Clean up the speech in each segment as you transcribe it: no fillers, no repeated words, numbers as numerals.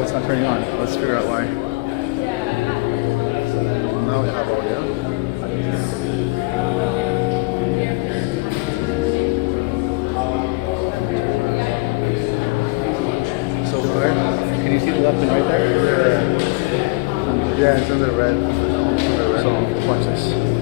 It's not turning on. Let's figure out why. Now we have audio. So where? Can you see the left and right there? Yeah, it's under red. So watch this.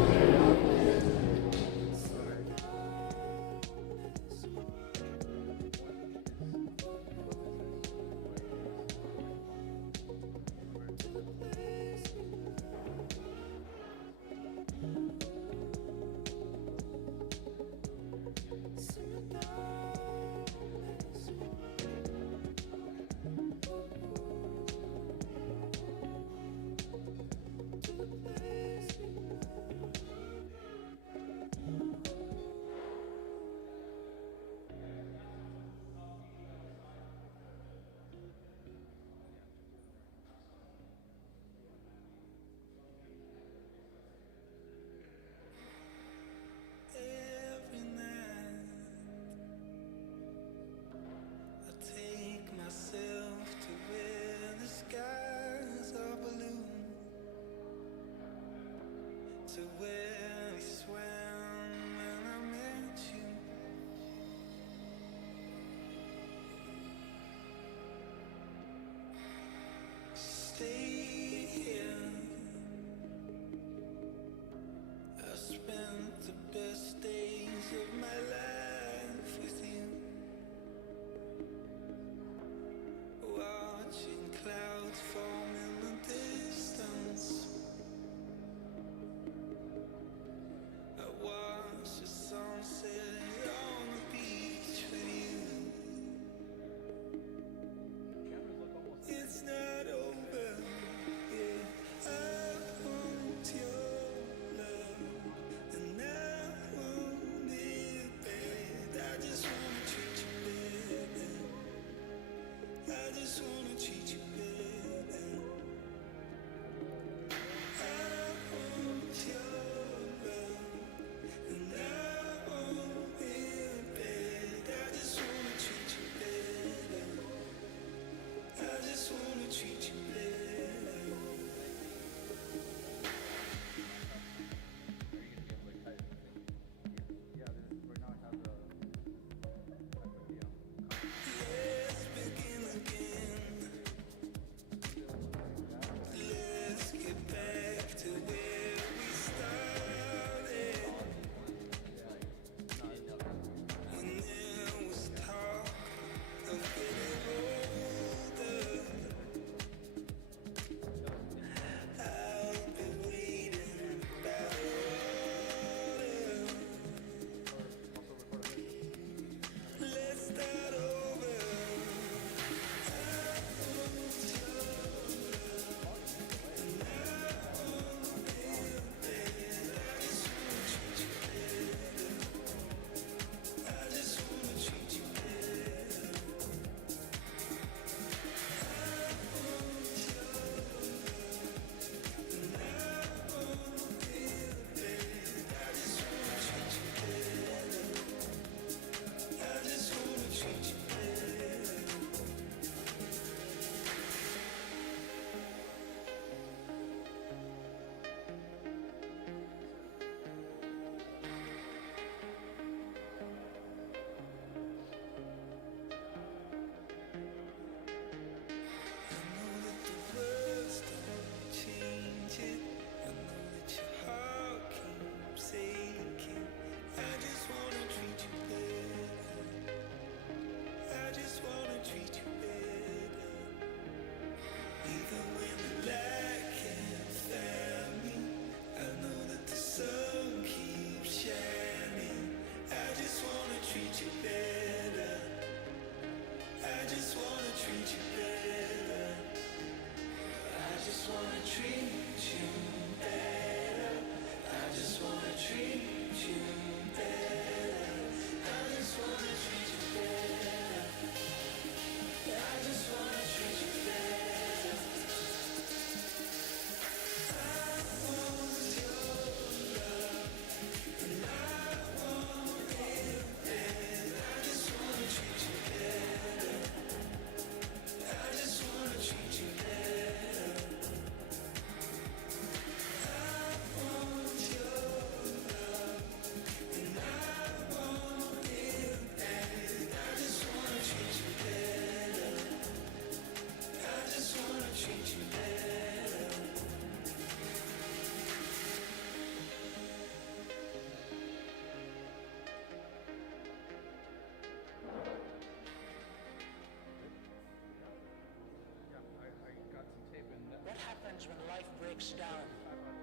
happens when life breaks down,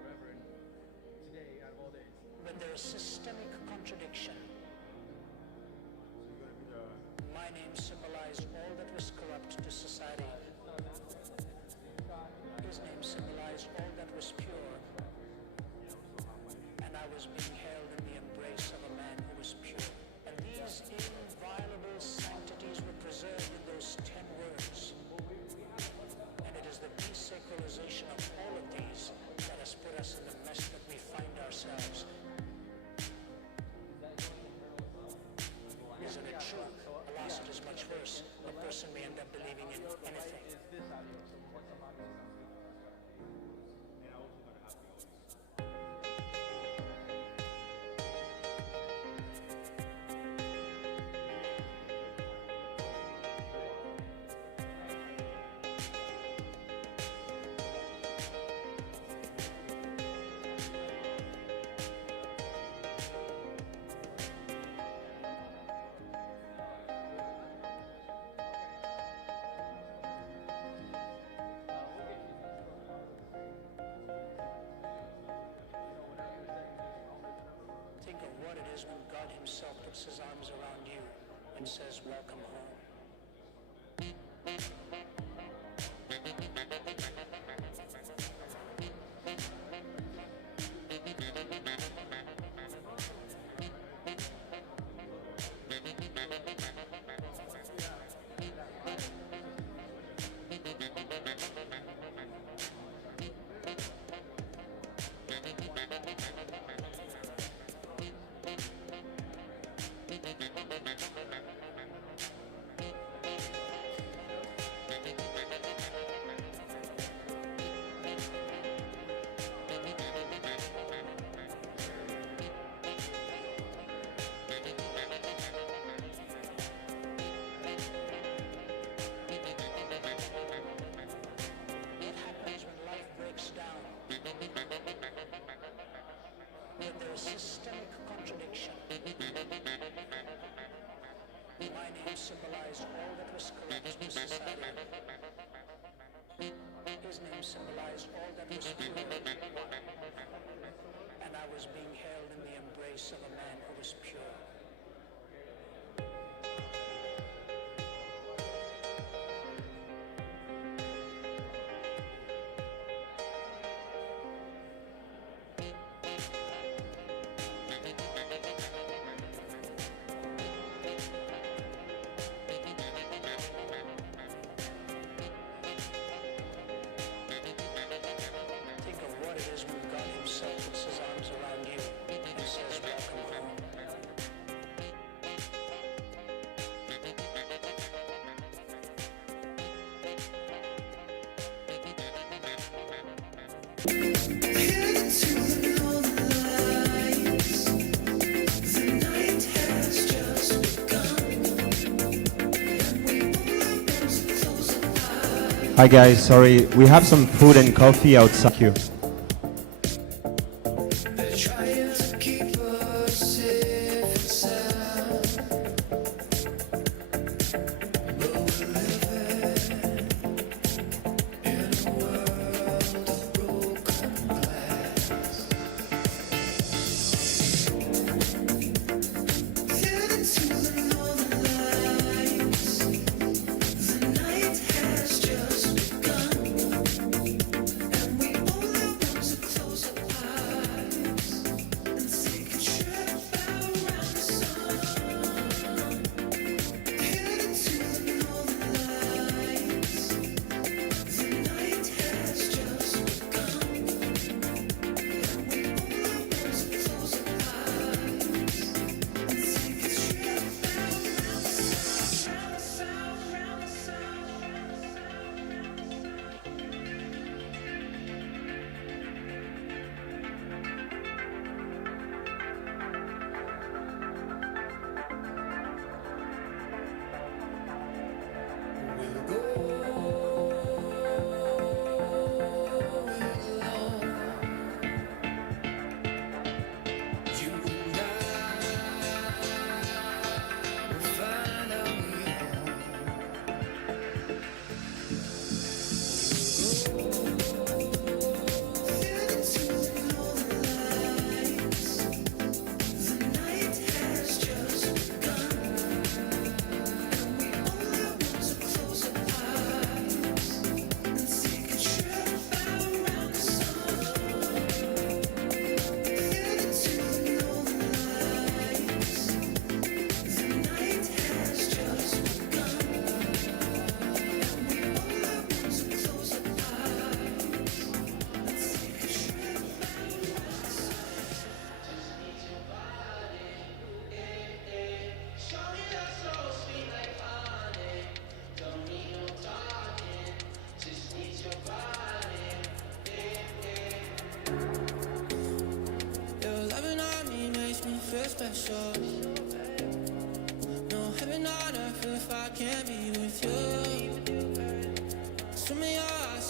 Reverend, today out of all days. when there is systemic contradiction. My name symbolized all that was corrupt to society. His name symbolized all that was pure. And I was being held in the embrace of a man who was pure. And these inviolable sanctities were preserved in those 10 words. And it is the desacralization of all of these that has put us in the mess that we find ourselves. Isn't it true? Alas, it is much worse. A person may end up believing in anything. Think of what it is when God himself puts his arms around you and says, welcome home. When there is systemic contradiction. My name symbolized all that was corrupt to society. His name symbolized all that was pure. And I was being held in the embrace of a man who was pure. Hi guys, sorry, we have some food and coffee outside here.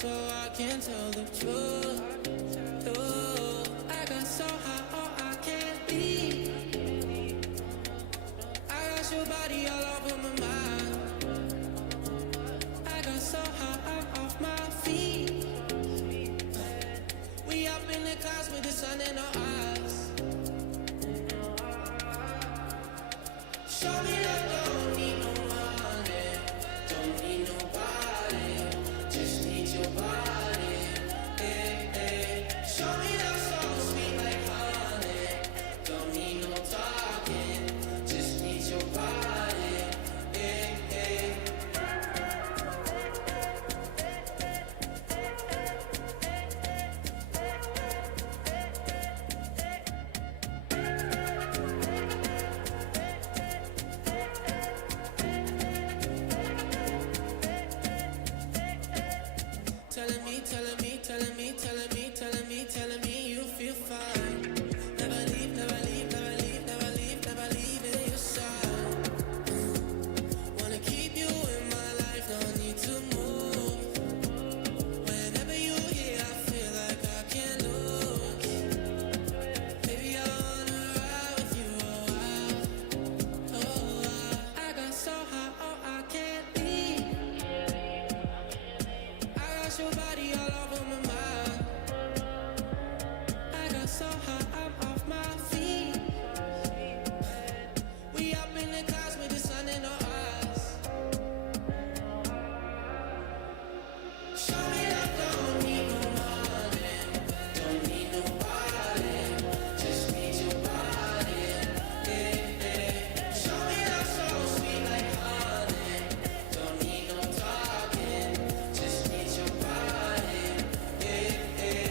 so I can tell the truth. Ooh, I got so high, oh, I can't be. I got your body all over my mind. I got so high, I'm off my feet. We up in the clouds with the sun in our eyes. Show me that don't need no money, don't need nobody, just need your body. Hey, hey. Show me that so sweet like honey, don't need no talking, just need your body. Hey, hey. Telling me, telling me, telling me, telling me, telling me, telling me you feel fine. Never leave, never leave, never leave, never leave, never leave in your side. Wanna keep you in my life, no need to move. Whenever you're here, I feel like I can't lose. Baby, I wanna ride with you a while. Oh, I got so high, oh, I can't leave. I got your body all over my mind. I got so high, I'm off my feet. We up in the clouds with the sun in our eyes. Show me that don't need no money, don't need nobody, just need your body. Hey, hey. Show me that so sweet like honey, don't need no talking, just need your body. Hey, hey.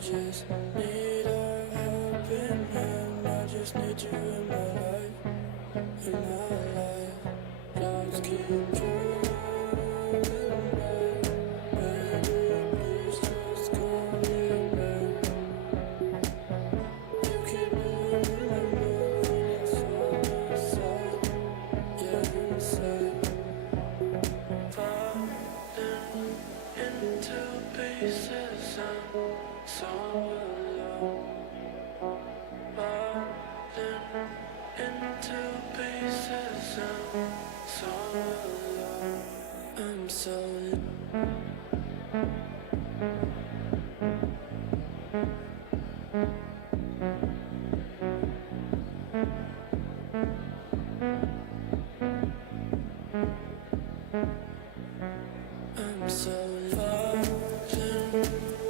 just need a helping hand. I just need you in my life, in my life. Clouds keep drifting by. Baby, please just call me back. You keep moving in my mind when it's all inside, yeah, inside. Falling into pieces, I'm so alone. Falling into pieces, I'm so alone. I'm so alone. I'm so falling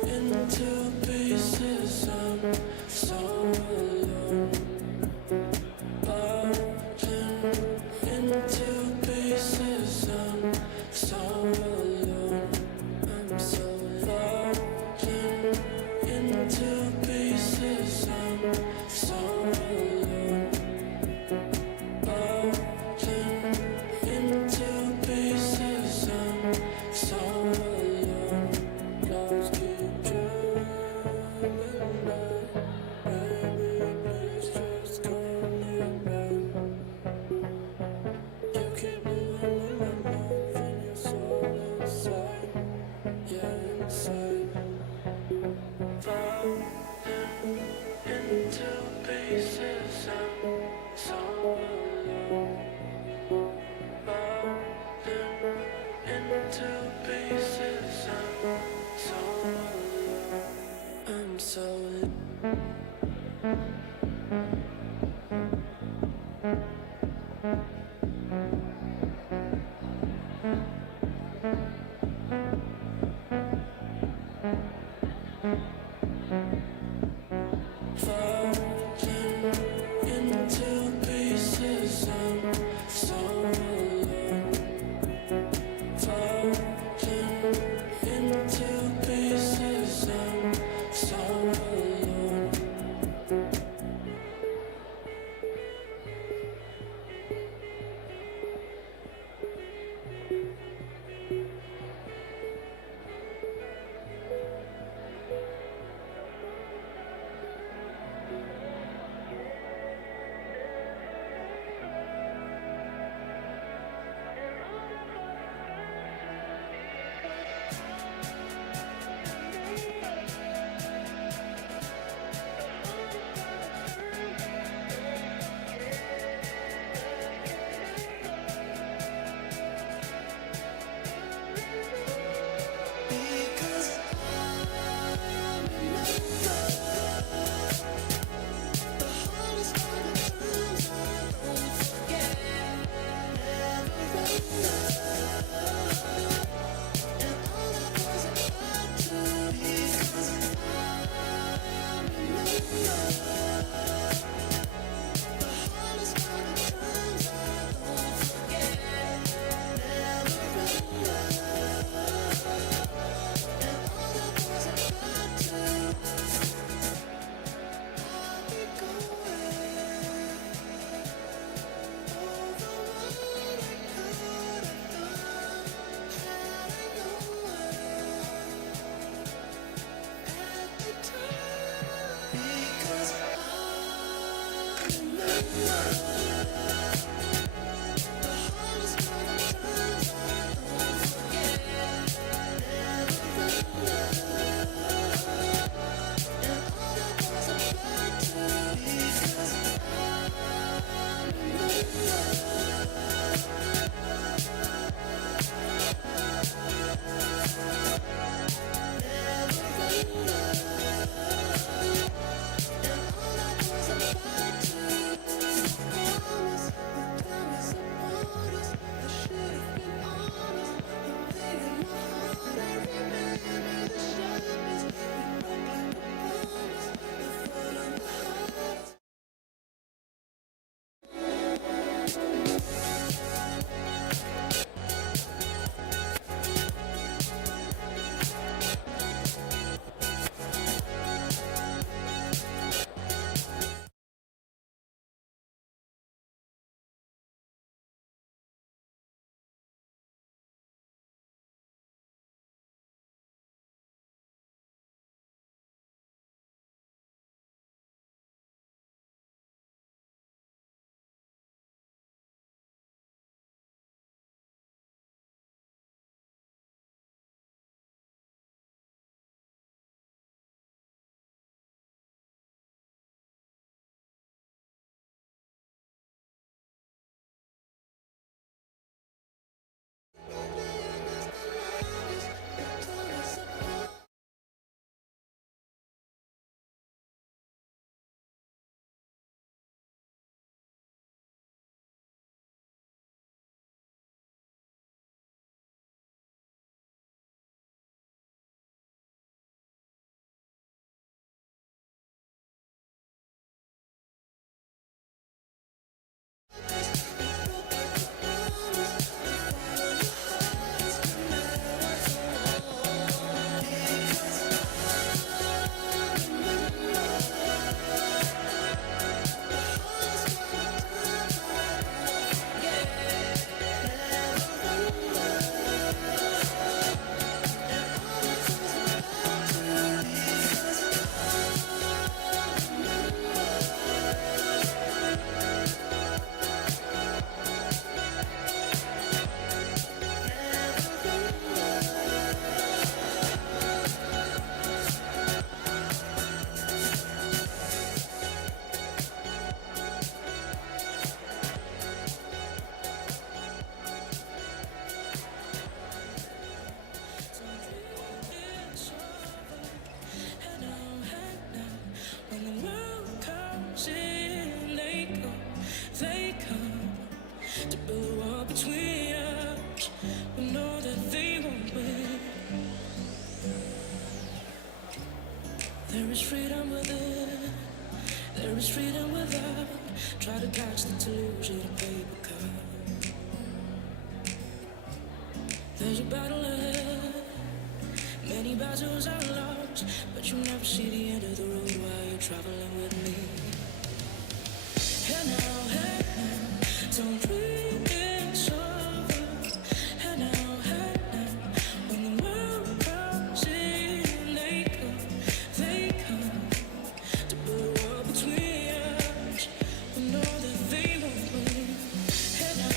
into pieces. I'm so alone. Falling into pieces. I'm so alone. I'm so falling into pieces. I'm so alone. Falling into pieces. I'm so alone. Clouds keep drifting by. Baby, please just call me back. You keep moving in my mind, feel your soul inside, yeah, inside. Falling into pieces, I'm so alone. Falling into pieces, I'm so alone. I'm so alone. Falling into pieces, I'm so alone. Falling into pieces, I'm so alone. Because I remember the hardest part of times I won't forget. Never enough, and all that was about to. Because I remember the hardest part of times I won't forget. Never enough, and all that was about to. I'll be going over what I could have done had I known at the time. Because freedom within. There is freedom without. Try to catch the delusion of paper cut. There's a battle ahead. Many battles are lost, but you never see the end of the road while you're traveling with me. Hey now, don't dream it's over. Hey now, when the world comes in, they come to put a wall between us. We know that they won't win. Hey now,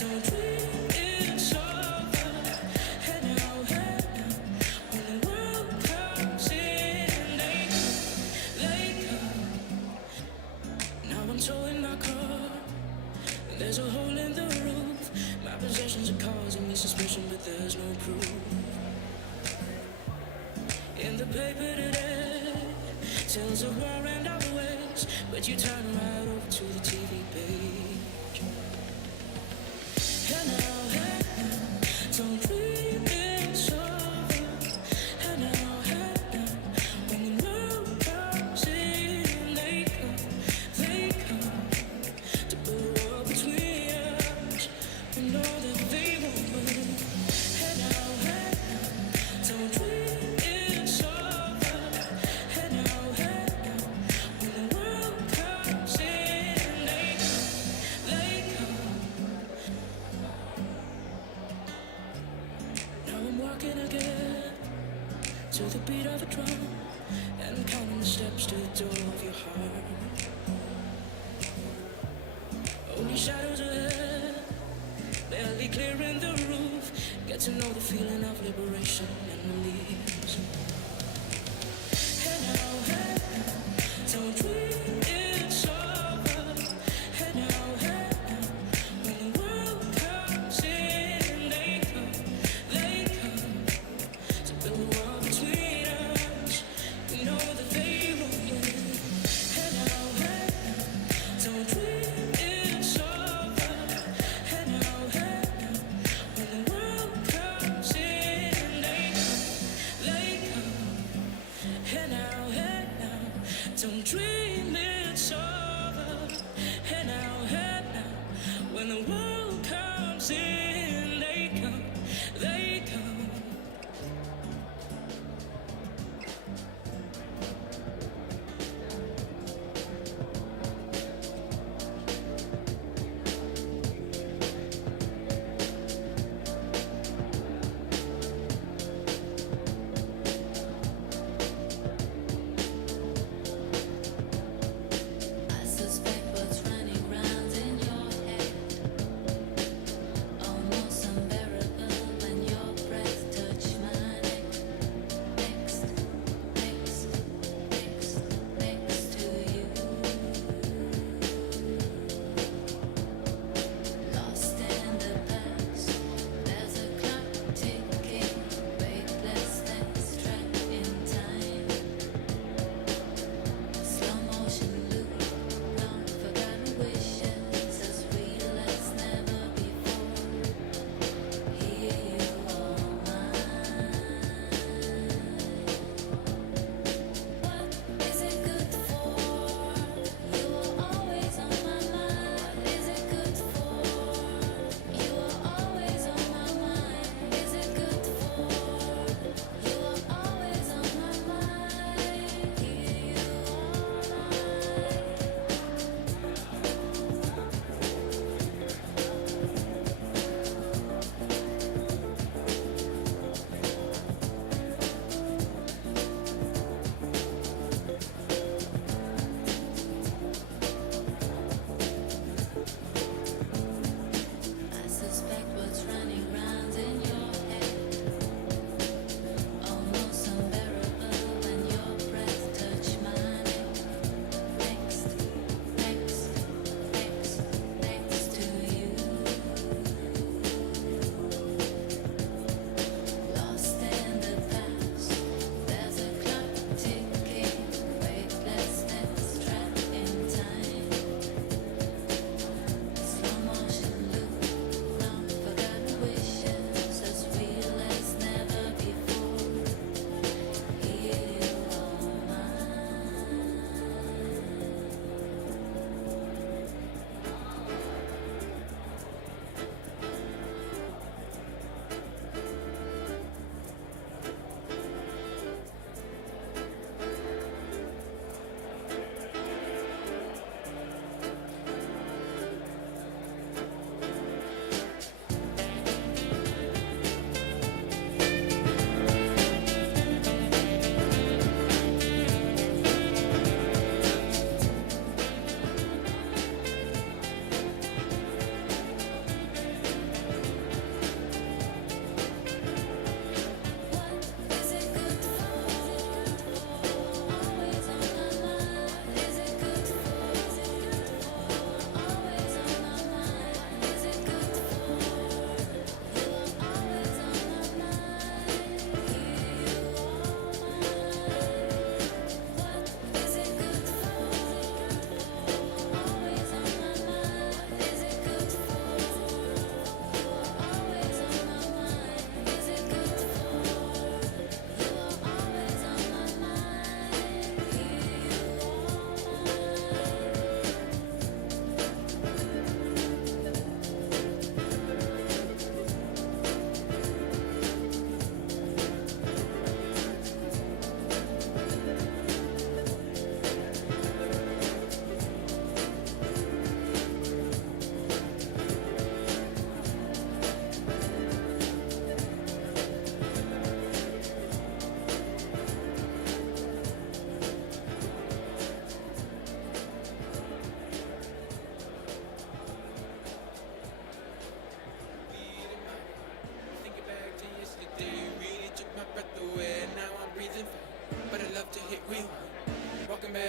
don't dream it's over. Hey now, when the world comes in, they come. Now I'm towing my car. There's a hole in the roof. My possessions are causing me suspicion, but there's no proof. In the paper today, tells of war and our ways, but you turn right over to the TV page. Hey now, don't dream it's over. Hey now, when the world comes in, they come to put a wall between us. We know that they won't win. Hey now, don't dream it's over. Hey now, when the world comes in, they come. Now I'm walking again to the beat of a drum, and I'm counting the steps to the door of your heart. Only shadows ahead, barely clearing the roof. Get to know the feeling of liberation and release. Hey now, don't dream it's over. Hey now, when the world comes in, they come to build a wall between us. We know that they won't win. Hey now, don't dream it's over. Hey now, when the world comes in, they come. Hey now, don't dream it's over. Hey now, when the world comes in, they come, they come. I suspect what's running round in your head. Oh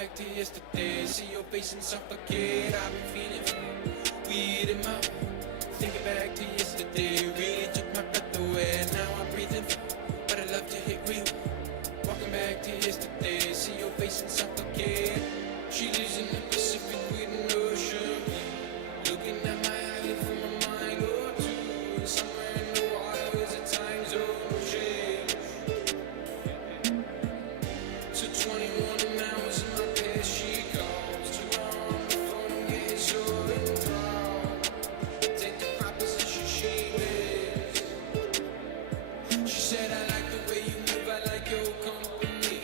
back to yesterday, see your face and suffocate. I've been feeling weird in my thinking back to yesterday, really took my breath away. Now I'm breathing, but I love to hit real. Walking back to yesterday, see your face and suffocate. She lives in the Pacific with an ocean, looking at my eye from a mile or two. Somewhere in the water is a time zone change. So 21 hours in my past, she calls to on the phone and getting so enthralled. Take the proposition she makes. She said, I like the way you move, I like your company.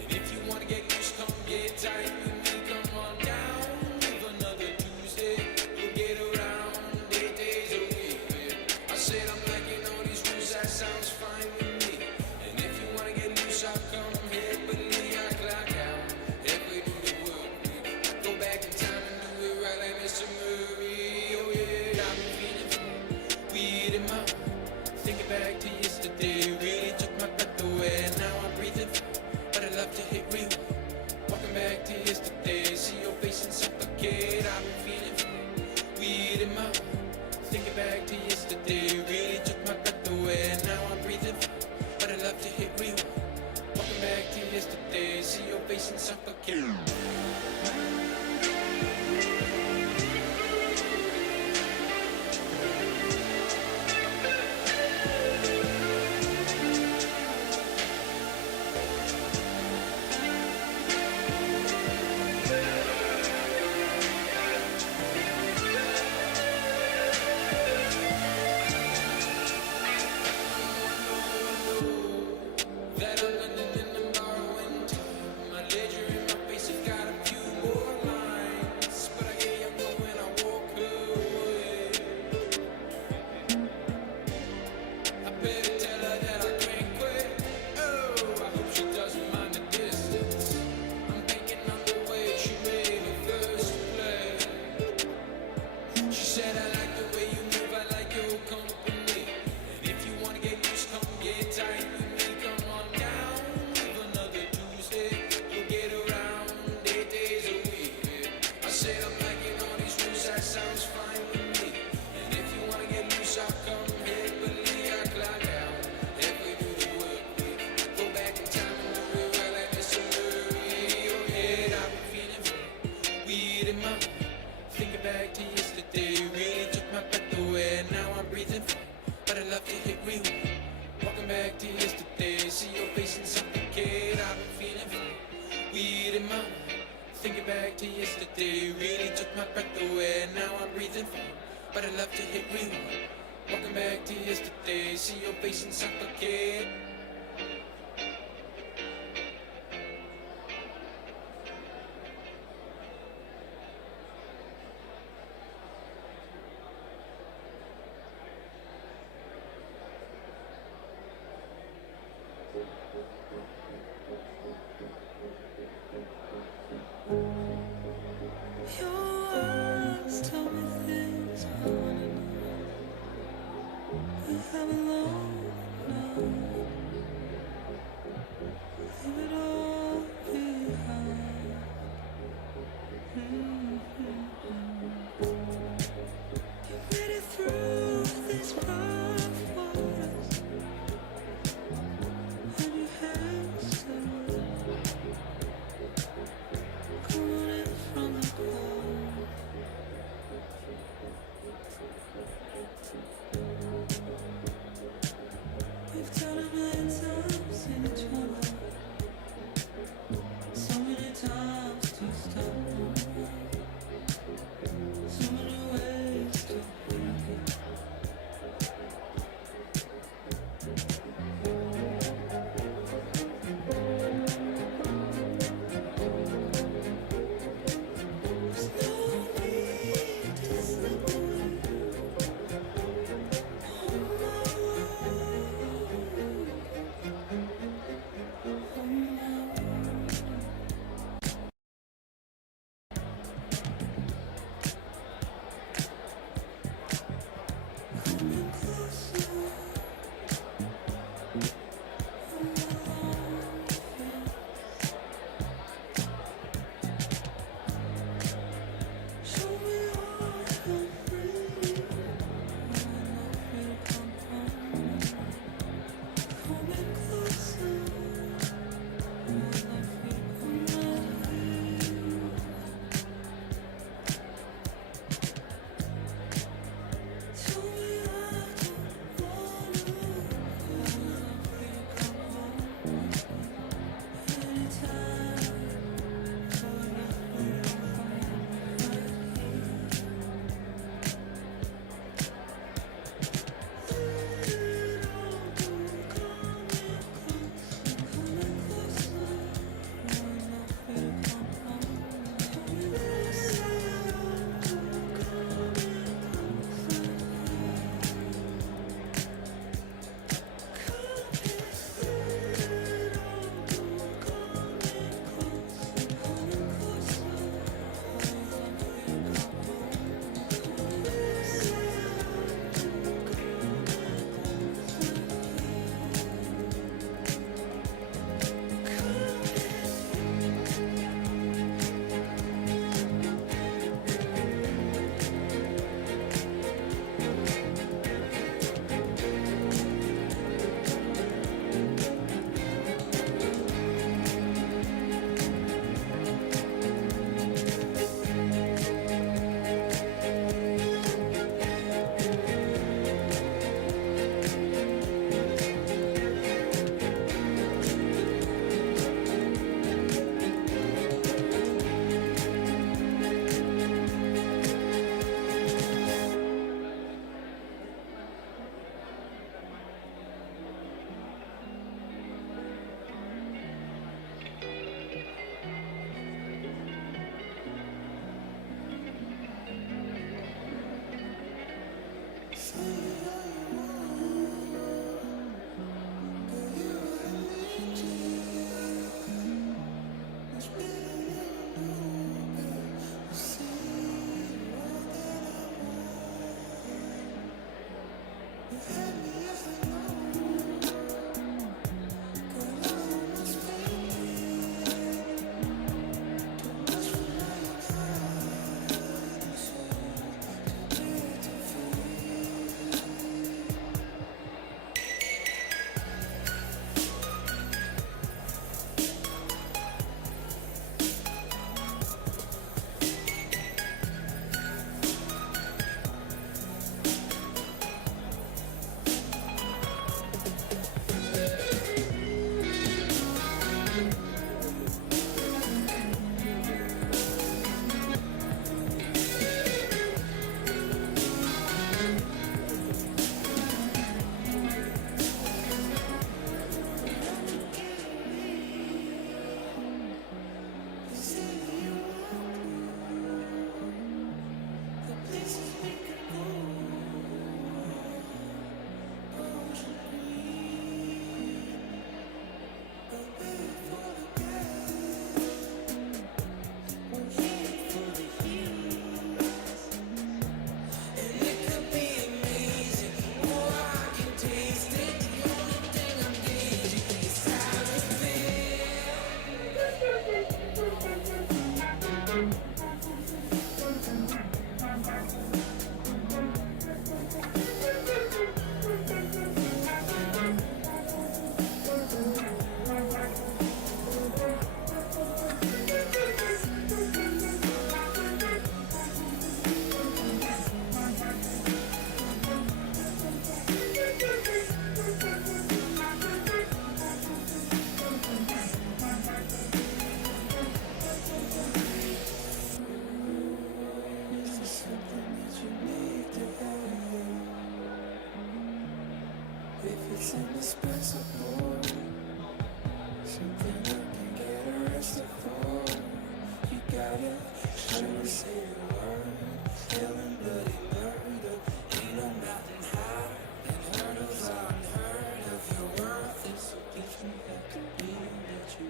And if you wanna get loose, come get tight with me. Come on down, live another Tuesday. You'll get around 8 days a week. I said, I'm liking all these rules, that sounds fine with me. And if you wanna get loose, I'll come here, but I clock out. If we do the work, go back in time and do it right like Mr. Murray. Oh yeah, I've been feeling weird in my thinking back to yesterday, really took my breath away. Now I'm breathing, but I love to hit real. Walking back to yesterday, see your face and suffocate. I've been feeling weird in my thinking back to yesterday, really took my breath away. Now I'm breathing, but I love to hit real. Walking back to yesterday, see your face and suffocate. That I'm London and I'm borrowing time. My ledger in my face, I've got a few more lines, but I get younger when I walk away. I better tell her that I can't quit. Oh, I hope she doesn't mind the distance. I'm thinking on the way she made her first play. She said, I like the way you move, I like your company. And if you wanna get loose, come get tight with me. Come on down, live another Tuesday. You'll get around 8 days a week. I said, I'm liking all these rules, that sounds fine with me. And if you wanna get loose, I'll come here, but I clock out. If we do the work, go back in time and do it right like Mr. Murray. Oh yeah, I've been feeling weird in my thinking back to yesterday, really took my breath away. Now I'm breathing, but I love to hit real. Walking back to yesterday, see your face and suffocate. I've been feeling weird in my thinking back to yesterday, really took my breath away. Now I'm breathing, but I love to hit real. Walking back to yesterday, see your face and suffocate. Your eyes tell me things I wanna know. We haven't long enough. Is there something that you need to have? If it's indispensable, something I can get arrested for. You gotta show me, say the word. Killing bloody murder. Ain't no mountain high, and hurdles are unheard of. Your worth is so different, have to be that you.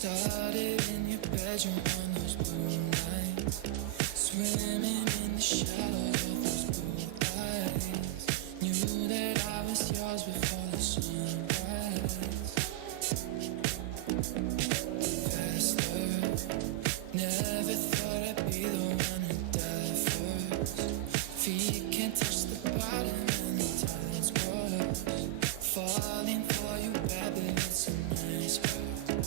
Started in your bedroom on those blue nights, swimming in the shadows of those blue eyes. Knew that I was yours before the sunrise. Faster, never thought I'd be the one who died first. Feet can't touch the bottom and the tides cross. Falling for you, baby, it's a nice hurt.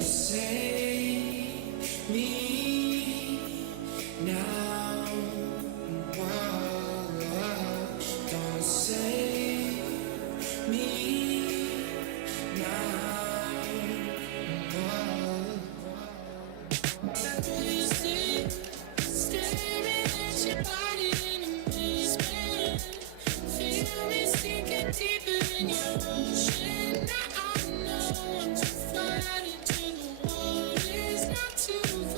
Save me now. Whoa, don't save me now. You see, staring at your body in amazement. Feel me sinking deeper in your ocean. Now I know I'm too far into the waters, not too long.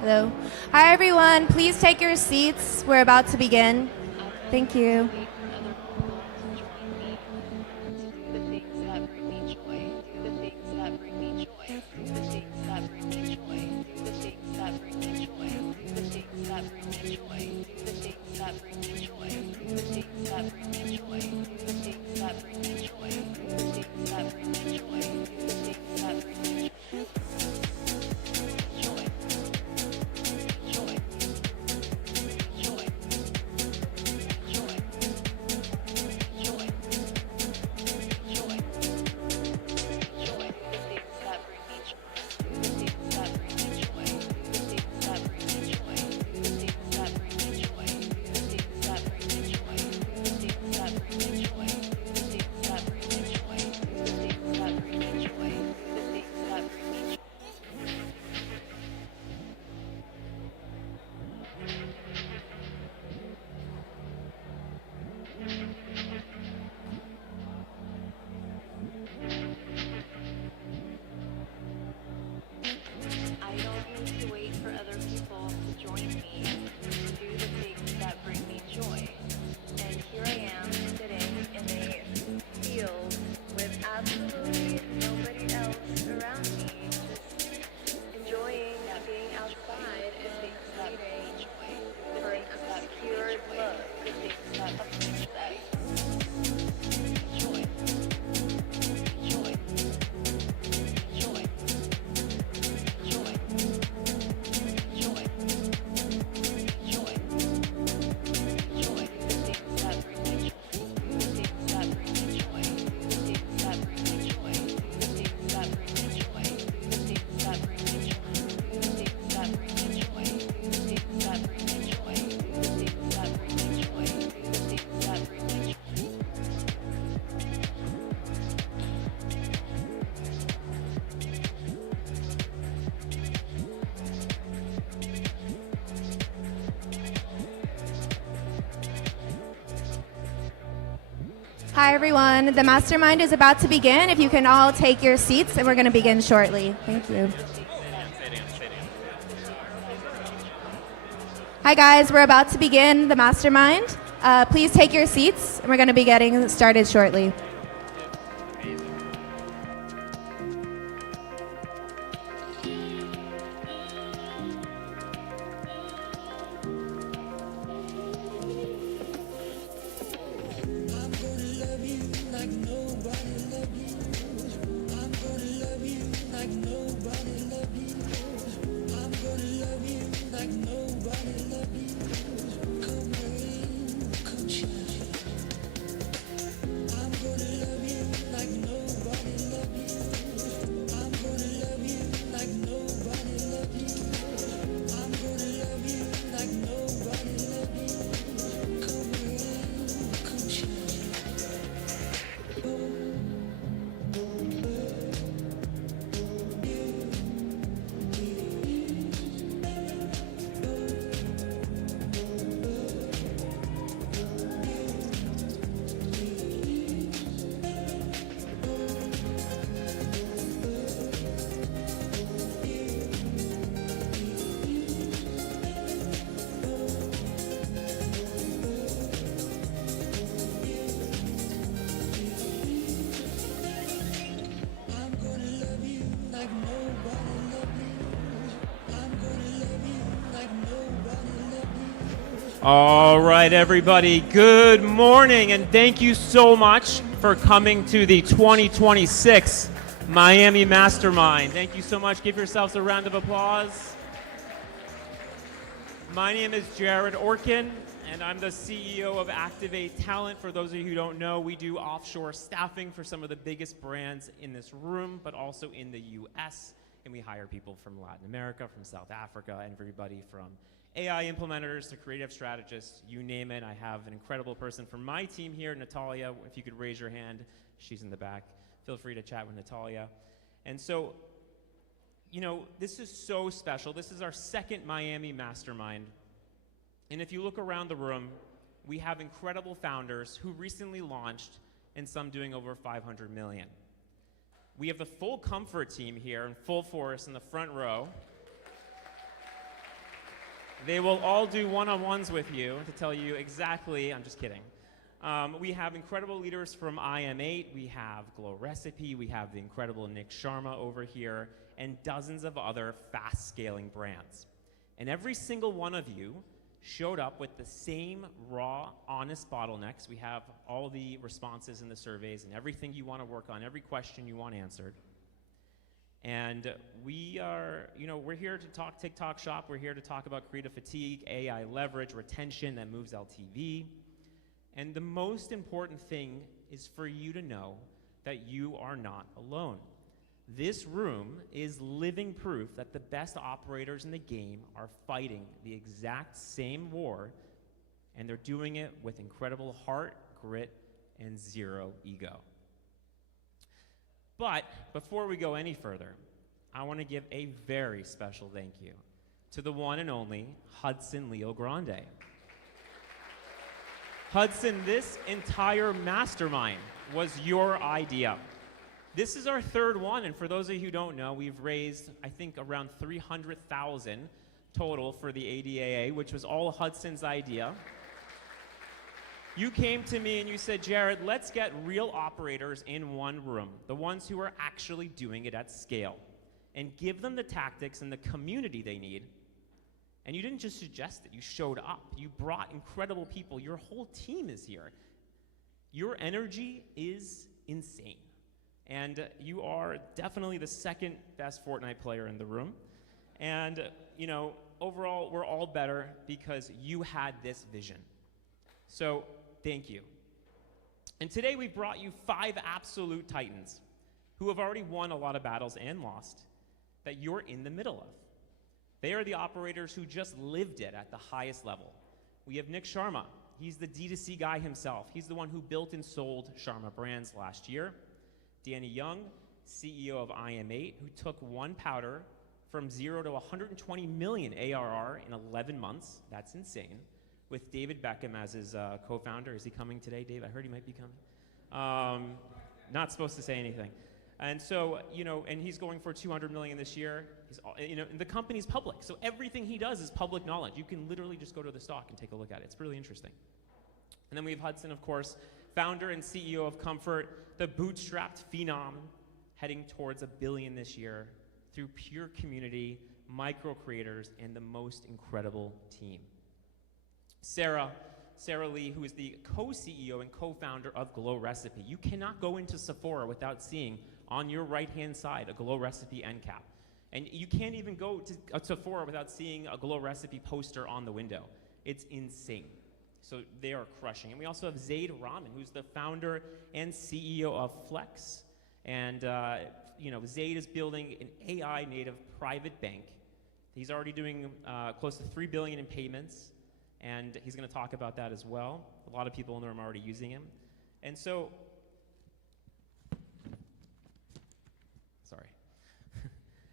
Hello. Hi, everyone. Please take your seats. We're about to begin. Thank you. Hi, everyone. The Mastermind is about to begin. If you can all take your seats, and we're going to begin shortly. Thank you. Hi, guys. We're about to begin the Mastermind. Please take your seats, and we're going to be getting started shortly. All right, everybody, good morning, and thank you so much for coming to the 2026 Miami Mastermind. Thank you so much. Give yourselves a round of applause. My name is Jared Orkin, and I'm the CEO of Activate Talent. For those of you who don't know, we do offshore staffing for some of the biggest brands in this room, but also in the US. And we hire people from Latin America, from South Africa, and everybody from AI implementers to creative strategists, you name it. I have an incredible person from my team here, Natalia. If you could raise your hand, she's in the back. Feel free to chat with Natalia. And so, you know, this is so special. This is our second Miami Mastermind. And if you look around the room, we have incredible founders who recently launched and some doing over 500 million. We have the full Comfort team here in full force in the front row. They will all do one-on-ones with you to tell you exactly, I'm just kidding. We have incredible leaders from IM8, we have Glow Recipe, we have the incredible Nick Sharma over here, and dozens of other fast-scaling brands. And every single one of you showed up with the same raw, honest bottlenecks. We have all the responses in the surveys and everything you want to work on, every question you want answered. And we are, you know, we're here to talk TikTok shop. We're here to talk about creative fatigue, AI leverage, retention that moves LTV. And the most important thing is for you to know that you are not alone. This room is living proof that the best operators in the game are fighting the exact same war, and they're doing it with incredible heart, grit, and zero ego. But before we go any further, I want to give a very special thank you to the one and only Hudson Leogrande. Hudson, this entire mastermind was your idea. This is our third one, and for those of you who don't know, we've raised, I think, around 300,000 total for the ADAA, which was all Hudson's idea. You came to me and you said, Jared, let's get real operators in one room, the ones who are actually doing it at scale, and give them the tactics and the community they need. And you didn't just suggest it, you showed up. You brought incredible people. Your whole team is here. Your energy is insane. And you are definitely the second best Fortnite player in the room. And, you know, overall, we're all better because you had this vision. So, thank you. And today we brought you 5 absolute titans who have already won a lot of battles and lost that you're in the middle of. They are the operators who just lived it at the highest level. We have Nick Sharma. He's the D2C guy himself. He's the one who built and sold Sharma brands last year. Danny Young, CEO of IM8, who took one powder from 0 to 120 million ARR in 11 months. That's insane. With David Beckham as his co-founder. Is he coming today, Dave? I heard he might be coming. Not supposed to say anything. And so, you know, and he's going for 200 million this year. He's, you know, and the company's public, so everything he does is public knowledge. You can literally just go to the stock and take a look at it. It's really interesting. And then we have Hudson, of course, founder and CEO of Comfort, the bootstrapped phenom, heading towards $1 billion this year through pure community, micro creators, and the most incredible team. Sarah Lee, who is the co-CEO and co-founder of Glow Recipe. You cannot go into Sephora without seeing on your right-hand side a Glow Recipe end cap. And you can't even go to Sephora without seeing a Glow Recipe poster on the window. It's insane. So they are crushing. And we also have Zade Raman, who's the founder and CEO of Flex. And you know, Zade is building an AI-native private bank. He's already doing close to $3 billion in payments. And he's going to talk about that as well. A lot of people in the room are already using him. And so, sorry.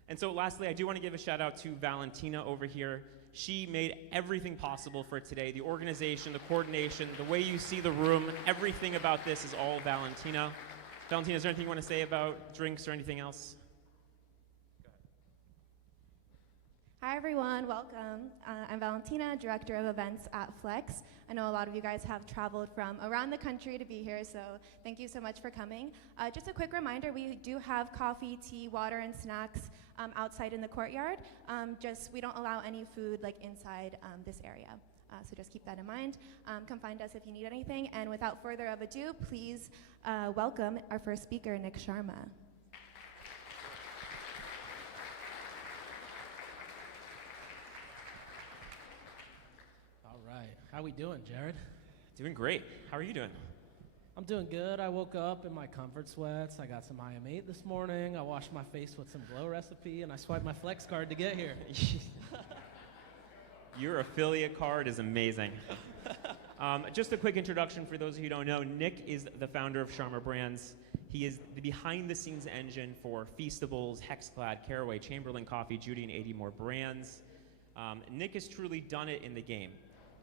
And so lastly, I do want to give a shout out to Valentina over here. She made everything possible for today. The organization, the coordination, the way you see the room, everything about this is all Valentina. Valentina, is there anything you want to say about drinks or anything else? Hi everyone, welcome. I'm Valentina, Director of Events at Flex. I know a lot of you guys have traveled from around the country to be here, so thank you so much for coming. Just a quick reminder, we do have coffee, tea, water, and snacks outside in the courtyard. We don't allow any food like inside this area. So just keep that in mind. Come find us if you need anything. And without further ado, please welcome our first speaker, Nick Sharma. How we doing, Jared? Doing great. How are you doing? I'm doing good. I woke up in my comfort sweats. I got some IM8 this morning. I washed my face with some Glow recipe, and I swiped my Flex card to get here. Your affiliate card is amazing. Just a quick introduction for those of you who don't know. Nick is the founder of Sharma Brands. He is the behind-the-scenes engine for Feastables, Hexclad, Caraway, Chamberlain Coffee, Judy, and 80 more brands. Nick has truly done it in the game.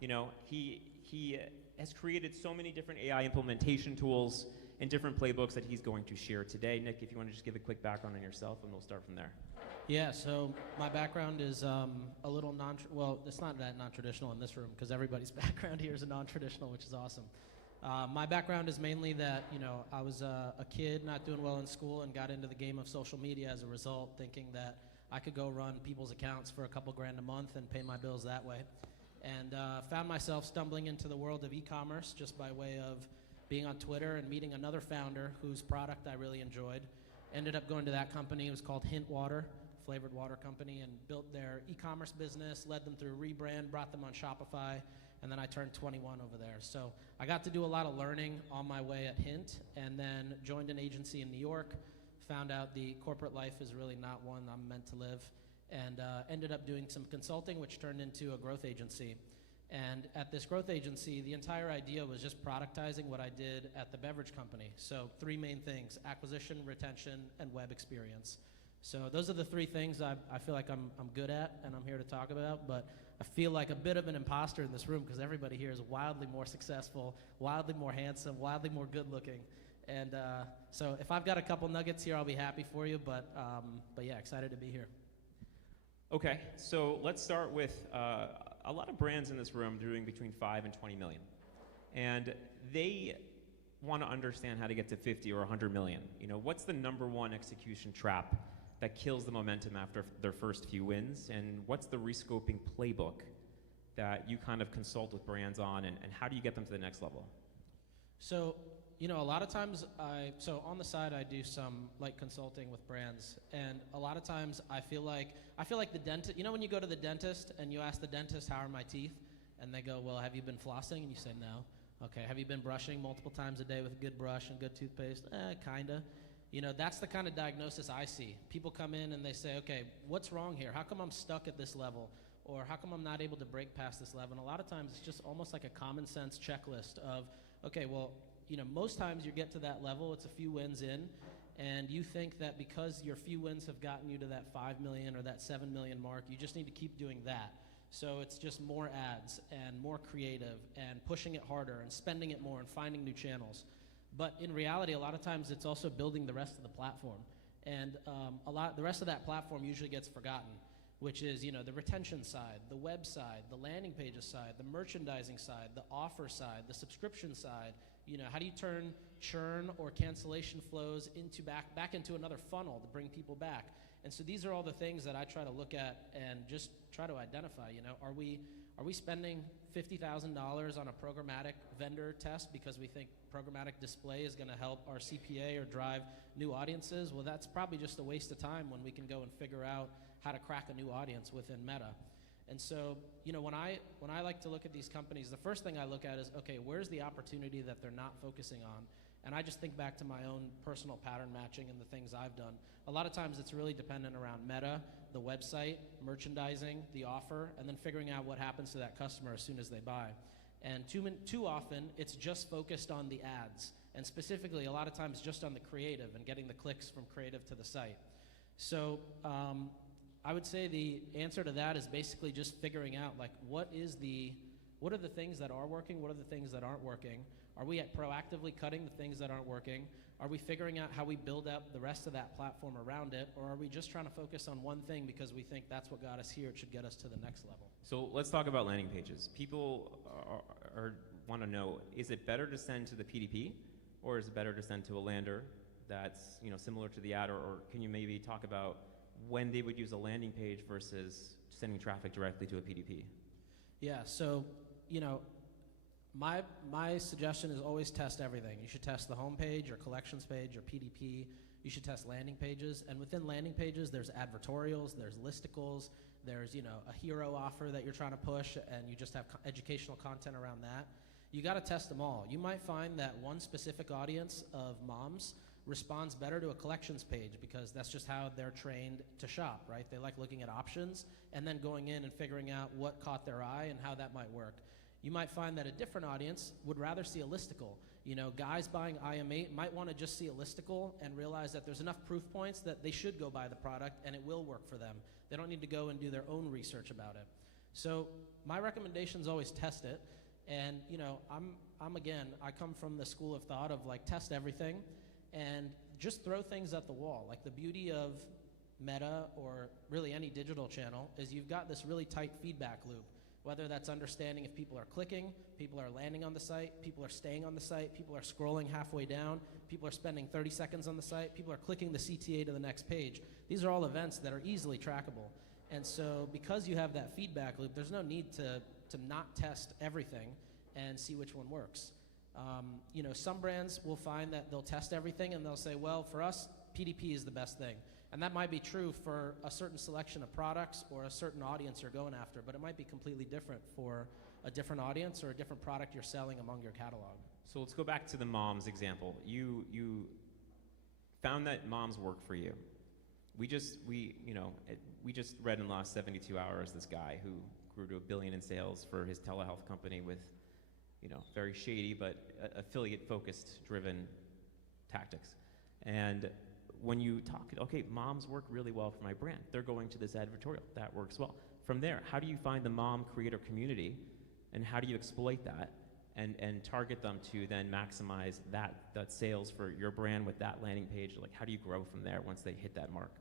You know, he has created so many different AI implementation tools and different playbooks that he's going to share today. Nick, if you want to just give a quick background on yourself, and we'll start from there. Yeah, so my background is a little well, it's not that non-traditional in this room because everybody's background here is a non-traditional, which is awesome. My background is mainly that, you know, I was a kid not doing well in school and got into the game of social media as a result, thinking that I could go run people's accounts for a couple grand a month and pay my bills that way. And found myself stumbling into the world of e-commerce just by way of being on Twitter and meeting another founder whose product I really enjoyed. Ended up going to that company. It was called Hint Water, flavored water company, and built their e-commerce business, led them through rebrand, brought them on Shopify, and then I turned 21 over there. So I got to do a lot of learning on my way at Hint, and then joined an agency in New York, found out the corporate life is really not one I'm meant to live, and ended up doing some consulting, which turned into a growth agency. And at this growth agency, the entire idea was just productizing what I did at the beverage company. So 3 main things: acquisition, retention, and web experience. So those are the 3 things I feel like I'm good at and I'm here to talk about, but I feel like a bit of an imposter in this room because everybody here is wildly more successful, wildly more handsome, wildly more good looking. And so if I've got a couple nuggets here, I'll be happy for you, but yeah, excited to be here. Okay, so let's start with a lot of brands in this room doing between 5 and 20 million. And they want to understand how to get to 50 or 100 million. You know, what's the #1 execution trap that kills the momentum after their first few wins? And what's the rescoping playbook that you kind of consult with brands on, and how do you get them to the next level? So, you know, a lot of times so on the side I do some like consulting with brands, and a lot of times I feel like the dentist, you know, when you go to the dentist and you ask the dentist, how are my teeth? And they go, well, have you been flossing? And you say, no. Okay, have you been brushing multiple times a day with a good brush and good toothpaste? Kinda. You know, that's the kind of diagnosis I see. People come in and they say, okay, what's wrong here? How come I'm stuck at this level? Or how come I'm not able to break past this level? And a lot of times it's just almost like a common sense checklist of, okay, well, you know, most times you get to that level, it's a few wins in, and you think that because your few wins have gotten you to that 5 million or that 7 million mark, you just need to keep doing that. So it's just more ads and more creative and pushing it harder and spending it more and finding new channels. But in reality, a lot of times it's also building the rest of the platform. And the rest of that platform usually gets forgotten, which is, you know, the retention side, the web side, the landing pages side, the merchandising side, the offer side, the subscription side. You know, how do you turn churn or cancellation flows into back into another funnel to bring people back? And so these are all the things that I try to look at and just try to identify. You know, are we spending $50,000 on a programmatic vendor test because we think programmatic display is going to help our CPA or drive new audiences? Well, that's probably just a waste of time when we can go and figure out how to crack a new audience within Meta. And so, you know, when I like to look at these companies, the first thing I look at is, okay, where's the opportunity that they're not focusing on? And I just think back to my own personal pattern matching and the things I've done. A lot of times it's really dependent around Meta, the website, merchandising, the offer, and then figuring out what happens to that customer as soon as they buy. And too often, it's just focused on the ads, and specifically a lot of times just on the creative and getting the clicks from creative to the site. So I would say the answer to that is basically just figuring out, like, what are the things that are working, what are the things that aren't working? Are we proactively cutting the things that aren't working? Are we figuring out how we build up the rest of that platform around it? Or are we just trying to focus on one thing because we think that's what got us here, it should get us to the next level? So let's talk about landing pages. People want to know, is it better to send to the PDP, or is it better to send to a lander that's, you know, similar to the ad? Or can you maybe talk about when they would use a landing page versus sending traffic directly to a PDP? Yeah, so, you know, My suggestion is always test everything. You should test the home page, your collections page, your PDP. You should test landing pages, and within landing pages, there's advertorials, there's listicles, there's a hero offer that you're trying to push, and you just have educational content around that. You got to test them all. You might find that one specific audience of moms responds better to a collections page because that's just how they're trained to shop, right? They like looking at options and then going in and figuring out what caught their eye and how that might work. You might find that a different audience would rather see a listicle. Guys buying IM8 might want to just see a listicle and realize that there's enough proof points that they should go buy the product and it will work for them. They don't need to go and do their own research about it. So my recommendation is always test it. And I come from the school of thought of test everything and just throw things at the wall. Like the beauty of Meta or really any digital channel is you've got this really tight feedback loop. Whether that's understanding if people are clicking, people are landing on the site, people are staying on the site, people are scrolling halfway down, people are spending 30 seconds on the site, people are clicking the CTA to the next page. These are all events that are easily trackable. And so because you have that feedback loop, there's no need to not test everything and see which one works. Some brands will find that they'll test everything and they'll say, well, for us, PDP is the best thing. And that might be true for a certain selection of products or a certain audience you're going after, but it might be completely different for a different audience or a different product you're selling among your catalog. So let's go back to the moms example. You found that moms work for you. We just read in the last 72 hours this guy who grew to $1 billion in sales for his telehealth company with very shady but affiliate focused driven tactics. And when you talk, okay, moms work really well for my brand. They're going to this advertorial. That works well. From there, how do you find the mom creator community and how do you exploit that and target them to then maximize that sales for your brand with that landing page? How do you grow from there once they hit that mark?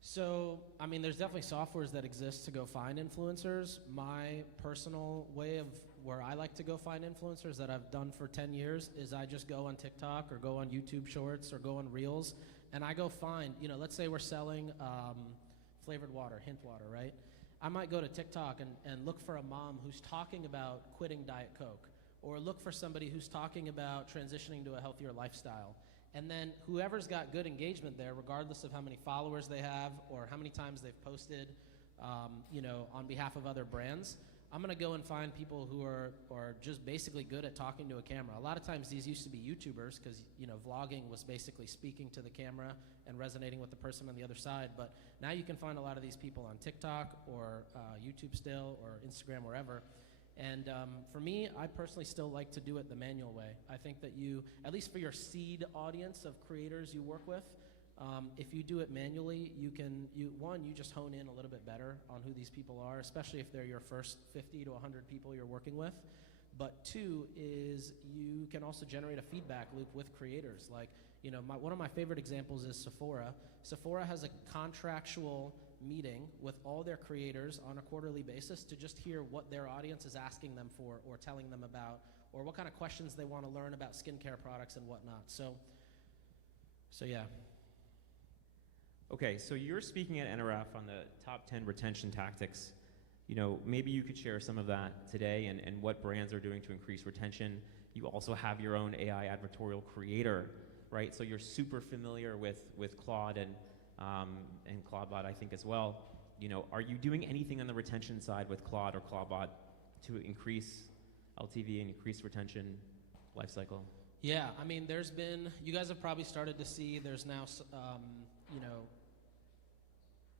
So, there's definitely softwares that exist to go find influencers. My personal way of where I like to go find influencers that I've done for 10 years is I just go on TikTok or go on YouTube Shorts or go on Reels and I go find, let's say we're selling flavored water, hint water, right? I might go to TikTok and look for a mom who's talking about quitting Diet Coke or look for somebody who's talking about transitioning to a healthier lifestyle. And then whoever's got good engagement there, regardless of how many followers they have or how many times they've posted, on behalf of other brands, I'm gonna go and find people who are just basically good at talking to a camera. A lot of times these used to be YouTubers because vlogging was basically speaking to the camera and resonating with the person on the other side. But now you can find a lot of these people on TikTok or YouTube still or Instagram, wherever. And for me, I personally still like to do it the manual way. I think that you, at least for your seed audience of creators you work with, if you do it manually, you just hone in a little bit better on who these people are, especially if they're your first 50 to 100 people you're working with. But two is you can also generate a feedback loop with creators. One of my favorite examples is Sephora. Sephora has a contractual meeting with all their creators on a quarterly basis to just hear what their audience is asking them for or telling them about or what kind of questions they want to learn about skincare products and whatnot. So yeah. Okay, so you're speaking at NRF on the top 10 retention tactics. Maybe you could share some of that today and what brands are doing to increase retention. You also have your own AI advertorial creator, right? So you're super familiar with Claude and Claudebot, I think, as well. Are you doing anything on the retention side with Claude or Claudebot to increase LTV and increase retention lifecycle? Yeah, there's been, you guys have probably started to see there's now,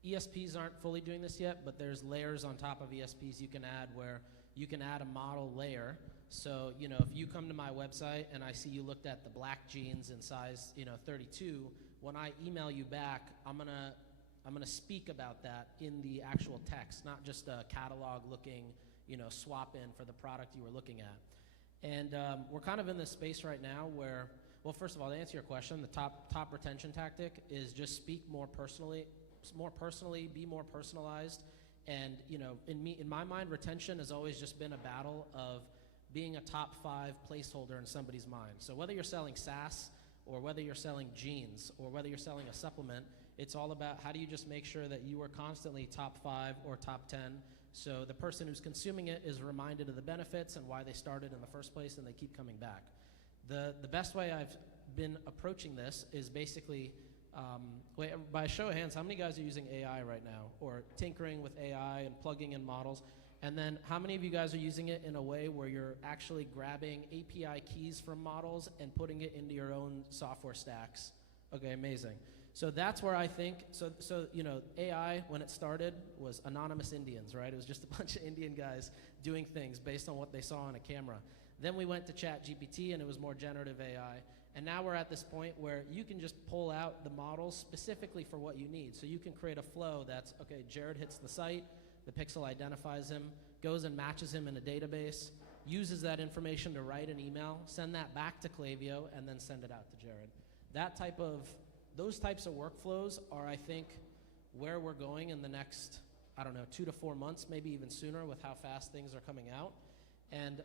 ESPs aren't fully doing this yet, but there's layers on top of ESPs you can add where you can add a model layer. So, if you come to my website and I see you looked at the black jeans in size, 32, when I email you back, I'm gonna speak about that in the actual text, not just a catalog looking, swap in for the product you were looking at. And we're kind of in this space right now where, well, first of all, to answer your question, the top retention tactic is just speak more personally, be more personalized. And in my mind, retention has always just been a battle of being a top 5 placeholder in somebody's mind. So whether you're selling SaaS or whether you're selling jeans or whether you're selling a supplement, it's all about how do you just make sure that you are constantly top 5 or top 10 So the person who's consuming it is reminded of the benefits and why they started in the first place, and they keep coming back. The best way I've been approaching this is basically, by a show of hands, how many guys are using AI right now, or tinkering with AI and plugging in models? And then how many of you guys are using it in a way where you're actually grabbing API keys from models and putting it into your own software stacks? Okay, amazing. So that's where I think, AI, when it started, was anonymous Indians, right? It was just a bunch of Indian guys doing things based on what they saw on a camera. Then we went to ChatGPT, and it was more generative AI. And now we're at this point where you can just pull out the models specifically for what you need. So you can create a flow that's, okay, Jared hits the site, the pixel identifies him, goes and matches him in a database, uses that information to write an email, send that back to Klaviyo, and then send it out to Jared. Those types of workflows are, I think, where we're going in the next, 2 to 4 months, maybe even sooner, with how fast things are coming out. And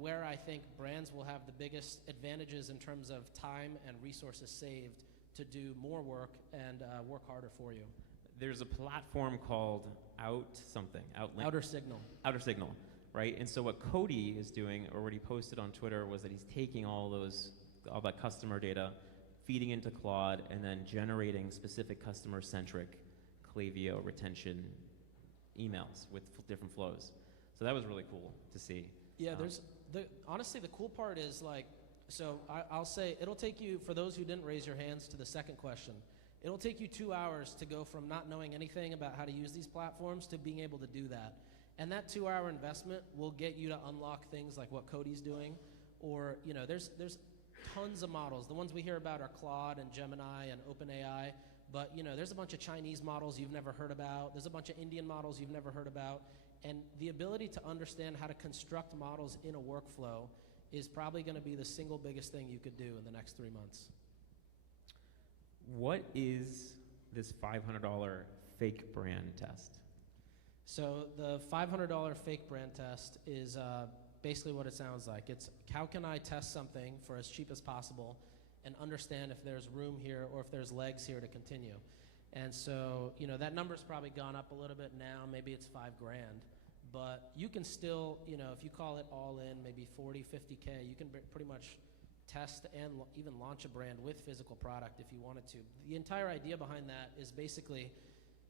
where I think brands will have the biggest advantages in terms of time and resources saved to do more work and work harder for you. There's a platform called Outer Signal. Outer Signal, right? And so what Cody is doing, or what he posted on Twitter, was that he's taking all that customer data, feeding into Claude, and then generating specific customer-centric Klaviyo retention emails with different flows. So that was really cool to see. Yeah, honestly, the cool part is I'll say it'll take you, for those who didn't raise your hands, to the second question. It'll take you 2 hours to go from not knowing anything about how to use these platforms to being able to do that. And that 2-hour investment will get you to unlock things like what Cody's doing, or there's tons of models. The ones we hear about are Claude and Gemini and OpenAI, but there's a bunch of Chinese models you've never heard about. There's a bunch of Indian models you've never heard about. And the ability to understand how to construct models in a workflow is probably going to be the single biggest thing you could do in the next 3 months. What is this $500 fake brand test? So the $500 fake brand test is basically what it sounds like. It's how can I test something for as cheap as possible and understand if there's room here or if there's legs here to continue. And so, that number's probably gone up a little bit now. Maybe it's $5,000, but you can still, if you call it all in, maybe 40, 50K, you can pretty much test and even launch a brand with physical product if you wanted to. The entire idea behind that is basically,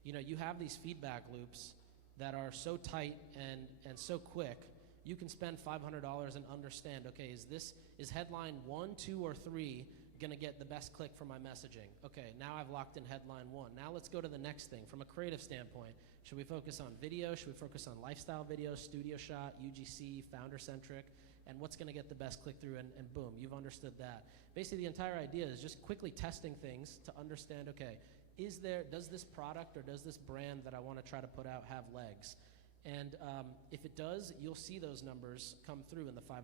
you have these feedback loops that are so tight and so quick. You can spend $500 and understand, okay, is headline 1, 2, or 3 going to get the best click for my messaging? Okay, now I've locked in headline 1. Now let's go to the next thing. From a creative standpoint, should we focus on video? Should we focus on lifestyle video, studio shot, UGC, founder-centric? And what's going to get the best click-through? And boom, you've understood that. Basically, the entire idea is just quickly testing things to understand, okay, does this product or does this brand that I want to try to put out have legs? And if it does, you'll see those numbers come through in the $500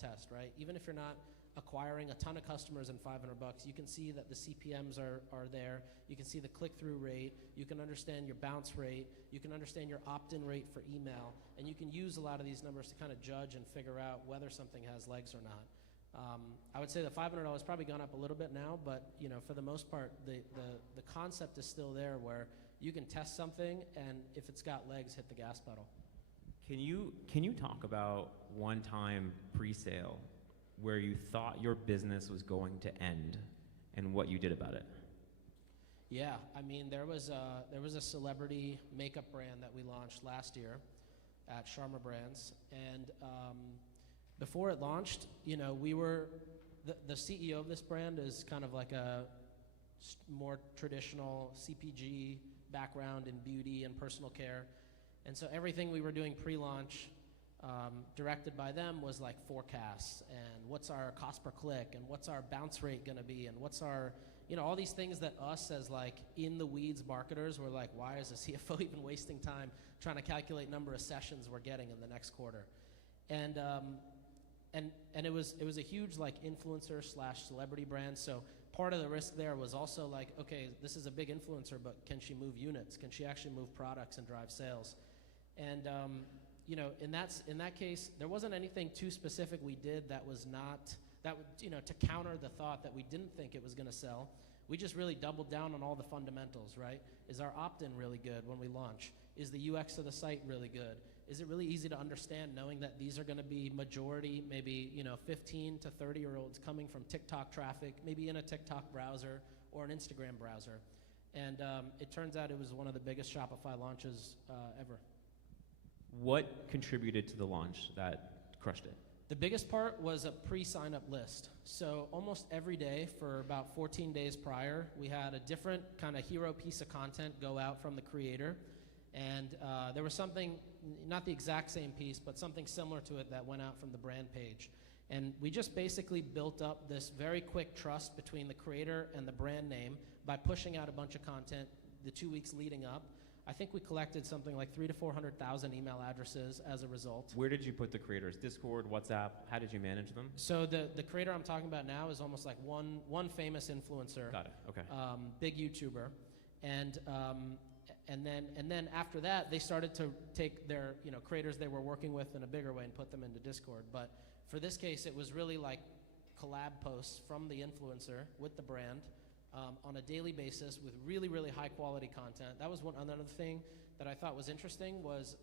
test, right? Even if you're not acquiring a ton of customers in $500, you can see that the CPMs are there. You can see the click-through rate. You can understand your bounce rate. You can understand your opt-in rate for email. And you can use a lot of these numbers to kind of judge and figure out whether something has legs or not. I would say the $500 has probably gone up a little bit now, but for the most part, the concept is still there where you can test something, and if it's got legs, hit the gas pedal. Can you talk about one time pre-sale where you thought your business was going to end and what you did about it? Yeah, I mean, there was a celebrity makeup brand that we launched last year at Sharma Brands, and before it launched, we were the CEO of this brand is kind of like a more traditional CPG background in beauty and personal care, and so everything we were doing pre-launch, directed by them, was like forecasts and what's our cost per click and what's our bounce rate going to be and what's our, all these things that us as like in the weeds marketers were like, why is the CFO even wasting time trying to calculate number of sessions we're getting in the next quarter? And it was a huge like influencer / celebrity brand. So part of the risk there was also like, okay, this is a big influencer, but can she move units? Can she actually move products and drive sales? And in that case, there wasn't anything too specific we did that was not, to counter the thought that we didn't think it was going to sell. We just really doubled down on all the fundamentals, right? Is our opt-in really good when we launch? Is the UX of the site really good? Is it really easy to understand knowing that these are going to be majority, maybe 15 to 30-year-olds coming from TikTok traffic, maybe in a TikTok browser or an Instagram browser? And it turns out it was one of the biggest Shopify launches ever. What contributed to the launch that crushed it? The biggest part was a pre-sign-up list. So almost every day for about 14 days prior, we had a different kind of hero piece of content go out from the creator. And there was something, not the exact same piece, but something similar to it that went out from the brand page. And we just basically built up this very quick trust between the creator and the brand name by pushing out a bunch of content the 2 weeks leading up. I think we collected something like 300,000 to 400,000 email addresses as a result. Where did you put the creators? Discord, WhatsApp? How did you manage them? So the creator I'm talking about now is almost like one famous influencer. Got it. Okay. Big YouTuber, and then after that they started to take their creators they were working with in a bigger way and put them into Discord. But for this case, it was really like collab posts from the influencer with the brand. On a daily basis with really, really high quality content. That was another thing that I thought was interesting was,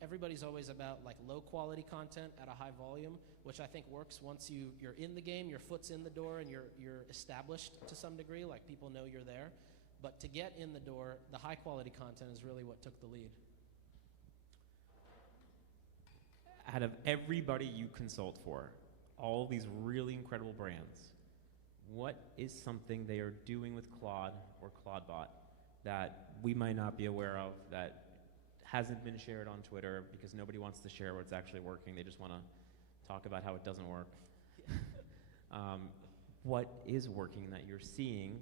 everybody's always about like low quality content at a high volume, which I think works once you're in the game, your foot's in the door and you're established to some degree, like people know you're there. But to get in the door, the high quality content is really what took the lead. Out of everybody you consult for, all these really incredible brands, what is something they are doing with Claude or Claudebot that we might not be aware of, that hasn't been shared on Twitter because nobody wants to share what's actually working? They just want to talk about how it doesn't work. What is working that you're seeing?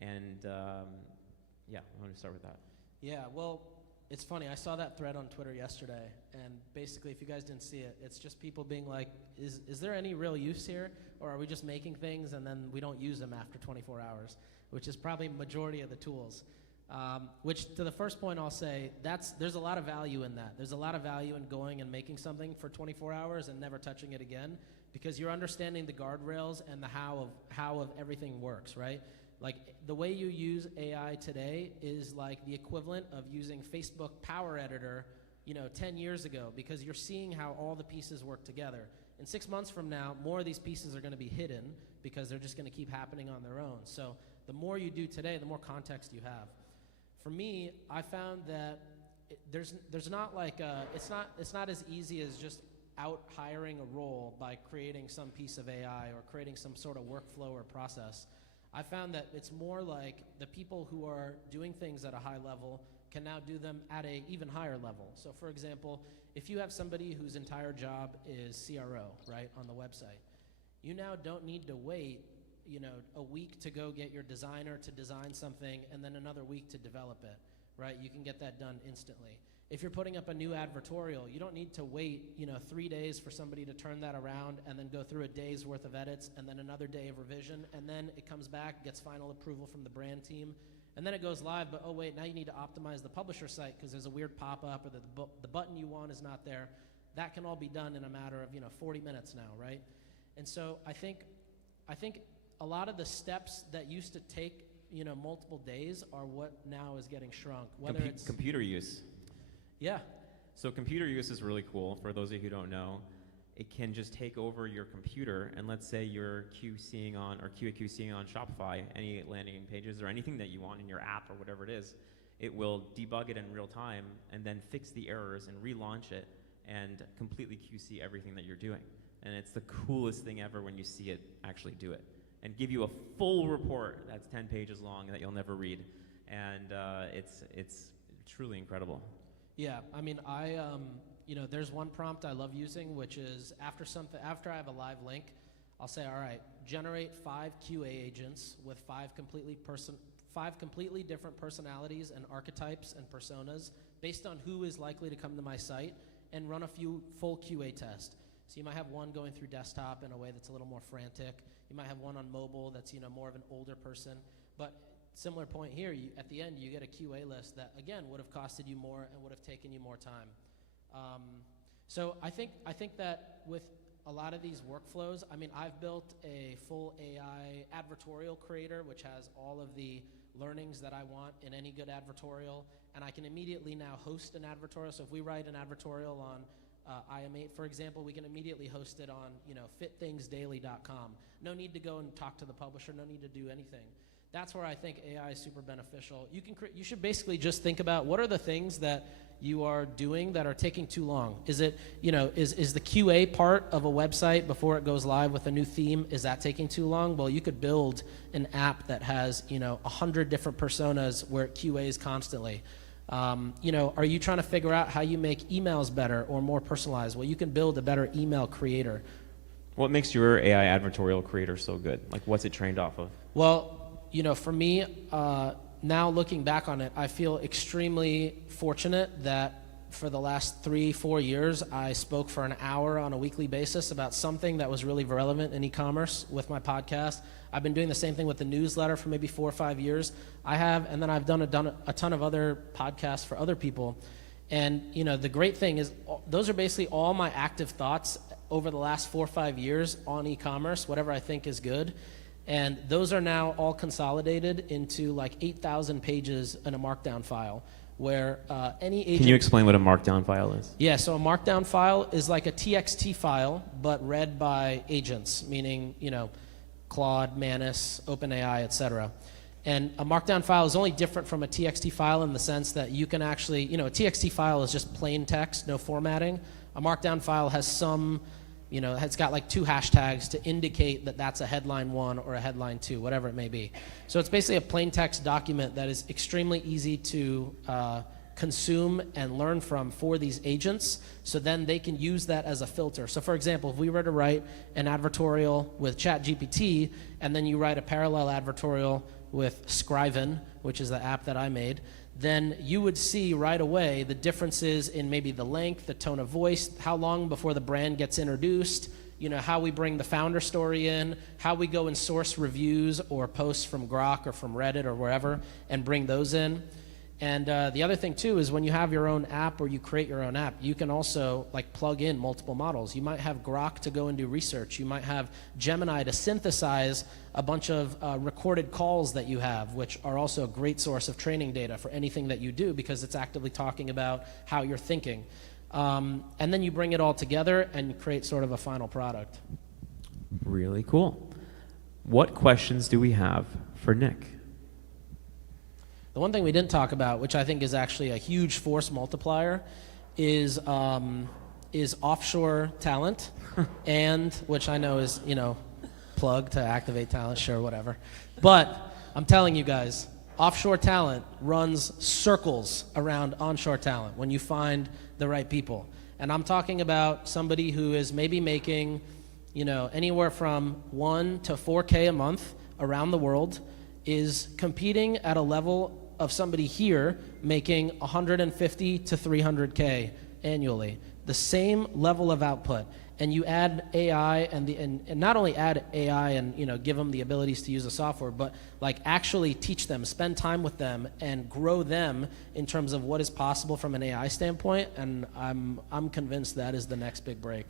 And yeah, I want to start with that. Yeah, well, it's funny. I saw that thread on Twitter yesterday, and basically, if you guys didn't see it, it's just people being like, is there any real use here? Or are we just making things and then we don't use them after 24 hours, which is probably majority of the tools. Which, to the first point, I'll say, there's a lot of value in that. There's a lot of value in going and making something for 24 hours and never touching it again, because you're understanding the guardrails and the how of everything works, right? Like, the way you use AI today is like the equivalent of using Facebook Power Editor, 10 years ago, because you're seeing how all the pieces work together. In 6 months from now, more of these pieces are going to be hidden because they're just going to keep happening on their own. So the more you do today, the more context you have. For me, I found that there's not like it's not as easy as just out hiring a role by creating some piece of AI or creating some sort of workflow or process. I found that it's more like the people who are doing things at a high level can now do them at an even higher level. So for example, if you have somebody whose entire job is CRO, right, on the website, you now don't need to wait, a week to go get your designer to design something and then another week to develop it, right? You can get that done instantly. If you're putting up a new advertorial, you don't need to wait, 3 days for somebody to turn that around and then go through a day's worth of edits and then another day of revision, and then it comes back, gets final approval from the brand team, and then it goes live, but oh wait, now you need to optimize the publisher site because there's a weird pop-up or the button you want is not there. That can all be done in a matter of 40 minutes now, right? And so I think a lot of the steps that used to take multiple days are what now is getting shrunk. Whether it's computer use. Yeah. So computer use is really cool. For those of you who don't know, it can just take over your computer, and let's say you're QA/QCing on Shopify, any landing pages or anything that you want in your app or whatever it is, it will debug it in real time and then fix the errors and relaunch it and completely QC everything that you're doing. And it's the coolest thing ever when you see it actually do it and give you a full report that's 10 pages long that you'll never read. And it's truly incredible. Yeah, I mean, there's one prompt I love using, which is after I have a live link, I'll say, all right, generate 5 QA agents with 5 completely different personalities and archetypes and personas based on who is likely to come to my site, and run a few full QA tests. So you might have one going through desktop in a way that's a little more frantic. You might have one on mobile that's more of an older person. But similar point here, at the end you get a QA list that again would have costed you more and would have taken you more time. So I think that with a lot of these workflows, I mean, I've built a full AI advertorial creator which has all of the learnings that I want in any good advertorial, and I can immediately now host an advertorial. So if we write an advertorial on IM8, for example, we can immediately host it on, fitthingsdaily.com. No need to go and talk to the publisher, no need to do anything. That's where I think AI is super beneficial. You should basically just think about what are the things that you are doing that are taking too long. Is it, is the QA part of a website before it goes live with a new theme, is that taking too long? Well, you could build an app that has, 100 different personas where it QAs constantly. Are you trying to figure out how you make emails better or more personalized? Well, you can build a better email creator. What makes your AI advertorial creator so good? Like, what's it trained off of? Well, for me, now looking back on it, I feel extremely fortunate that for the last 3-4 years, I spoke for an hour on a weekly basis about something that was really relevant in e-commerce with my podcast. I've been doing the same thing with the newsletter for maybe 4 or 5 years. And then I've done a ton of other podcasts for other people. And, the great thing is those are basically all my active thoughts over the last 4 or 5 years on e-commerce, whatever I think is good. And those are now all consolidated into like 8,000 pages in a markdown file where any agent... Can you explain what a markdown file is? Yeah, so a markdown file is like a TXT file, but read by agents, meaning, Claude, Manus, OpenAI, etc. And a markdown file is only different from a TXT file in the sense that you can actually, a TXT file is just plain text, no formatting. A markdown file has some... it's got like 2 hashtags to indicate that that's a headline 1 or a headline 2, whatever it may be. So it's basically a plain text document that is extremely easy to consume and learn from for these agents, so then they can use that as a filter. So for example, if we were to write an advertorial with ChatGPT, and then you write a parallel advertorial with Scriven, which is the app that I made, then you would see right away the differences in maybe the length, the tone of voice, how long before the brand gets introduced, how we bring the founder story in, how we go and source reviews or posts from Grok or from Reddit or wherever and bring those in. And the other thing too is when you have your own app or you create your own app, you can also like plug in multiple models. You might have Grok to go and do research. You might have Gemini to synthesize a bunch of recorded calls that you have, which are also a great source of training data for anything that you do because it's actively talking about how you're thinking. And then you bring it all together and you create sort of a final product. Really cool. What questions do we have for Nick? The one thing we didn't talk about, which I think is actually a huge force multiplier, is offshore talent, and which I know is, plug to activate talent, sure, whatever. But I'm telling you guys, offshore talent runs circles around onshore talent when you find the right people. And I'm talking about somebody who is maybe making, anywhere from 1 to 4K a month around the world, is competing at a level of somebody here making 150 to 300K annually, the same level of output. And you add AI and not only add AI and give them the abilities to use the software, but like actually teach them, spend time with them, and grow them in terms of what is possible from an AI standpoint. And I'm convinced that is the next big break.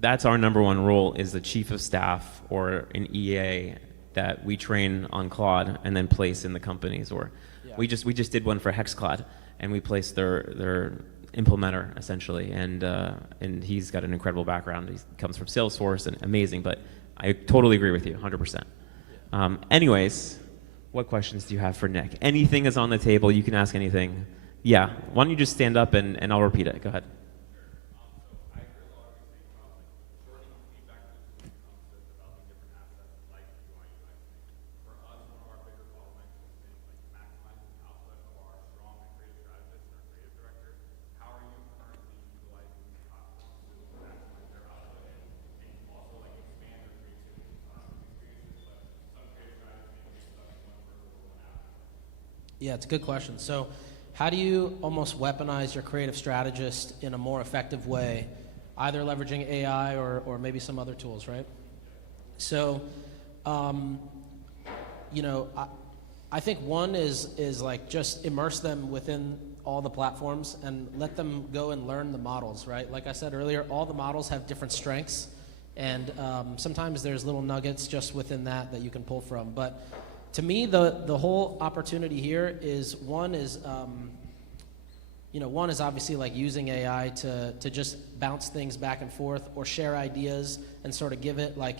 That's our number one role, is the chief of staff or an EA that we train on Claude and then place in the companies. Or we just did one for HexCloud, and we placed their implementer essentially, and he's got an incredible background. He comes from Salesforce and amazing. But I totally agree with you, 100%. Anyways, what questions do you have for Nick? Anything is on the table. You can ask anything. Yeah. Why don't you just stand up and I'll repeat it. Go ahead. Yeah, it's a good question. So how do you almost weaponize your creative strategist in a more effective way, either leveraging AI or maybe some other tools, right? So, I think one is like just immerse them within all the platforms and let them go and learn the models, right? Like I said earlier, all the models have different strengths, and sometimes there's little nuggets just within that you can pull from. But to me, the whole opportunity here is one is obviously like using AI to just bounce things back and forth or share ideas and sort of give it like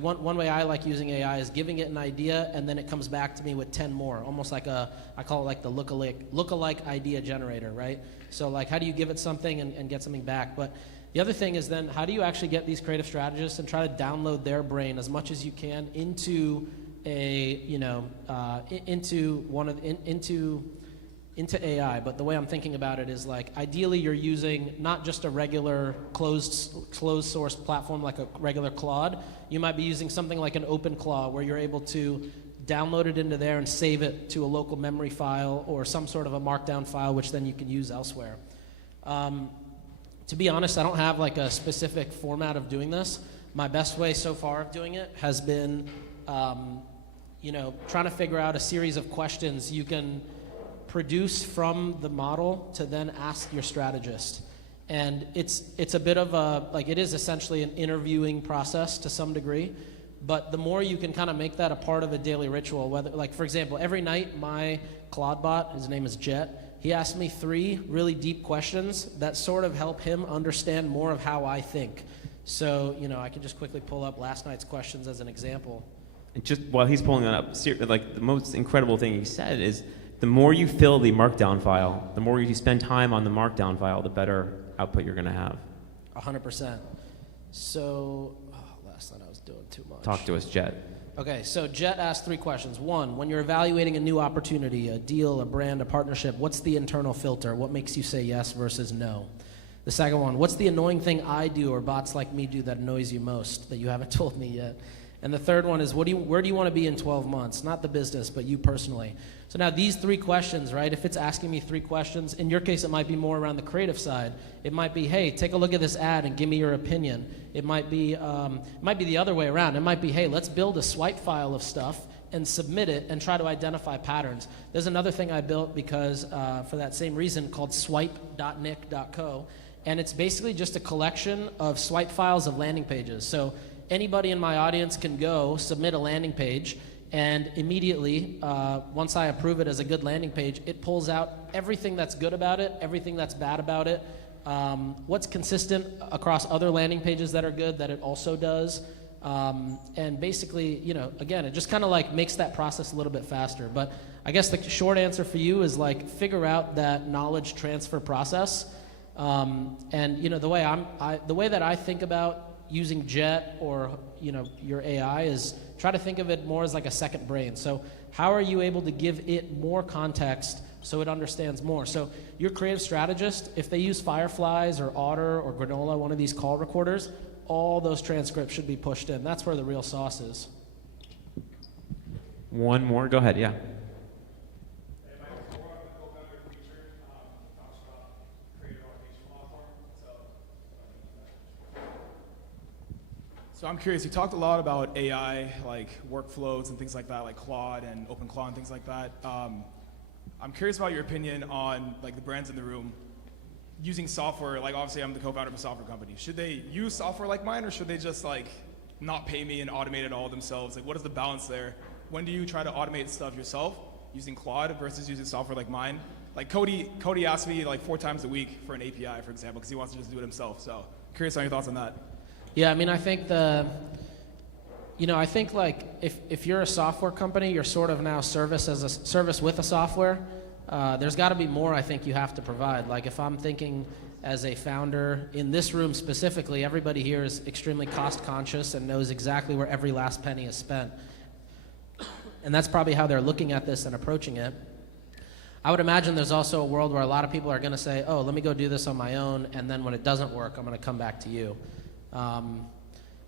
one way I like using AI is giving it an idea and then it comes back to me with 10 more, almost like I call it like the lookalike idea generator, right? So like how do you give it something and get something back? But the other thing is then how do you actually get these creative strategists and try to download their brain as much as you can into into AI, but the way I'm thinking about it is like ideally you're using not just a regular closed source platform like a regular Claude. You might be using something like an OpenClaw where you're able to download it into there and save it to a local memory file or some sort of a markdown file which then you can use elsewhere. To be honest, I don't have like a specific format of doing this. My best way so far of doing it has been trying to figure out a series of questions you can produce from the model to then ask your strategist. And it's a bit of it is essentially an interviewing process to some degree, but the more you can kind of make that a part of a daily ritual, whether, like for example, every night my Claude bot, his name is Jet, he asks me 3 really deep questions that sort of help him understand more of how I think. So, I can just quickly pull up last night's questions as an example. And just while he's pulling that up, like the most incredible thing he said is the more you fill the markdown file, the more you spend time on the markdown file, the better output you're going to have. 100%. So, last night I was doing too much. Talk to us, Jet. Okay, so Jet asked 3 questions. 1, when you're evaluating a new opportunity, a deal, a brand, a partnership, what's the internal filter? What makes you say yes versus no? The second one, what's the annoying thing I do or bots like me do that annoys you most that you haven't told me yet? And the third one is, where do you want to be in 12 months? Not the business, but you personally. So now these 3 questions, right? If it's asking me 3 questions, in your case, it might be more around the creative side. It might be, hey, take a look at this ad and give me your opinion. It might be the other way around. It might be, hey, let's build a swipe file of stuff and submit it and try to identify patterns. There's another thing I built because for that same reason called swipe.nick.co, and it's basically just a collection of swipe files of landing pages. So anybody in my audience can go submit a landing page, and immediately, once I approve it as a good landing page, it pulls out everything that's good about it, everything that's bad about it, what's consistent across other landing pages that are good that it also does, and basically, again, it just kind of like makes that process a little bit faster. But I guess the short answer for you is like figure out that knowledge transfer process, and the way that I think about using Jet or your AI is try to think of it more as like a second brain. So how are you able to give it more context so it understands more? So your creative strategist, if they use Fireflies or Otter or Granola, one of these call recorders, all those transcripts should be pushed in. That's where the real sauce is. One more, go ahead, yeah. So I'm curious, you talked a lot about AI, like workflows and things like that, like Claude and OpenClaw and things like that. I'm curious about your opinion on like the brands in the room using software. Like obviously I'm the co-founder of a software company. Should they use software like mine, or should they just like not pay me and automate it all themselves? Like what is the balance there? When do you try to automate stuff yourself using Claude versus using software like mine? Like Cody asks me like 4 times a week for an API, for example, because he wants to just do it himself. So curious on your thoughts on that. Yeah, I mean, I think like if you're a software company, you're sort of now service with a software. There's got to be more I think you have to provide. Like if I'm thinking as a founder in this room specifically, everybody here is extremely cost conscious and knows exactly where every last penny is spent. And that's probably how they're looking at this and approaching it. I would imagine there's also a world where a lot of people are going to say, oh, let me go do this on my own, and then when it doesn't work, I'm going to come back to you.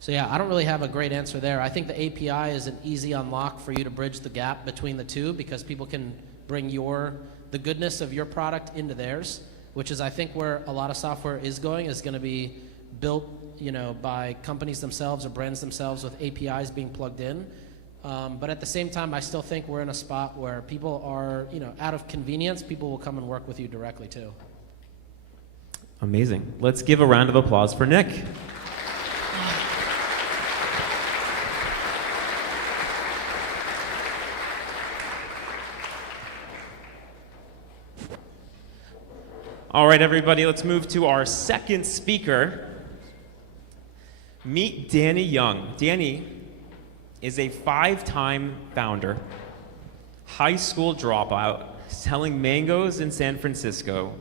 So yeah, I don't really have a great answer there. I think the API is an easy unlock for you to bridge the gap between the two, because people can bring the goodness of your product into theirs, which is I think where a lot of software is going to be built, by companies themselves or brands themselves with APIs being plugged in. But at the same time, I still think we're in a spot where people are, out of convenience, people will come and work with you directly too. Amazing. Let's give a round of applause for Nick. All right, everybody, let's move to our second speaker. Meet Danny Young. Danny is a 5-time founder, high school dropout, selling mangoes in San Francisco,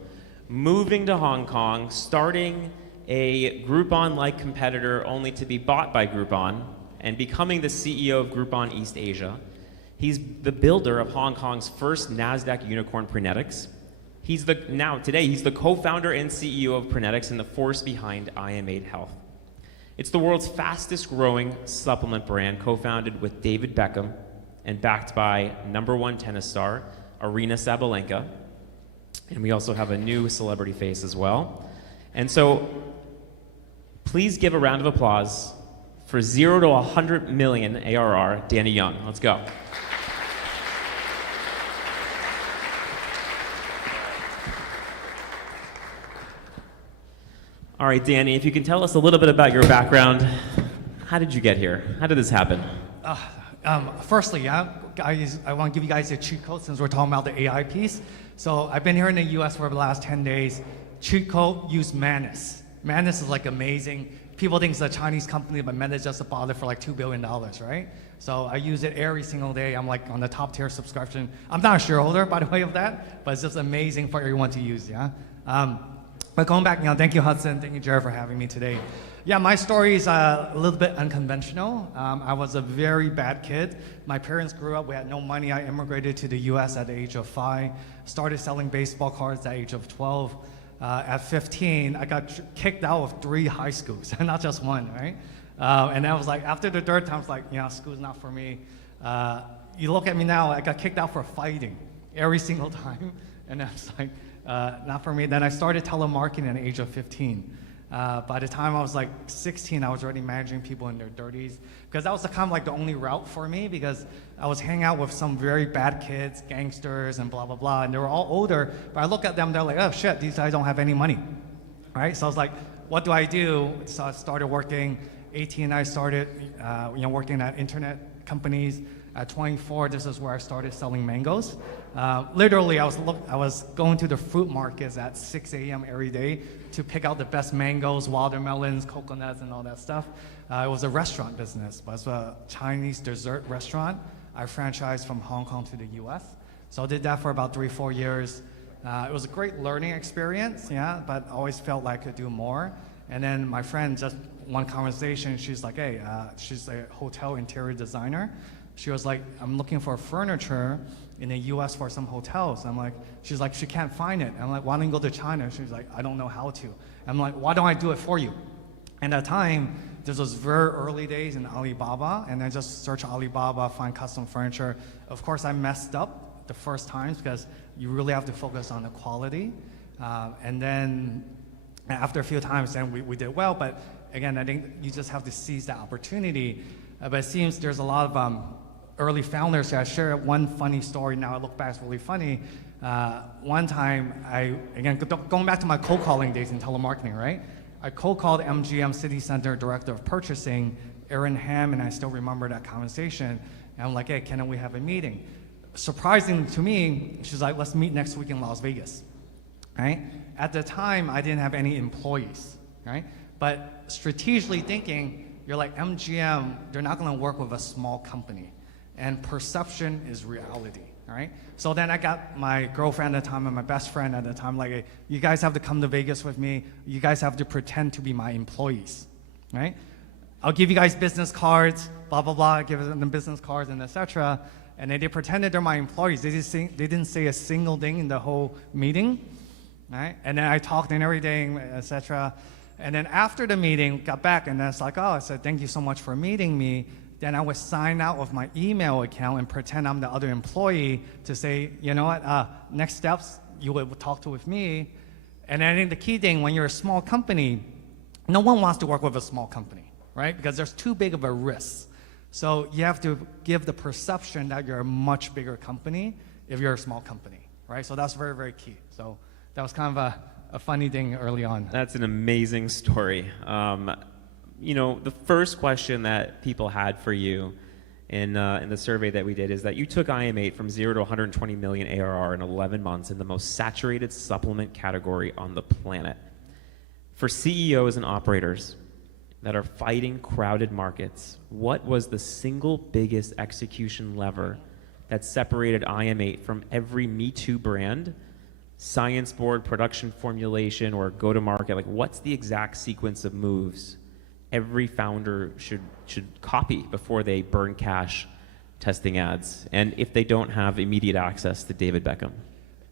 moving to Hong Kong, starting a Groupon-like competitor only to be bought by Groupon, and becoming the CEO of Groupon East Asia. He's the builder of Hong Kong's first NASDAQ unicorn, Prenetics. Today, he's the co-founder and CEO of Prenetics and the force behind IM8 Health. It's the world's fastest growing supplement brand, co-founded with David Beckham and backed by #1 tennis star, Aryna Sabalenka. And we also have a new celebrity face as well. And so, please give a round of applause for 0 to 100 million ARR, Danny Young. Let's go. All right, Danny, if you can tell us a little bit about your background. How did you get here? How did this happen? Firstly, guys, I want to give you guys a cheat code since we're talking about the AI piece. So I've been here in the US for the last 10 days. Cheat code, use Manus. Manus is like amazing. People think it's a Chinese company, but Manus just bought it for like $2 billion, right? So I use it every single day. I'm like on the top tier subscription. I'm not a shareholder, by the way, of that, but it's just amazing for everyone to use, yeah? But going back, thank you, Hudson. Thank you, Jared, for having me today. Yeah, my story is a little bit unconventional. I was a very bad kid. My parents grew up, we had no money. I immigrated to the US at the age of 5, started selling baseball cards at the age of 12. At 15, I got kicked out of 3 high schools, not just one, right? And I was like, after the third time, I was like, school's not for me. You look at me now, I got kicked out for fighting every single time. And I was like, not for me. Then I started telemarketing at the age of 15. By the time I was like 16, I was already managing people in their 30s. Because that was kind of like the only route for me, because I was hanging out with some very bad kids, gangsters, and blah, blah, blah. And they were all older, but I look at them, they're like, oh shit, these guys don't have any money. Right? So I was like, what do I do? So I started working. 18, I started working at internet companies. At 24, this is where I started selling mangoes. Literally, I was going to the fruit markets at 6 a.m. every day to pick out the best mangoes, watermelons, coconuts, and all that stuff. It was a restaurant business, but it was a Chinese dessert restaurant. I franchised from Hong Kong to the US. So I did that for about 3-4 years. It was a great learning experience, yeah, but I always felt like I could do more. And then my friend, just one conversation, she's like, hey, she's a hotel interior designer. She was like, I'm looking for furniture in the US for some hotels. She's like, she can't find it. I'm like, why don't you go to China? She's like, I don't know how to. I'm like, why don't I do it for you? And at the time, this was very early days in Alibaba, and I just search Alibaba, find custom furniture. Of course, I messed up the first times because you really have to focus on the quality. And then after a few times, then we did well. But again, I think you just have to seize that opportunity. But it seems there's a lot of early founders. I share one funny story now. I look back, it's really funny. One time, going back to my cold calling days in telemarketing, right? I cold called MGM City Center Director of Purchasing, Erin Ham, and I still remember that conversation. And I'm like, hey, can we have a meeting? Surprising to me, she's like, let's meet next week in Las Vegas, right? At the time, I didn't have any employees, right? But strategically thinking, you're like, MGM, they're not gonna work with a small company. And perception is reality, right? So then I got my girlfriend at the time and my best friend at the time, like, hey, you guys have to come to Vegas with me. You guys have to pretend to be my employees, right? I'll give you guys business cards, blah, blah, blah, give them business cards and etc. And they pretended they're my employees. They didn't say a single thing in the whole meeting, right? And then I talked in every day, etc. And then after the meeting, got back and then it's like, oh, I said, thank you so much for meeting me. Then I would sign out of my email account and pretend I'm the other employee to say, you know what, next steps, you would talk to with me. And I think the key thing, when you're a small company, no one wants to work with a small company, right? Because there's too big of a risk. So you have to give the perception that you're a much bigger company if you're a small company, right? So that's very, very key. So that was kind of a funny thing early on. That's an amazing story. The first question that people had for you in the survey that we did is that you took IM8 from 0 to 120 million ARR in 11 months in the most saturated supplement category on the planet. For CEOs and operators that are fighting crowded markets, what was the single biggest execution lever that separated IM8 from every Me Too brand, science board, production formulation, or go-to-market? Like, what's the exact sequence of moves every founder should copy before they burn cash testing ads, and if they don't have immediate access to David Beckham?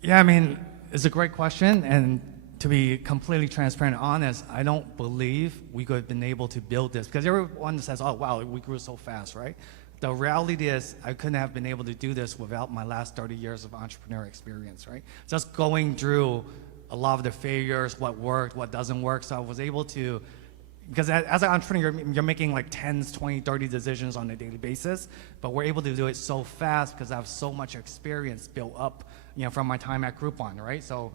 Yeah, I mean, it's a great question, and to be completely transparent and honest, I don't believe we could have been able to build this, because everyone says, oh wow, we grew so fast, right? The reality is I couldn't have been able to do this without my last 30 years of entrepreneur experience, right? Just going through a lot of the failures, what worked, what doesn't work, so I was able to, because as an entrepreneur, you're making like 10, 20, 30 decisions on a daily basis, but we're able to do it so fast because I have so much experience built up, from my time at Groupon, right? So,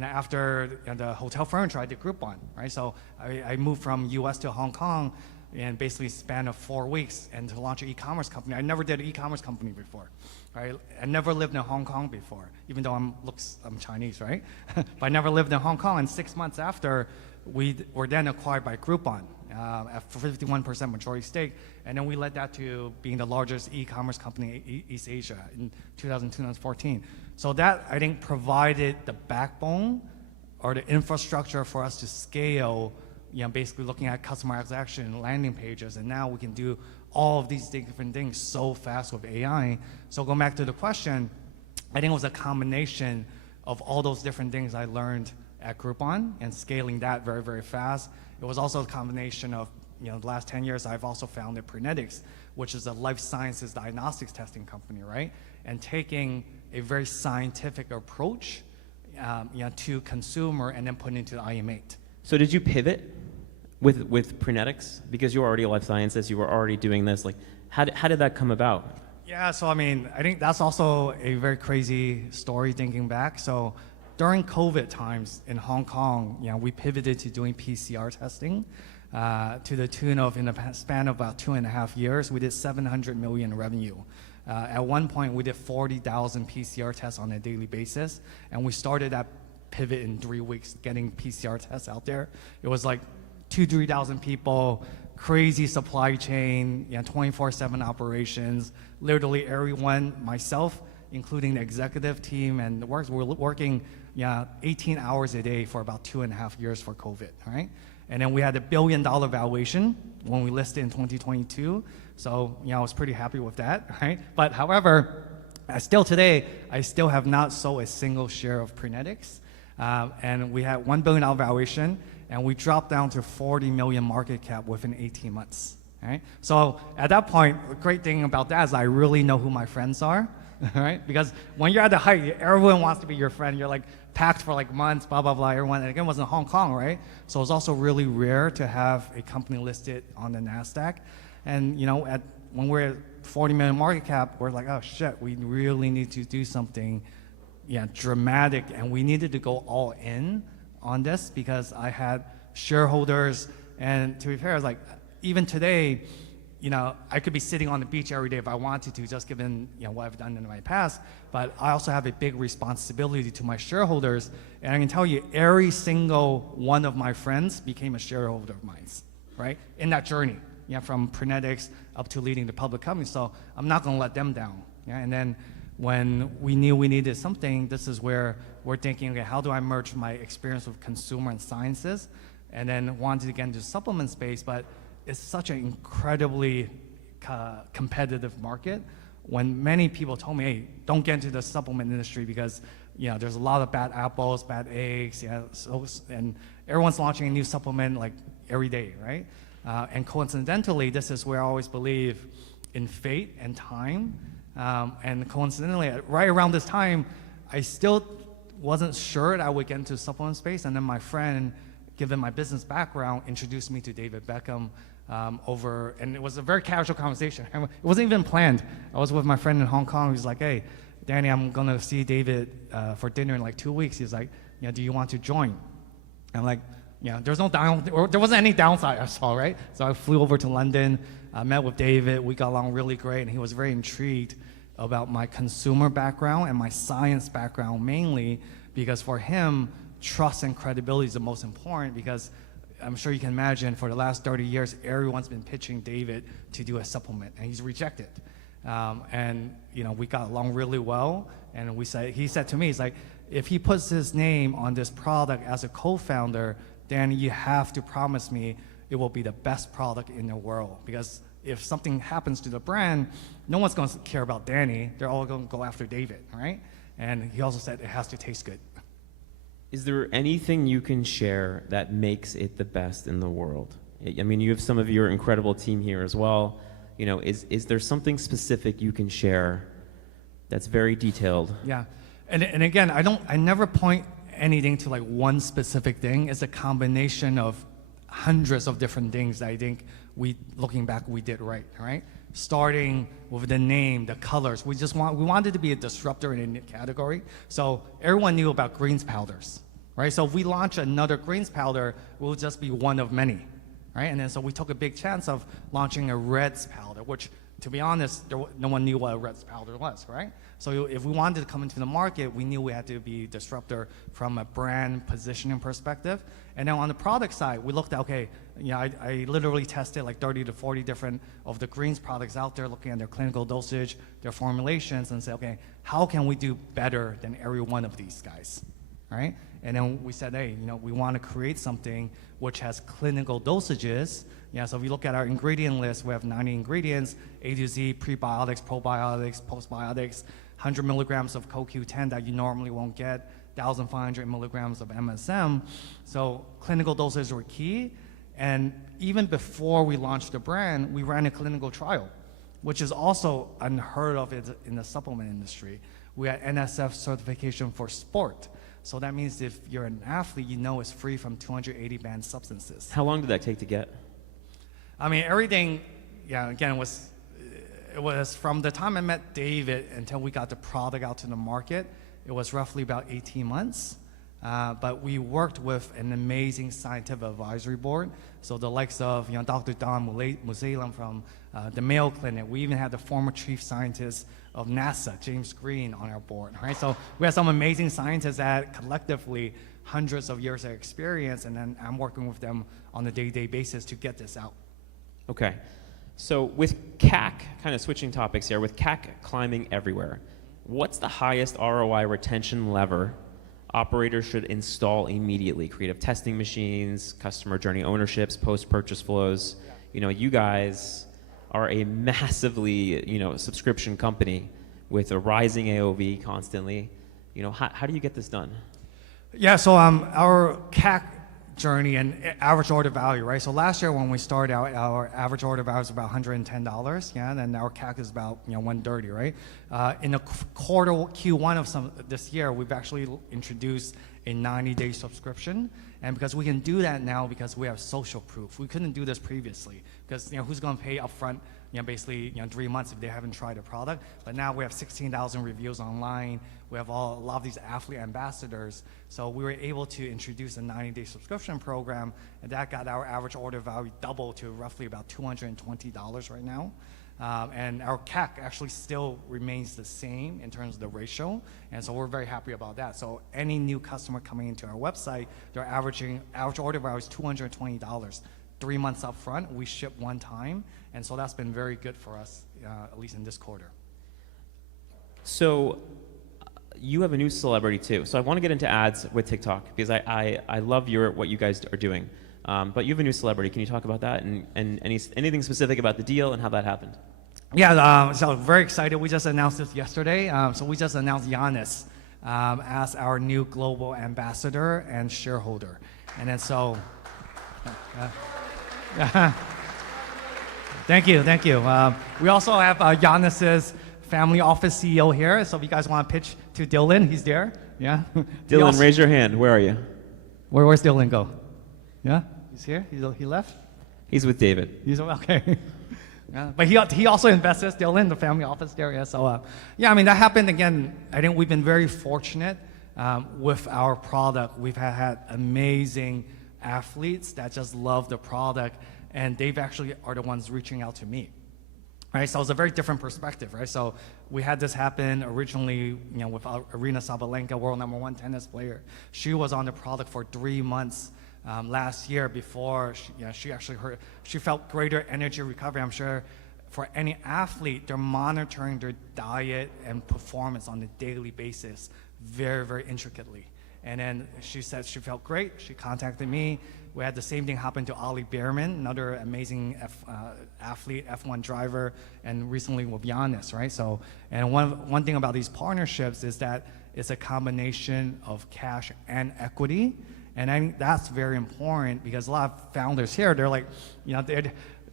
after the hotel furniture, I did Groupon, right? So I moved from US to Hong Kong and basically span of 4 weeks and to launch an e-commerce company. I never did an e-commerce company before, right? I never lived in Hong Kong before, even though I'm Chinese, right? But I never lived in Hong Kong, and 6 months after, we were then acquired by Groupon at 51% majority stake, and then we led that to being the largest e-commerce company in East Asia in 2014. So that, I think, provided the backbone or the infrastructure for us to scale, basically looking at customer acquisition, landing pages, and now we can do all of these different things so fast with AI. So going back to the question, I think it was a combination of all those different things I learned at Groupon and scaling that very, very fast. It was also a combination of, the last 10 years, I've also founded Prenetics, which is a life sciences diagnostics testing company, right? And taking a very scientific approach, to consumer and then putting it into the IM8. So did you pivot with Prenetics? Because you were already life sciences, you were already doing this. Like, how did that come about? Yeah, so I mean, I think that's also a very crazy story thinking back. So during COVID times in Hong Kong, we pivoted to doing PCR testing to the tune of, in the span of about 2.5 years, we did 700 million revenue. At one point, we did 40,000 PCR tests on a daily basis, and we started that pivot in 3 weeks, getting PCR tests out there. It was like 3,000 people, crazy supply chain, 24/7 operations, literally everyone, myself, including the executive team and the works, we're working 18 hours a day for about 2.5 years for COVID, right? And then we had $1 billion valuation when we listed in 2022. So, I was pretty happy with that, right? But however, I still have not sold a single share of Prenetics. And we had $1 billion valuation, and we dropped down to 40 million market cap within 18 months, right? So at that point, the great thing about that is I really know who my friends are, right? Because when you're at the height, everyone wants to be your friend. You're like packed for like months, blah, blah, blah. Everyone, and again, was in Hong Kong, right? So it's also really rare to have a company listed on the NASDAQ. And when we're at 40 million market cap, we're like, oh shit, we really need to do something dramatic. And we needed to go all in on this because I had shareholders. And to be fair, I was like, even today, I could be sitting on the beach every day if I wanted to, just given what I've done in my past. But I also have a big responsibility to my shareholders, and I can tell you, every single one of my friends became a shareholder of mine, right? In that journey, from Prenetics up to leading the public company. So I'm not going to let them down. And then when we knew we needed something, this is where we're thinking, okay, how do I merge my experience with consumer and sciences, and then wanted to get into the supplement space, but it's such an incredibly competitive market. When many people told me, hey, don't get into the supplement industry because there's a lot of bad apples, bad eggs, and everyone's launching a new supplement like every day, right? And coincidentally, this is where I always believe in fate and time. And coincidentally, right around this time, I still wasn't sure that I would get into supplement space, and then my friend, given my business background, introduced me to David Beckham and it was a very casual conversation. It wasn't even planned. I was with my friend in Hong Kong. He was like, hey, Danny, I'm gonna see David for dinner in like 2 weeks. He's like, do you want to join? I'm like, Yeah, there wasn't any downside I saw, right? So I flew over to London, met with David, we got along really great, and he was very intrigued about my consumer background and my science background mainly, because for him, trust and credibility is the most important, because I'm sure you can imagine for the last 30 years, everyone's been pitching David to do a supplement, and he's rejected. And we got along really well, and he said to me, he's like, if he puts his name on this product as a co-founder, then you have to promise me it will be the best product in the world. Because if something happens to the brand, no one's going to care about Danny. They're all going to go after David, right? And he also said it has to taste good. Is there anything you can share that makes it the best in the world? I mean, you have some of your incredible team here as well. Is there something specific you can share that's very detailed? Yeah, and again, I never point anything to like one specific thing. It's a combination of hundreds of different things that I think looking back, we did right? Starting with the name, the colors. We wanted to be a disruptor in a category. So everyone knew about greens powders, right? So if we launch another greens powder, we'll just be one of many, right? And then so we took a big chance of launching a reds powder, which, to be honest, no one knew what a reds powder was, right? So if we wanted to come into the market, we knew we had to be disruptor from a brand positioning perspective. And then on the product side, we looked at, okay, I literally tested like 30 to 40 different of the greens products out there, looking at their clinical dosage, their formulations, and say, okay, how can we do better than every one of these guys, right? And then we said, hey, we want to create something which has clinical dosages. Yeah, so if you look at our ingredient list, we have 90 ingredients, A to Z, prebiotics, probiotics, postbiotics, 100 milligrams of CoQ10 that you normally won't get, 1,500 milligrams of MSM. So clinical doses were key. And even before we launched the brand, we ran a clinical trial, which is also unheard of in the supplement industry. We had NSF certification for sport. So that means if you're an athlete, it's free from 280 banned substances. How long did that take to get? I mean, everything, again, it was from the time I met David until we got the product out to the market, it was roughly about 18 months. But we worked with an amazing scientific advisory board. So the likes of Dr. Don Muselam from the Mayo Clinic. We even had the former chief scientist of NASA, James Green, on our board, right? So we had some amazing scientists that collectively hundreds of years of experience, and then I'm working with them on a day-to-day basis to get this out. Okay. So with CAC, kind of switching topics here, with CAC climbing everywhere, what's the highest ROI retention lever operators should install immediately? Creative testing machines, customer journey ownerships, post-purchase flows. You guys are a massively, subscription company with a rising AOV constantly. How do you get this done? Yeah, so our CAC journey and average order value, right? So last year when we started out, our average order value was about $110, and then our CAC is about $130, right? In the quarter Q1 of this year, we've actually introduced a 90-day subscription, and because we can do that now because we have social proof. We couldn't do this previously because who's going to pay upfront? Basically 3 months if they haven't tried a product. But now we have 16,000 reviews online. We have a lot of these athlete ambassadors. So we were able to introduce a 90-day subscription program, and that got our average order value double to roughly about $220 right now. And our CAC actually still remains the same in terms of the ratio, and so we're very happy about that. So any new customer coming into our website, their average order value is $220. 3 months up front, we ship one time, and so that's been very good for us, at least in this quarter. So you have a new celebrity too. So I want to get into ads with TikTok because I love what you guys are doing. But you have a new celebrity. Can you talk about that and anything specific about the deal and how that happened? Yeah, so very excited. We just announced this yesterday. So we just announced Giannis as our new global ambassador and shareholder. And then so, thank you. We also have Giannis's family office CEO here. So if you guys want to pitch to Dylan, he's there. Yeah. Dylan, raise your hand. Where are you? Where's Dylan go? Yeah, he's here. He left. He's with David. He's okay. Yeah, but he also invested still in the family office there. Yeah, so I mean that happened again. I think we've been very fortunate with our product. We've had amazing athletes that just love the product, and they've actually are the ones reaching out to me. Right, so it's a very different perspective, right? So we had this happen originally, with Arina Sabalenka, world #1 tennis player. She was on the product for 3 months last year before she felt greater energy recovery. I'm sure for any athlete, they're monitoring their diet and performance on a daily basis very, very intricately. And then she said she felt great. She contacted me. We had the same thing happen to Ali Behrman, another amazing athlete, F1 driver, and recently with Giannis, right? So, and one thing about these partnerships is that it's a combination of cash and equity. And I think that's very important because a lot of founders here, they're like,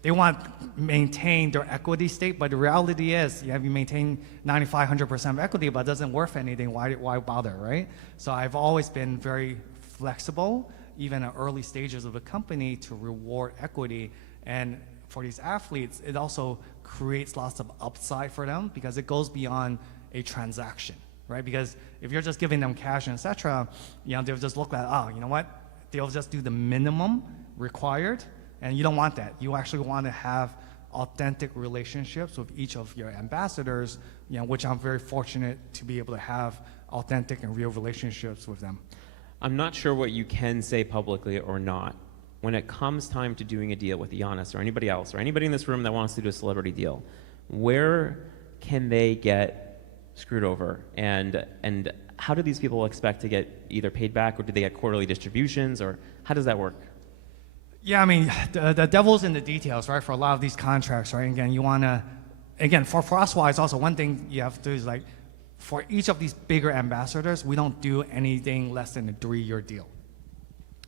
they want to maintain their equity state, but the reality is, you maintain 95, 100% of equity, but it doesn't worth anything. Why bother, right? So I've always been very flexible, even at early stages of the company, to reward equity. And for these athletes, it also creates lots of upside for them because it goes beyond a transaction, right? Because if you're just giving them cash and et cetera, they'll just look at, they'll just do the minimum required. And you don't want that. You actually want to have authentic relationships with each of your ambassadors, which I'm very fortunate to be able to have authentic and real relationships with them. I'm not sure what you can say publicly or not. When it comes time to doing a deal with Giannis or anybody else, or anybody in this room that wants to do a celebrity deal, where can they get screwed over? And how do these people expect to get either paid back, or do they get quarterly distributions, or how does that work? Yeah, I mean, the devil's in the details, right? For a lot of these contracts, right? Again, you want to, for us wise, also one thing you have to do is like, for each of these bigger ambassadors, we don't do anything less than a 3-year deal,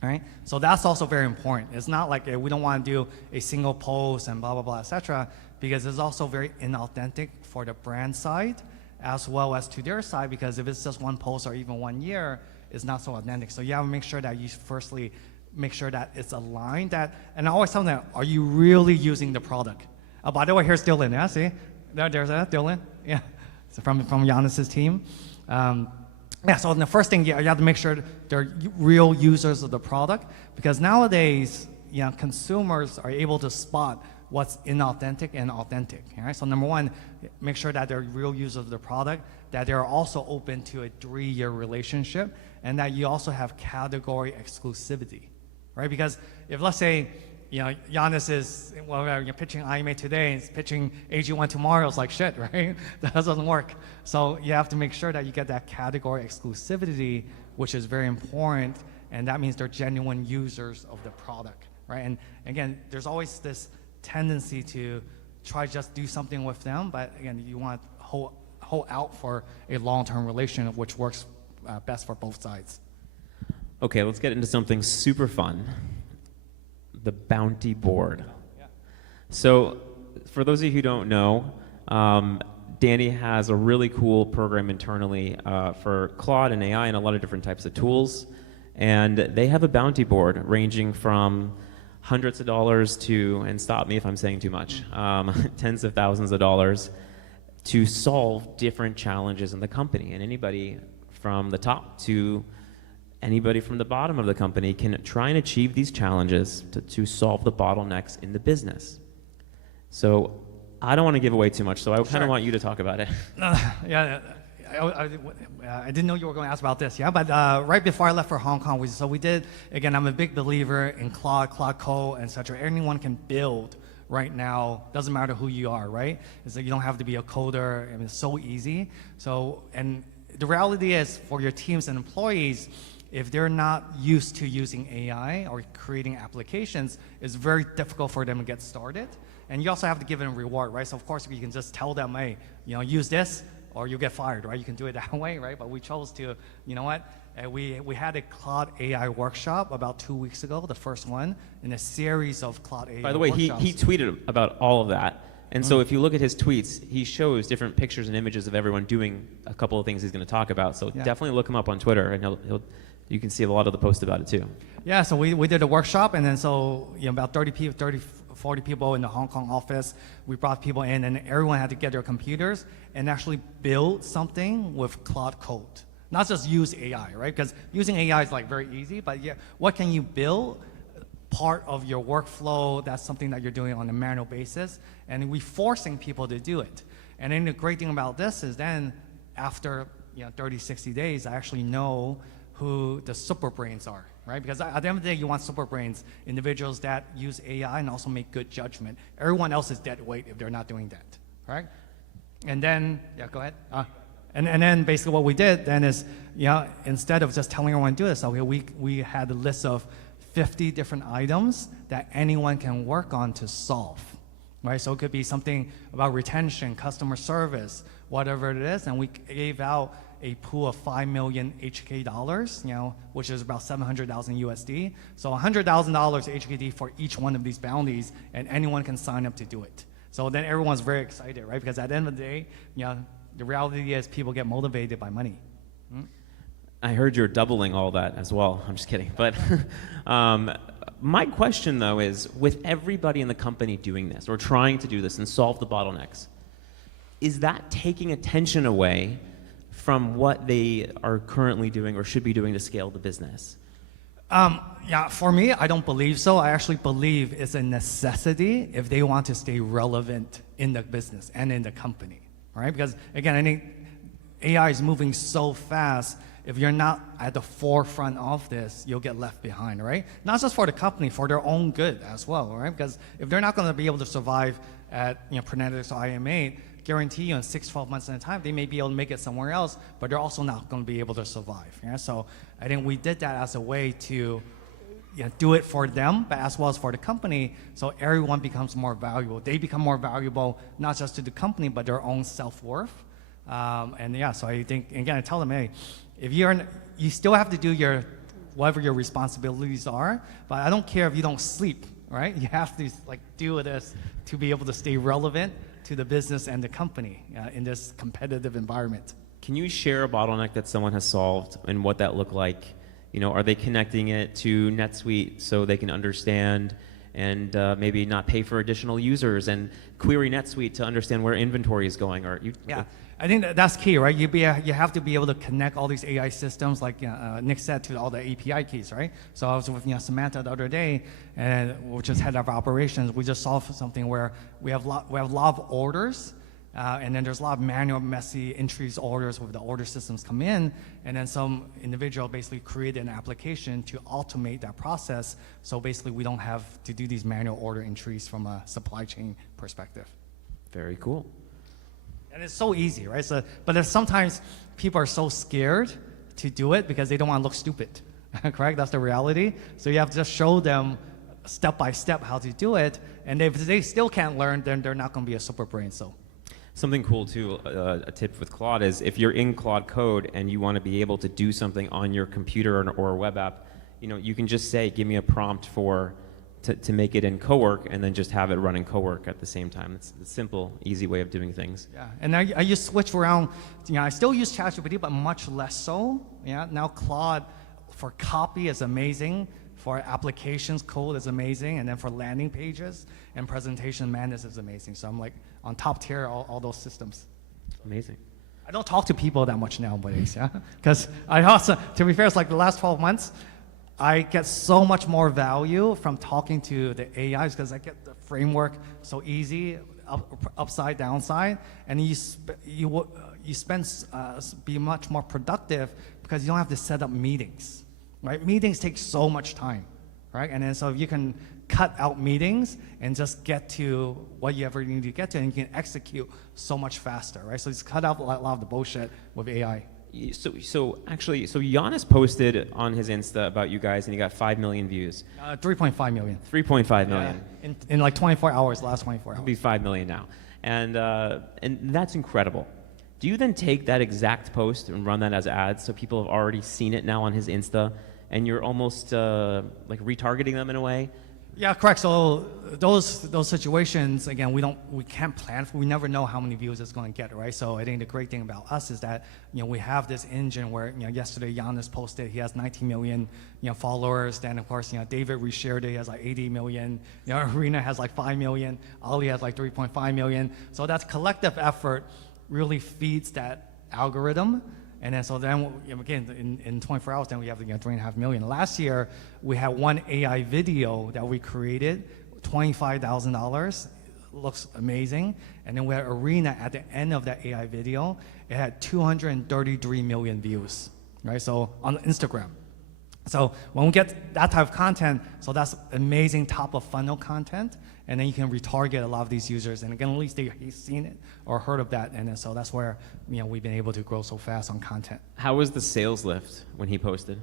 right? So that's also very important. It's not like we don't want to do a single post and blah, blah, blah, et cetera, because it's also very inauthentic for the brand side as well as to their side, because if it's just one post or even 1 year, it's not so authentic. So you have to make sure that you firstly make sure that it's aligned. And I always tell them, are you really using the product? By the way, here's Dylan. Yeah, see, there's Dylan. Yeah, so from Giannis's team. So the first thing, you have to make sure they're real users of the product, because nowadays, consumers are able to spot what's inauthentic and authentic. All right? So number one, make sure that they're real users of the product, that they're also open to a 3-year relationship, and that you also have category exclusivity. Right? Because if, let's say, Giannis is, you're pitching IMA today and he's pitching AG1 tomorrow, it's like shit, right? That doesn't work. So you have to make sure that you get that category exclusivity, which is very important, and that means they're genuine users of the product, right? And again, there's always this tendency to try to just do something with them, but again, you want to hold out for a long-term relationship, which works best for both sides. Okay, let's get into something super fun. The bounty board. Yeah. So, for those of you who don't know, Danny has a really cool program internally for Claude and AI and a lot of different types of tools. And they have a bounty board ranging from hundreds of dollars to, and stop me if I'm saying too much, tens of thousands of dollars to solve different challenges in the company. And anybody from the top to anybody from the bottom of the company can try and achieve these challenges to solve the bottlenecks in the business. So I don't want to give away too much, so I kind of want you to talk about it. I didn't know you were going to ask about this, but right before I left for Hong Kong, we did, again, I'm a big believer in Claude Code, and such. Anyone can build right now, doesn't matter who you are, right? It's like you don't have to be a coder, and it's so easy. So, and the reality is, for your teams and employees, if they're not used to using AI or creating applications, it's very difficult for them to get started. And you also have to give them a reward, right? So of course you can just tell them, hey, use this or you get fired, right? You can do it that way, right? But we chose to, we had a Cloud AI workshop about 2 weeks ago, the first one in a series of Cloud AI workshops. By the way, he tweeted about all of that. And so if you look at his tweets, he shows different pictures and images of everyone doing a couple of things he's going to talk about. So definitely look him up on Twitter, and you can see a lot of the posts about it too. Yeah, so we did a workshop, and then about 40 people in the Hong Kong office. We brought people in, and everyone had to get their computers and actually build something with Cloud Code. Not just use AI, right? Because using AI is like very easy, but what can you build part of your workflow. That's something that you're doing on a manual basis, and we're forcing people to do it. And then the great thing about this is then after 30, 60 days, I actually know who the super brains are, right? Because at the end of the day, you want super brains, individuals that use AI and also make good judgment. Everyone else is dead weight if they're not doing that, right? And then, yeah, go ahead. And then basically what we did then is, instead of just telling everyone to do this, we had a list of 50 different items that anyone can work on to solve, right? So it could be something about retention, customer service, whatever it is, and we gave out a pool of 5 million HK dollars, which is about 700,000 USD. So $100,000 HKD for each one of these bounties, and anyone can sign up to do it. So then everyone's very excited, right? Because at the end of the day, the reality is people get motivated by money. I heard you're doubling all that as well. I'm just kidding. But my question, though, is with everybody in the company doing this or trying to do this and solve the bottlenecks, is that taking attention away from what they are currently doing or should be doing to scale the business? Yeah, for me, I don't believe so. I actually believe it's a necessity if they want to stay relevant in the business and in the company, right? Because again, I think AI is moving so fast. If you're not at the forefront of this, you'll get left behind, right? Not just for the company, for their own good as well, right? Because if they're not going to be able to survive at Prenetics or IM8, guarantee you in 6-12 months at a time, they may be able to make it somewhere else, but they're also not going to be able to survive. Yeah? So I think we did that as a way to do it for them, but as well as for the company, so everyone becomes more valuable. They become more valuable, not just to the company, but their own self-worth. And yeah, so I think, again, I tell them, hey, if you still have to do whatever your responsibilities are, but I don't care if you don't sleep, right? You have to do this to be able to stay relevant to the business and the company in this competitive environment. Can you share a bottleneck that someone has solved and what that looked like? Are they connecting it to NetSuite so they can understand and maybe not pay for additional users and query NetSuite to understand where inventory is going? Yeah, I think that's key, right? You have to be able to connect all these AI systems, like Nick said, to all the API keys, right? So I was with Samantha the other day, which is head of operations. We just solved something where we have a lot of orders, and then there's a lot of manual, messy entries orders where the order systems come in, and then some individual basically created an application to automate that process. So basically, we don't have to do these manual order entries from a supply chain perspective. Very cool. And it's so easy, right? But sometimes people are so scared to do it because they don't want to look stupid, correct? That's the reality. So you have to just show them step by step how to do it. And if they still can't learn, then they're not going to be a super brain. So something cool too, a tip with Claude is if you're in Claude Code and you want to be able to do something on your computer or a web app, you can just say, give me a prompt to make it in Cowork, and then just have it run in Cowork at the same time. It's a simple, easy way of doing things. Yeah, and I just switch around. I still use ChatGPT, but much less so. Yeah, now Claude for copy is amazing. For applications, code is amazing, and then for landing pages and presentation, Madness is amazing. So I'm on top tier all those systems. Amazing. I don't talk to people that much nowadays, yeah, because I also, to be fair, it's the last 12 months. I get so much more value from talking to the AIs because I get the framework so easy, upside, downside, and you be much more productive because you don't have to set up meetings, right? Meetings take so much time, right? And then so if you can cut out meetings and just get to what you ever need to get to, and you can execute so much faster, right? So just cut out a lot of the bullshit with AI. So Giannis posted on his Insta about you guys, and he got 5 million views. 3.5 million. 3.5 million. In 24 hours, last 24 hours. It'll be 5 million now. And that's incredible. Do you then take that exact post and run that as ads so people have already seen it now on his Insta, and you're almost retargeting them in a way? Yeah, correct. So those situations, again, we can't plan for. We never know how many views it's going to get, right? So I think the great thing about us is that we have this engine where yesterday Giannis posted he has 19 million followers. Then of course David reshared it, he has 80 million. Arena has 5 million. Ali has 3.5 million. So that collective effort really feeds that algorithm. And then so then again in 24 hours, then we have 3.5 million. Last year we had one AI video that we created, $25,000. Looks amazing. And then we had Arena at the end of that AI video. It had 233 million views, right? So on Instagram. So when we get that type of content, so that's amazing top of funnel content, and then you can retarget a lot of these users. And again, at least they've seen it or heard of that, and then so that's where we've been able to grow so fast on content. How was the sales lift when he posted?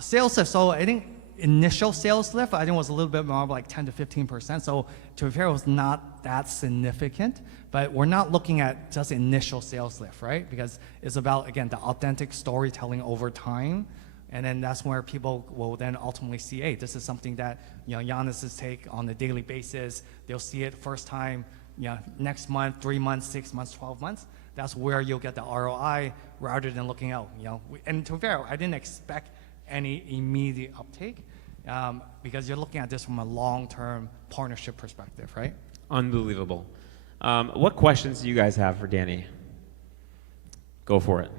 Sales lift. So I think initial sales lift, I think was a little bit more like 10 to 15%. So to be fair, it was not that significant, but we're not looking at just initial sales lift, right? Because it's about, again, the authentic storytelling over time. And then that's where people will then ultimately see, hey, this is something that Giannis's take on a daily basis. They'll see it first time, next month, 3 months, 6 months, 12 months. That's where you'll get the ROI rather than looking out. And to be fair, I didn't expect any immediate uptake because you're looking at this from a long-term partnership perspective, right? Unbelievable. What questions do you guys have for Danny? Go for it.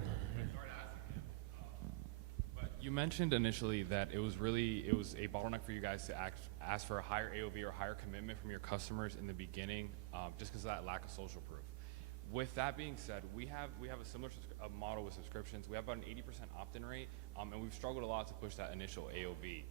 You mentioned initially that it was a bottleneck for you guys to ask for a higher AOV or higher commitment from your customers in the beginning, just because of that lack of social proof. With that being said, we have a similar model with subscriptions. We have about an 80% opt-in rate, and we've struggled a lot to push that initial AOV.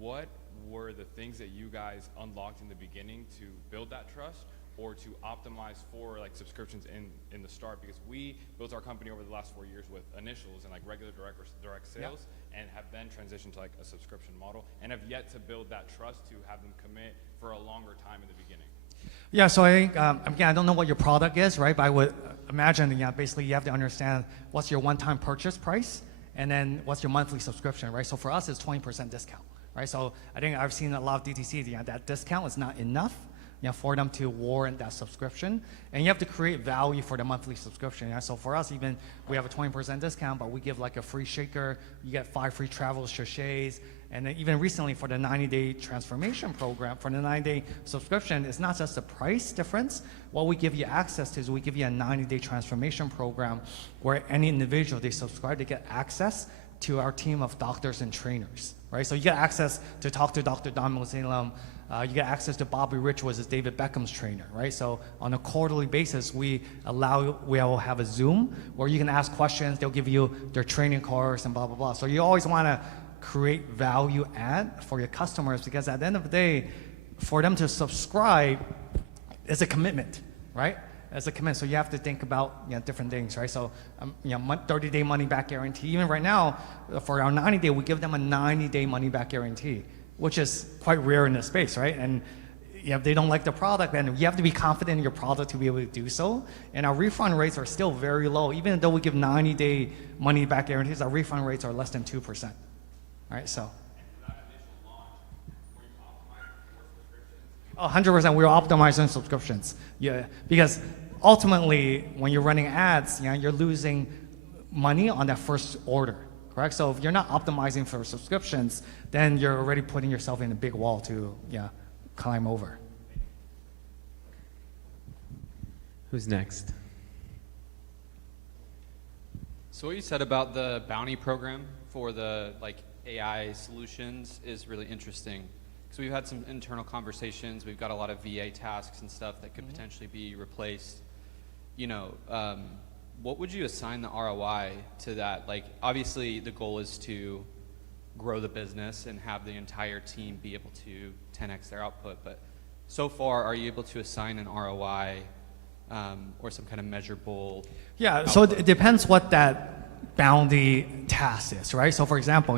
What were the things that you guys unlocked in the beginning to build that trust, or to optimize for like subscriptions in the start? Because we built our company over the last 4 years with initials and like regular direct sales, and have then transitioned to like a subscription model, and have yet to build that trust to have them commit for a longer time in the beginning. Yeah, so I think, again, I don't know what your product is, right? But I would imagine, basically you have to understand what's your one-time purchase price, and then what's your monthly subscription, right? So for us, it's 20% discount, right? So I think I've seen a lot of DTC, that discount is not enough for them to warrant that subscription. And you have to create value for the monthly subscription. So for us, even we have a 20% discount, but we give like a free shaker. You get 5 free travel sachets. And then even recently for the 90-day transformation program, for the 90-day subscription, it's not just the price difference. What we give you access to is we give you a 90-day transformation program where any individual, they subscribe, they get access to our team of doctors and trainers, right? So you get access to talk to Dr. Don Musalem. You get access to Bobby Rich, was David Beckham's trainer, right? So on a quarterly basis, we will have a Zoom where you can ask questions. They'll give you their training course and blah, blah, blah. So you always want to create value add for your customers, because at the end of the day, for them to subscribe, it's a commitment, right? It's a commitment. So you have to think about different things, right? So 30-day money back guarantee. Even right now, for our 90-day, we give them a 90-day money back guarantee, which is quite rare in this space, right? And if they don't like the product, then you have to be confident in your product to be able to do so. And our refund rates are still very low. Even though we give 90-day money back guarantees, our refund rates are less than 2%. All right, so. 100%, we're optimizing subscriptions. Yeah, because ultimately, when you're running ads, you're losing money on that first order, correct? So if you're not optimizing for subscriptions, then you're already putting yourself in a big wall to climb over. Who's next? So what you said about the bounty program for the AI solutions is really interesting. So we've had some internal conversations. We've got a lot of VA tasks and stuff that could potentially be replaced. What would you assign the ROI to that? Obviously the goal is to grow the business and have the entire team be able to 10x their output. But so far, are you able to assign an ROI or some kind of measurable? Yeah, output? So it depends what that bounty task is, right? So for example,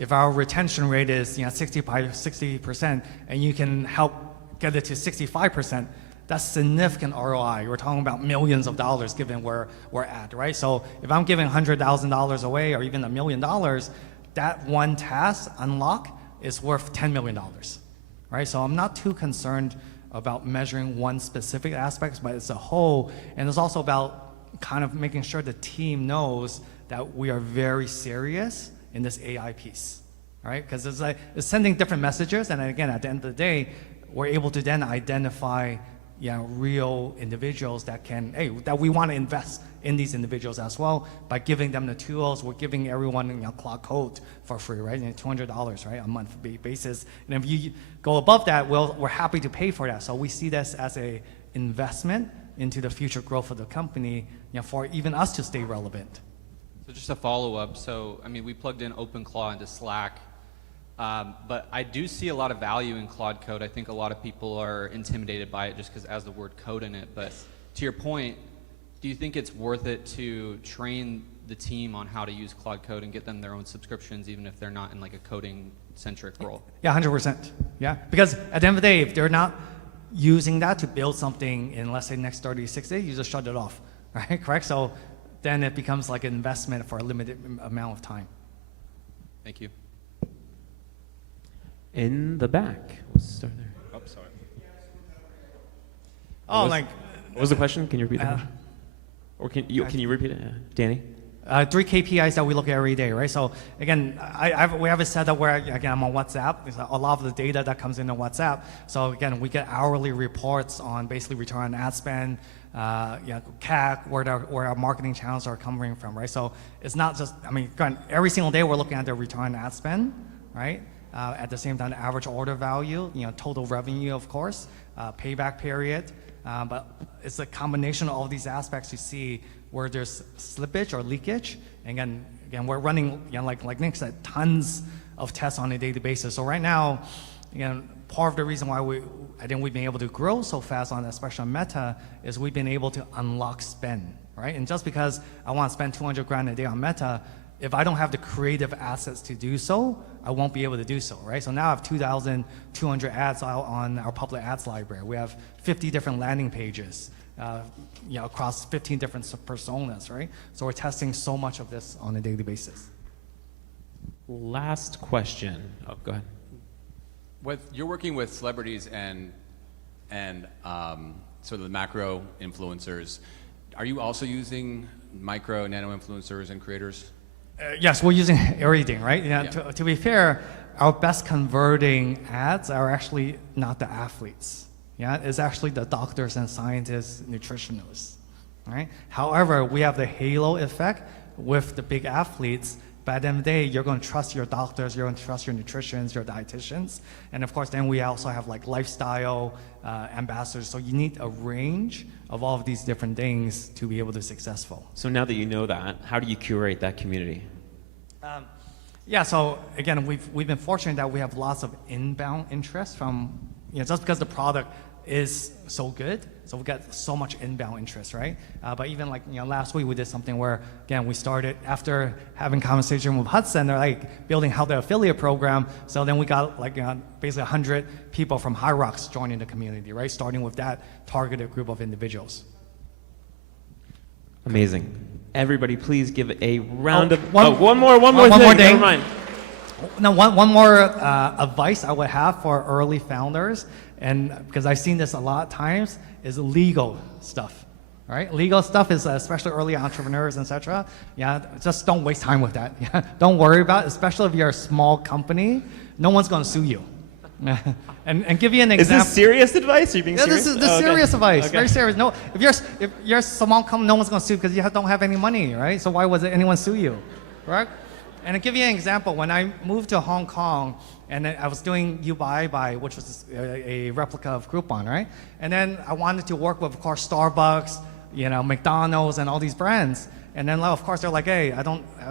if our retention rate is 60% and you can help get it to 65%, that's significant ROI. We're talking about millions of dollars given where we're at, right? So if I'm giving $100,000 away or even $1 million, that one task unlock is worth $10 million, right? So I'm not too concerned about measuring one specific aspect, but it's a whole, and it's also about kind of making sure the team knows that we are very serious in this AI piece, right? Because it's sending different messages, and again, at the end of the day, we're able to then identify real individuals that can, that we want to invest in these individuals as well by giving them the tools. We're giving everyone Cloud Code for free, right? $200, right, a month basis. And if you go above that, we're happy to pay for that. So we see this as a investment into the future growth of the company, for even us to stay relevant. So just a follow-up. So, I mean, we plugged in OpenClaw into Slack, but I do see a lot of value in Claude Code. I think a lot of people are intimidated by it just because it has the word code in it. But to your point, do you think it's worth it to train the team on how to use Claude Code and get them their own subscriptions, even if they're not in like a coding-centric role? Yeah, 100%. Yeah, because at the end of the day, if they're not using that to build something in, let's say, next 36 days, you just shut it off, right? Correct? So then it becomes like an investment for a limited amount of time. Thank you. In the back. We'll start there. Oh, sorry. What was the question? Can you repeat that? Or can you repeat it, Danny? 3 KPIs that we look at every day, right? So again, we have it set up where, again, I'm on WhatsApp. There's a lot of the data that comes into WhatsApp. So again, we get hourly reports on basically return on ad spend, CAC, where our marketing channels are coming from, right? So it's not just, every single day we're looking at the return on ad spend, right? At the same time, the average order value, total revenue, of course, payback period. But it's a combination of all these aspects you see where there's slippage or leakage. And again, we're running, like Nick said, tons of tests on a daily basis. So right now, again, part of the reason why I think we've been able to grow so fast on, especially on Meta, is we've been able to unlock spend, right? And just because I want to spend 200 grand a day on Meta, if I don't have the creative assets to do so, I won't be able to do so, right? So now I have 2,200 ads out on our public ads library. We have 50 different landing pages, across 15 different personas, right? So we're testing so much of this on a daily basis. Last question. Oh, go ahead. You're working with celebrities and sort of the macro influencers. Are you also using micro, nano influencers and creators? Yes, we're using everything, right? To be fair, our best converting ads are actually not the athletes. It's actually the doctors and scientists, nutritionists, right? However, we have the halo effect with the big athletes. But at the end of the day, you're going to trust your doctors, you're going to trust your nutritionists, your dietitians. And of course, then we also have like lifestyle ambassadors. So you need a range of all of these different things to be able to be successful. So now that you know that, how do you curate that community? So again, we've been fortunate that we have lots of inbound interest from, just because the product is so good, so we got so much inbound interest, right? But even like, last week we did something where, again, we started after having conversation with Hudson, they're like building how the affiliate program. So then we got like basically 100 people from High Rocks joining the community, right? Starting with that targeted group of individuals. Amazing. Everybody, please give a round of one more thing. thing. Never mind. Now, one more advice I would have for early founders, and because I've seen this a lot of times, is legal stuff, right? Legal stuff is especially early entrepreneurs, etc. Just don't waste time with that. Don't worry about it, especially if you're a small company. No one's going to sue you. and give you an example. Is this serious advice? Are you being serious? This is serious advice. Very serious. No, if you're a small company, no one's going to sue because you don't have any money, right? So why would anyone sue you, right? And to give you an example, when I moved to Hong Kong, and I was doing You Buy, which was a replica of Groupon, right? And then I wanted to work with, of course, Starbucks, McDonald's, and all these brands. And then, of course, they're like, hey,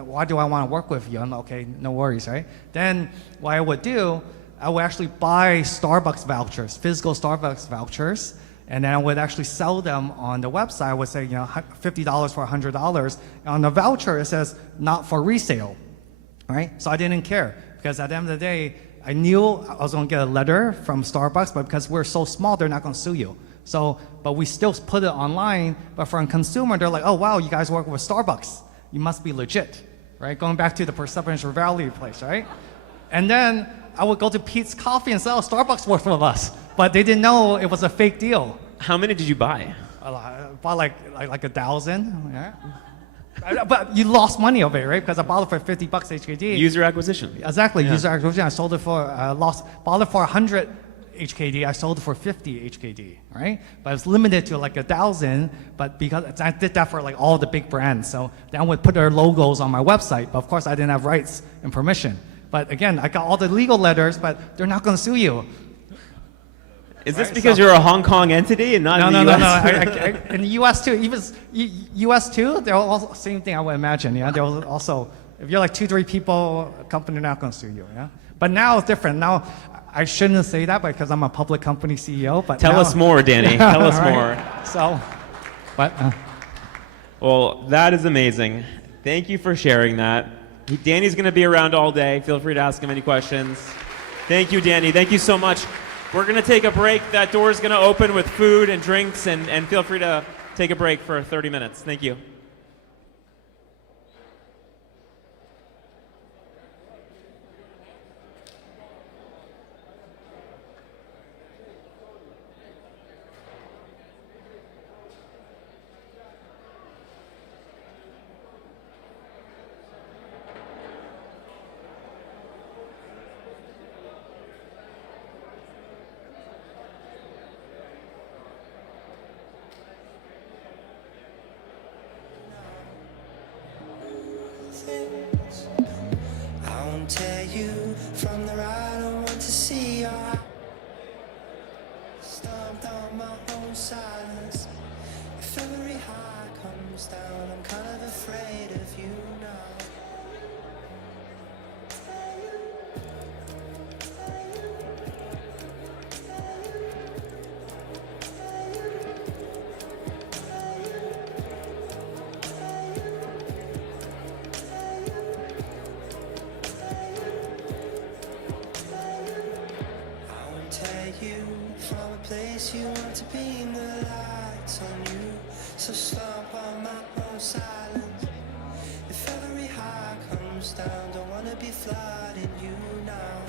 why do I want to work with you? I'm like, okay, no worries, right? Then what I would do, I would actually buy Starbucks vouchers, physical Starbucks vouchers, and then I would actually sell them on the website. I would say, $50 for $100. On the voucher, it says, not for resale, right? So I didn't care, because at the end of the day, I knew I was going to get a letter from Starbucks, but because we're so small, they're not going to sue you. So, but we still put it online, but for a consumer, they're like, oh, wow, you guys work with Starbucks. You must be legit, right? Going back to the Persepolis Valley place, right? And then I would go to Pete's Coffee and say, oh, Starbucks works with us. But they didn't know it was a fake deal. How many did you buy? I bought like 1,000. Yeah. But you lost money of it, right? Because I bought it for $50 HKD. User acquisition. Exactly, Yeah. User acquisition. I sold it for, bought it for $100 HKD, I sold it for 50 HKD, right? But it was limited to like 1,000, but because I did that for like all the big brands, so they would put their logos on my website, but of course I didn't have rights and permission. But again, I got all the legal letters, but they're not gonna sue you. Is this because you're a Hong Kong entity and not in the US? No. In the US too, even US too, they're all same thing I would imagine, yeah? They're also, if you're like 2-3 people, a company not gonna sue you, yeah? But now it's different. Now, I shouldn't say that because I'm a public company CEO, but Tell us more, Danny. Tell us more. So, but. Well, that is amazing. Thank you for sharing that. Danny's going to be around all day. Feel free to ask him any questions. Thank you, Danny. Thank you so much. We're going to take a break. That door is going to open with food and drinks, and feel free to take a break for 30 minutes. Thank you. I won't tear you from the ride. I want to see your eyes. Stomped on my own silence. If every high comes down, I'm kind of afraid of you now. Place you want to beam the lights on you, so stomp on my own silence. If every high comes down, don't wanna be flooding you now.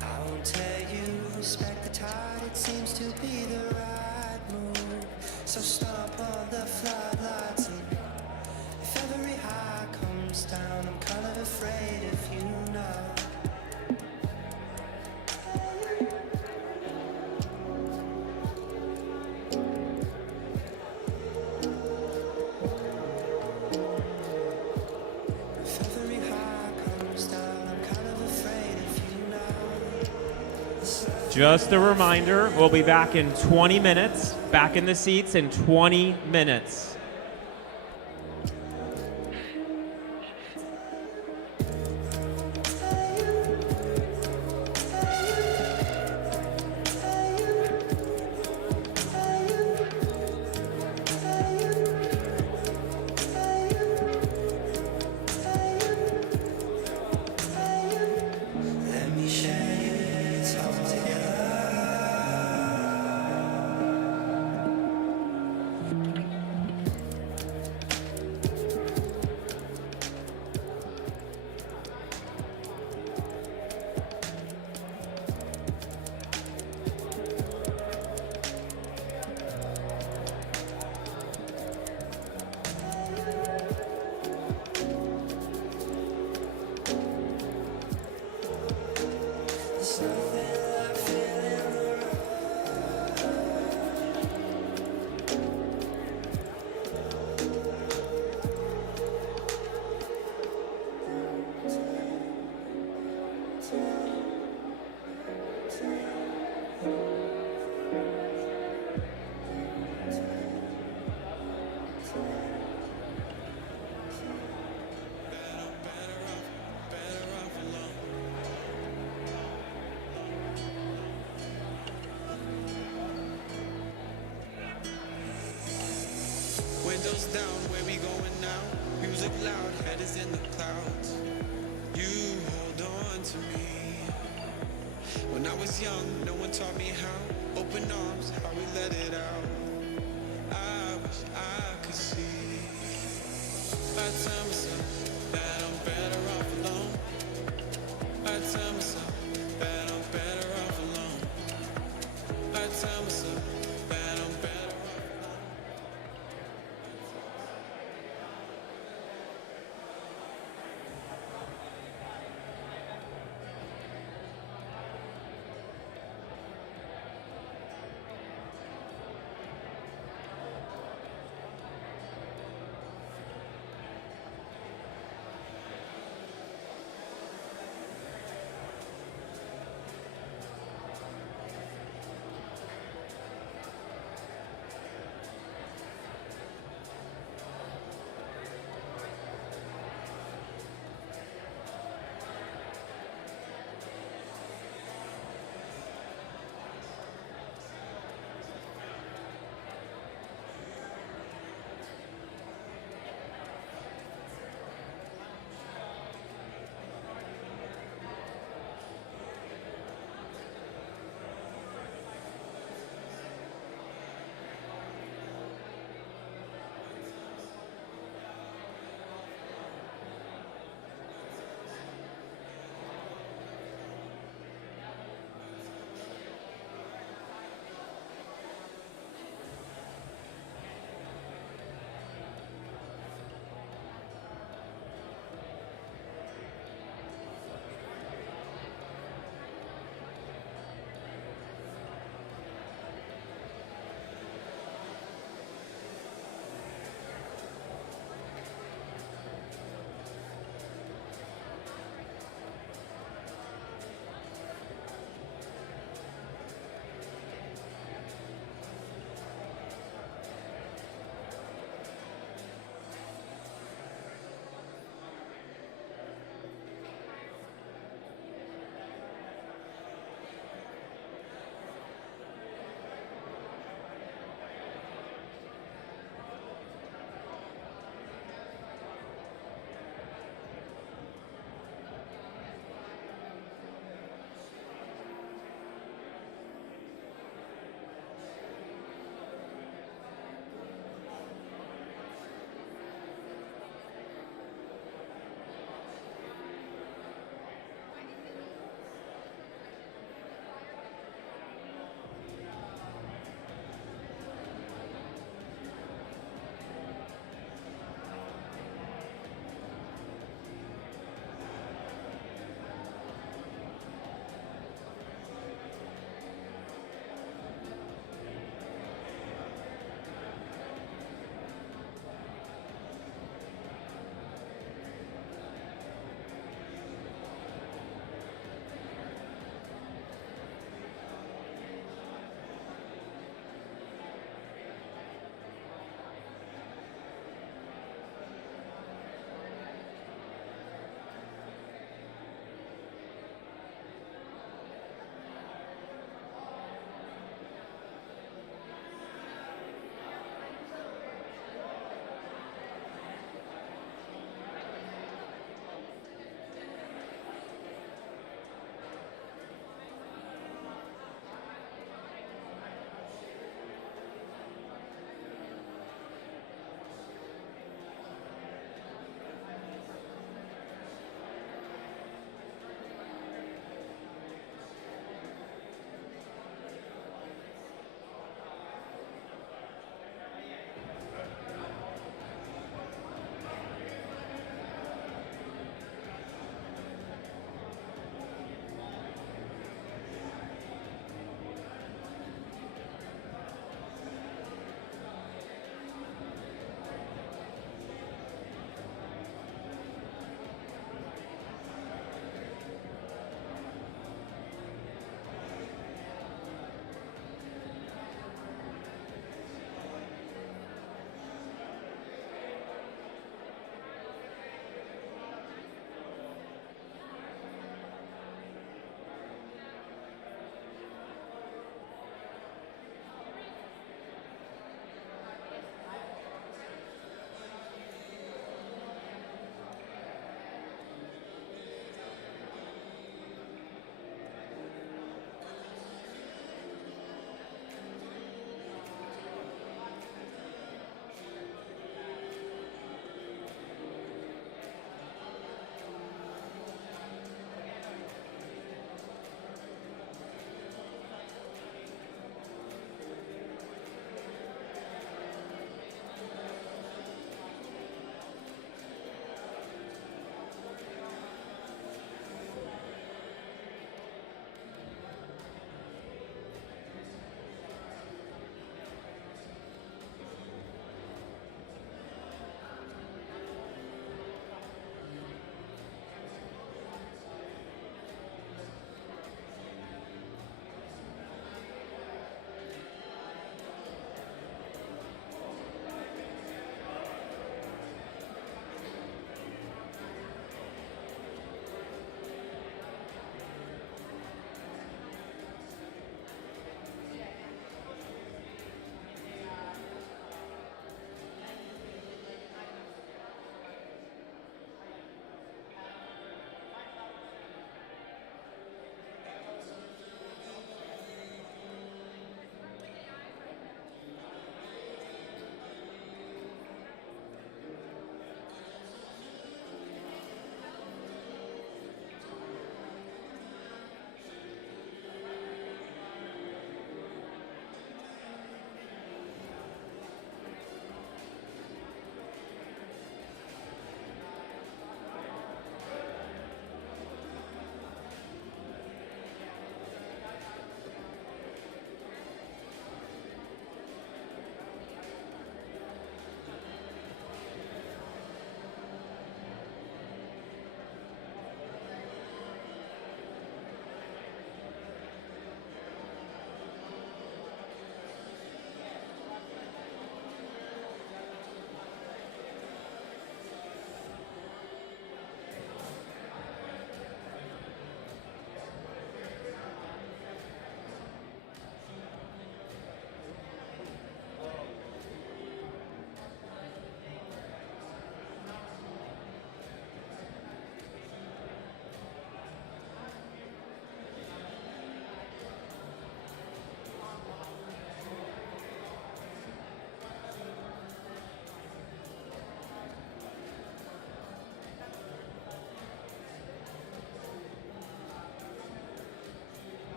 I won't tell you, respect the tide, it seems to be the right move. So stomp on the floodlights, and if every high comes down, I'm kind of afraid of you now. Just a reminder, we'll be back in 20 minutes, back in the seats in 20 minutes. Windows down, where we going now? Music loud, head is in the clouds. You hold on to me. When I was young, no one taught me how. Open arms, how we let it out. I wish I could see. I tell myself that I'm better off alone. I tell myself that I'm better off alone. I tell myself that I'm better.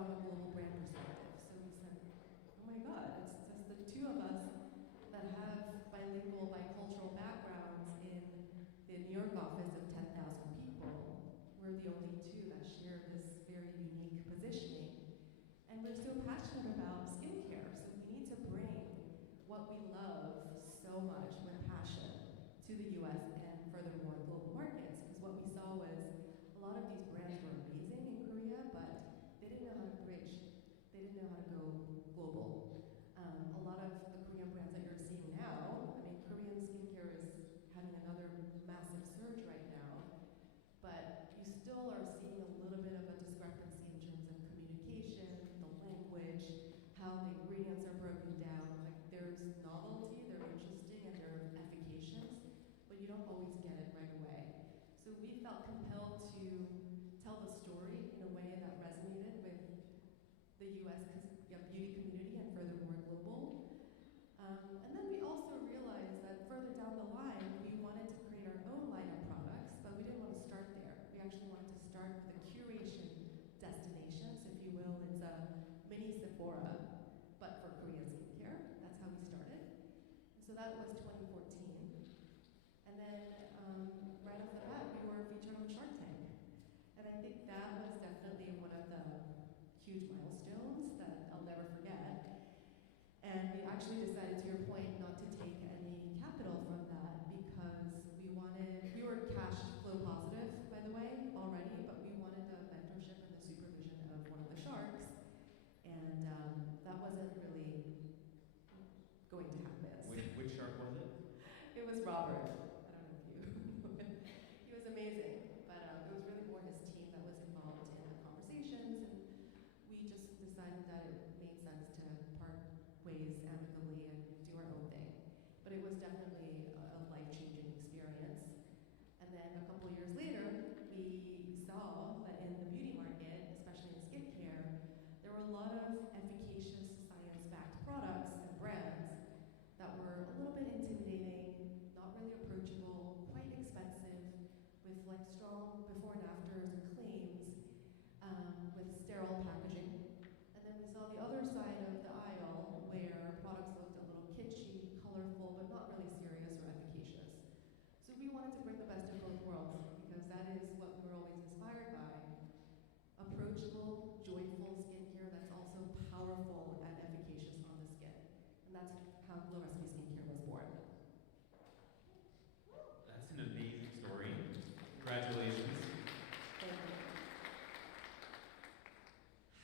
from a global brand perspective. So we said, oh my God, it's just the two of us that have bilingual, bicultural backgrounds in the New York office of 10,000 people. We're the only two that share this very unique positioning. And we're so passionate about skincare, so we need to bring what we love so much with passion to the US and furthermore global markets. Because what we saw was a lot of these brands were amazing in Korea, but they didn't know how to bridge. They didn't know how to go global. A lot of the Korean brands that you're seeing now, I mean, Korean skincare is having another massive surge right now, but you still are seeing a little bit of a discrepancy in terms of communication, the language, how the ingredients are broken down. Like there's novelty, they're interesting, and they're efficacious, but you don't always get it right away. So we felt compelled to tell the story in a way that resonated with the US beauty community and furthermore global. And then we also realized that further down the line, we wanted to create our own line of products, but we didn't want to start there. We actually wanted to start with a curation destination, so if you will, it's a mini Sephora, but for Korean skincare. That's how we started. And so that was 2014. And then right off the bat, we were featured on Shark Tank. And I think that was definitely one of the huge milestones that I'll never forget. And we actually decided, to your point, not to take any capital from that because we were cash flow positive, by the way, already, but we wanted the mentorship and the supervision of one of the sharks. And that wasn't really going to happen. Which shark was it? It was Robert. I don't know if you he was amazing, but it was really more his team that was involved in the conversations, and we just decided that it made sense to part ways amicably and do our own thing. But it was definitely a life-changing experience. And then a couple years later, we saw that in the beauty market, especially in skincare, there were a lot of efficacious science-backed products and brands that were a little bit intimidating, not really approachable, quite expensive, with like strong before and afters and claims, with sterile packaging. And then we saw the other side of the aisle where products looked a little kitschy, colorful, but not really serious or efficacious. So we wanted to bring the best of both worlds because that is what we were always inspired by. Approachable, joyful skincare that's also powerful and efficacious on the skin. And that's how Glow Recipe Skincare was born. That's an amazing story. Congratulations. Thank you.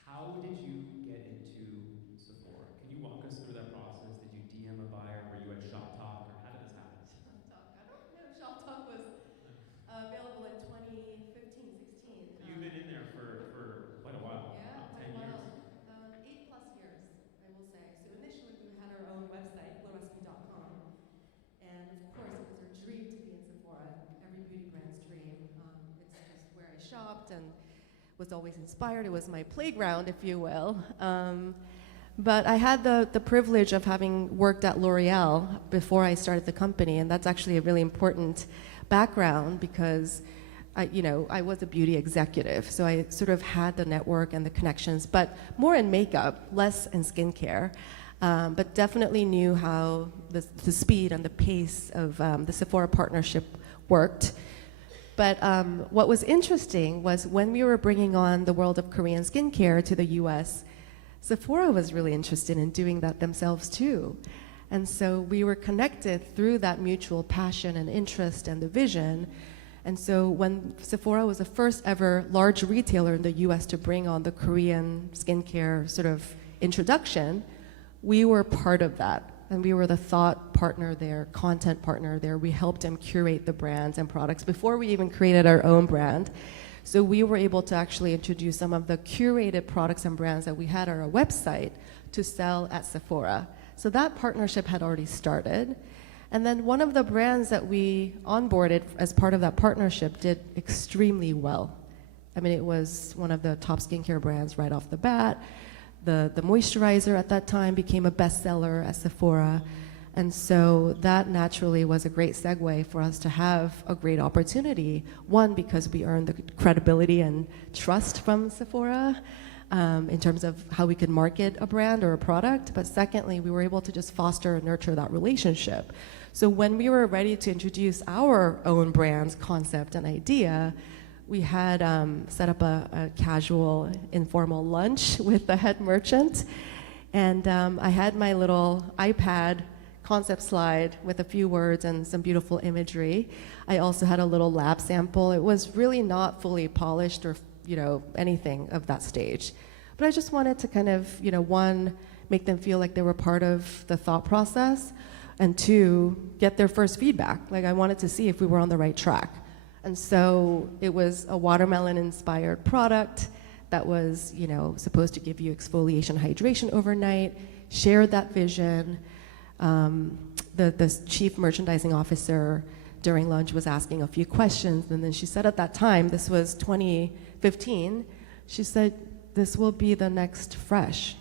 How did you get into Sephora? Can you walk us through that process? Did you DM a buyer? Were you at Shop Talk? Or how did this happen? Shop Talk. I don't know. Shop Talk was available in 2015, 16. You've been in there for quite a while. Yeah, about quite 10 a while. years. 8+ years, I will say. So initially we had our own website, glowrecipe.com. And of course it was our dream to be in Sephora, every beauty brand's dream. It's just where I shopped and was always inspired. It was my playground, if you will. But I had the privilege of having worked at L'Oreal before I started the company, and that's actually a really important background because I was a beauty executive, so I sort of had the network and the connections, but more in makeup, less in skincare. But definitely knew how the speed and the pace of the Sephora partnership worked. But what was interesting was when we were bringing on the world of Korean skincare to the US, Sephora was really interested in doing that themselves too. And so we were connected through that mutual passion and interest and the vision. And so when Sephora was the first ever large retailer in the US to bring on the Korean skincare sort of introduction, we were part of that. And we were the thought partner there, content partner there. We helped them curate the brands and products before we even created our own brand. So we were able to actually introduce some of the curated products and brands that we had on our website to sell at Sephora. So that partnership had already started. And then one of the brands that we onboarded as part of that partnership did extremely well. I mean, it was one of the top skincare brands right off the bat. The moisturizer at that time became a bestseller at Sephora. And so that naturally was a great segue for us to have a great opportunity. One, because we earned the credibility and trust from Sephora. in terms of how we could market a brand or a product. But secondly, we were able to just foster and nurture that relationship. So when we were ready to introduce our own brand's concept and idea, we had set up a casual, informal lunch with the head merchant. And I had my little iPad concept slide with a few words and some beautiful imagery. I also had a little lab sample. It was really not fully polished or anything of that stage. But I just wanted to kind of, one, make them feel like they were part of the thought process, and two, get their first feedback. Like, I wanted to see if we were on the right track. And so it was a watermelon-inspired product that was, supposed to give you exfoliation, hydration overnight, shared that vision. The chief merchandising officer during lunch was asking a few questions, and then she said at that time, this was 2015, she said, "This will be the next Fresh."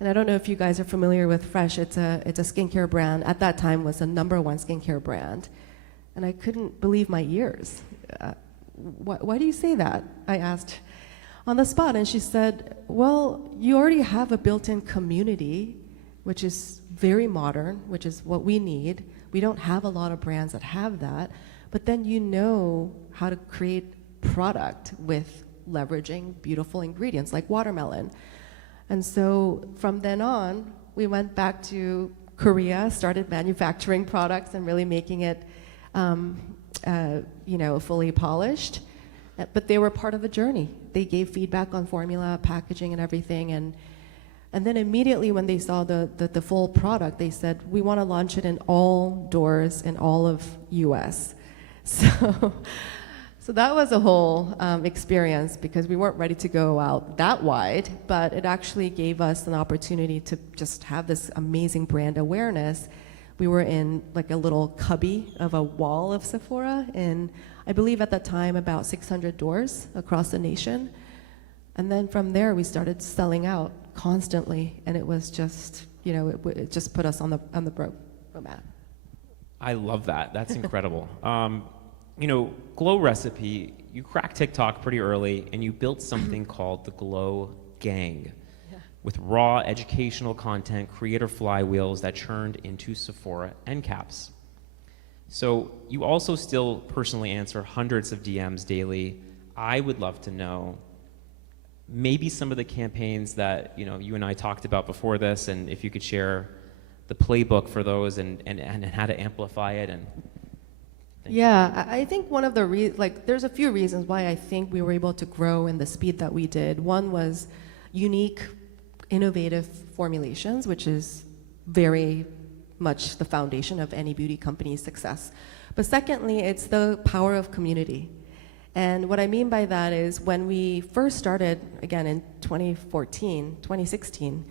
And I don't know if you guys are familiar with Fresh. It's a skincare brand. At that time, was the #1 skincare brand. And I couldn't believe my ears. Why do you say that? I asked on the spot, and she said, "Well, you already have a built-in community, which is very modern, which is what we need. We don't have a lot of brands that have that, but then you know how to create product with leveraging beautiful ingredients like watermelon." And so from then on, we went back to Korea, started manufacturing products and really making it fully polished. But they were part of the journey. They gave feedback on formula, packaging, and everything. And then immediately when they saw the full product, they said, "We want to launch it in all doors in all of US." So that was a whole experience, because we weren't ready to go out that wide, but it actually gave us an opportunity to just have this amazing brand awareness. We were in like a little cubby of a wall of Sephora in, I believe at that time, about 600 doors across the nation. And then from there, we started selling out constantly, and it was just, it just put us on the map. I love that. That's incredible. Glow Recipe, you cracked TikTok pretty early, and you built something called the Glow Gang, with raw educational content, creator flywheels that churned into Sephora end caps. So you also still personally answer hundreds of DMs daily. I would love to know maybe some of the campaigns that you and I talked about before this, and if you could share the playbook for those and how to amplify it. And yeah, I think one of the there's a few reasons why I think we were able to grow in the speed that we did. One was unique, innovative formulations, which is very much the foundation of any beauty company's success. But secondly, it's the power of community. And what I mean by that is when we first started, again in 2016,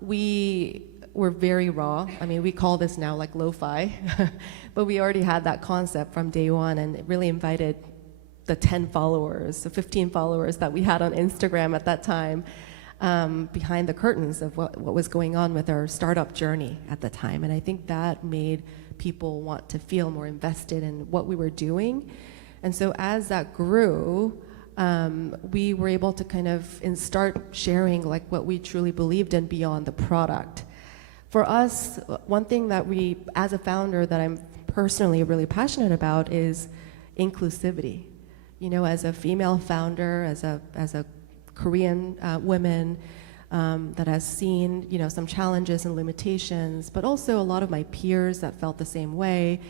we were very raw. I mean, we call this now like lo-fi, but we already had that concept from day one, and it really invited the 10 followers, the 15 followers that we had on Instagram at that time, behind the curtains of what was going on with our startup journey at the time. And I think that made people want to feel more invested in what we were doing. And so as that grew, we were able to kind of start sharing like what we truly believed in beyond the product. For us, one thing that we, as a founder, that I'm personally really passionate about is inclusivity. As a female founder, as a Korean woman that has seen, some challenges and limitations, but also a lot of my peers that felt the same way.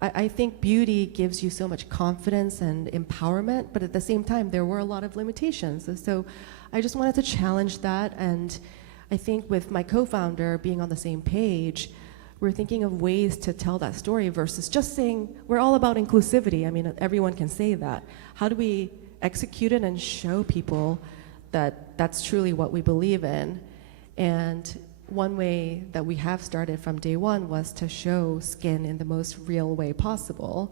I think beauty gives you so much confidence and empowerment, but at the same time, there were a lot of limitations. And so I just wanted to challenge that, and I think with my co-founder being on the same page, we're thinking of ways to tell that story versus just saying, we're all about inclusivity. I mean, everyone can say that. How do we execute it and show people that that's truly what we believe in? And one way that we have started from day one was to show skin in the most real way possible,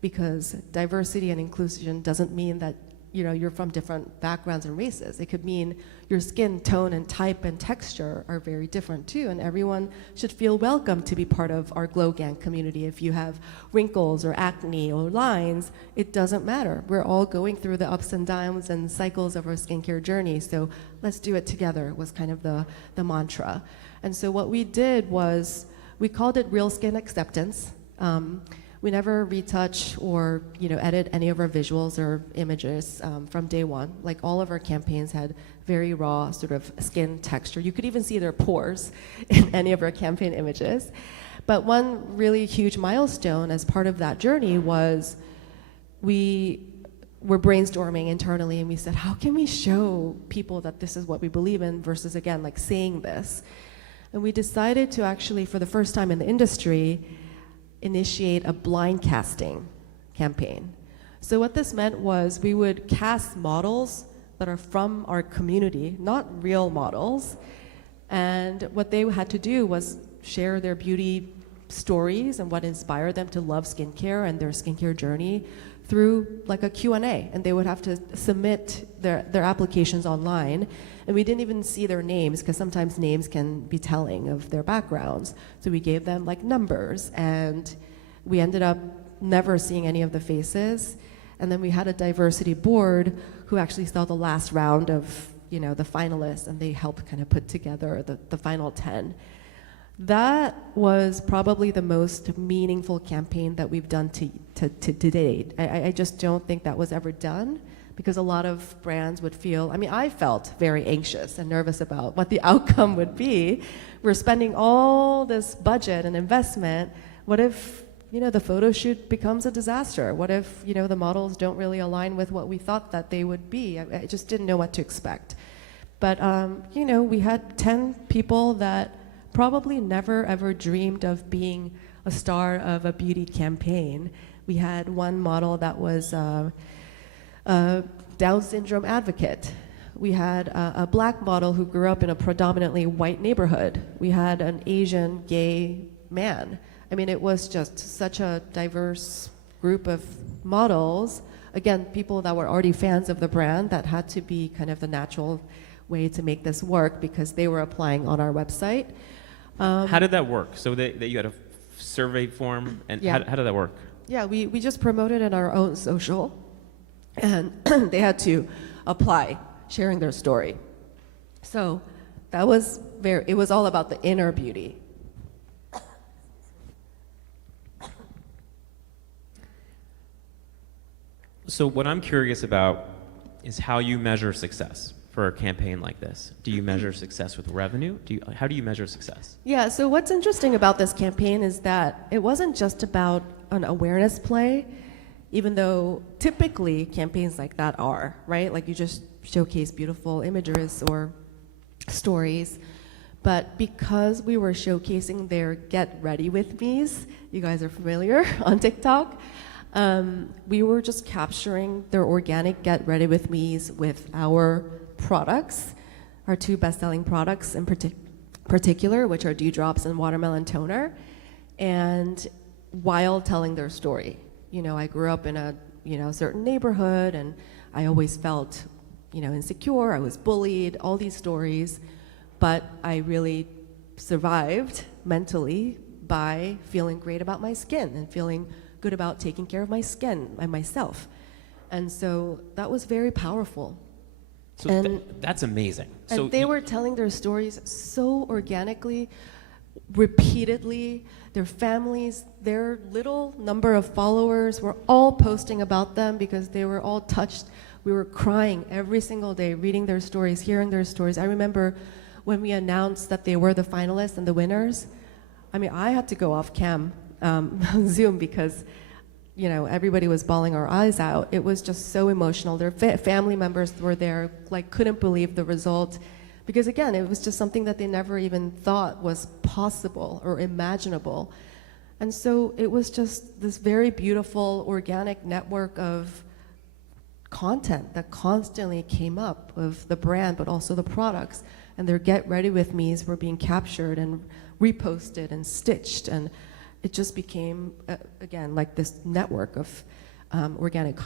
because diversity and inclusion doesn't mean that you're from different backgrounds and races. It could mean your skin tone and type and texture are very different too, and everyone should feel welcome to be part of our Glow Gang community. If you have wrinkles or acne or lines, it doesn't matter. We're all going through the ups and downs and cycles of our skincare journey, so let's do it together was kind of the mantra. And so what we did was, we called it Real Skin Acceptance. We never retouch or edit any of our visuals or images from day one. Like, all of our campaigns had very raw sort of skin texture. You could even see their pores in any of our campaign images. But one really huge milestone as part of that journey was we were brainstorming internally, and we said, how can we show people that this is what we believe in versus, again, like saying this? And we decided to actually, for the first time in the industry, initiate a blind casting campaign. So what this meant was we would cast models that are from our community, not real models, and what they had to do was share their beauty stories and what inspired them to love skincare and their skincare journey through like a Q&A, and they would have to submit their applications online. And we didn't even see their names, because sometimes names can be telling of their backgrounds. So we gave them like numbers, and we ended up never seeing any of the faces. And then we had a diversity board who actually saw the last round of the finalists, and they helped kind of put together the final 10. That was probably the most meaningful campaign that we've done to date. I just don't think that was ever done, because a lot of brands would feel, I felt very anxious and nervous about what the outcome would be. We're spending all this budget and investment. What if, the photo shoot becomes a disaster? What if, the models don't really align with what we thought that they would be? I just didn't know what to expect. But, we had 10 people that probably never ever dreamed of being a star of a beauty campaign. We had one model that was a Down syndrome advocate. We had a black model who grew up in a predominantly white neighborhood. We had an Asian gay man. It was just such a diverse group of models. Again, people that were already fans of the brand, that had to be kind of the natural way to make this work, because they were applying on our website. How did that work? So that you had a survey form, and Yeah. how did that work? Yeah, we just promoted in our own social, and they had to apply, sharing their story. So that was it was all about the inner beauty. So what I'm curious about is how you measure success for a campaign like this. Do you measure success with revenue? How do you measure success? Yeah, so what's interesting about this campaign is that it wasn't just about an awareness play, even though typically campaigns like that are, right? Like, you just showcase beautiful images or stories. But because we were showcasing their get ready with me's, you guys are familiar on TikTok, we were just capturing their organic get ready with me's with our products, our two best-selling products in particular, which are Dew Drops and Watermelon Toner, and while telling their story. I grew up in a certain neighborhood, and I always felt insecure, I was bullied, all these stories, but I really survived mentally by feeling great about my skin and feeling good about taking care of my skin and myself. And so that was very powerful. So that's amazing. And they were telling their stories so organically, repeatedly. Their families, their little number of followers were all posting about them because they were all touched. We were crying every single day, reading their stories, hearing their stories. I remember when we announced that they were the finalists and the winners, I had to go off cam on Zoom because everybody was bawling our eyes out. It was just so emotional. Their family members were there, couldn't believe the result. Because again, it was just something that they never even thought was possible or imaginable. And so it was just this very beautiful, organic network of content that constantly came up of the brand, but also the products. And their get ready with me's were being captured and reposted and stitched. And it just became, again, like this network of organic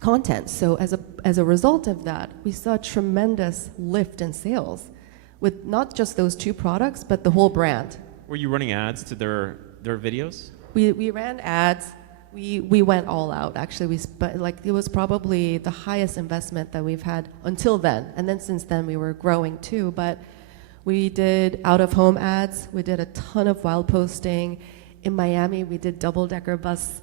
content. So as a result of that, we saw a tremendous lift in sales with not just those two products, but the whole brand. Were you running ads to their videos? We ran ads. We went all out. Actually, it was probably the highest investment that we've had until then. And then since then, we were growing too. But we did out-of-home ads. We did a ton of wild posting. In Miami, we did double-decker bus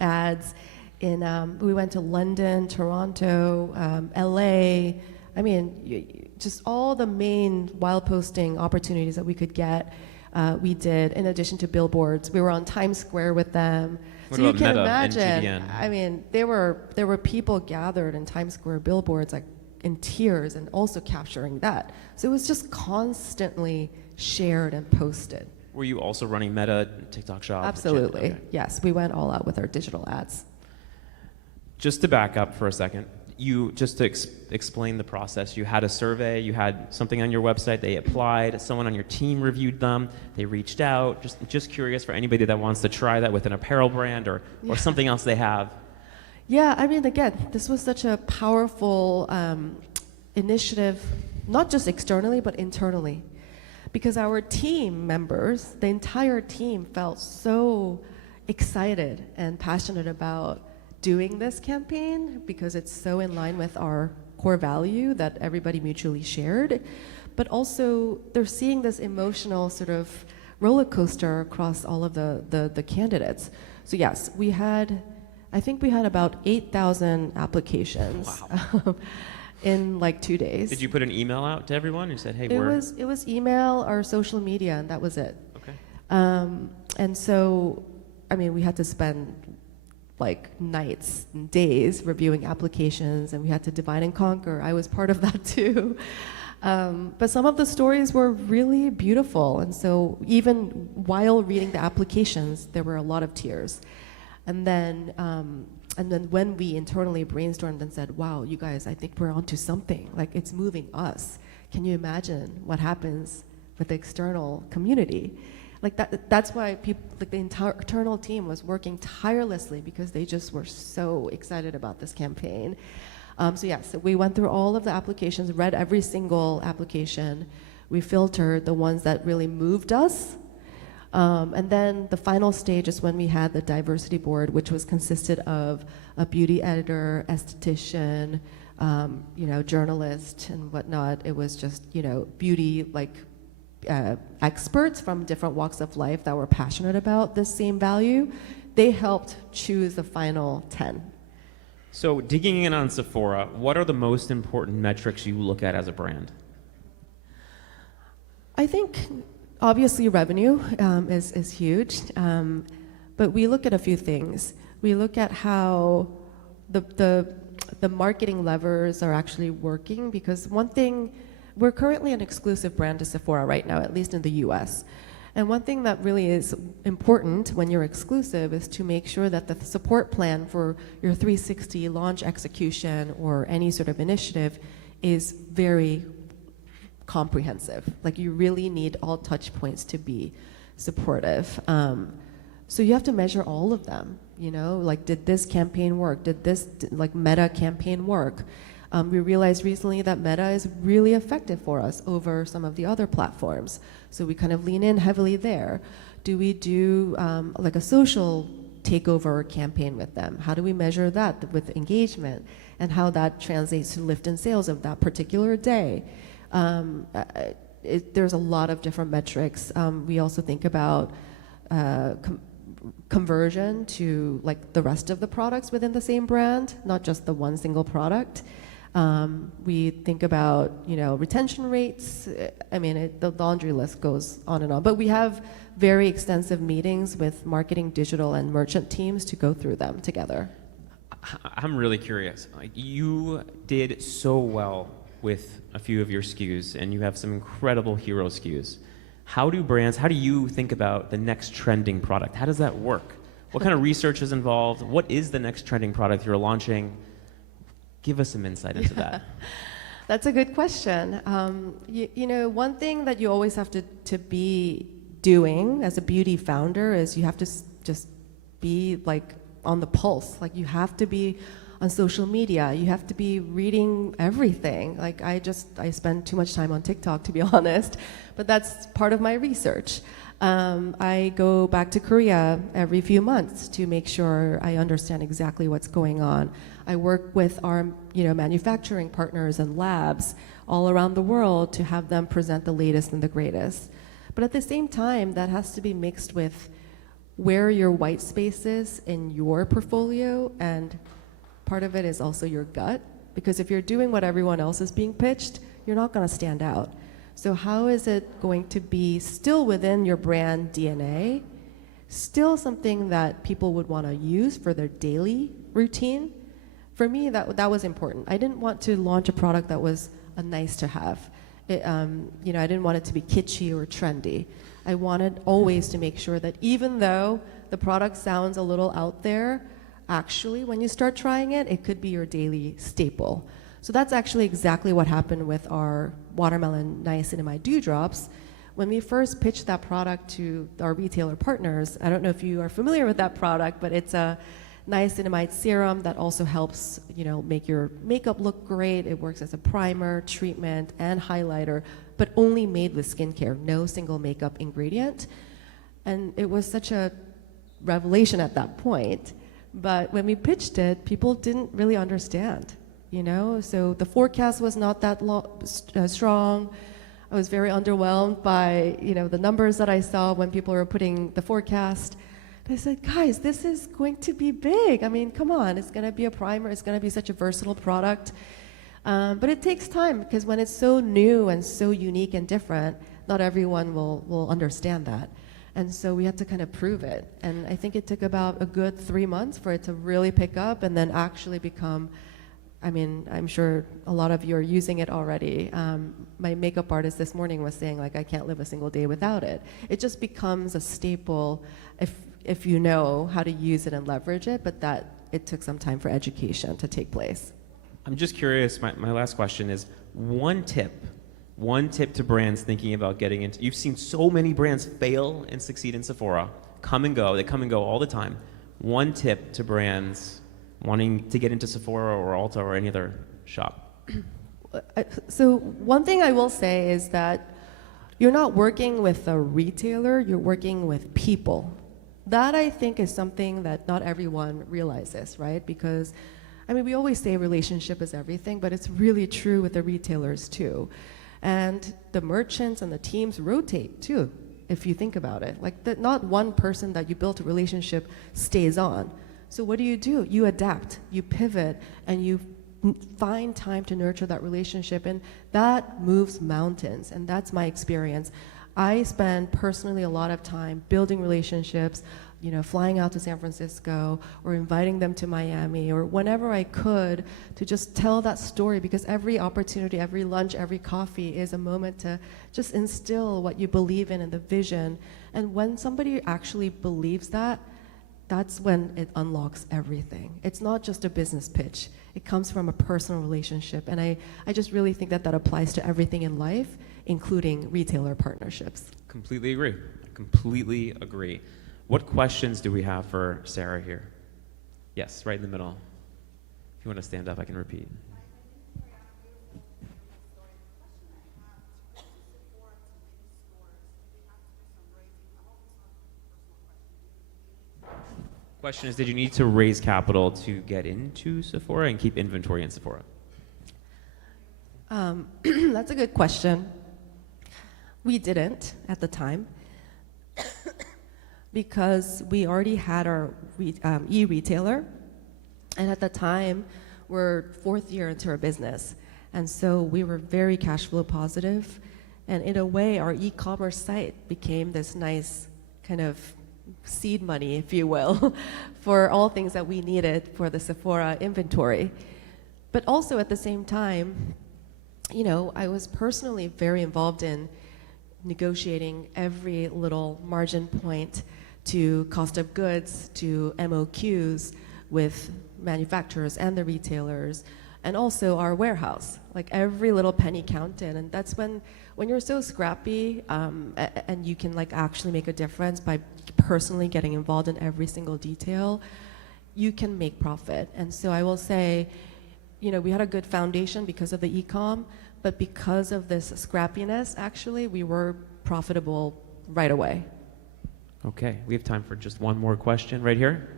ads. We went to London, Toronto, LA. I mean, just all the main wild posting opportunities that we could get, we did. In addition to billboards, we were on Times Square with them. What So you about can Meta imagine. and GDN? I mean, there were people gathered in Times Square billboards, like in tears, and also capturing that. So it was just constantly shared and posted. Were you also running Meta, TikTok Shop? Absolutely, Okay. yes. We went all out with our digital ads. Just to back up for a second, just to explain the process, you had a survey, you had something on your website, they applied, someone on your team reviewed them, they reached out. Just curious for anybody that wants to try that with an apparel brand or something else they have. Yeah, I mean, again, this was such a powerful initiative, not just externally, but internally. Because our team members, the entire team, felt so excited and passionate about doing this campaign because it's so in line with our core value that everybody mutually shared. But also, they're seeing this emotional sort of roller coaster across all of the candidates. So yes, I think we had about 8,000 applications. Wow. In like 2 days. Did you put an email out to everyone who said, hey, It was email or social media, and that was it. Okay. And so, I mean, we had to spend like nights and days reviewing applications, and we had to divide and conquer. I was part of that too. But some of the stories were really beautiful, and so even while reading the applications, there were a lot of tears. And then when we internally brainstormed and said, wow, you guys, I think we're onto something. Like, it's moving us. Can you imagine what happens with the external community? Like that's why people, like the internal team was working tirelessly because they just were so excited about this campaign. So we went through all of the applications, read every single application. We filtered the ones that really moved us. And then the final stage is when we had the diversity board, which was consisted of a beauty editor, esthetician, journalist and whatnot. It was just, beauty experts from different walks of life that were passionate about this same value. They helped choose the final 10. So digging in on Sephora, what are the most important metrics you look at as a brand? I think obviously revenue is huge, but we look at a few things. We look at how the marketing levers are actually working, because one thing, we're currently an exclusive brand to Sephora right now, at least in the US. And one thing that really is important when you're exclusive is to make sure that the support plan for your 360 launch execution or any sort of initiative is very comprehensive. Like, you really need all touch points to be supportive. So you have to measure all of them, like, did this campaign work? Did this Meta campaign work? We realized recently that Meta is really effective for us over some of the other platforms. So we kind of lean in heavily there. Do we do a social takeover campaign with them? How do we measure that with engagement and how that translates to lift in sales of that particular day? There's a lot of different metrics. We also think about conversion to the rest of the products within the same brand, not just the one single product. We think about retention rates. I mean, the laundry list goes on and on. But we have very extensive meetings with marketing, digital, and merchant teams to go through them together. I'm really curious. You did so well with a few of your SKUs, and you have some incredible hero SKUs. How do you think about the next trending product? How does that work? What kind of research is involved? What is the next trending product you're launching? Give us some insight into that. That's a good question. One thing that you always have to be doing as a beauty founder is you have to just be on the pulse. You have to be on social media. You have to be reading everything. Like I spend too much time on TikTok, to be honest, but that's part of my research. I go back to Korea every few months to make sure I understand exactly what's going on. I work with our manufacturing partners and labs all around the world to have them present the latest and the greatest. But at the same time, that has to be mixed with where your white space is in your portfolio, and part of it is also your gut, because if you're doing what everyone else is being pitched, you're not going to stand out. So how is it going to be still within your brand DNA, still something that people would want to use for their daily routine? For me, that was important. I didn't want to launch a product that was a nice to have. I didn't want it to be kitschy or trendy. I wanted always to make sure that even though the product sounds a little out there, actually, when you start trying it, it could be your daily staple. So that's actually exactly what happened with our watermelon niacinamide dewdrops. When we first pitched that product to our retailer partners, I don't know if you are familiar with that product, but it's a niacinamide serum that also helps, make your makeup look great. It works as a primer, treatment, and highlighter, but only made with skincare, no single makeup ingredient. And it was such a revelation at that point. But when we pitched it, people didn't really understand, So the forecast was not that strong. I was very underwhelmed by, the numbers that I saw when people were putting the forecast. I said, guys, this is going to be big. I mean, come on, it's going to be a primer. It's going to be such a versatile product. But it takes time, because when it's so new and so unique and different, not everyone will understand that. And so we had to kind of prove it. And I think it took about a good 3 months for it to really pick up and then actually become, I'm sure a lot of you are using it already. My makeup artist this morning was saying, I can't live a single day without it. It just becomes a staple if you know how to use it and leverage it, but that it took some time for education to take place. I'm just curious, my last question is, one tip to brands thinking about getting into, you've seen so many brands fail and succeed in Sephora, they come and go all the time. One tip to brands wanting to get into Sephora or Ulta or any other shop. So one thing I will say is that you're not working with a retailer, you're working with people. That, I think, is something that not everyone realizes, right? Because, we always say relationship is everything, but it's really true with the retailers too. And the merchants and the teams rotate too, if you think about it. Not one person that you built a relationship stays on. So what do? You adapt, you pivot, and you find time to nurture that relationship, and that moves mountains, and that's my experience. I spend personally a lot of time building relationships, flying out to San Francisco or inviting them to Miami or whenever I could to just tell that story, because every opportunity, every lunch, every coffee is a moment to just instill what you believe in and the vision. And when somebody actually believes that, that's when it unlocks everything. It's not just a business pitch. It comes from a personal relationship. And I just really think that applies to everything in life, including retailer partnerships. Completely agree. What questions do we have for Sarah here? Yes, right in the middle. If you want to stand up, I can repeat. Question is, did you need to raise capital to get into Sephora and keep inventory in Sephora? That's a good question. We didn't at the time because we already had our e-retailer, and at the time, we're 4th year into our business, and so we were very cash flow positive, and in a way, our e-commerce site became this nice kind of seed money, if you will, for all things that we needed for the Sephora inventory. But also at the same time, I was personally very involved in negotiating every little margin point to cost of goods, to MOQs with manufacturers and the retailers, and also our warehouse. Like every little penny counted, and that's when you're so scrappy and you can actually make a difference by personally getting involved in every single detail, you can make profit. And so I will say, you know, we had a good foundation because of the e-com, but because of this scrappiness, actually, we were profitable right away. Okay, we have time for just one more question right here.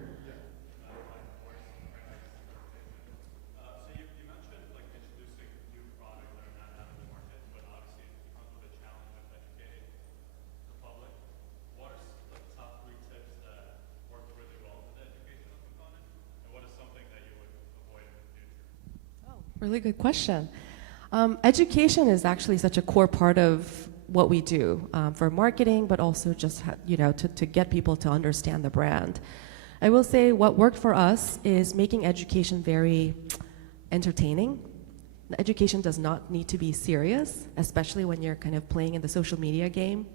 Really good question. Education is actually such a core part of what we do for marketing, but also just to get people to understand the brand. I will say what worked for us is making education very entertaining. Education does not need to be serious, especially when you're kind of playing in the social media game.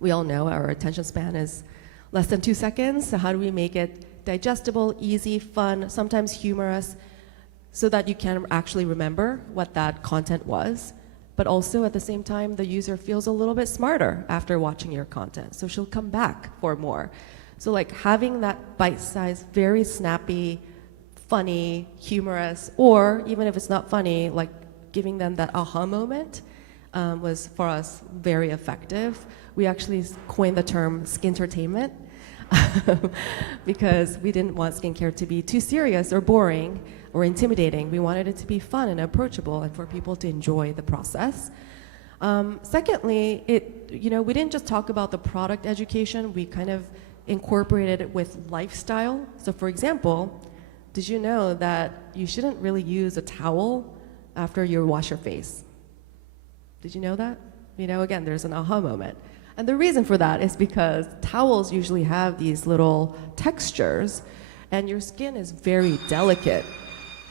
We all know our attention span is less than 2 seconds, so how do we make it digestible, easy, fun, sometimes humorous, so that you can actually remember what that content was, but also at the same time, the user feels a little bit smarter after watching your content, so she'll come back for more. So like having that bite-sized, very snappy, funny, humorous, or even if it's not funny, like giving them that aha moment was for us very effective. We actually coined the term skintertainment because we didn't want skincare to be too serious or boring or intimidating. We wanted it to be fun and approachable and for people to enjoy the process. Secondly, we didn't just talk about the product education, we kind of incorporated it with lifestyle. So for example, did you know that you shouldn't really use a towel after you wash your face? Did you know that? Again, there's an aha moment. And the reason for that is because towels usually have these little textures and your skin is very delicate.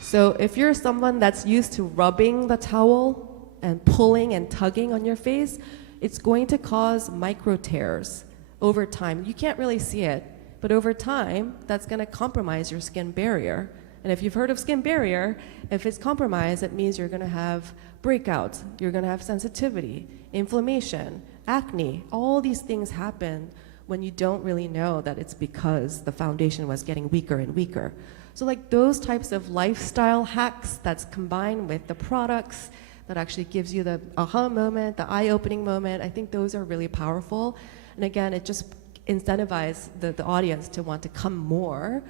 So if you're someone that's used to rubbing the towel and pulling and tugging on your face, it's going to cause micro tears over time. You can't really see it, but over time, that's going to compromise your skin barrier. And if you've heard of skin barrier, if it's compromised, it means you're going to have breakouts, you're going to have sensitivity, inflammation, acne. All these things happen when you don't really know that it's because the foundation was getting weaker and weaker. So like those types of lifestyle hacks that's combined with the products that actually gives you the aha moment, the eye-opening moment, I think those are really powerful. And again, it just incentivizes the audience to want to come more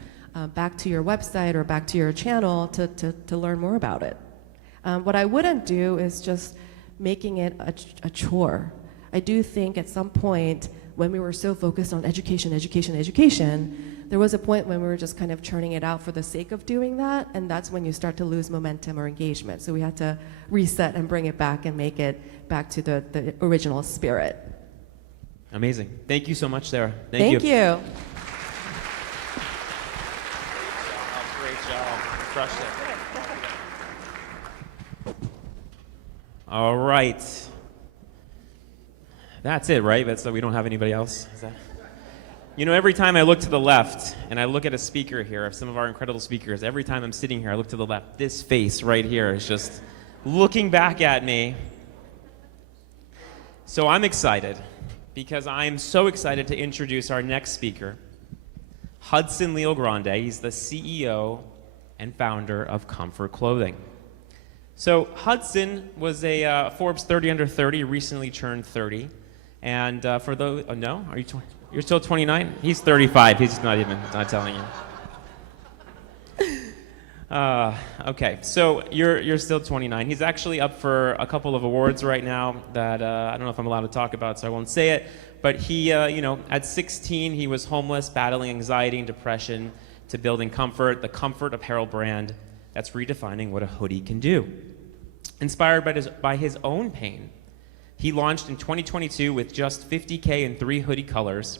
back to your website or back to your channel to learn more about it. What I wouldn't do is just making it a chore. I do think at some point when we were so focused on education, there was a point when we were just kind of churning it out for the sake of doing that, and that's when you start to lose momentum or engagement. So we had to reset and bring it back and make it back to the original spirit. Amazing. Thank you so much, Sarah. Thank you. Great job. Crushed it. All right. That's it, right? That's so we don't have anybody else? Is that? Every time I look to the left and I look at a speaker here, of some of our incredible speakers, every time I'm sitting here, I look to the left. This face right here is just looking back at me. So I'm excited because I'm so excited to introduce our next speaker, Hudson Leogrande. He's the CEO and founder of Comfort Clothing. So Hudson was a Forbes 30 under 30, recently turned 30. And for those, no, are you 20? You're still 29? He's 35. He's not telling you. Okay, so you're still 29. He's actually up for a couple of awards right now that I don't know if I'm allowed to talk about, so I won't say it. But he, at 16, he was homeless, battling anxiety and depression, to building Comfort, the comfort apparel brand that's redefining what a hoodie can do. Inspired by his own pain, he launched in 2022 with just 50K in 3 hoodie colors,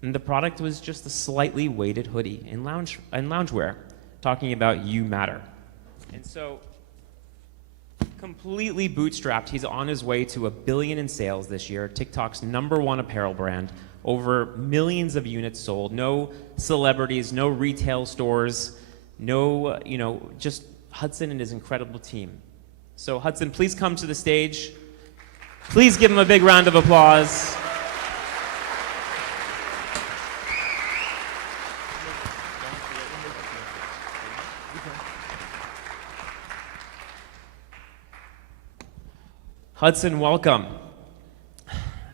and the product was just a slightly weighted hoodie in loungewear, talking about you matter. And so, completely bootstrapped, he's on his way to $1 billion in sales this year, TikTok's #1 apparel brand, over millions of units sold, no celebrities, no retail stores, no, just Hudson and his incredible team. So Hudson, please come to the stage. Please give him a big round of applause. Hudson, welcome.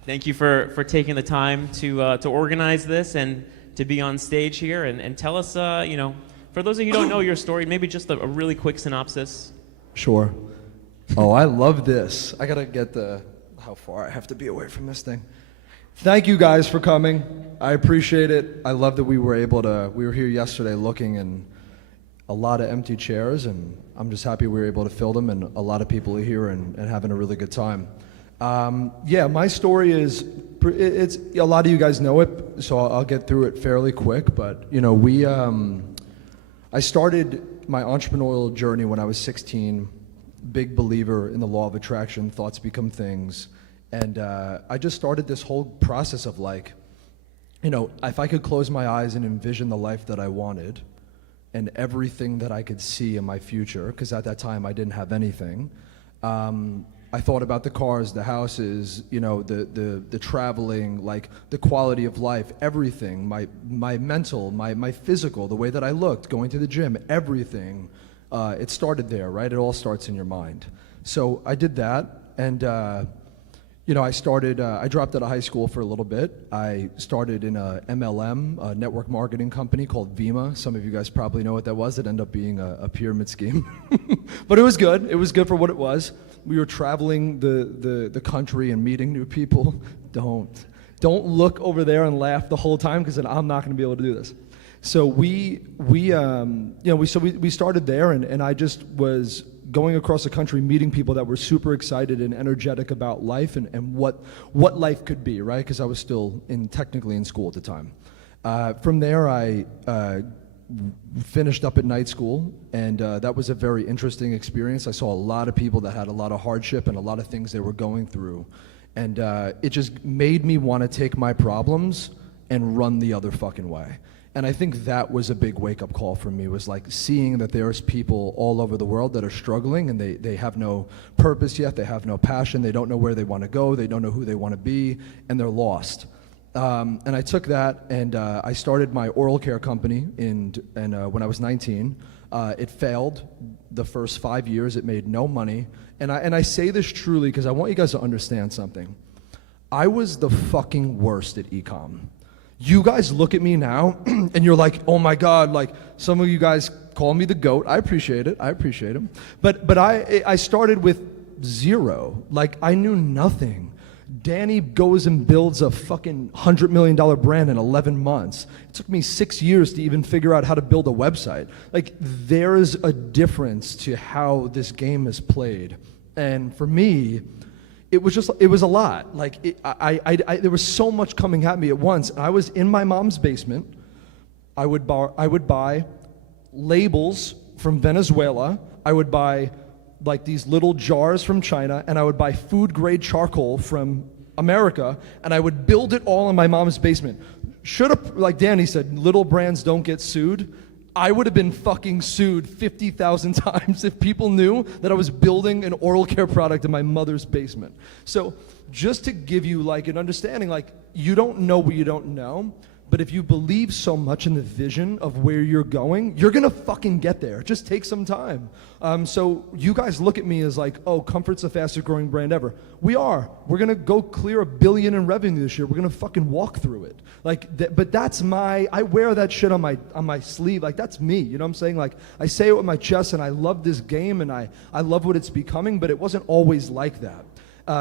Thank you for taking the time to organize this and to be on stage here and tell us, for those of you who don't know your story, maybe just a really quick synopsis. Sure. Oh, I love this. I gotta get how far I have to be away from this thing. Thank you guys for coming. I appreciate it. I love that we were here yesterday looking and a lot of empty chairs, and I'm just happy we were able to fill them, and a lot of people are here and having a really good time. Yeah, my story is, it's a lot of you guys know it, so I'll get through it fairly quick, but I started my entrepreneurial journey when I was 16, big believer in the law of attraction, thoughts become things, and I just started this whole process of if I could close my eyes and envision the life that I wanted, and everything that I could see in my future, because at that time I didn't have anything. I thought about the cars, the houses, the traveling, like the quality of life, everything, my mental, my physical, the way that I looked, going to the gym, everything. It started there, right? It all starts in your mind. So I did that, and I dropped out of high school for a little bit. I started in a MLM, a network marketing company called Vima. Some of you guys probably know what that was. It ended up being a pyramid scheme. But it was good. It was good for what it was. We were traveling the country and meeting new people. Don't look over there and laugh the whole time, because then I'm not going to be able to do this. So we started there, and I just was going across the country, meeting people that were super excited and energetic about life and what life could be, right? Because I was still technically in school at the time. From there, I finished up at night school, and that was a very interesting experience. I saw a lot of people that had a lot of hardship and a lot of things they were going through, and it just made me want to take my problems and run the other fucking way. And I think that was a big wake-up call for me, was like seeing that there's people all over the world that are struggling, and they have no purpose yet, they have no passion, they don't know where they want to go, they don't know who they want to be, and they're lost. And I took that, and I started my oral care company when I was 19. It failed the first 5 years. It made no money. And I say this truly because I want you guys to understand something. I was the fucking worst at ecom. You guys look at me now, and you're like, oh my God, like some of you guys call me the GOAT. I appreciate it. I appreciate them. But I started with zero. Like, I knew nothing. Danny goes and builds a fucking $100 million brand in 11 months. It took me 6 years to even figure out how to build a website. Like, there's a difference to how this game is played. And for me, it was a lot. Like, there was so much coming at me at once. I was in my mom's basement. I would buy labels from Venezuela. I would buy like these little jars from China, and I would buy food grade charcoal from America, and I would build it all in my mom's basement. Should have, like Danny said, little brands don't get sued. I would have been fucking sued 50,000 times if people knew that I was building an oral care product in my mother's basement. So just to give you like an understanding, like you don't know what you don't know, but if you believe so much in the vision of where you're going, you're gonna fucking get there. Just take some time. So you guys look at me as like, oh, Comfort's the fastest growing brand ever. We are. We're gonna go clear $1 billion in revenue this year. We're gonna fucking walk through it. Like, but that's I wear that shit on my sleeve. Like, that's me. You know what I'm saying? Like, I say it with my chest, and I love this game, and I love what it's becoming, but it wasn't always like that.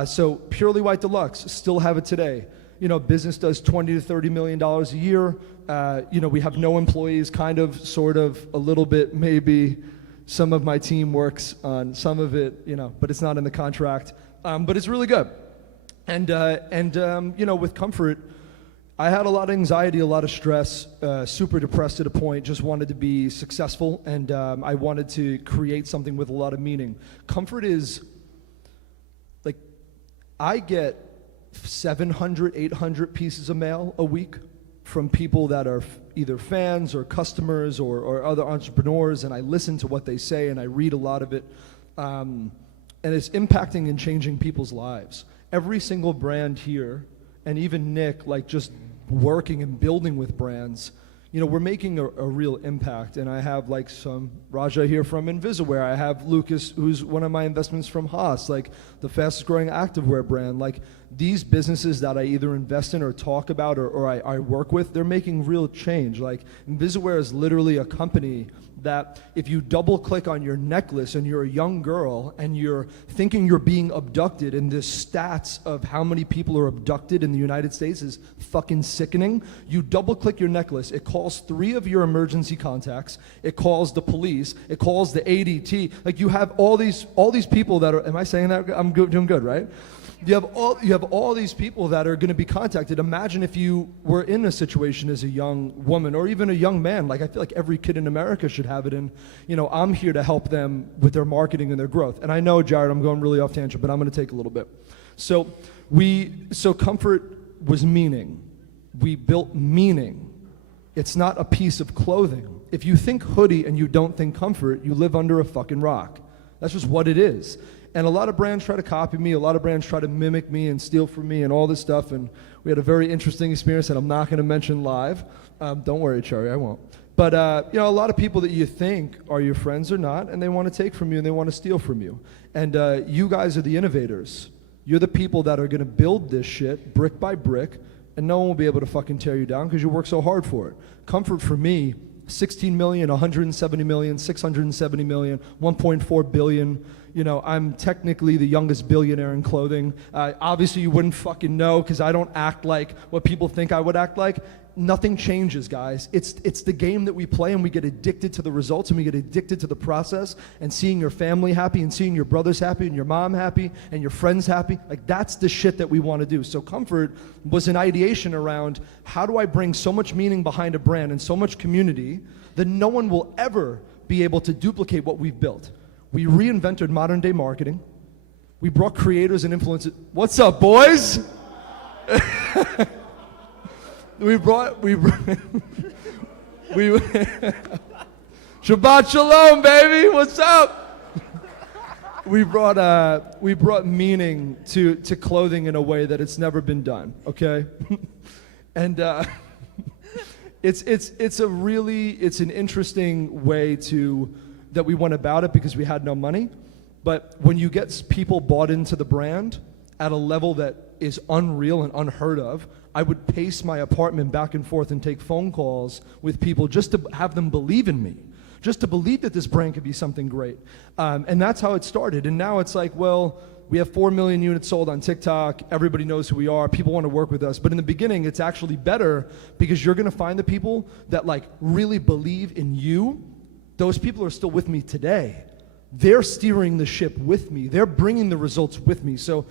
So Purely White Deluxe, still have it today. You know, business does $20 to $30 million a year. We have no employees, kind of, sort of, a little bit, maybe. Some of my team works on some of it, but it's not in the contract. But it's really good. And with Comfort, I had a lot of anxiety, a lot of stress, super depressed at a point, just wanted to be successful, and I wanted to create something with a lot of meaning. Comfort is, like, I get 700, 800 pieces of mail a week from people that are either fans or customers or other entrepreneurs, and I listen to what they say and I read a lot of it, and it's impacting and changing people's lives. Every single brand here, and even Nick, like just working and building with brands, we're making a real impact. And I have like some Raja here from Invisaware. I have Lucas, who's one of my investments from Haas, like the fastest growing activewear brand. Like these businesses that I either invest in or talk about or I work with, they're making real change. Like Invisaware is literally a company that if you double click on your necklace and you're a young girl and you're thinking you're being abducted, and the stats of how many people are abducted in the United States is fucking sickening. You double click your necklace, it calls 3 of your emergency contacts, it calls the police, it calls the ADT. Like you have all these people that are, am I saying that? I'm doing good, right? You have all these people that are going to be contacted. Imagine if you were in a situation as a young woman or even a young man. Like I feel like every kid in America should have it. And I'm here to help them with their marketing and their growth. And I know, Jared, I'm going really off tangent, but I'm going to take a little bit. So comfort was meaning. We built meaning. It's not a piece of clothing. If you think hoodie and you don't think comfort, you live under a fucking rock. That's just what it is. And a lot of brands try to copy me. A lot of brands try to mimic me and steal from me and all this stuff. And we had a very interesting experience that I'm not going to mention live. Don't worry, Cherry, I won't. But a lot of people that you think are your friends are not, and they want to take from you and they want to steal from you. And you guys are the innovators. You're the people that are going to build this shit brick by brick, and no one will be able to fucking tear you down because you work so hard for it. Comfort for me, 16 million, 170 million, 670 million, 1.4 billion. I'm technically the youngest billionaire in clothing. Obviously, you wouldn't fucking know because I don't act like what people think I would act like. Nothing changes, guys. It's the game that we play, and we get addicted to the results, and we get addicted to the process, and seeing your family happy, and seeing your brothers happy, and your mom happy, and your friends happy. Like, that's the shit that we want to do. So Comfort was an ideation around how do I bring so much meaning behind a brand and so much community that no one will ever be able to duplicate what we've built. We reinvented modern day marketing. We brought creators and influencers. What's up, boys? we Shabbat Shalom, baby. What's up? We brought meaning to clothing in a way that it's never been done. Okay, and it's an interesting way that we went about it because we had no money. But when you get people bought into the brand at a level that is unreal and unheard of, I would pace my apartment back and forth and take phone calls with people just to have them believe in me, just to believe that this brand could be something great. And that's how it started. And now it's like, well, we have 4 million units sold on TikTok. Everybody knows who we are. People want to work with us. But in the beginning, it's actually better because you're going to find the people that like really believe in you. Those people are still with me today. They're steering the ship with me. They're bringing the results with me. So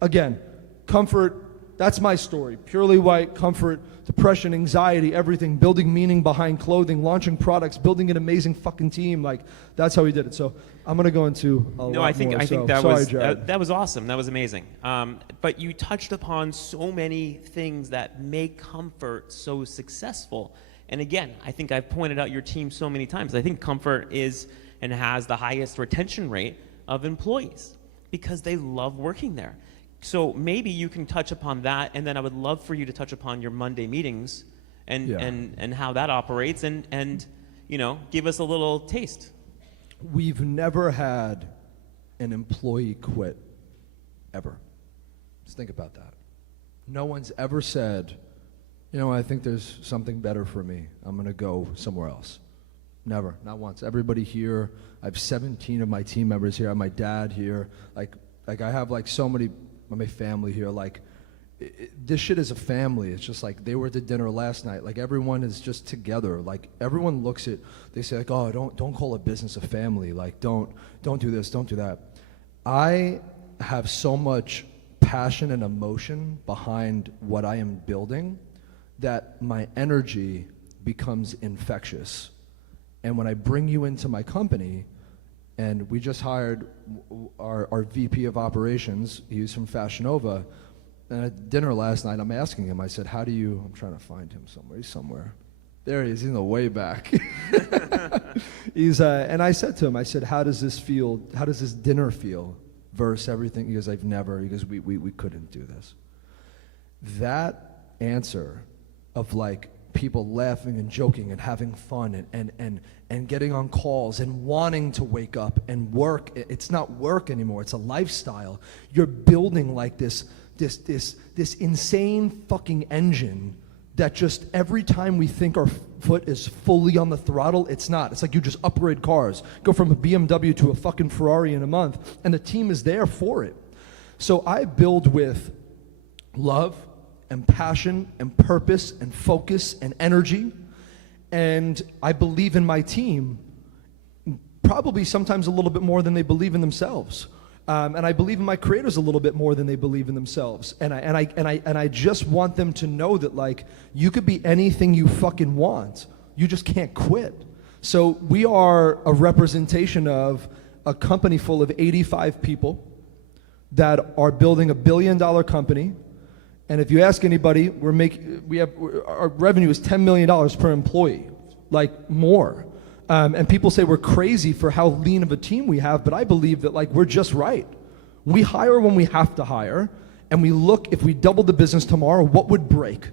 again, comfort, that's my story. Purely white, comfort, depression, anxiety, everything, building meaning behind clothing, launching products, building an amazing fucking team. Like, that's how we did it. So I'm going to go into a lot more. I think that sorry, was Jared. that was awesome. That was amazing. But you touched upon so many things that make Comfort so successful. And again, I think I've pointed out your team so many times. I think Comfort is and has the highest retention rate of employees because they love working there. So maybe you can touch upon that, and then I would love for you to touch upon your Monday meetings and how that operates and give us a little taste. We've never had an employee quit, ever. Just think about that. No one's ever said, I think there's something better for me. I'm going to go somewhere else. Never, not once. Everybody here, I have 17 of my team members here. I have my dad here. Like I have like so many, my family here. Like this shit is a family. It's just like they were at the dinner last night. Like everyone is just together. Like everyone looks at, they say like, oh, don't call a business a family. Like don't do this, don't do that. I have so much passion and emotion behind what I am building that my energy becomes infectious. And when I bring you into my company, and we just hired our VP of operations, he's from Fashion Nova, and at dinner last night, I'm asking him, I said, I'm trying to find him somewhere, he's somewhere. There he is, he's in the way back. And I said to him, I said, how does this dinner feel versus everything? He goes, we couldn't do this. That answer of like people laughing and joking and having fun and getting on calls and wanting to wake up and work. It's not work anymore, it's a lifestyle. You're building like this insane fucking engine that just every time we think our foot is fully on the throttle, it's not. It's like you just upgrade cars, go from a BMW to a fucking Ferrari in a month, and the team is there for it. So I build with love and passion and purpose and focus and energy, and I believe in my team probably sometimes a little bit more than they believe in themselves. And I believe in my creators a little bit more than they believe in themselves. And I just want them to know that, like, you could be anything you fucking want. You just can't quit. So we are a representation of a company full of 85 people that are building $1 billion company. And if you ask anybody, our revenue is $10 million per employee, like more. And people say we're crazy for how lean of a team we have, but I believe that, like, we're just right. We hire when we have to hire, and we look, if we doubled the business tomorrow, what would break?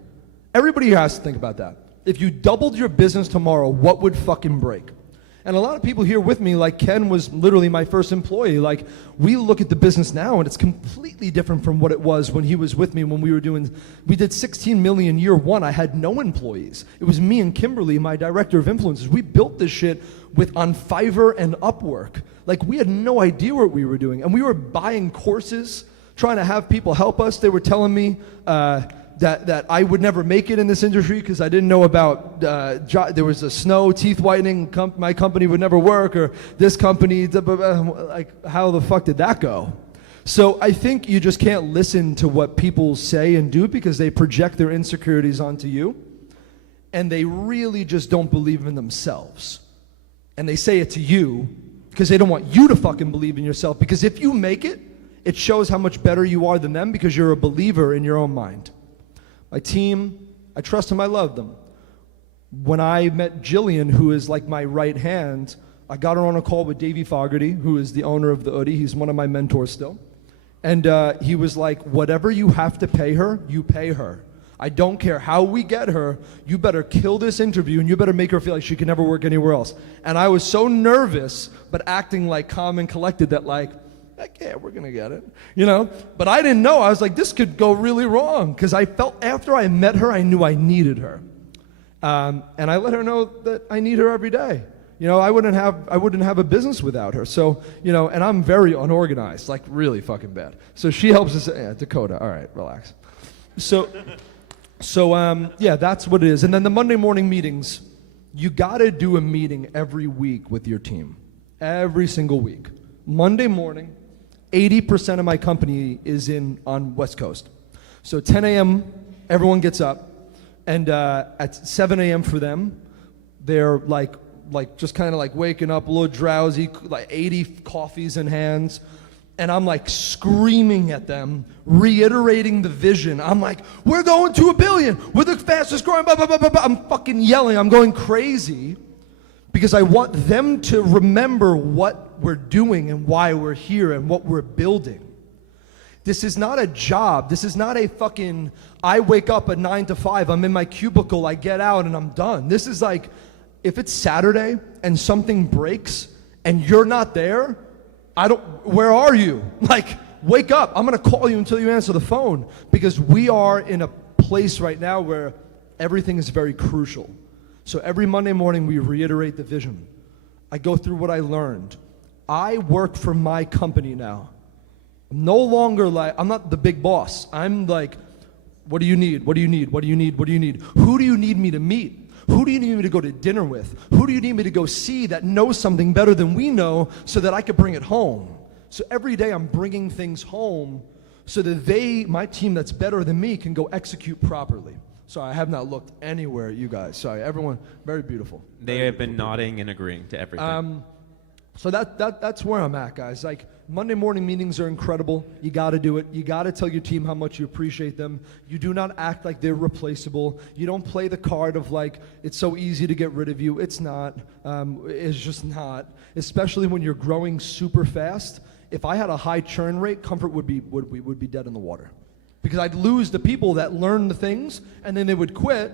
Everybody here has to think about that. If you doubled your business tomorrow, what would fucking break? And a lot of people here with me, like Ken was literally my first employee. Like, we look at the business now and it's completely different from what it was when he was with me when we did 16 million year one. I had no employees. It was me and Kimberly, my director of influencers. We built this shit on Fiverr and Upwork. Like, we had no idea what we were doing. And we were buying courses, trying to have people help us. They were telling me, that I would never make it in this industry because I didn't know about, there was a snow teeth whitening, my company would never work, or this company, like, how the fuck did that go? So I think you just can't listen to what people say and do because they project their insecurities onto you, and they really just don't believe in themselves. And they say it to you because they don't want you to fucking believe in yourself, because if you make it, it shows how much better you are than them because you're a believer in your own mind. My team, I trust them, I love them. When I met Jillian, who is like my right hand, I got her on a call with Davey Fogarty, who is the owner of the Oodie. He's one of my mentors still. And he was like, whatever you have to pay her, you pay her. I don't care how we get her, you better kill this interview and you better make her feel like she can never work anywhere else. And I was so nervous, but acting like calm and collected that, like, heck yeah, we're gonna get it, you know? But I didn't know. I was like, this could go really wrong, because I felt after I met her, I knew I needed her. And I let her know that I need her every day. You know, I wouldn't have a business without her. So, you know, and I'm very unorganized, like really fucking bad. So she helps us, Dakota, all right, relax. So yeah, that's what it is. And then the Monday morning meetings, you gotta do a meeting every week with your team. Every single week. Monday morning, 80% of my company is on West Coast. So 10 a.m., everyone gets up, and at 7 a.m. for them, they're like just kind of like waking up, a little drowsy, like 80 coffees in hands, and I'm like screaming at them, reiterating the vision. I'm like, we're going to $1 billion, we're the fastest growing, blah, blah, blah, blah, blah. I'm fucking yelling, I'm going crazy, because I want them to remember what we're doing and why we're here and what we're building. This is not a job. This is not a fucking, I wake up at 9 to 5, I'm in my cubicle, I get out and I'm done. This is like, if it's Saturday and something breaks and you're not there, where are you? Like, wake up. I'm gonna call you until you answer the phone, because we are in a place right now where everything is very crucial. So every Monday morning we reiterate the vision. I go through what I learned. I work for my company now. I'm no longer like, I'm not the big boss. I'm like, what do you need? What do you need? What do you need? What do you need? Who do you need me to meet? Who do you need me to go to dinner with? Who do you need me to go see that knows something better than we know so that I could bring it home? So every day I'm bringing things home so that my team that's better than me can go execute properly. Sorry, I have not looked anywhere, you guys. Sorry, everyone, very beautiful. They have been nodding and agreeing to everything. So that's where I'm at, guys. Like, Monday morning meetings are incredible. You got to do it. You got to tell your team how much you appreciate them. You do not act like they're replaceable. You don't play the card of like, it's so easy to get rid of you. It's not. It's just not. Especially when you're growing super fast. If I had a high churn rate, Comfort would be dead in the water. Because I'd lose the people that learn the things, and then they would quit,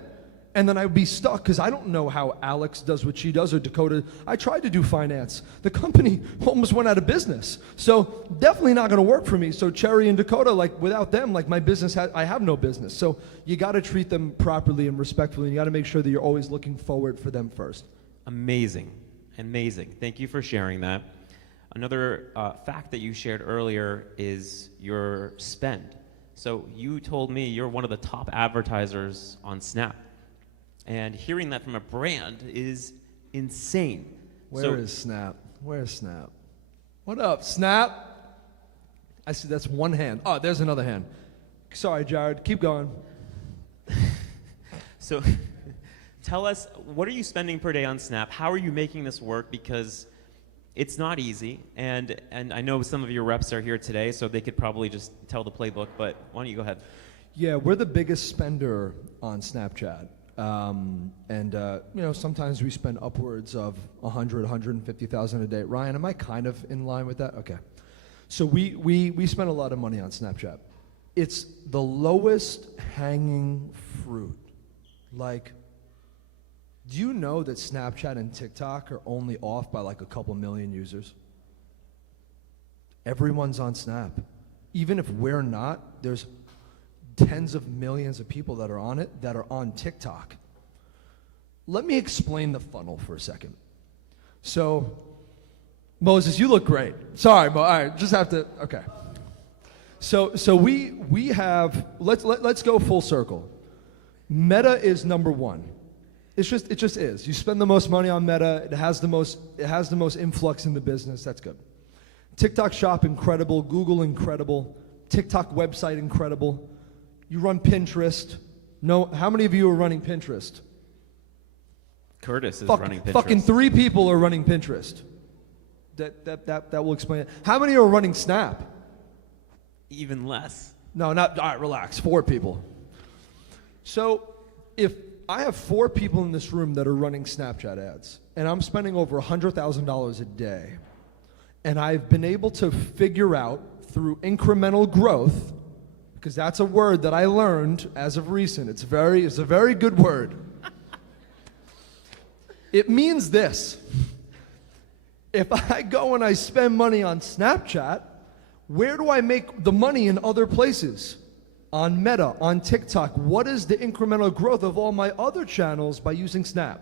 And then I'd be stuck because I don't know how Alex does what she does or Dakota. I tried to do finance. The company almost went out of business. So definitely not going to work for me. So Cherry and Dakota, like without them, like my business, I have no business. So you got to treat them properly and respectfully. And you got to make sure that you're always looking forward for them first. Amazing. Amazing. Thank you for sharing that. Another fact that you shared earlier is your spend. So you told me you're one of the top advertisers on Snap. And hearing that from a brand is insane. Where is Snap? Where's Snap? What up, Snap? I see that's one hand. Oh, there's another hand. Sorry, Jared. Keep going. So tell us, what are you spending per day on Snap? How are you making this work? Because it's not easy. And I know some of your reps are here today, so they could probably just tell the playbook. But why don't you go ahead? Yeah, we're the biggest spender on Snapchat. You know, sometimes we spend upwards of 100, 150,000 a day. Ryan, am I kind of in line with that? Okay. So we spend a lot of money on Snapchat. It's the lowest hanging fruit. Like, do you know that Snapchat and TikTok are only off by like a couple million users? Everyone's on Snap. Even if we're not, there's tens of millions of people that are on it that are on TikTok. Let me explain the funnel for a second. So, Moses, you look great. Sorry, Mo. All right, just have to. Okay. So we have. Let's go full circle. Meta is number one. It just is. You spend the most money on Meta. It has the most influx in the business. That's good. TikTok Shop incredible. Google incredible. TikTok website incredible. You run Pinterest. No, how many of you are running Pinterest? Curtis is running Pinterest. Fucking 3 people are running Pinterest. That will explain it. How many are running Snap? Even less. No, not. All right, relax. 4 people. So if I have 4 people in this room that are running Snapchat ads, and I'm spending over $100,000 a day, and I've been able to figure out through incremental growth, because that's a word that I learned as of recent. It's a very good word. It means this. If I go and I spend money on Snapchat, where do I make the money in other places? On Meta, on TikTok. What is the incremental growth of all my other channels by using Snap?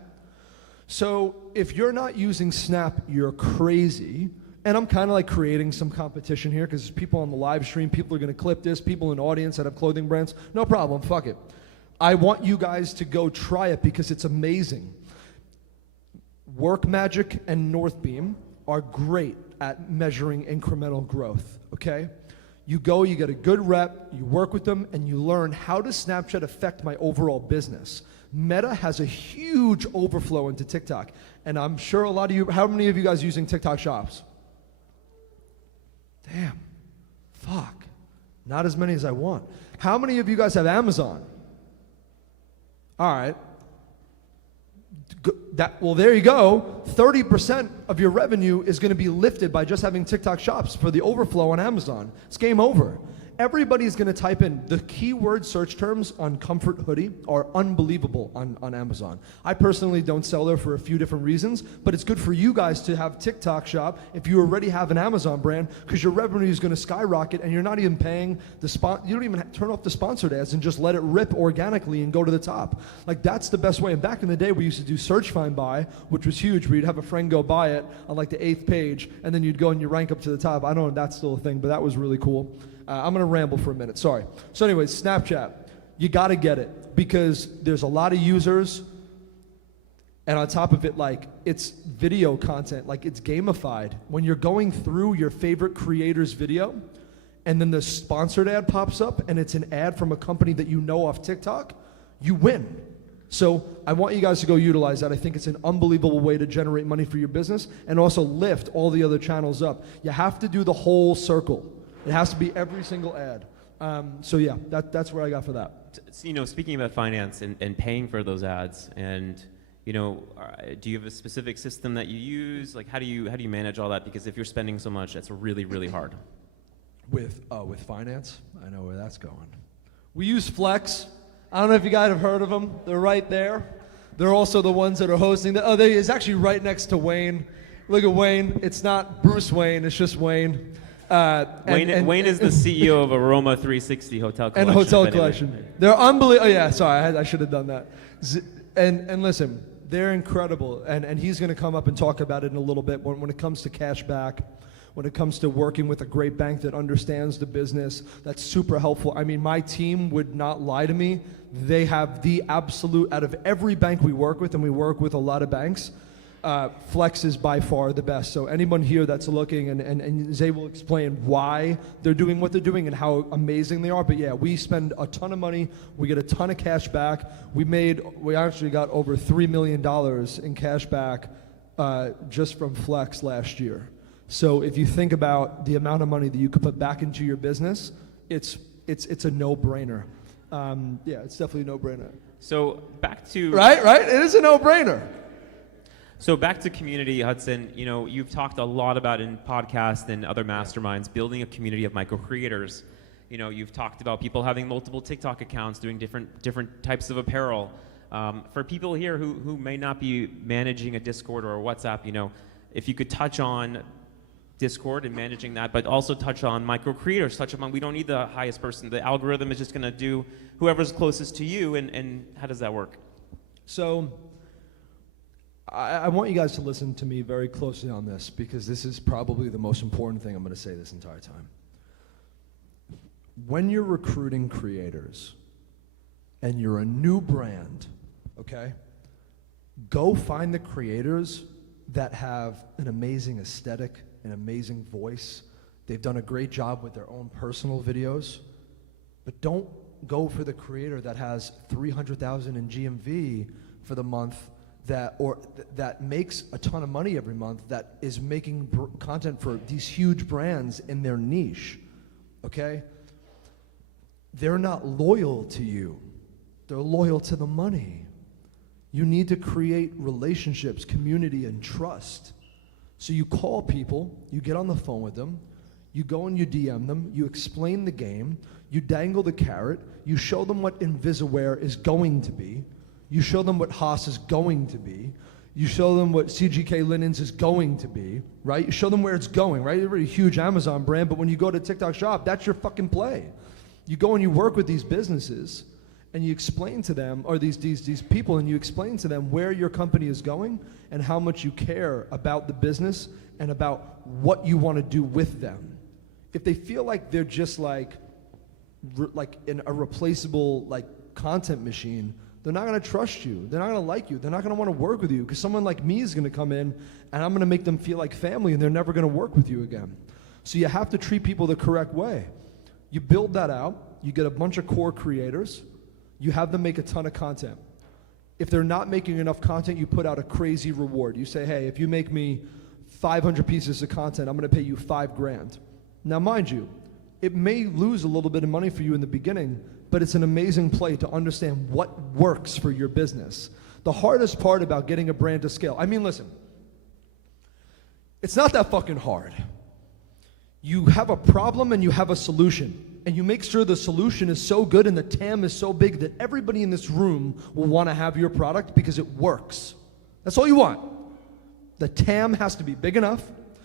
So if you're not using Snap, you're crazy. And I'm kind of like creating some competition here because people on the live stream, people are going to clip this, people in the audience that have clothing brands. No problem, fuck it. I want you guys to go try it because it's amazing. WorkMagic and Northbeam are great at measuring incremental growth, okay? You go, you get a good rep, you work with them, and you learn how does Snapchat affect my overall business. Meta has a huge overflow into TikTok, and I'm sure a lot of you, how many of you guys are using TikTok shops? Damn, fuck, not as many as I want. How many of you guys have Amazon? All right. Well, there you go. 30% of your revenue is going to be lifted by just having TikTok shops for the overflow on Amazon. It's game over. Everybody's going to type in the keyword search terms on comfort hoodie are unbelievable on Amazon. I personally don't sell there for a few different reasons, but it's good for you guys to have TikTok shop if you already have an Amazon brand because your revenue is going to skyrocket and you're not even paying the you don't even turn off the sponsored ads and just let it rip organically and go to the top. Like that's the best way. And back in the day we used to do search find buy, which was huge where you'd have a friend go buy it on like the 8th page and then you'd go and you rank up to the top. I don't know if that's still a thing, but that was really cool. I'm going to ramble for a minute, sorry. So anyways, Snapchat, you got to get it because there's a lot of users and on top of it, like it's video content, like it's gamified. When you're going through your favorite creator's video and then the sponsored ad pops up and it's an ad from a company that you know off TikTok, you win. So I want you guys to go utilize that. I think it's an unbelievable way to generate money for your business and also lift all the other channels up. You have to do the whole circle. It has to be every single ad. So yeah, that's what I got for that. So, you know, speaking about finance and paying for those ads, and you know, do you have a specific system that you use? Like, how do you manage all that? Because if you're spending so much, it's really, really hard. With finance, I know where that's going. We use Flex. I don't know if you guys have heard of them. They're right there. They're also the ones that are hosting. They is actually right next to Wayne. Look at Wayne. It's not Bruce Wayne. It's just Wayne. Wayne is the CEO of Aroma 360 Hotel Collection. And Hotel Collection. They're unbelievable. Oh, yeah, sorry. I should have done that. And listen, they're incredible. And he's going to come up and talk about it in a little bit when it comes to cash back, when it comes to working with a great bank that understands the business. That's super helpful. I mean, my team would not lie to me. They have the absolute, out of every bank we work with, and we work with a lot of banks, Flex is by far the best. So anyone here that's looking, and Zade will explain why they're doing what they're doing and how amazing they are. But yeah, we spend a ton of money. We get a ton of cash back. We actually got over $3 million in cash back just from Flex last year. So if you think about the amount of money that you could put back into your business, it's a no-brainer. Yeah, it's definitely a no-brainer. So back to... Right? It is a no-brainer. So back to community, Hudson. You know, you've talked a lot about in podcasts and other masterminds, building a community of micro creators. You know, you've talked about people having multiple TikTok accounts, doing different types of apparel. For people here who may not be managing a Discord or a WhatsApp, you know, if you could touch on Discord and managing that, but also touch on micro creators, we don't need the highest person. The algorithm is just going to do whoever's closest to you, and how does that work? So I want you guys to listen to me very closely on this, because this is probably the most important thing I'm going to say this entire time. When you're recruiting creators and you're a new brand, okay, go find the creators that have an amazing aesthetic, an amazing voice. They've done a great job with their own personal videos, but don't go for the creator that has 300,000 in GMV for the month, that makes a ton of money every month, that is making content for these huge brands in their niche, okay? They're not loyal to you. They're loyal to the money. You need to create relationships, community, and trust. So you call people, you get on the phone with them, you go and you DM them, you explain the game, you dangle the carrot, you show them what Invisaware is going to be, you show them what Haas is going to be, you show them what CGK Linens is going to be, right? You show them where it's going, right? You're a huge Amazon brand, but when you go to TikTok Shop, that's your fucking play. You go and you work with these businesses, and you explain to them, or these people, and you explain to them where your company is going and how much you care about the business and about what you want to do with them. If they feel like they're just like in a replaceable content machine, they're not going to trust you. They're not going to like you. They're not going to want to work with you, because someone like me is going to come in and I'm going to make them feel like family, and they're never going to work with you again. So you have to treat people the correct way. You build that out. You get a bunch of core creators. You have them make a ton of content. If they're not making enough content, you put out a crazy reward. You say, hey, if you make me 500 pieces of content, I'm going to pay you $5,000. Now, mind you, it may lose a little bit of money for you in the beginning, but it's an amazing play to understand what works for your business. The hardest part about getting a brand to scale, I mean, listen, it's not that fucking hard. You have a problem and you have a solution, and you make sure the solution is so good and the TAM is so big that everybody in this room will want to have your product because it works. That's all you want. The TAM has to be big enough,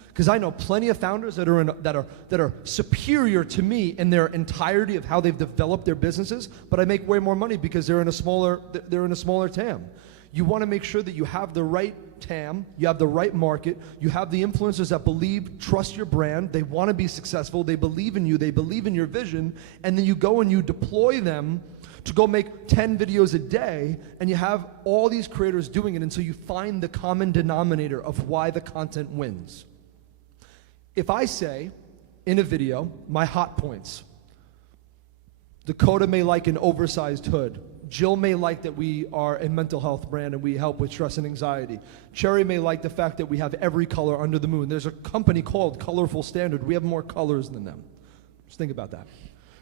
because I know plenty of founders that are superior to me in their entirety of how they've developed their businesses, but I make way more money because they're in a smaller TAM. You want to make sure that you have the right TAM, you have the right market, you have the influencers that trust your brand, they want to be successful, they believe in you, they believe in your vision, and then you go and you deploy them to go make 10 videos a day, and you have all these creators doing it until you find the common denominator of why the content wins. If I say in a video, my hot points, Dakota may like an oversized hood, Jill may like that we are a mental health brand and we help with stress and anxiety. Cherry may like the fact that we have every color under the moon. There's a company called Colorful Standard. We have more colors than them. Just think about that.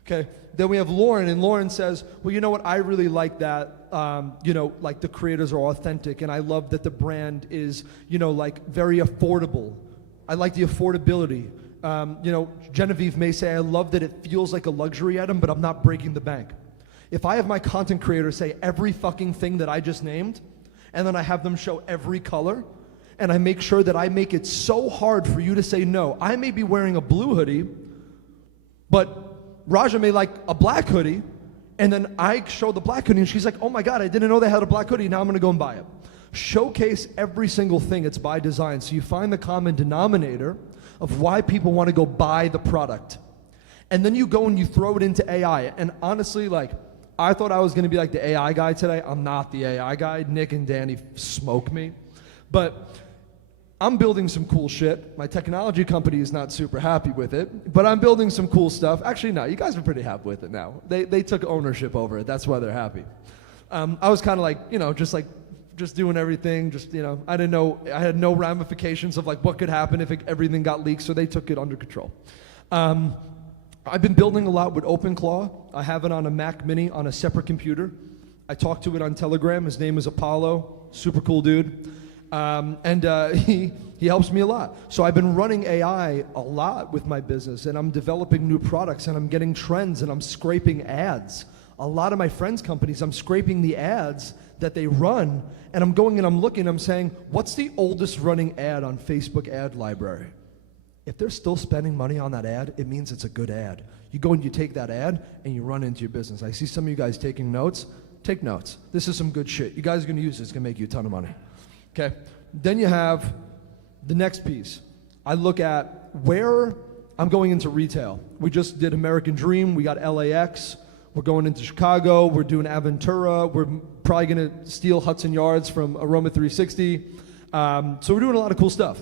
Okay. Then we have Lauren, and Lauren says, well, you know what? I really like that, like the creators are authentic, and I love that the brand is, very affordable. I like the affordability. Genevieve may say, I love that it feels like a luxury item, but I'm not breaking the bank. If I have my content creator say every fucking thing that I just named, and then I have them show every color, and I make sure that I make it so hard for you to say no. I may be wearing a blue hoodie, but Raja may like a black hoodie, and then I show the black hoodie, and she's like, oh my God, I didn't know they had a black hoodie, now I'm gonna go and buy it. Showcase every single thing, it's by design, so you find the common denominator of why people wanna go buy the product. And then you go and you throw it into AI, and honestly, like, I thought I was gonna be like the AI guy today. I'm not the AI guy. Nick and Danny smoke me. But I'm building some cool shit. My technology company is not super happy with it, but I'm building some cool stuff. Actually, no, you guys are pretty happy with it now. They took ownership over it. That's why they're happy. I was kind of like, just doing everything. I didn't know, I had no ramifications of like what could happen if everything got leaked, so they took it under control. I've been building a lot with OpenClaw. I have it on a Mac Mini on a separate computer. I talk to it on Telegram. His name is Apollo. Super cool dude. He helps me a lot. So I've been running AI a lot with my business, and I'm developing new products, and I'm getting trends, and I'm scraping ads. A lot of my friends' companies, I'm scraping the ads that they run, and I'm going and I'm looking, I'm saying, what's the oldest running ad on Facebook ad library? If they're still spending money on that ad, it means it's a good ad. You go and you take that ad and you run into your business. I see some of you guys taking notes. Take notes. This is some good shit. You guys are gonna use this. It's gonna make you a ton of money. Okay? Then you have the next piece. I look at where I'm going into retail. We just did American Dream. We got LAX. We're going into Chicago. We're doing Aventura. We're probably gonna steal Hudson Yards from Aroma 360. So we're doing a lot of cool stuff.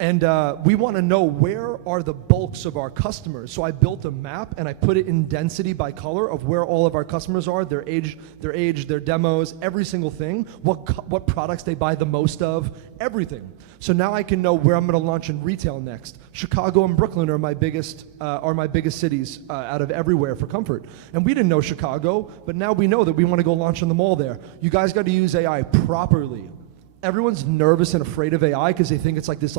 And we want to know where are the bulks of our customers. So I built a map and I put it in density by color of where all of our customers are, their age, their demos, every single thing, what products they buy the most of, everything. So now I can know where I'm going to launch in retail next. Chicago and Brooklyn are my biggest cities out of everywhere for comfort. And we didn't know Chicago, but now we know that we want to go launch in the mall there. You guys got to use AI properly. Everyone's nervous and afraid of AI because they think it's like this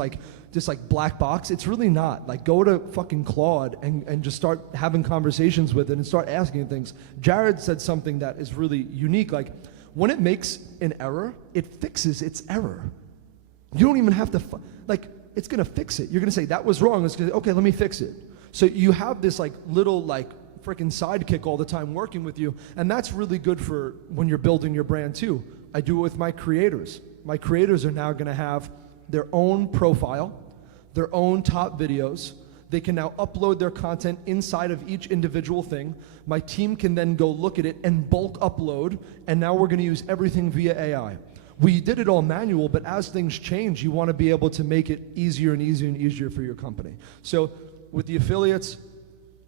black box. It's really not. Like, go to fucking Claude and just start having conversations with it and start asking things. Jared said something that is really unique. Like, when it makes an error, it fixes its error. You don't even have to, it's gonna fix it. You're gonna say, that was wrong. It's gonna, okay, let me fix it. So you have this little freaking sidekick all the time working with you, and that's really good for when you're building your brand too. I do it with my creators. My creators are now going to have their own profile, their own top videos. They can now upload their content inside of each individual thing. My team can then go look at it and bulk upload, and now we're going to use everything via AI. We did it all manual, but as things change, you want to be able to make it easier and easier and easier for your company. So with the affiliates,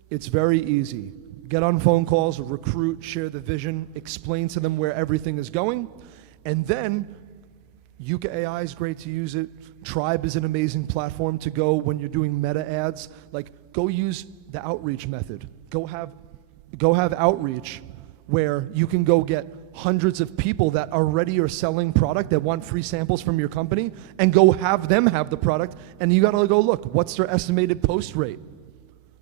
it's very easy. Get on phone calls, recruit, share the vision, explain to them where everything is going, and then Yuka AI is great to use it. Tribe is an amazing platform to go when you're doing meta ads. Go use the outreach method. Go have outreach where you can go get hundreds of people that already are selling product that want free samples from your company, and go have them have the product, and you gotta go look, what's their estimated post rate?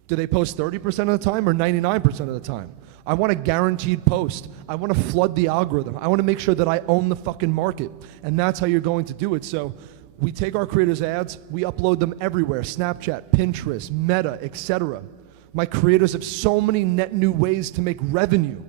Do they post 30% of the time or 99% of the time? I want a guaranteed post. I want to flood the algorithm. I want to make sure that I own the fucking market. And that's how you're going to do it. So we take our creators' ads, we upload them everywhere, Snapchat, Pinterest, Meta, etc. My creators have so many net new ways to make revenue.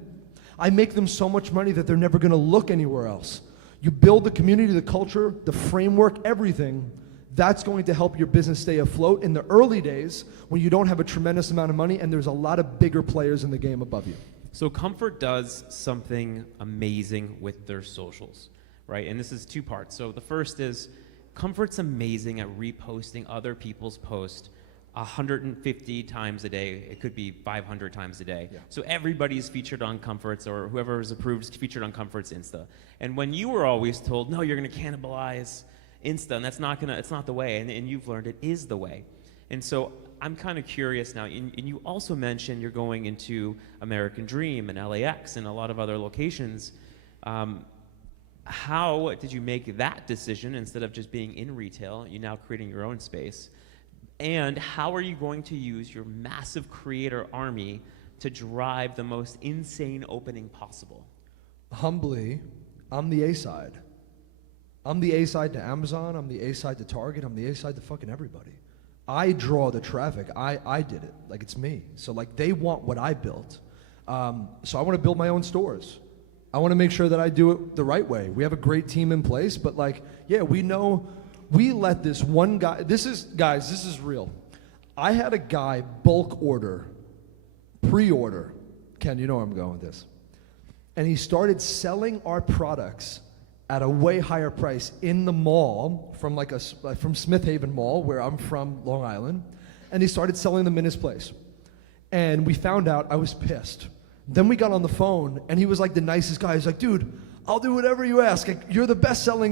I make them so much money that they're never going to look anywhere else. You build the community, the culture, the framework, everything. That's going to help your business stay afloat in the early days when you don't have a tremendous amount of money and there's a lot of bigger players in the game above you. So Comfort does something amazing with their socials, right? And this is two parts. So the first is Comfort's amazing at reposting other people's posts 150 times a day. It could be 500 times a day. Yeah. So everybody's featured on Comfort's, or whoever is approved is featured on Comfort's Insta. And when you were always told, no, you're gonna cannibalize Insta, and it's not the way, and you've learned it is the way. And so I'm kind of curious now, and you also mentioned you're going into American Dream and LAX and a lot of other locations. How did you make that decision instead of just being in retail? You're now creating your own space. And how are you going to use your massive creator army to drive the most insane opening possible? Humbly, I'm the A side. I'm the A side to Amazon, I'm the A side to Target, I'm the A side to fucking everybody. I draw the traffic, I did it, like it's me. So like they want what I built. So I want to build my own stores. I want to make sure that I do it the right way. We have a great team in place, but like, yeah, we know, we let this one guy, this is real. I had a guy bulk order, pre-order, Ken, you know where I'm going with this. And he started selling our products at a way higher price in the mall from Smith Haven Mall, where I'm from, Long Island, and he started selling them in his place. And we found out, I was pissed. Then we got on the phone, and he was like the nicest guy. He's like, dude, I'll do whatever you ask. Like, you're the best seller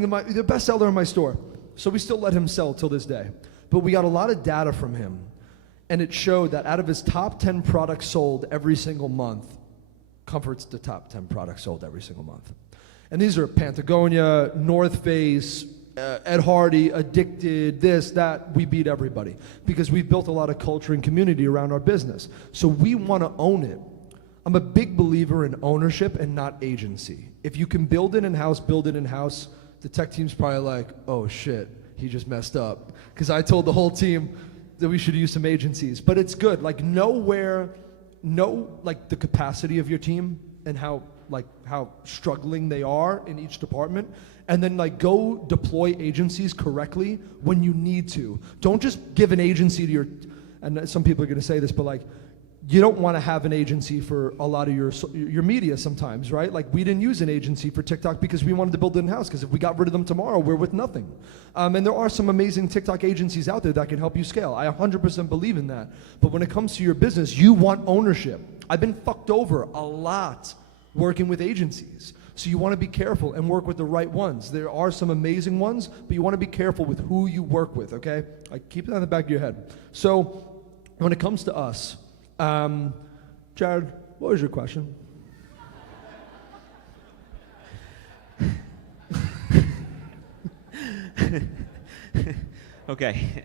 in my store. So we still let him sell till this day. But we got a lot of data from him, and it showed that out of his top 10 products sold every single month, Comfort's the top 10 products sold every single month. And these are Patagonia, North Face, Ed Hardy, Addicted, this, that. We beat everybody because we've built a lot of culture and community around our business. So we want to own it. I'm a big believer in ownership and not agency. If you can build it in-house, build it in-house. The tech team's probably like, oh shit, he just messed up. Because I told the whole team that we should use some agencies. But it's good. Like know like the capacity of your team and how struggling they are in each department, and then like go deploy agencies correctly when you need to. Don't just give an agency to your, and some people are gonna say this, but like, you don't wanna have an agency for a lot of your media sometimes, right? Like we didn't use an agency for TikTok because we wanted to build it in-house, because if we got rid of them tomorrow, we're with nothing. And there are some amazing TikTok agencies out there that can help you scale. I 100% believe in that. But when it comes to your business, you want ownership. I've been fucked over a lot working with agencies. So you want to be careful and work with the right ones. There are some amazing ones, but you want to be careful with who you work with, okay? Like keep it on the back of your head. So when it comes to us, Jared, what was your question? Okay,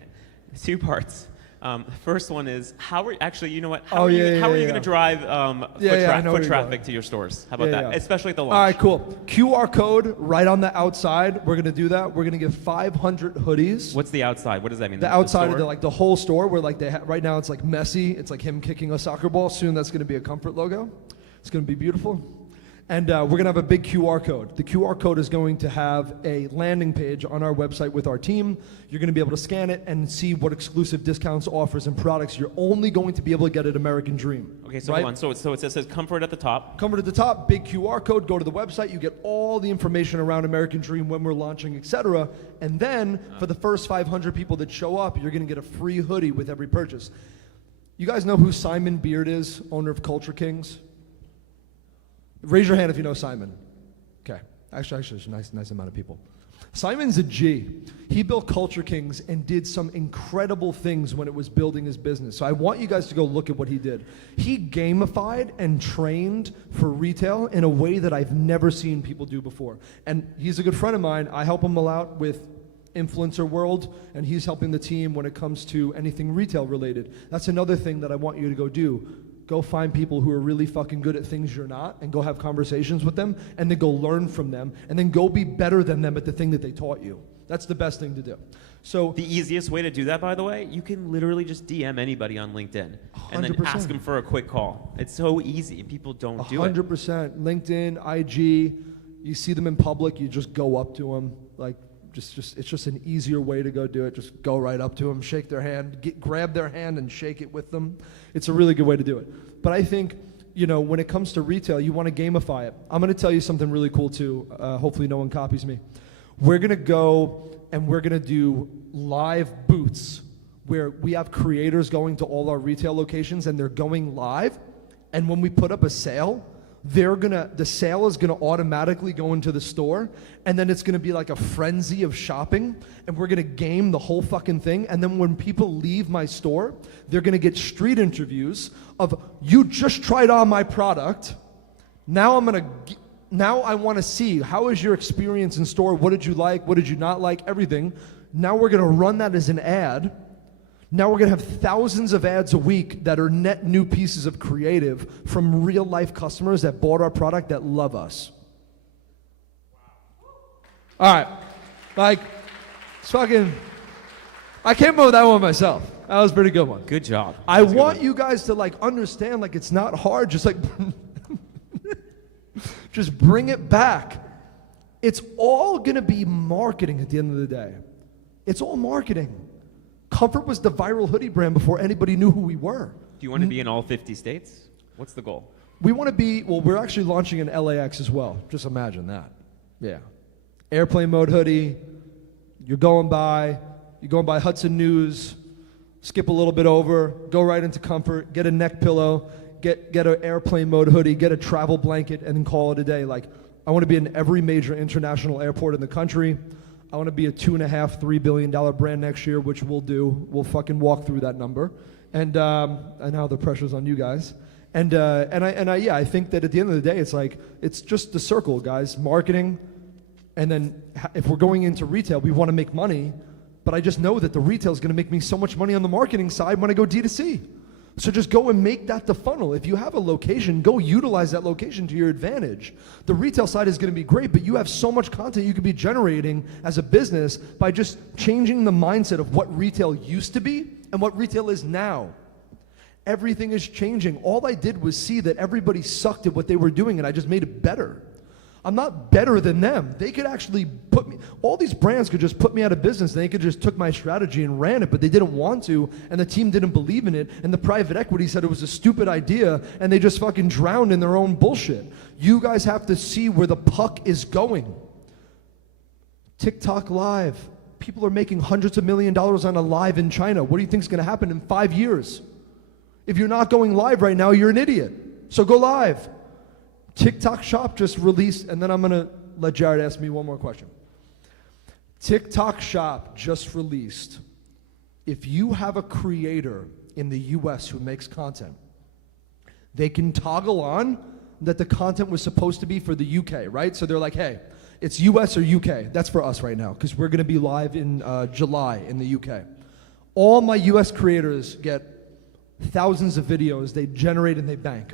2 parts. The first one is actually, you know what? How are you going to drive foot traffic to your stores? How about that? Especially at the launch. All right, cool. QR code right on the outside. We're going to do that. We're going to give 500 hoodies. What's the outside? What does that mean? The outside of the whole store, where like right now it's like messy. It's like him kicking a soccer ball. Soon that's going to be a Comfort logo. It's going to be beautiful. And we're going to have a big QR code. The QR code is going to have a landing page on our website with our team. You're going to be able to scan it and see what exclusive discounts, offers, and products you're only going to be able to get at American Dream. Okay, so right? hold on. So it says Comfort at the top. Comfort at the top, big QR code. Go to the website. You get all the information around American Dream, when we're launching, etc. And then for the first 500 people that show up, you're going to get a free hoodie with every purchase. You guys know who Simon Beard is, owner of Culture Kings? Raise your hand if you know Simon. Okay. Actually, there's a nice amount of people. Simon's a G. He built Culture Kings and did some incredible things when it was building his business. So I want you guys to go look at what he did. He gamified and trained for retail in a way that I've never seen people do before. And he's a good friend of mine. I help him a lot with influencer world, and he's helping the team when it comes to anything retail related. That's another thing that I want you to go do. Go find people who are really fucking good at things you're not, and go have conversations with them, and then go learn from them, and then go be better than them at the thing that they taught you. That's the best thing to do. So the easiest way to do that, by the way, you can literally just DM anybody on LinkedIn 100%. And then ask them for a quick call. It's so easy, and people don't do it. 100%. LinkedIn, IG, you see them in public, you just go up to them. Like, it's just an easier way to go do it. Just go right up to them, shake their hand, grab their hand and shake it with them. It's a really good way to do it. But I think, when it comes to retail, you want to gamify it. I'm going to tell you something really cool too. Hopefully no one copies me. We're going to go and we're going to do live booths where we have creators going to all our retail locations, and they're going live. And when we put up a sale, the sale is gonna automatically go into the store, and then it's gonna be like a frenzy of shopping, and we're gonna game the whole fucking thing. And then when people leave my store, they're gonna get street interviews of, you just tried on my product. Now I wanna see, how is your experience in store? What did you like? What did you not like? Everything. Now we're gonna run that as an ad. Now we're gonna have thousands of ads a week that are net new pieces of creative from real life customers that bought our product that love us. All right, like, it's fucking, I came up with that one myself. That was a pretty good one. Good job. I want you guys to like understand, like, it's not hard, just like, just bring it back. It's all gonna be marketing at the end of the day. It's all marketing. Comfort was the viral hoodie brand before anybody knew who we were. Do you want to be in all 50 states? What's the goal? We want to be, well, we're actually launching in LAX as well. Just imagine that. Yeah. Airplane mode hoodie. You're going by Hudson News, skip a little bit over, go right into Comfort, get a neck pillow, get an airplane mode hoodie, get a travel blanket, and then call it a day. Like, I want to be in every major international airport in the country. I want to be a $2.5–3 billion brand next year, which we'll do. We'll fucking walk through that number. And now the pressure's on you guys. I think that at the end of the day, it's like, it's just the circle, guys. Marketing, and then if we're going into retail, we want to make money, but I just know that the retail is going to make me so much money on the marketing side when I go D2C. So just go and make that the funnel. If you have a location, go utilize that location to your advantage. The retail side is going to be great, but you have so much content you could be generating as a business by just changing the mindset of what retail used to be and what retail is now. Everything is changing. All I did was see that everybody sucked at what they were doing, and I just made it better. I'm not better than them. They could actually put me, all these brands could just put me out of business. They could just took my strategy and ran it, but they didn't want to, and the team didn't believe in it, and the private equity said it was a stupid idea, and they just fucking drowned in their own bullshit. You guys have to see where the puck is going. TikTok Live. People are making hundreds of $millions on a live in China. What do you think is going to happen in 5 years? If you're not going live right now, you're an idiot. So go live. TikTok Shop just released, and then I'm going to let Jared ask me one more question. TikTok Shop just released. If you have a creator in the US who makes content, they can toggle on that the content was supposed to be for the UK, right? So they're like, hey, it's US or UK. That's for us right now, because we're going to be live in July in the UK. All my US creators get thousands of videos. They generate and they bank.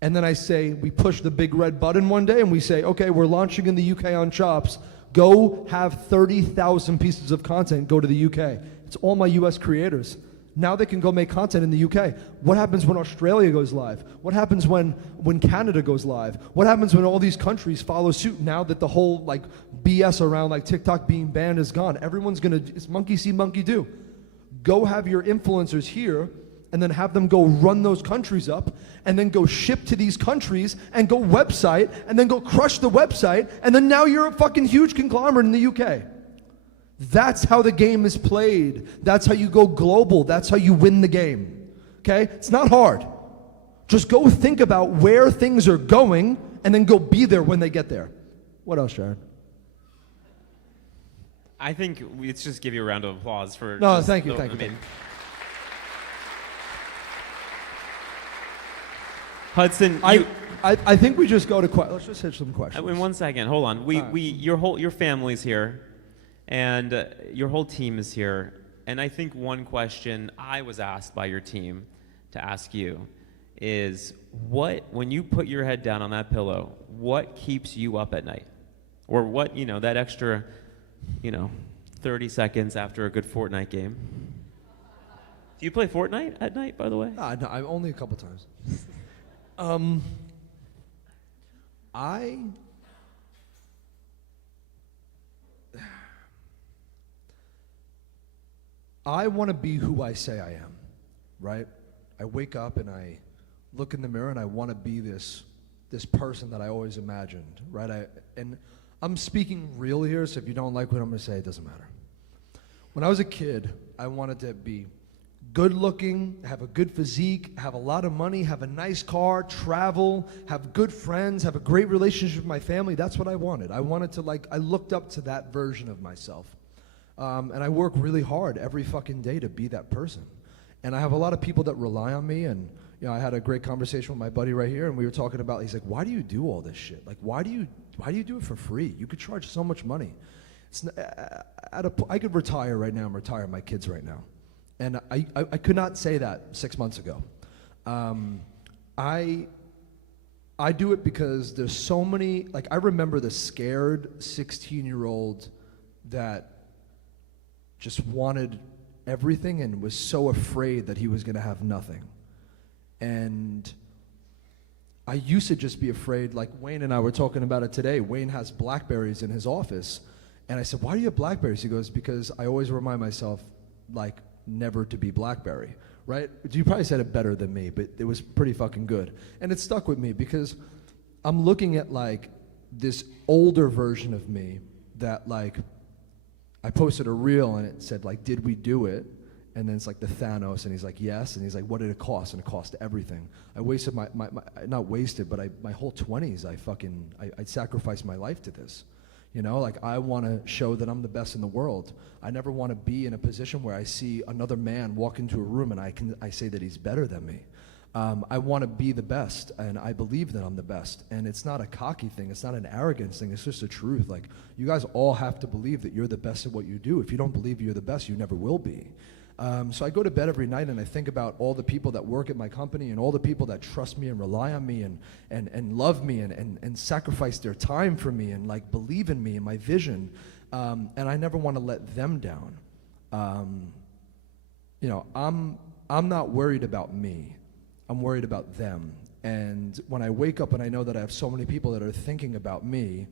And then I say, we push the big red button one day and we say, okay, we're launching in the UK on Chops. Go have 30,000 pieces of content go to the UK. It's all my US creators. Now they can go make content in the UK. What happens when Australia goes live? What happens when Canada goes live? What happens when all these countries follow suit now that the whole like BS around like TikTok being banned is gone? Everyone's gonna, it's monkey see, monkey do. Go have your influencers here and then have them go run those countries up, and then go ship to these countries, and go website, and then go crush the website, and then now you're a fucking huge conglomerate in the UK. That's how the game is played. That's how you go global. That's how you win the game. Okay? It's not hard. Just go think about where things are going, and then go be there when they get there. What else, Jared? I think let's just give you a round of applause for. No, thank you. Hudson, I think we just go to let's just hit some questions. In 1 second, hold on. Your family's here, and your whole team is here, and I think one question I was asked by your team to ask you is, when you put your head down on that pillow, what keeps you up at night, or what that extra, 30 seconds after a good Fortnite game? Do you play Fortnite at night, by the way? No, I'm only a couple times. I want to be who I say I am, right? I wake up and I look in the mirror and I want to be this person that I always imagined, right? And I'm speaking real here, so if you don't like what I'm going to say, it doesn't matter. When I was a kid, I wanted to be good looking, have a good physique, have a lot of money, have a nice car, travel, have good friends, have a great relationship with my family. That's what I wanted. I wanted to I looked up to that version of myself. And I work really hard every fucking day to be that person. And I have a lot of people that rely on me, and I had a great conversation with my buddy right here, and we were talking about, he's like, why do you do all this shit? Like, why do you do it for free? You could charge so much money. I could retire right now and retire my kids right now. And I could not say that 6 months ago. I do it because there's so many, like I remember the scared 16-year-old that just wanted everything and was so afraid that he was going to have nothing. And I used to just be afraid, like Wayne and I were talking about it today. Wayne has BlackBerries in his office. And I said, why do you have BlackBerries? He goes, because I always remind myself, like, never to be BlackBerry, right? You probably said it better than me, but it was pretty fucking good. And it stuck with me because I'm looking at, like, this older version of me that, like, I posted a reel and it said, like, did we do it? And then it's like the Thanos, and he's like, yes. And he's like, what did it cost? And it cost everything. I wasted my not wasted, but my whole 20s, I sacrificed my life to this. You know, like I want to show that I'm the best in the world. I never want to be in a position where I see another man walk into a room and I say that he's better than me. I want to be the best, and I believe that I'm the best. And it's not a cocky thing. It's not an arrogance thing. It's just the truth. Like, you guys all have to believe that you're the best at what you do. If you don't believe you're the best, you never will be. So I go to bed every night and I think about all the people that work at my company and all the people that trust me and rely on me and love me and sacrifice their time for me and like believe in me and my vision. And I never want to let them down. You know, I'm not worried about me. I'm worried about them. And when I wake up and I know that I have so many people that are thinking about me,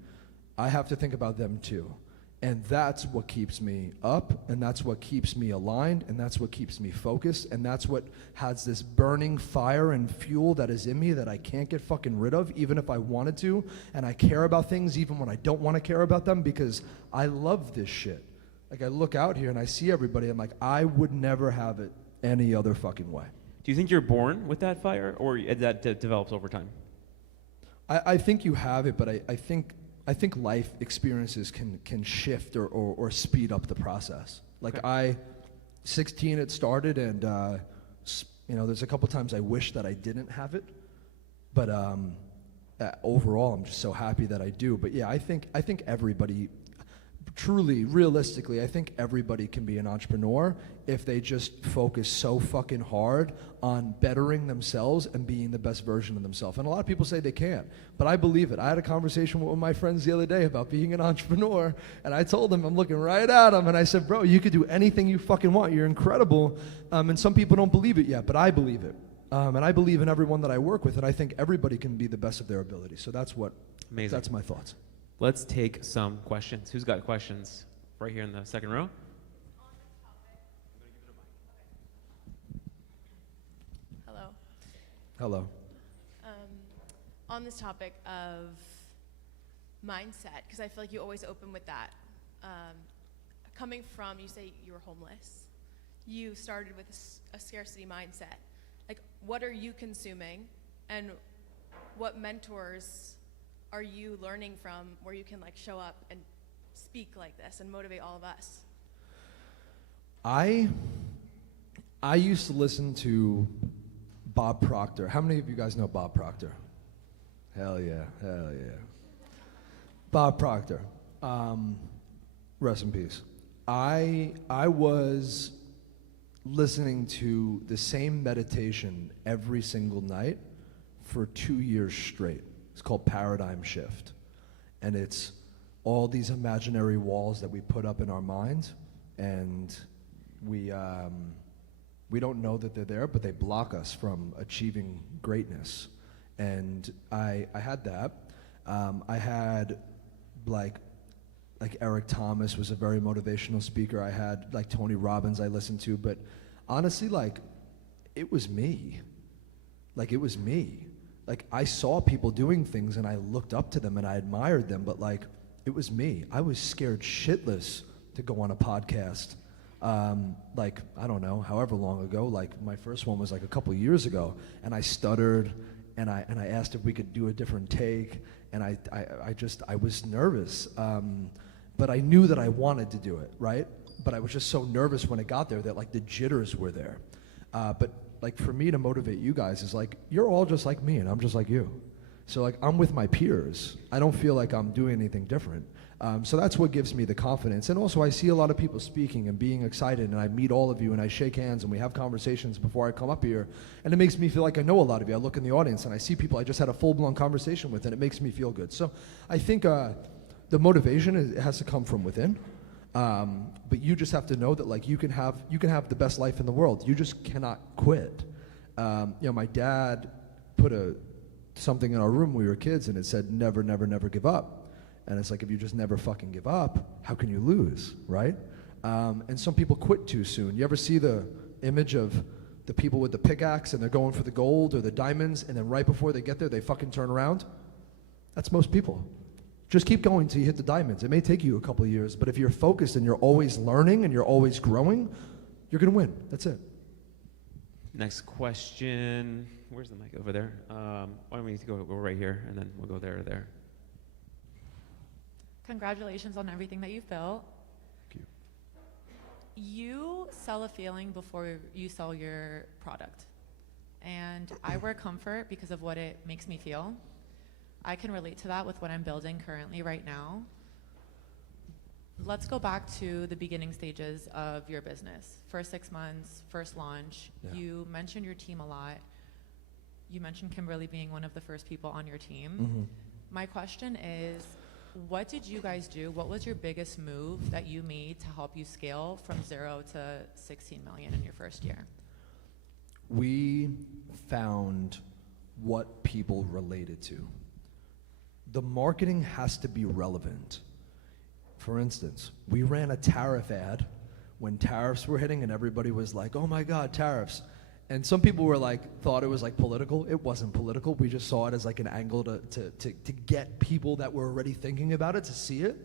I have to think about them too. And that's what keeps me up, and that's what keeps me aligned, and that's what keeps me focused, and that's what has this burning fire and fuel that is in me that I can't get fucking rid of, even if I wanted to, and I care about things even when I don't want to care about them, because I love this shit. Like, I look out here and I see everybody, I'm like, I would never have it any other fucking way. Do you think you're born with that fire, or that develops over time? I think you have it, but I think life experiences can shift or speed up the process. Like, okay. 16 it started, and you know, there's a couple times I wish that I didn't have it, but overall I'm just so happy that I do. But yeah, I think everybody, truly, realistically, I think everybody can be an entrepreneur if they just focus so fucking hard on bettering themselves and being the best version of themselves. And a lot of people say they can't, but I believe it. I had a conversation with one of my friends the other day about being an entrepreneur, and I told him, I'm looking right at him, and I said, bro, you could do anything you fucking want. You're incredible. And some people don't believe it yet, but I believe it. And I believe in everyone that I work with, and I think everybody can be the best of their ability. So that's Amazing. That's my thoughts. Let's take some questions. Who's got questions? Right here in the second row. Hello. Hello. On this topic of mindset, because I feel like you always open with that. Coming from, you say you were homeless. You started with a scarcity mindset. Like, what are you consuming, and what mentors are you learning from where you can like show up and speak like this and motivate all of us? I used to listen to Bob Proctor. How many of you guys know Bob Proctor? Hell yeah, hell yeah. Bob Proctor, rest in peace. I was listening to the same meditation every single night for 2 years straight. It's called Paradigm Shift. And it's all these imaginary walls that we put up in our mind, and we don't know that they're there, but they block us from achieving greatness. And I had that. I had like Eric Thomas was a very motivational speaker. I had like Tony Robbins I listened to, but honestly, like, it was me. Like, it was me. Like, I saw people doing things and I looked up to them and I admired them, but like, it was me. I was scared shitless to go on a podcast. Like, I don't know, however long ago, like my first one was like a couple years ago, and I stuttered and I asked if we could do a different take, and I was nervous. But I knew that I wanted to do it, right? But I was just so nervous when it got there that like the jitters were there. But like, for me to motivate you guys is like, you're all just like me and I'm just like you. So like I'm with my peers. I don't feel like I'm doing anything different. So that's what gives me the confidence. And also I see a lot of people speaking and being excited, and I meet all of you and I shake hands and we have conversations before I come up here, and it makes me feel like I know a lot of you. I look in the audience and I see people I just had a full-blown conversation with, and it makes me feel good. So I think the motivation has to come from within. But you just have to know that like you can have the best life in the world. You just cannot quit. My dad put something in our room when we were kids, and it said never, never, never give up. And it's like, if you just never fucking give up, how can you lose, right? And some people quit too soon. You ever see the image of the people with the pickaxe and they're going for the gold or the diamonds, and then right before they get there, they fucking turn around? That's most people. Just keep going till you hit the diamonds. It may take you a couple of years, but if you're focused and you're always learning and you're always growing, you're gonna win. That's it. Next question. Where's the mic? Over there. Why don't we go right here, and then we'll go there or there. Congratulations on everything that you've built. Thank you. You sell a feeling before you sell your product. And I wear comfort because of what it makes me feel. I can relate to that with what I'm building currently right now. Let's go back to the beginning stages of your business. First 6 months, first launch. Yeah. You mentioned your team a lot. You mentioned Kimberly being one of the first people on your team. Mm-hmm. My question is, what did you guys do? What was your biggest move that you made to help you scale from 0 to 16 million in your first year? We found what people related to. The marketing has to be relevant. For instance, we ran a tariff ad when tariffs were hitting, and everybody was like, oh my God, tariffs. And some people were like, thought it was like political. It wasn't political. We just saw it as like an angle to get people that were already thinking about it to see it.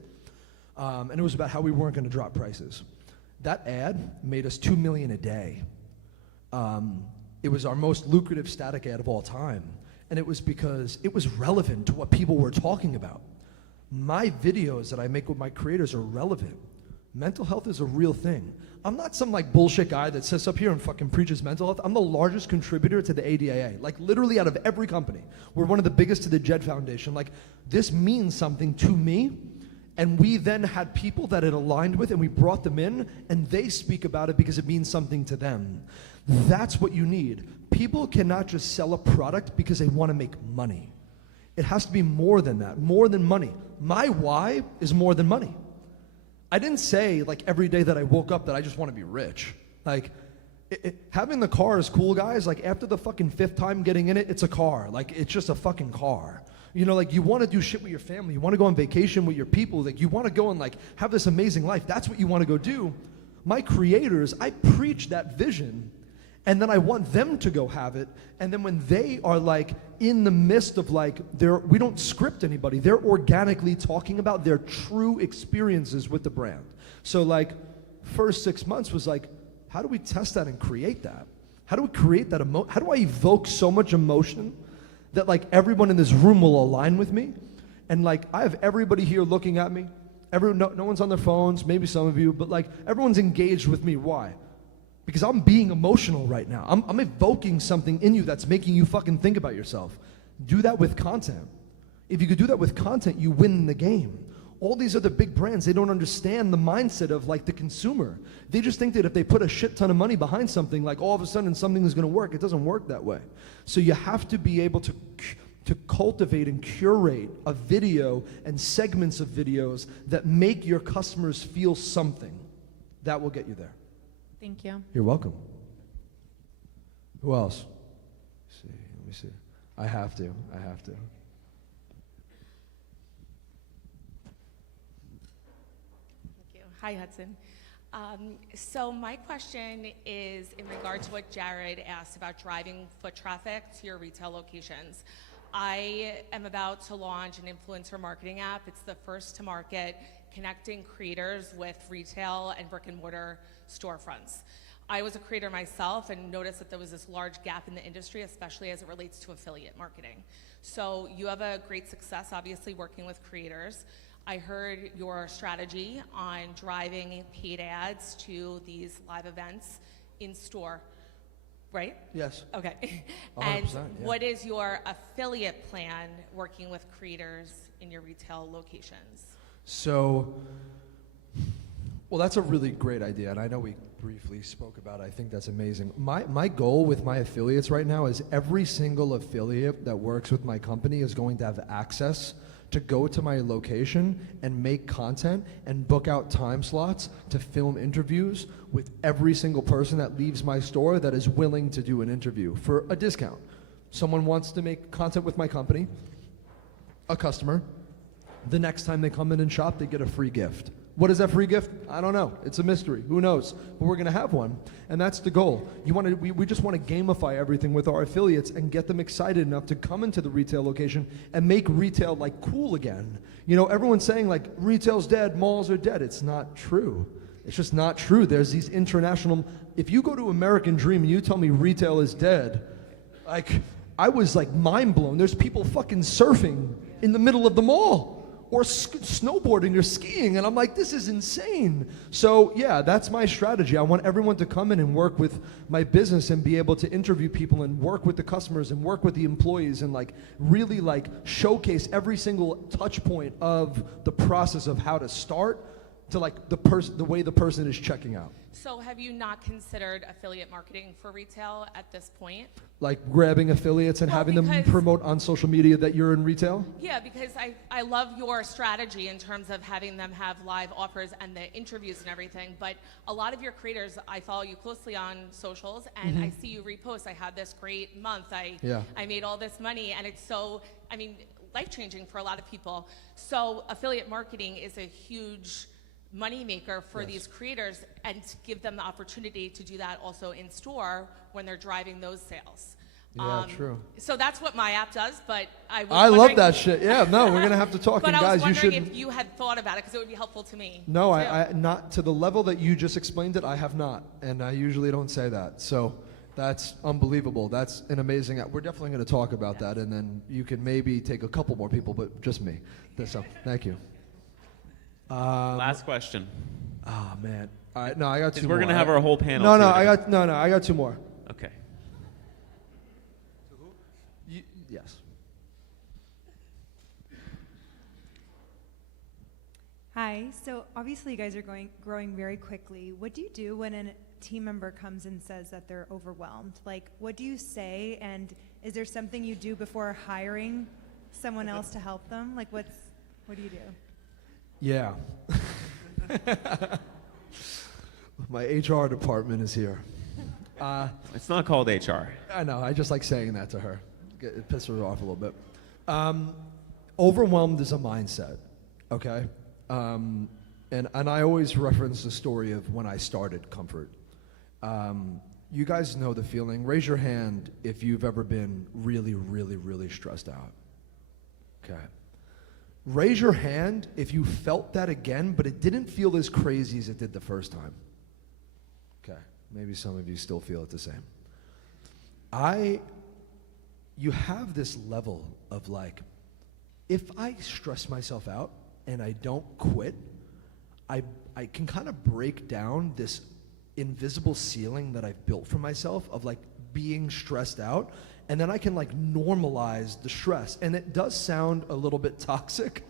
And it was about how we weren't gonna drop prices. That ad made us 2 million a day. It was our most lucrative static ad of all time. And it was because it was relevant to what people were talking about. My videos that I make with my creators are relevant. Mental health is a real thing. I'm not some like bullshit guy that sits up here and fucking preaches mental health. I'm the largest contributor to the ADAA. Like literally out of every company. We're one of the biggest to the JED Foundation. Like this means something to me. And we then had people that it aligned with, and we brought them in, and they speak about it because it means something to them. That's what you need. People cannot just sell a product because they want to make money. It has to be more than that, more than money. My why is more than money. I didn't say like every day that I woke up that I just want to be rich. Like having the car is cool, guys. Like after the fucking 5th time getting in it, it's a car. Like it's just a fucking car. You know, like you want to do shit with your family. You want to go on vacation with your people. Like you want to go and like have this amazing life. That's what you want to go do. My creators, I preach that vision, and then I want them to go have it. And then when they are like in the midst of like, we don't script anybody. They're organically talking about their true experiences with the brand. So like first 6 months was like, how do we test that and create that? How do we create that how do I evoke so much emotion that like everyone in this room will align with me? And like I have everybody here looking at me. No one's on their phones, maybe some of you, but like everyone's engaged with me. Why? Because I'm being emotional right now. I'm evoking something in you that's making you fucking think about yourself. Do that with content. If you could do that with content, you win the game. All these other big brands, they don't understand the mindset of like the consumer. They just think that if they put a shit ton of money behind something, like all of a sudden something is gonna work. It doesn't work that way. So you have to be able to cultivate and curate a video and segments of videos that make your customers feel something. That will get you there. Thank you. You're welcome. Who else? Let me see. I have to. Thank you. Hi, Hudson. So my question is in regard to what Jared asked about driving foot traffic to your retail locations. I am about to launch an influencer marketing app. It's the first to market, connecting creators with retail and brick and mortar storefronts. I was a creator myself and noticed that there was this large gap in the industry, especially as it relates to affiliate marketing. So you have a great success, obviously, working with creators. I heard your strategy on driving paid ads to these live events in store. right? Yes. Okay. 100%, And yeah. what is your affiliate plan working with creators in your retail locations? So, well, that's a really great idea, and I know we briefly spoke about it. I think that's amazing. My goal with my affiliates right now is every single affiliate that works with my company is going to have access to go to my location and make content and book out time slots to film interviews with every single person that leaves my store that is willing to do an interview for a discount. Someone wants to make content with my company, a customer, the next time they come in and shop, they get a free gift. What is that free gift? I don't know. It's a mystery. Who knows? But we're going to have one, and that's the goal. We just want to gamify everything with our affiliates and get them excited enough to come into the retail location and make retail like cool again. You know, everyone's saying like retail's dead, malls are dead. It's not true. It's just not true. There's these international. If you go to American Dream and you tell me retail is dead, like I was like mind blown. There's people fucking surfing in the middle of the mall, or snowboarding or skiing, and I'm like, this is insane. So yeah, that's my strategy. I want everyone to come in and work with my business and be able to interview people and work with the customers and work with the employees and like really like showcase every single touch point of the process of how to start to like the way the person is checking out. So have you not considered affiliate marketing for retail at this point? Like grabbing affiliates and having them promote on social media that you're in retail? Yeah, because I love your strategy in terms of having them have live offers and the interviews and everything, but a lot of your creators, I follow you closely on socials, and I see you repost, I had this great month, I made all this money, and it's so, I mean, life-changing for a lot of people. So affiliate marketing is a huge money maker for these creators, and to give them the opportunity to do that also in store when they're driving those sales. Yeah, true. So that's what my app does, but I love that shit. Yeah, no, we're gonna have to talk. But And I was guys, you wondering should. if you had thought about it, because it would be helpful to me. No, too. I not to the level that you just explained it. I have not, and I usually don't say that. So that's unbelievable. That's an amazing app. We're definitely going to talk about that, and then you can maybe take a couple more people, but just me. So thank you. Last question. Oh man. All right, no, I got two more. We're gonna have our whole panel. No, too I today. I got two more. Okay. Yes. Hi. So obviously you guys are growing very quickly. What do you do when a team member comes and says that they're overwhelmed? Like, what do you say? And is there something you do before hiring someone else to help them? Like, what do you do? Yeah. My HR department is here. It's not called HR. I know. I just like saying that to her. It pisses her off a little bit. Overwhelmed is a mindset, okay? And I always reference the story of when I started Comfort. You guys know the feeling. Raise your hand if you've ever been really, really, really stressed out. Okay. Raise your hand if you felt that again, but it didn't feel as crazy as it did the first time. Okay, maybe some of you still feel it the same. You have this level of like, if I stress myself out and I don't quit, I can kind of break down this invisible ceiling that I've built for myself of like being stressed out, and then I can like normalize the stress. And it does sound a little bit toxic,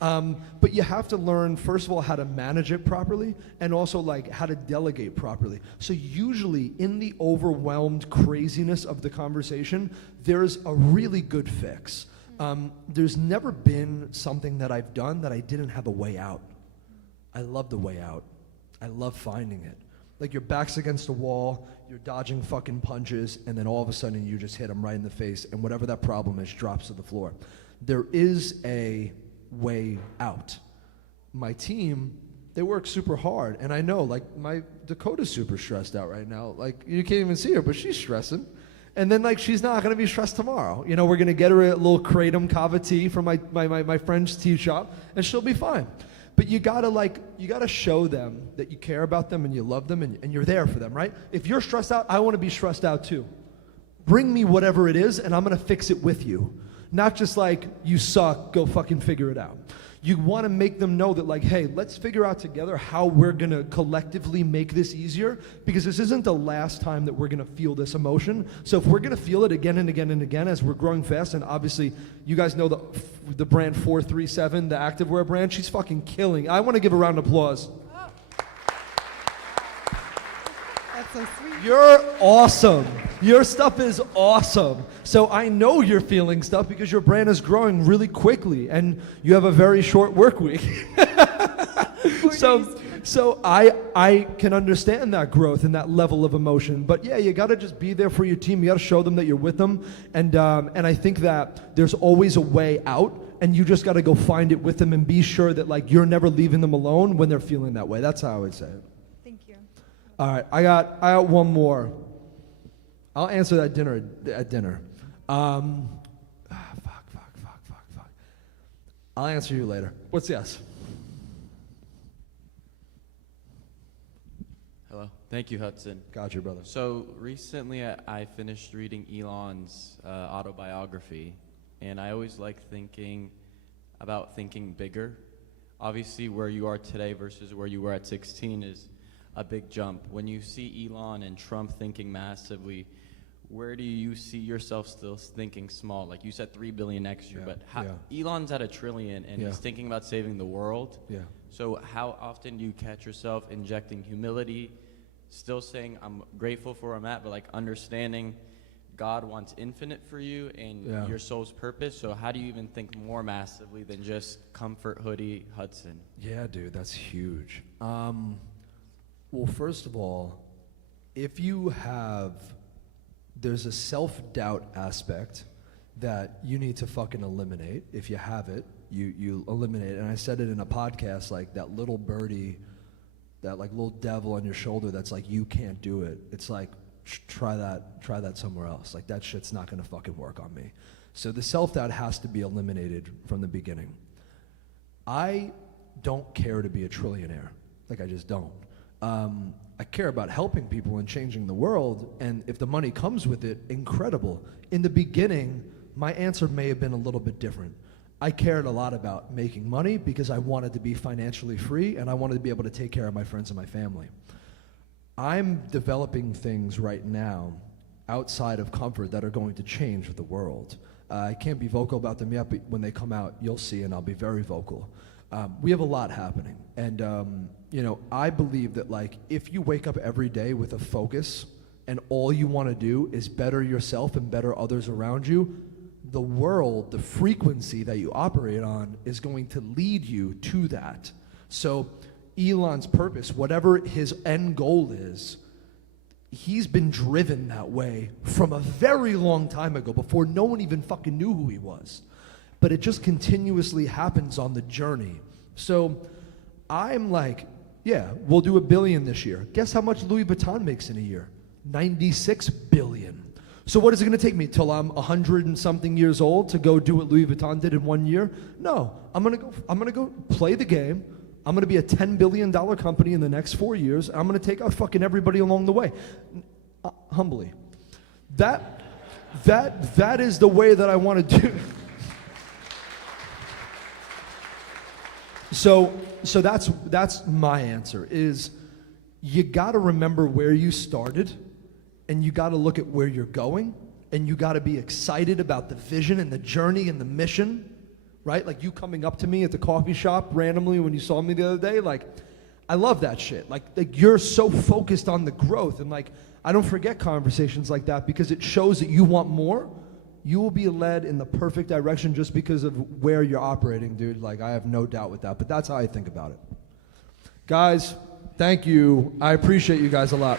but you have to learn, first of all, how to manage it properly, and also like how to delegate properly. So usually in the overwhelmed craziness of the conversation, there's a really good fix. There's never been something that I've done that I didn't have a way out. I love the way out. I love finding it. Like your back's against the wall, you're dodging fucking punches, and then all of a sudden you just hit them right in the face, and whatever that problem is drops to the floor. There is a way out. My team, they work super hard, and I know, like, my Dakota's super stressed out right now. Like, you can't even see her, but she's stressing. And then, like, she's not gonna be stressed tomorrow. You know, we're gonna get her a little kratom kava tea from my friend's tea shop, and she'll be fine. But you gotta show them that you care about them and you love them and you're there for them, right? If you're stressed out, I wanna be stressed out too. Bring me whatever it is and I'm gonna fix it with you. Not just like, you suck, go fucking figure it out. You want to make them know that like, hey, let's figure out together how we're going to collectively make this easier, because this isn't the last time that we're going to feel this emotion. So if we're going to feel it again and again and again as we're growing fast, and obviously you guys know the brand 437, the activewear brand, she's fucking killing. I want to give a round of applause. That's so sweet. You're awesome. Your stuff is awesome. So I know you're feeling stuff because your brand is growing really quickly and you have a very short work week. So I can understand that growth and that level of emotion. But yeah, you got to just be there for your team. You got to show them that you're with them. And I think that there's always a way out, and you just got to go find it with them and be sure that like you're never leaving them alone when they're feeling that way. That's how I would say it. Thank you. All right, I got one more. I'll answer that at dinner. Fuck. I'll answer you later. What's yes? Hello. Thank you, Hudson. Got you, brother. So recently I finished reading Elon's autobiography, and I always like thinking bigger. Obviously, where you are today versus where you were at 16 is a big jump. When you see Elon and Trump thinking massively, where do you see yourself still thinking small? Like you said, 3 billion next year, but Elon's at $1 trillion, and he's thinking about saving the world. Yeah. So how often do you catch yourself injecting humility, still saying I'm grateful for where I'm at, but like understanding God wants infinite for you and your soul's purpose? So how do you even think more massively than just comfort hoodie Hudson? Yeah, dude, that's huge. Well, first of all, if you have, there's a self-doubt aspect that you need to fucking eliminate. If you have it, you eliminate it. And I said it in a podcast, like that little birdie, that like little devil on your shoulder that's like, you can't do it. It's like, try that somewhere else. Like that shit's not gonna fucking work on me. So the self-doubt has to be eliminated from the beginning. I don't care to be a trillionaire. Like I just don't. I care about helping people and changing the world, and if the money comes with it, incredible. In the beginning, my answer may have been a little bit different. I cared a lot about making money because I wanted to be financially free and I wanted to be able to take care of my friends and my family. I'm developing things right now outside of comfort that are going to change the world. I can't be vocal about them yet, but when they come out, you'll see, and I'll be very vocal. We have a lot happening, and you know, I believe that like if you wake up every day with a focus and all you want to do is better yourself and better others around you, the world, the frequency that you operate on is going to lead you to that. So Elon's purpose, whatever his end goal is, he's been driven that way from a very long time ago, before no one even fucking knew who he was. But it just continuously happens on the journey. So I'm like, yeah, we'll do $1 billion this year. Guess how much Louis Vuitton makes in a year? $96 billion. So what is it gonna take me till I'm 100 and something years old to go do what Louis Vuitton did in 1 year? No, I'm gonna go play the game. I'm gonna be a $10 billion company in the next 4 years. I'm gonna take out fucking everybody along the way. Humbly. That is the way that I wanna do. So that's my answer, is you gotta remember where you started, and you gotta look at where you're going, and you gotta be excited about the vision and the journey and the mission, right? Like you coming up to me at the coffee shop randomly when you saw me the other day, like I love that shit. Like you're so focused on the growth, and like I don't forget conversations like that because it shows that you want more. You will be led in the perfect direction just because of where you're operating, dude. Like, I have no doubt with that, but that's how I think about it. Guys, thank you. I appreciate you guys a lot.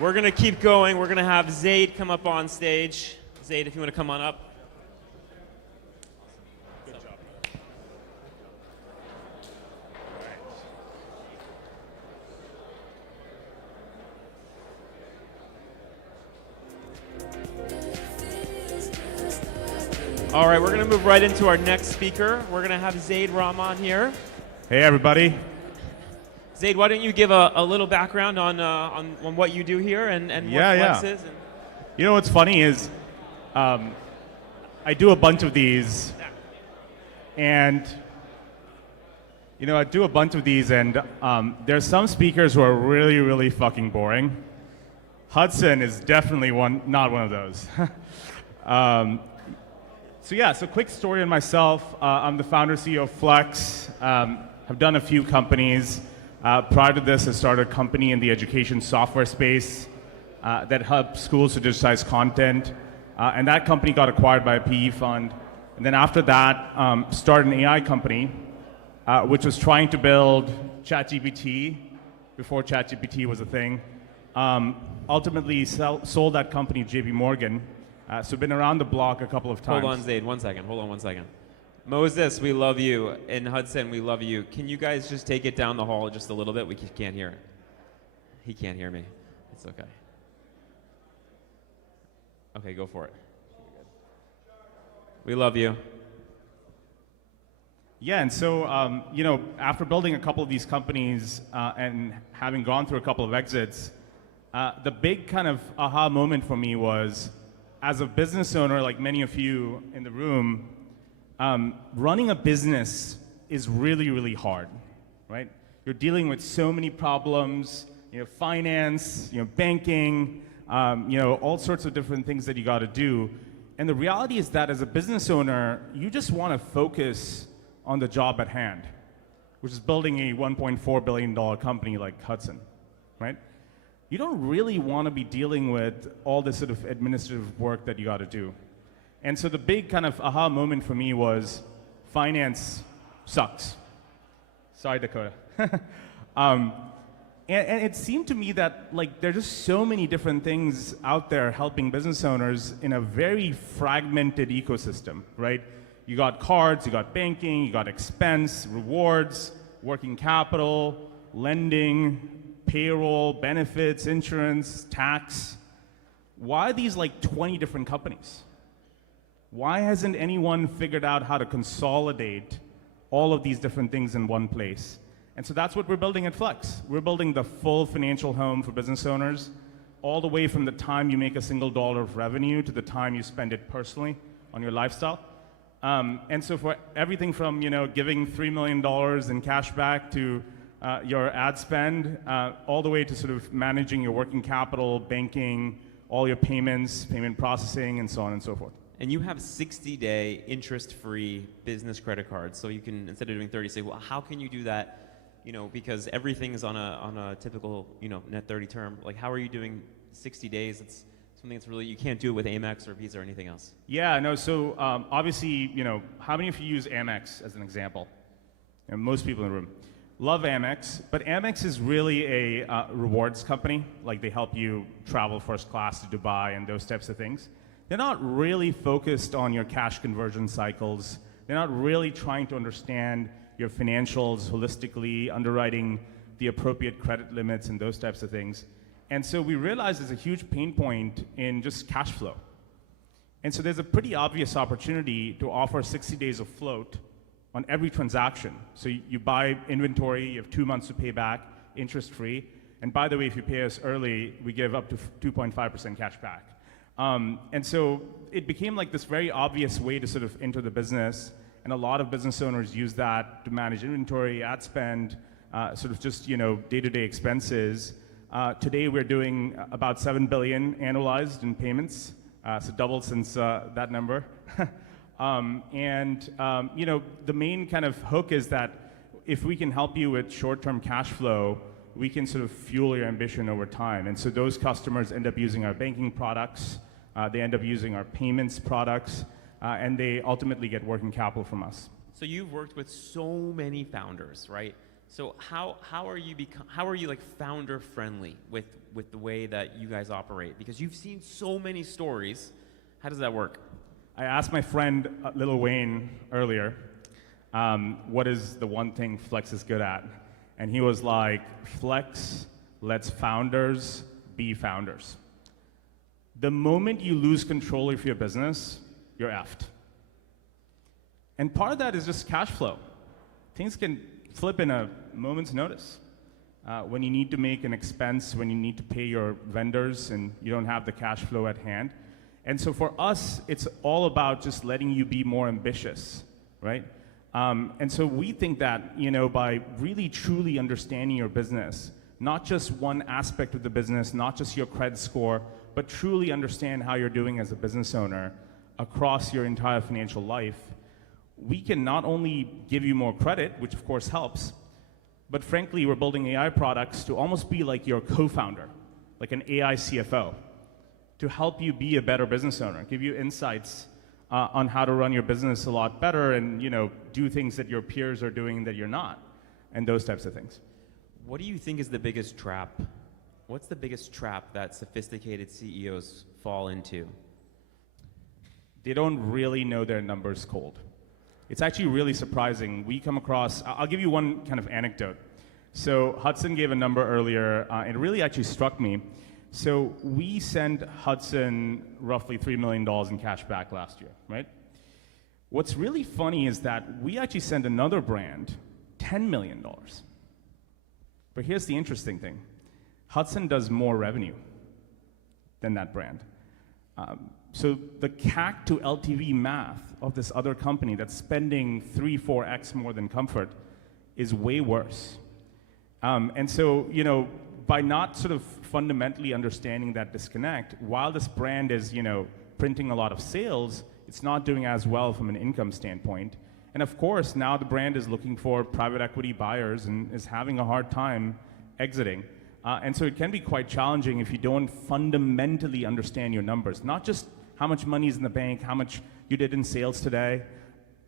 We're going to keep going. We're going to have Zade come up on stage. Zade, if you want to come on up. All right, we're going to move right into our next speaker. We're going to have Zade Raman here. Hey, everybody. Zade, why don't you give a little background on what you do here and what Flex is? And You know what's funny is I do a bunch of these, and there's some speakers who are really, really fucking boring. Hudson is definitely not one of those. So quick story on myself. I'm the founder CEO of Flex. I've done a few companies. Prior to this, I started a company in the education software space that helps schools to digitize content. And that company got acquired by a PE fund. And then after that, started an AI company, which was trying to build ChatGPT before ChatGPT was a thing. Ultimately sold that company to JP Morgan. So been around the block a couple of times. hold on, Zade, 1 second. Hold on 1 second. Moses, we love you. And Hudson, we love you. Can you guys just take it down the hall just a little bit? We can't hear it. He can't hear me. It's okay. Okay, go for it. We love you. Yeah, and so, after building a couple of these companies and having gone through a couple of exits, the big kind of aha moment for me was, as a business owner, like many of you in the room, running a business is really, really hard, right? You're dealing with so many problems, finance, banking, all sorts of different things that you got to do. And the reality is that as a business owner, you just want to focus on the job at hand, which is building a $1.4 billion company like Hudson, right? You don't really want to be dealing with all this sort of administrative work that you got to do. And so the big kind of aha moment for me was finance sucks. Sorry, Dakota. And it seemed to me that there are just so many different things out there helping business owners in a very fragmented ecosystem, right? You got cards, you got banking, you got expense, rewards, working capital, lending, payroll, benefits, insurance, tax. Why are these 20 different companies? Why hasn't anyone figured out how to consolidate all of these different things in one place? And so that's what we're building at Flex. We're building the full financial home for business owners, all the way from the time you make a single dollar of revenue to the time you spend it personally on your lifestyle. And so for everything from giving $3 million in cash back to your ad spend, all the way to sort of managing your working capital, banking, all your payments, payment processing, and so on and so forth. And you have 60-day interest-free business credit cards. So you can, instead of doing 30, say, well, how can you do that? Because everything is on a typical, net 30 term. How are you doing 60 days? It's something that's really, you can't do it with Amex or Visa or anything else. Yeah, no, so obviously, how many of you use Amex as an example? Most people in the room. Love Amex, but Amex is really a rewards company. They help you travel first class to Dubai and those types of things. They're not really focused on your cash conversion cycles. They're not really trying to understand your financials holistically, underwriting the appropriate credit limits and those types of things. And so we realized there's a huge pain point in just cash flow. And so there's a pretty obvious opportunity to offer 60 days of float on every transaction. So you buy inventory, you have 2 months to pay back, interest-free. And by the way, if you pay us early, we give up to 2.5% cash back. And so it became this very obvious way to sort of enter the business. And a lot of business owners use that to manage inventory, ad spend, sort of just day-to-day expenses. Today we're doing about $7 billion annualized in payments, so doubled since that number. The main kind of hook is that if we can help you with short-term cash flow, we can sort of fuel your ambition over time. And so those customers end up using our banking products, they end up using our payments products, and they ultimately get working capital from us. So you've worked with so many founders, right? So how are you founder friendly with the way that you guys operate? Because you've seen so many stories. How does that work? I asked my friend Lil Wayne earlier, what is the one thing Flex is good at? And he was like, Flex lets founders be founders. The moment you lose control of your business, you're effed. And part of that is just cash flow. Things can flip in a moment's notice. when you need to make an expense, when you need to pay your vendors and you don't have the cash flow at hand. And so for us, it's all about just letting you be more ambitious, right? And so we think that, by really truly understanding your business, not just one aspect of the business, not just your credit score, but truly understand how you're doing as a business owner across your entire financial life, we can not only give you more credit, which of course helps, but frankly, we're building AI products to almost be like your co-founder, like an AI CFO, to help you be a better business owner, give you insights on how to run your business a lot better and do things that your peers are doing that you're not, and those types of things. What do you think is the biggest trap? What's the biggest trap that sophisticated CEOs fall into? They don't really know their numbers cold. It's actually really surprising. We come across, I'll give you one kind of anecdote. So Hudson gave a number earlier, and it really actually struck me. So we sent Hudson roughly $3 million in cash back last year, right? What's really funny is that we actually sent another brand $10 million. But here's the interesting thing. Hudson does more revenue than that brand. So the CAC to LTV math of this other company that's spending 3-4x more than Comfort is way worse. And so, by not sort of fundamentally understanding that disconnect, while this brand is, printing a lot of sales, it's not doing as well from an income standpoint. And of course, now the brand is looking for private equity buyers and is having a hard time exiting. And so it can be quite challenging if you don't fundamentally understand your numbers, not just how much money is in the bank, how much you did in sales today,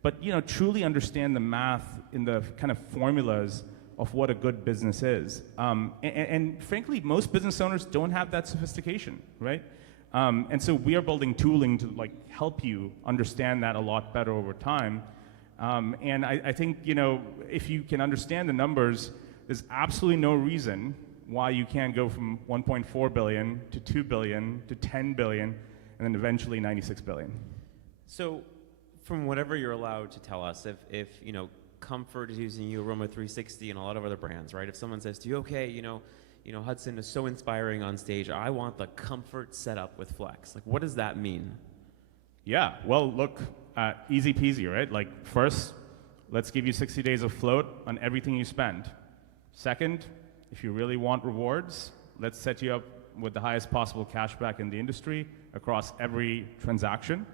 but truly understand the math in the kind of formulas of what a good business is. And frankly, most business owners don't have that sophistication, right? And so we are building tooling to help you understand that a lot better over time. And I think, if you can understand the numbers, there's absolutely no reason why you can't go from 1.4 billion to 2 billion to 10 billion and then eventually 96 billion. So from whatever you're allowed to tell us, if Comfort is using you, Aroma 360 and a lot of other brands, right? If someone says to you, okay, Hudson is so inspiring on stage, I want the Comfort setup with Flex. What does that mean? Yeah, well, look, easy peasy, right? First, let's give you 60 days of float on everything you spend. Second, if you really want rewards, let's set you up with the highest possible cashback in the industry across every transaction.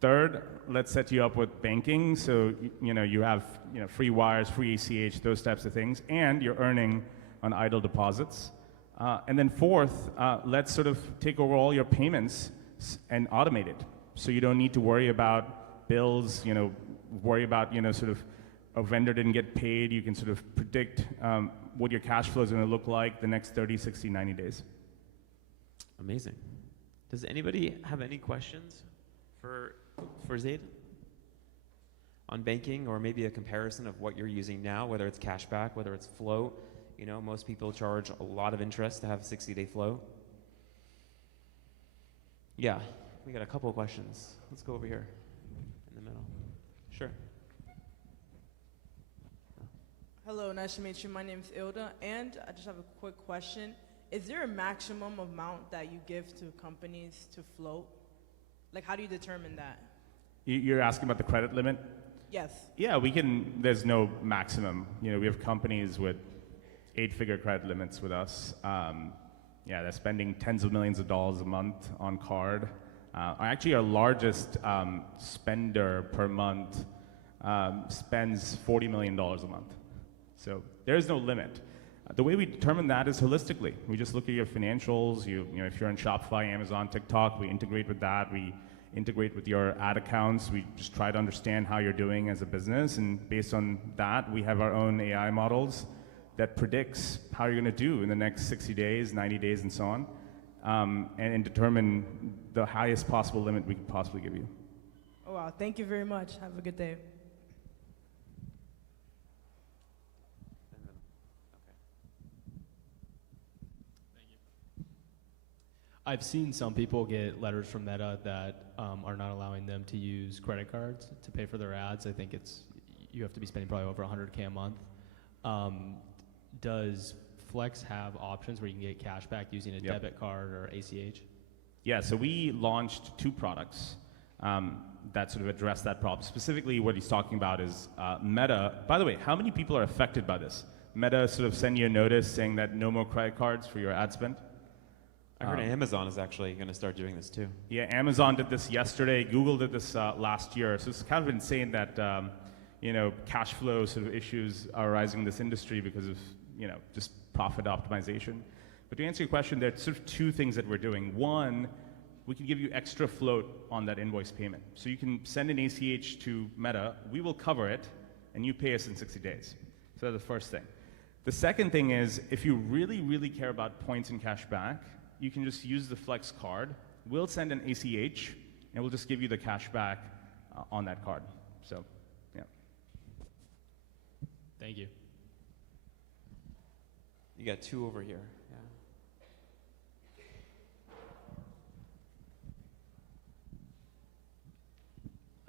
Third, let's set you up with banking, so you have free wires, free ACH, those types of things, and you're earning on idle deposits. And then fourth, let's sort of take over all your payments and automate it, so you don't need to worry about bills, worry about sort of a vendor didn't get paid. You can sort of predict what your cash flow is going to look like the next 30, 60, 90 days. Amazing. Does anybody have any questions for Zade on banking, or maybe a comparison of what you're using now, whether it's cashback, whether it's float? Most people charge a lot of interest to have a 60-day flow. Yeah, we got a couple of questions. Let's go over here in the middle. Sure. Hello, nice to meet you. My name is Ilda, and I just have a quick question. Is there a maximum amount that you give to companies to float? How do you determine that? You're asking about the credit limit? Yes. Yeah, there's no maximum. We have companies with 8-figure credit limits with us. They're spending tens of millions of dollars a month on card. Actually, our largest spender per month spends $40 million a month. So there's no limit. The way we determine that is holistically. We just look at your financials. If you're on Shopify, Amazon, TikTok, we integrate with that. We integrate with your ad accounts. We just try to understand how you're doing as a business, and based on that, we have our own AI models that predicts how you're going to do in the next 60 days, 90 days, and so on, and determine the highest possible limit we can possibly give you. Oh, wow. Thank you very much. Have a good day. I've seen some people get letters from Meta that are not allowing them to use credit cards to pay for their ads. I think you have to be spending probably over $100K a month. Does Flex have options where you can get cash back using a debit card or ACH? Yeah, so we launched 2 products that sort of address that problem. Specifically, what he's talking about is Meta. By the way, how many people are affected by this? Meta sort of send you a notice saying that no more credit cards for your ad spend. I heard Amazon is actually going to start doing this too. Yeah, Amazon did this yesterday. Google did this last year. So it's kind of insane that cash flow sort of issues are arising in this industry because of just profit optimization. But to answer your question, there are sort of 2 things that we're doing. One, we can give you extra float on that invoice payment. So you can send an ACH to Meta, we will cover it, and you pay us in 60 days. So that's the first thing. The second thing is, if you really, really care about points and cash back, you can just use the Flex card. We'll send an ACH, and we'll just give you the cash back on that card. So, yeah. Thank you. You got 2 over here.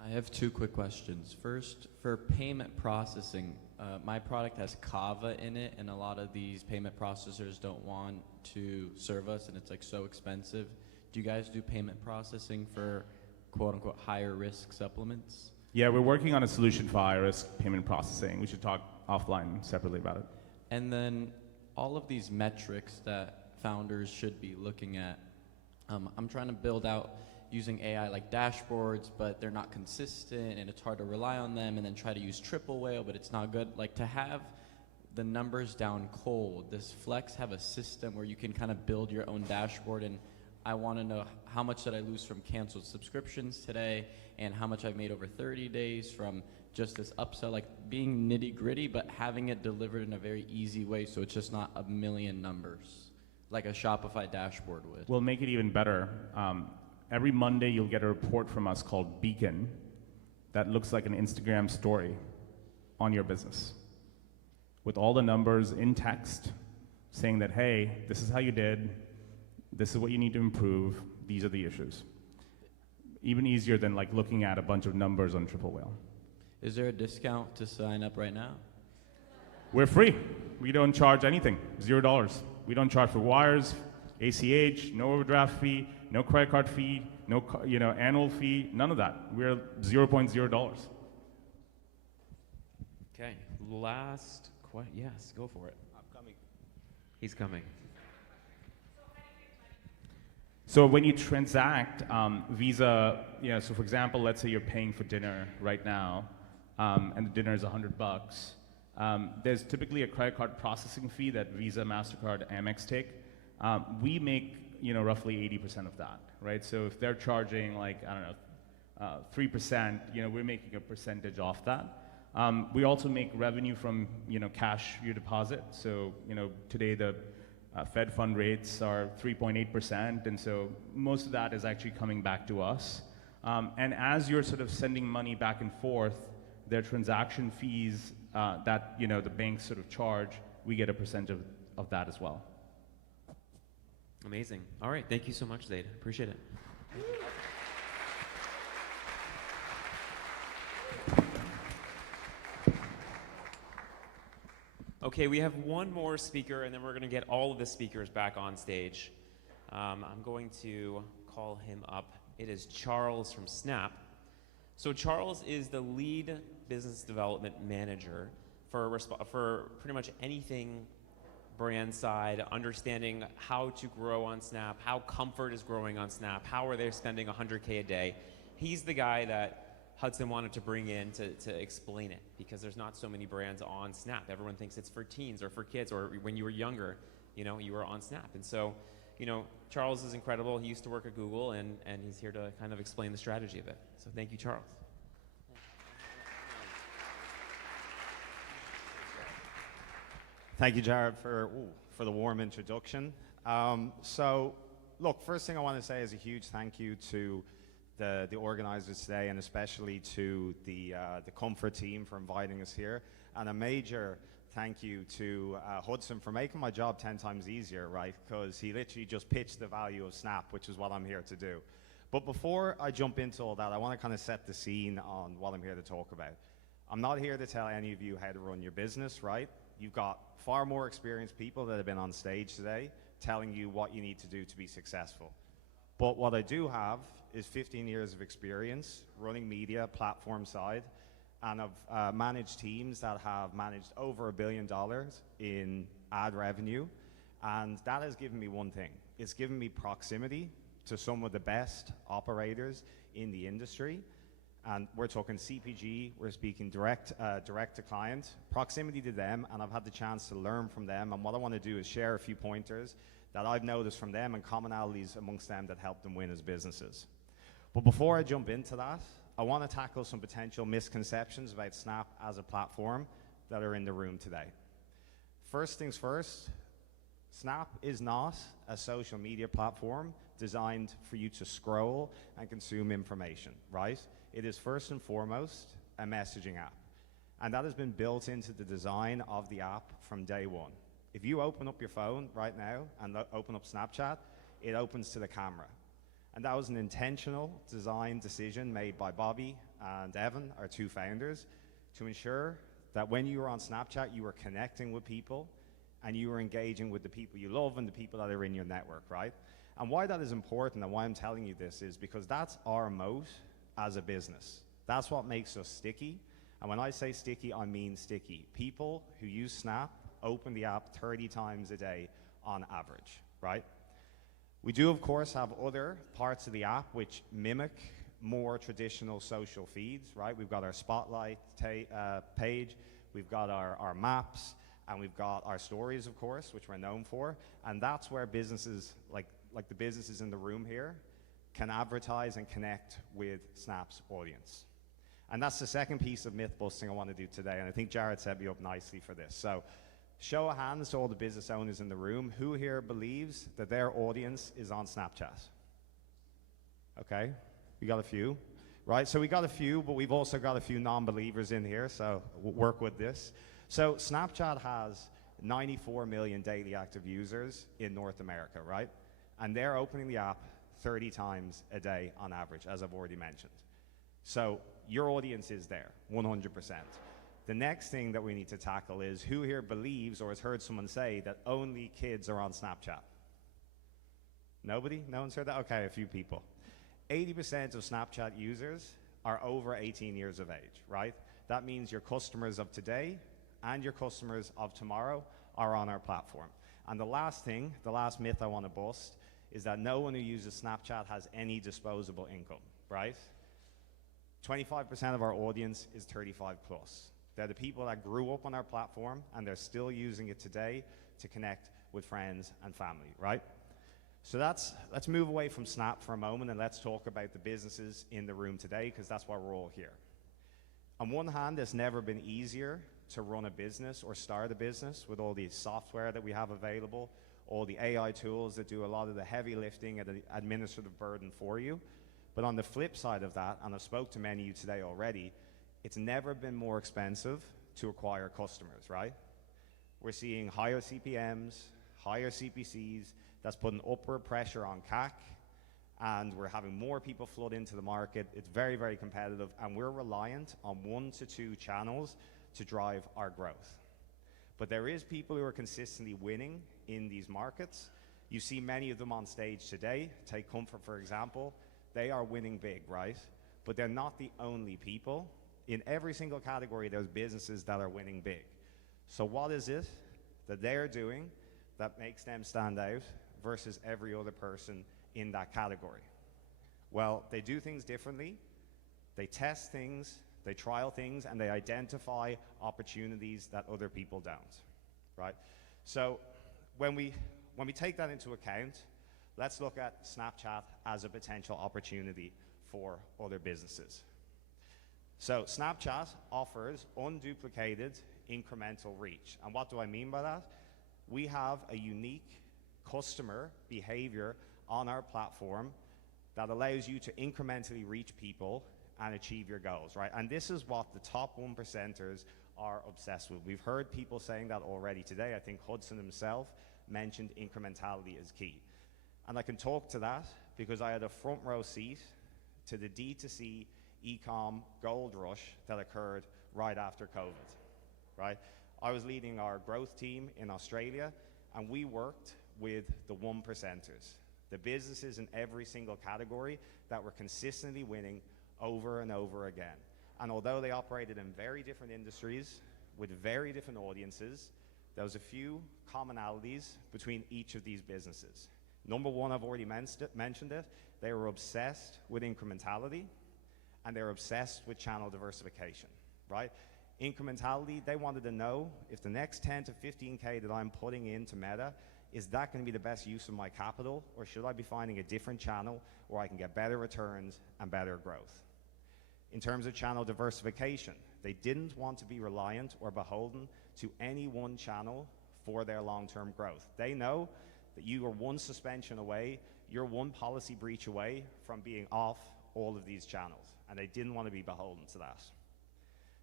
I have 2 quick questions. First, for payment processing, my product has Kava in it, and a lot of these payment processors don't want to serve us, and it's like so expensive. Do you guys do payment processing for quote unquote higher risk supplements? Yeah, we're working on a solution for high risk payment processing. We should talk offline separately about it. And then all of these metrics that founders should be looking at, I'm trying to build out using AI like dashboards, but they're not consistent and it's hard to rely on them, and then try to use triple whale, but it's not good. Like, to have the numbers down cold, does Flex have a system where you can kind of build your own dashboard? And I want to know how much did I lose from canceled subscriptions today, and how much I've made over 30 days from just this upsell, like being nitty gritty, but having it delivered in a very easy way so it's just not a million numbers, like a Shopify dashboard would. We'll make it even better. Every Monday, you'll get a report from us called Beacon that looks like an Instagram story on your business with all the numbers in text saying that, hey, this is how you did, this is what you need to improve, these are the issues. Even easier than like looking at a bunch of numbers on Triple Whale. Is there a discount to sign up right now? We're free. We don't charge anything, $0. We don't charge for wires, ACH, no overdraft fee, no credit card fee, no annual fee, none of that. We're $0.0. Okay, last question. Yes, go for it. I'm coming. He's coming. So when you transact Visa, so for example, let's say you're paying for dinner right now, and the dinner is $100. There's typically a credit card processing fee that Visa, MasterCard, Amex take. We make roughly 80% of that, right? So if they're charging 3%, we're making a percentage off that. We also make revenue from cash you deposit. So today the Fed fund rates are 3.8%, and so most of that is actually coming back to us. And as you're sort of sending money back and forth, there are transaction fees that the banks sort of charge. We get a percentage of that as well. Amazing. All right, thank you so much, Zade. Appreciate it. Okay, we have one more speaker, and then we're going to get all of the speakers back on stage. I'm going to call him up. It is Charles from Snap. So Charles is the lead business development manager for pretty much anything brand side, understanding how to grow on Snap, how comfort is growing on Snap, how are they spending $100K a day. He's the guy that Hudson wanted to bring in to explain it, because there's not so many brands on Snap. Everyone thinks it's for teens or for kids, or when you were younger, you were on Snap. And so, Charles is incredible. He used to work at Google, and he's here to kind of explain the strategy of it. So thank you, Charles. Thank you, Jared, for the warm introduction. So, look, first thing I want to say is a huge thank you to the organizers today, and especially to the Comfort team for inviting us here, and a major thank you to Hudson for making my job 10 times easier, right? Because he literally just pitched the value of Snap, which is what I'm here to do. But before I jump into all that, I want to kind of set the scene on what I'm here to talk about. I'm not here to tell any of you how to run your business, right? You've got far more experienced people that have been on stage today telling you what you need to do to be successful. But what I do have is 15 years of experience running media platform side, and I've managed teams that have managed over $1 billion in ad revenue, and that has given me one thing. It's given me proximity to some of the best operators in the industry, and we're talking CPG, we're speaking direct to client, proximity to them, and I've had the chance to learn from them, and what I want to do is share a few pointers that I've noticed from them and commonalities amongst them that help them win as businesses. But before I jump into that, I want to tackle some potential misconceptions about Snap as a platform that are in the room today. First things first, Snap is not a social media platform designed for you to scroll and consume information, right? It is first and foremost a messaging app. And that has been built into the design of the app from day one. If you open up your phone right now and open up Snapchat, it opens to the camera. And that was an intentional design decision made by Bobby and Evan, our two founders, to ensure that when you were on Snapchat, you were connecting with people and you were engaging with the people you love and the people that are in your network, right? And why that is important and why I'm telling you this is because that's our moat as a business. That's what makes us sticky. And when I say sticky, I mean sticky. People who use Snap open the app 30 times a day on average, right? We do, of course, have other parts of the app which mimic more traditional social feeds, right? We've got our spotlight page, we've got our maps, and we've got our stories, of course, which we're known for. And that's where businesses, like the businesses in the room here, can advertise and connect with Snap's audience. And that's the second piece of myth busting I want to do today. And I think Jared set me up nicely for this. So, show of hands to all the business owners in the room. Who here believes that their audience is on Snapchat? Okay, we got a few, right? So we got a few, but we've also got a few non-believers in here, so we'll work with this. So Snapchat has 94 million daily active users in North America, right? And they're opening the app 30 times a day on average, as I've already mentioned. So your audience is there, 100%. The next thing that we need to tackle is who here believes or has heard someone say that only kids are on Snapchat? Nobody? No one's heard that? Okay, a few people. 80% of Snapchat users are over 18 years of age, right? That means your customers of today and your customers of tomorrow are on our platform. And the last thing, the last myth I want to bust is that no one who uses Snapchat has any disposable income, right? 25% of our audience is 35 plus. They're the people that grew up on our platform and they're still using it today to connect with friends and family, right? So let's move away from Snap for a moment and let's talk about the businesses in the room today because that's why we're all here. On one hand, it's never been easier to run a business or start a business with all the software that we have available, all the AI tools that do a lot of the heavy lifting and the administrative burden for you. But on the flip side of that, and I've spoke to many of you today already, it's never been more expensive to acquire customers, right? We're seeing higher CPMs, higher CPCs, that's putting upward pressure on CAC, and we're having more people flood into the market. It's very, very competitive, and we're reliant on 1 to 2 channels to drive our growth. But there is people who are consistently winning in these markets. You see many of them on stage today. Take Comfort, for example. They are winning big, right? But they're not the only people. In every single category, there's businesses that are winning big. So what is it that they're doing that makes them stand out versus every other person in that category? Well, they do things differently. They test things, they trial things, and they identify opportunities that other people don't, right? So when we take that into account, let's look at Snapchat as a potential opportunity for other businesses. So Snapchat offers unduplicated incremental reach. And what do I mean by that? We have a unique customer behavior on our platform that allows you to incrementally reach people and achieve your goals, right? And this is what the top 1%ers are obsessed with. We've heard people saying that already today. I think Hudson himself mentioned incrementality is key. And I can talk to that because I had a front row seat to the D2C Ecom gold rush that occurred right after COVID, right? I was leading our growth team in Australia, and we worked with the 1%ers, the businesses in every single category that were consistently winning over and over again. And although they operated in very different industries with very different audiences, there was a few commonalities between each of these businesses. Number one, I've already mentioned it, they were obsessed with incrementality, and they were obsessed with channel diversification, right? Incrementality, they wanted to know if the next 10 to 15K that I'm putting into Meta, is that going to be the best use of my capital, or should I be finding a different channel where I can get better returns and better growth? In terms of channel diversification, they didn't want to be reliant or beholden to any one channel for their long-term growth. They know that you are one suspension away, you're one policy breach away from being off all of these channels, and they didn't want to be beholden to that.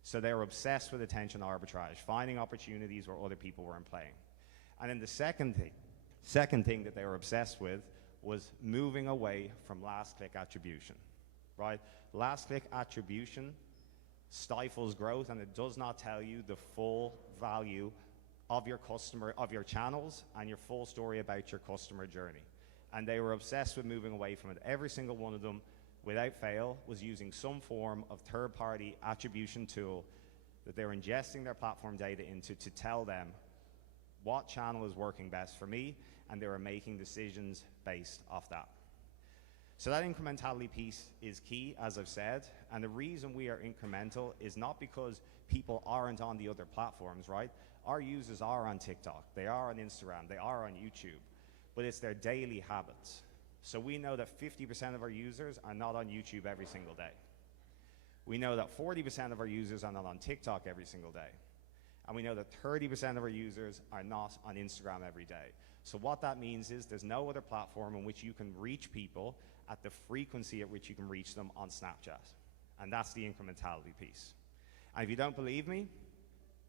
So they were obsessed with attention arbitrage, finding opportunities where other people weren't playing. And then the second thing that they were obsessed with was moving away from last-click attribution, right? Last-click attribution stifles growth, and it does not tell you the full value of your customer, of your channels, and your full story about your customer journey. And they were obsessed with moving away from it. Every single one of them, without fail, was using some form of third-party attribution tool that they were ingesting their platform data into to tell them what channel is working best for me, and they were making decisions based off that. So that incrementality piece is key, as I've said, and the reason we are incremental is not because people aren't on the other platforms, right? Our users are on TikTok, they are on Instagram, they are on YouTube, but it's their daily habits. So we know that 50% of our users are not on YouTube every single day. We know that 40% of our users are not on TikTok every single day. And we know that 30% of our users are not on Instagram every day. So what that means is there's no other platform in which you can reach people at the frequency at which you can reach them on Snapchat. And that's the incrementality piece. And if you don't believe me,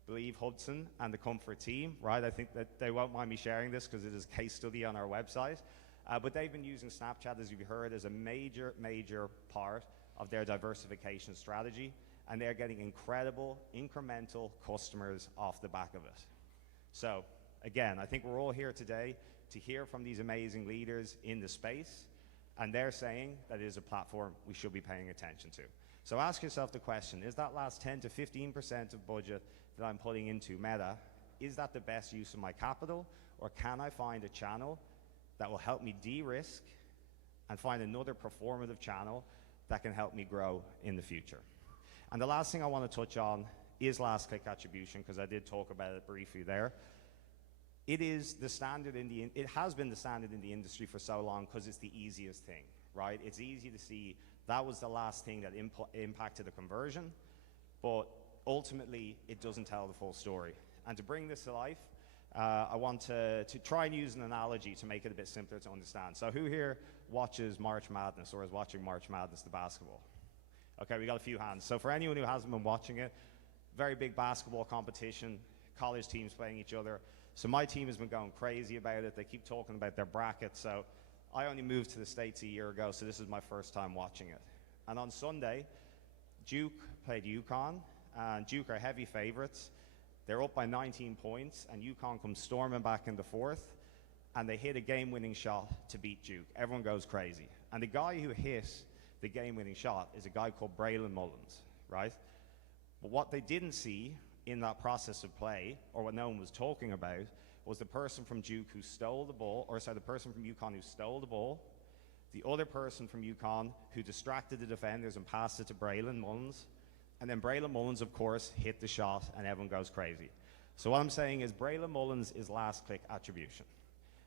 believe Hudson and the Comfort team, right? I think that they won't mind me sharing this because it is a case study on our website. But they've been using Snapchat, as you've heard, as a major, major part of their diversification strategy. And they're getting incredible incremental customers off the back of it. So again, I think we're all here today to hear from these amazing leaders in the space, and they're saying that it is a platform we should be paying attention to. So ask yourself the question, is that last 10 to 15% of budget that I'm putting into Meta, is that the best use of my capital, or can I find a channel that will help me de-risk and find another performative channel that can help me grow in the future? And the last thing I want to touch on is last click attribution, because I did talk about it briefly there. It is the standard it has been the standard in the industry for so long because it's the easiest thing, right? It's easy to see that was the last thing that impacted the conversion, but ultimately it doesn't tell the full story. And to bring this to life, I want to try and use an analogy to make it a bit simpler to understand. So who here watches March Madness or is watching March Madness, the basketball? Okay, we got a few hands. So for anyone who hasn't been watching it, very big basketball competition, college teams playing each other. So my team has been going crazy about it. They keep talking about their bracket. So I only moved to the States a year ago, so this is my first time watching it. And on Sunday, Duke played UConn, and Duke are heavy favorites. They're up by 19 points, and UConn comes storming back in the fourth, and they hit a game-winning shot to beat Duke. Everyone goes crazy. And the guy who hit the game-winning shot is a guy called Braylon Mullins, right? But what they didn't see in that process of play, or what no one was talking about, was the person from Duke who stole the ball, or sorry, the person from UConn who stole the ball, the other person from UConn who distracted the defenders and passed it to Braylon Mullins, and then Braylon Mullins, of course, hit the shot, and everyone goes crazy. So what I'm saying is Braylon Mullins is last-click attribution.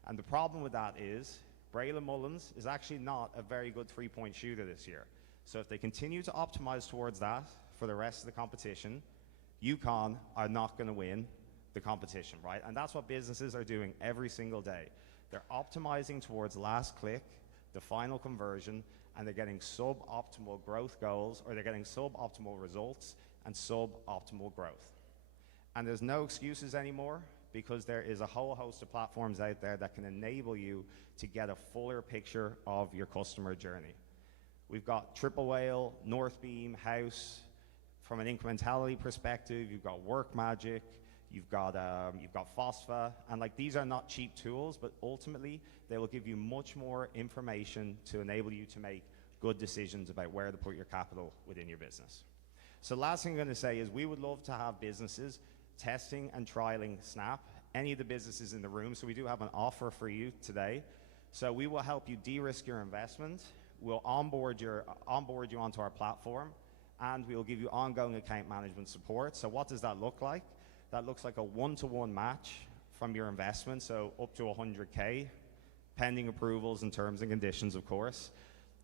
And the problem with that is Braylon Mullins is actually not a very good three-point shooter this year. So if they continue to optimize towards that for the rest of the competition, UConn are not going to win the competition, right? And that's what businesses are doing every single day. They're optimizing towards last click, the final conversion, and they're getting suboptimal growth goals, or they're getting suboptimal results and suboptimal growth. And there's no excuses anymore, because there is a whole host of platforms out there that can enable you to get a fuller picture of your customer journey. We've got Triple Whale, Northbeam, House. From an incrementality perspective, you've got Work Magic, you've got Phosphor, and like these are not cheap tools, but ultimately they will give you much more information to enable you to make good decisions about where to put your capital within your business. So last thing I'm going to say is we would love to have businesses testing and trialing Snap, any of the businesses in the room. So we do have an offer for you today. So we will help you de-risk your investment. We'll onboard you onto our platform, and we'll give you ongoing account management support. So what does that look like? That looks like a one-to-one match from your investment, so up to 100K, pending approvals and terms and conditions, of course.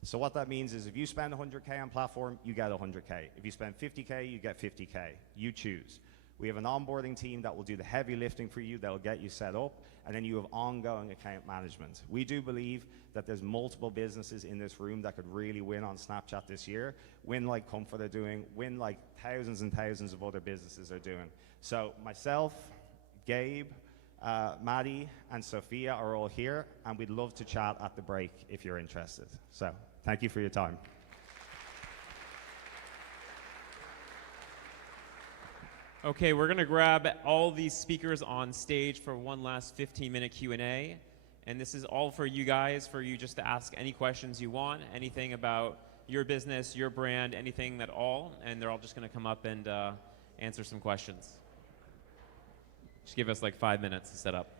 So what that means is if you spend 100K on platform, you get 100K. If you spend 50K, you get 50K. You choose. We have an onboarding team that will do the heavy lifting for you, that will get you set up, and then you have ongoing account management. We do believe that there's multiple businesses in this room that could really win on Snapchat this year, win like Comfort are doing, win like thousands and thousands of other businesses are doing. So myself, Gabe, Maddie, and Sophia are all here, and we'd love to chat at the break if you're interested. So thank you for your time. Okay, we're going to grab all these speakers on stage for one last 15-minute Q&A. And this is all for you guys, for you just to ask any questions you want, anything about your business, your brand, anything at all. And they're all just going to come up and answer some questions. Just give us like 5 minutes to set up.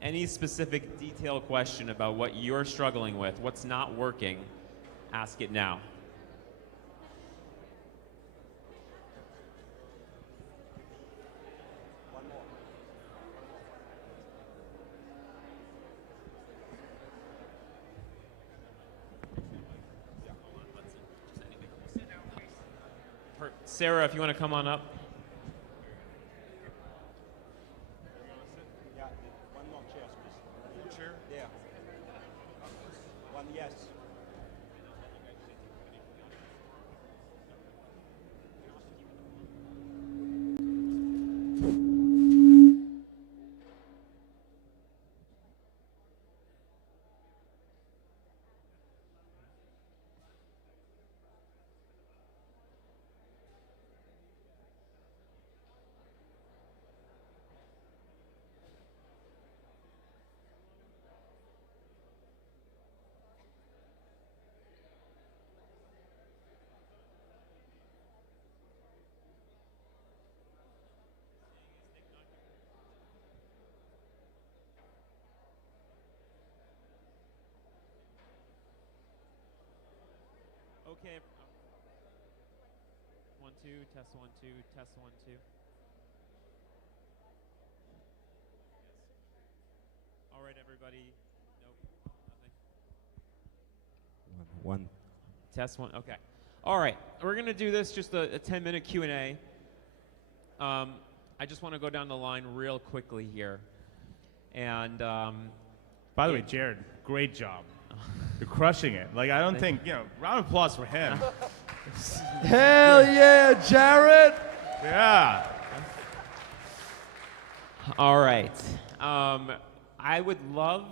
Any specific detailed question about what you're struggling with, what's not working, ask it now. Sarah, if you want to come on up. Yeah, one more chair, please. Chair? There. One, yes. Okay. 1, 2, test 1, 2, test 1, 2. All right, everybody. Nope, nothing. One. Test 1. Okay. All right. We're gonna do this just a 10-minute Q&A. I just want to go down the line real quickly here, and by the way, Jared, great job. You're crushing it. Like, I don't think, round of applause for him. Hell yeah, Jared! Yeah. All right. I would love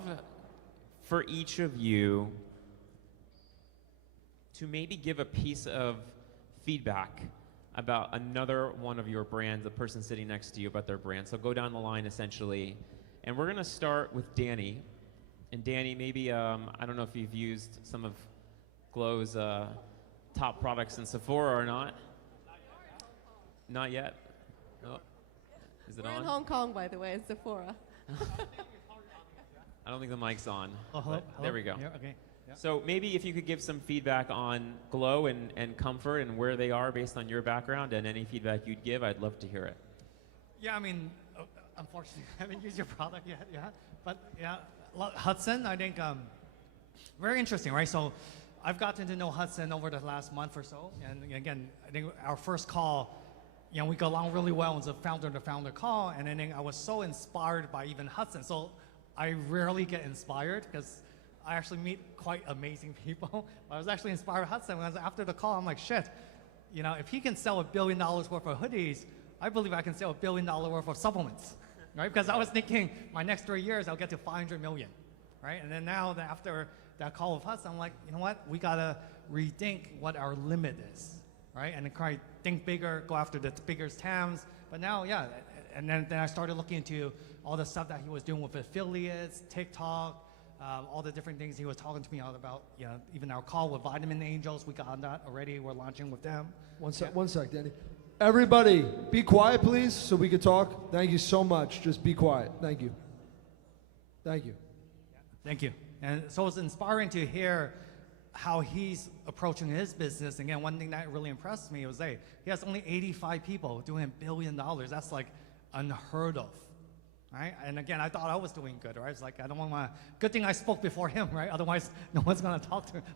for each of you to maybe give a piece of feedback about another one of your brands, the person sitting next to you about their brand. So go down the line, essentially. And we're going to start with Danny. And Danny, maybe, I don't know if you've used some of Glow's top products in Sephora or not. Not yet? Oh. Is it We're on? in Hong Kong, by the way, in Sephora. I don't think the mic's on. Oh, hello, but there we go. Yeah, okay. Yeah. So maybe if you could give some feedback on Glow and Comfort and where they are based on your background, and any feedback you'd give, I'd love to hear it. Yeah, I mean, unfortunately, I haven't used your product yet. Yeah, but yeah, Hudson, I think, very interesting, right? So, I've gotten to know Hudson over the last month or so, and again, I think our first call, we got along really well. It was a founder-to-founder call, and then I was so inspired by even Hudson. So, I rarely get inspired because I actually meet quite amazing people. I was actually inspired by Hudson because after the call, I'm like, shit, if he can sell $1 billion worth of hoodies, I believe I can sell $1 billion worth of supplements. right? Because I was thinking my next 3 years I'll get to 500 million, right? And then now that after that call with Hudson, I'm like, you know what? We gotta rethink what our limit is, right? And try think bigger, go after the bigger TAMs. But now, yeah, and then I started looking into all the stuff that he was doing with affiliates, TikTok, all the different things he was talking to me about. You know, even our call with Vitamin Angels, we got that already. We're launching with them. One sec, Danny. Everybody, be quiet, please, so we can talk. Thank you so much. Just be quiet. Thank you. Thank you. Thank you. And so it's inspiring to hear how he's approaching his business. Again, one thing that really impressed me was, hey, he has only 85 people doing $1 billion. That's like unheard of, right? And again, I thought I was doing good, right? It's like, I don't want my, good thing I spoke before him, right? Otherwise, no one's gonna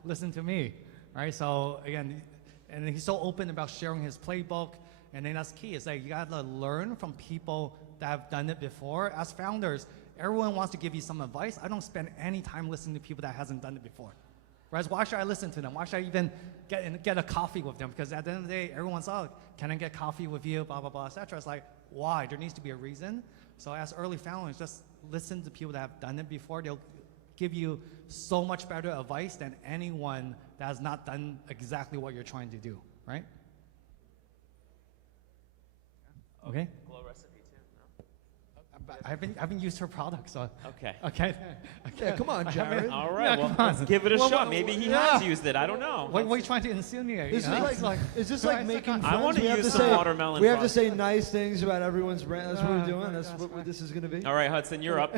listen to me, right? So again, and he's so open about sharing his playbook. And then that's key, is like, you gotta learn from people that have done it before. As founders, everyone wants to give you some advice. I don't spend any time listening to people that hasn't done it before. Whereas why should I listen to them? Why should I even get a coffee with them? Because at the end of the day, everyone's like, can I get coffee with you, blah, blah, blah, etc. It's like, why? There needs to be a reason. So as early founders, just listen to people that have done it before. They'll give you so much better advice than anyone that has not done exactly what you're trying to do, right? Okay. Glow recipe too. No? I haven't used her product, so. Okay. Okay. Yeah, come on, Jared. All right. Yeah, well, come on. let's give it a Well, shot. well, Maybe he yeah. has used it. I don't know. What are you trying to insinuate? Is you know? this like, is this like making friends? I want to We have use to some say- watermelon. We have to frosting. say nice things about everyone's brand. That's what we're doing. That's what this is going to be. All right, Hudson, you're up.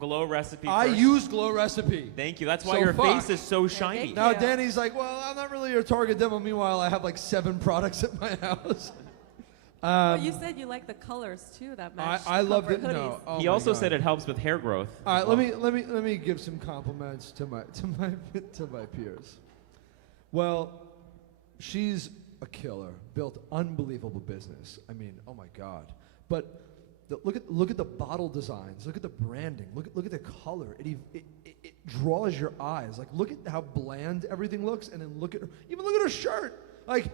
Glow recipe. I first. use Glow Recipe. Thank you. That's why So your fuck. face is so shiny. Now Danny's like, well, I'm not really your target demo. Meanwhile, I have like 7 products at my house. But you said you like the colors too that match. I love comfort it. hoodies. No, oh He my also God. said it helps with hair growth. All right, let me give some compliments to my peers. Well, she's a killer. Built unbelievable business. I mean, oh my God. But look at the bottle designs. Look at the branding. Look at the color. It draws your eyes. Like, look at how bland everything looks, and then look at her shirt. Like,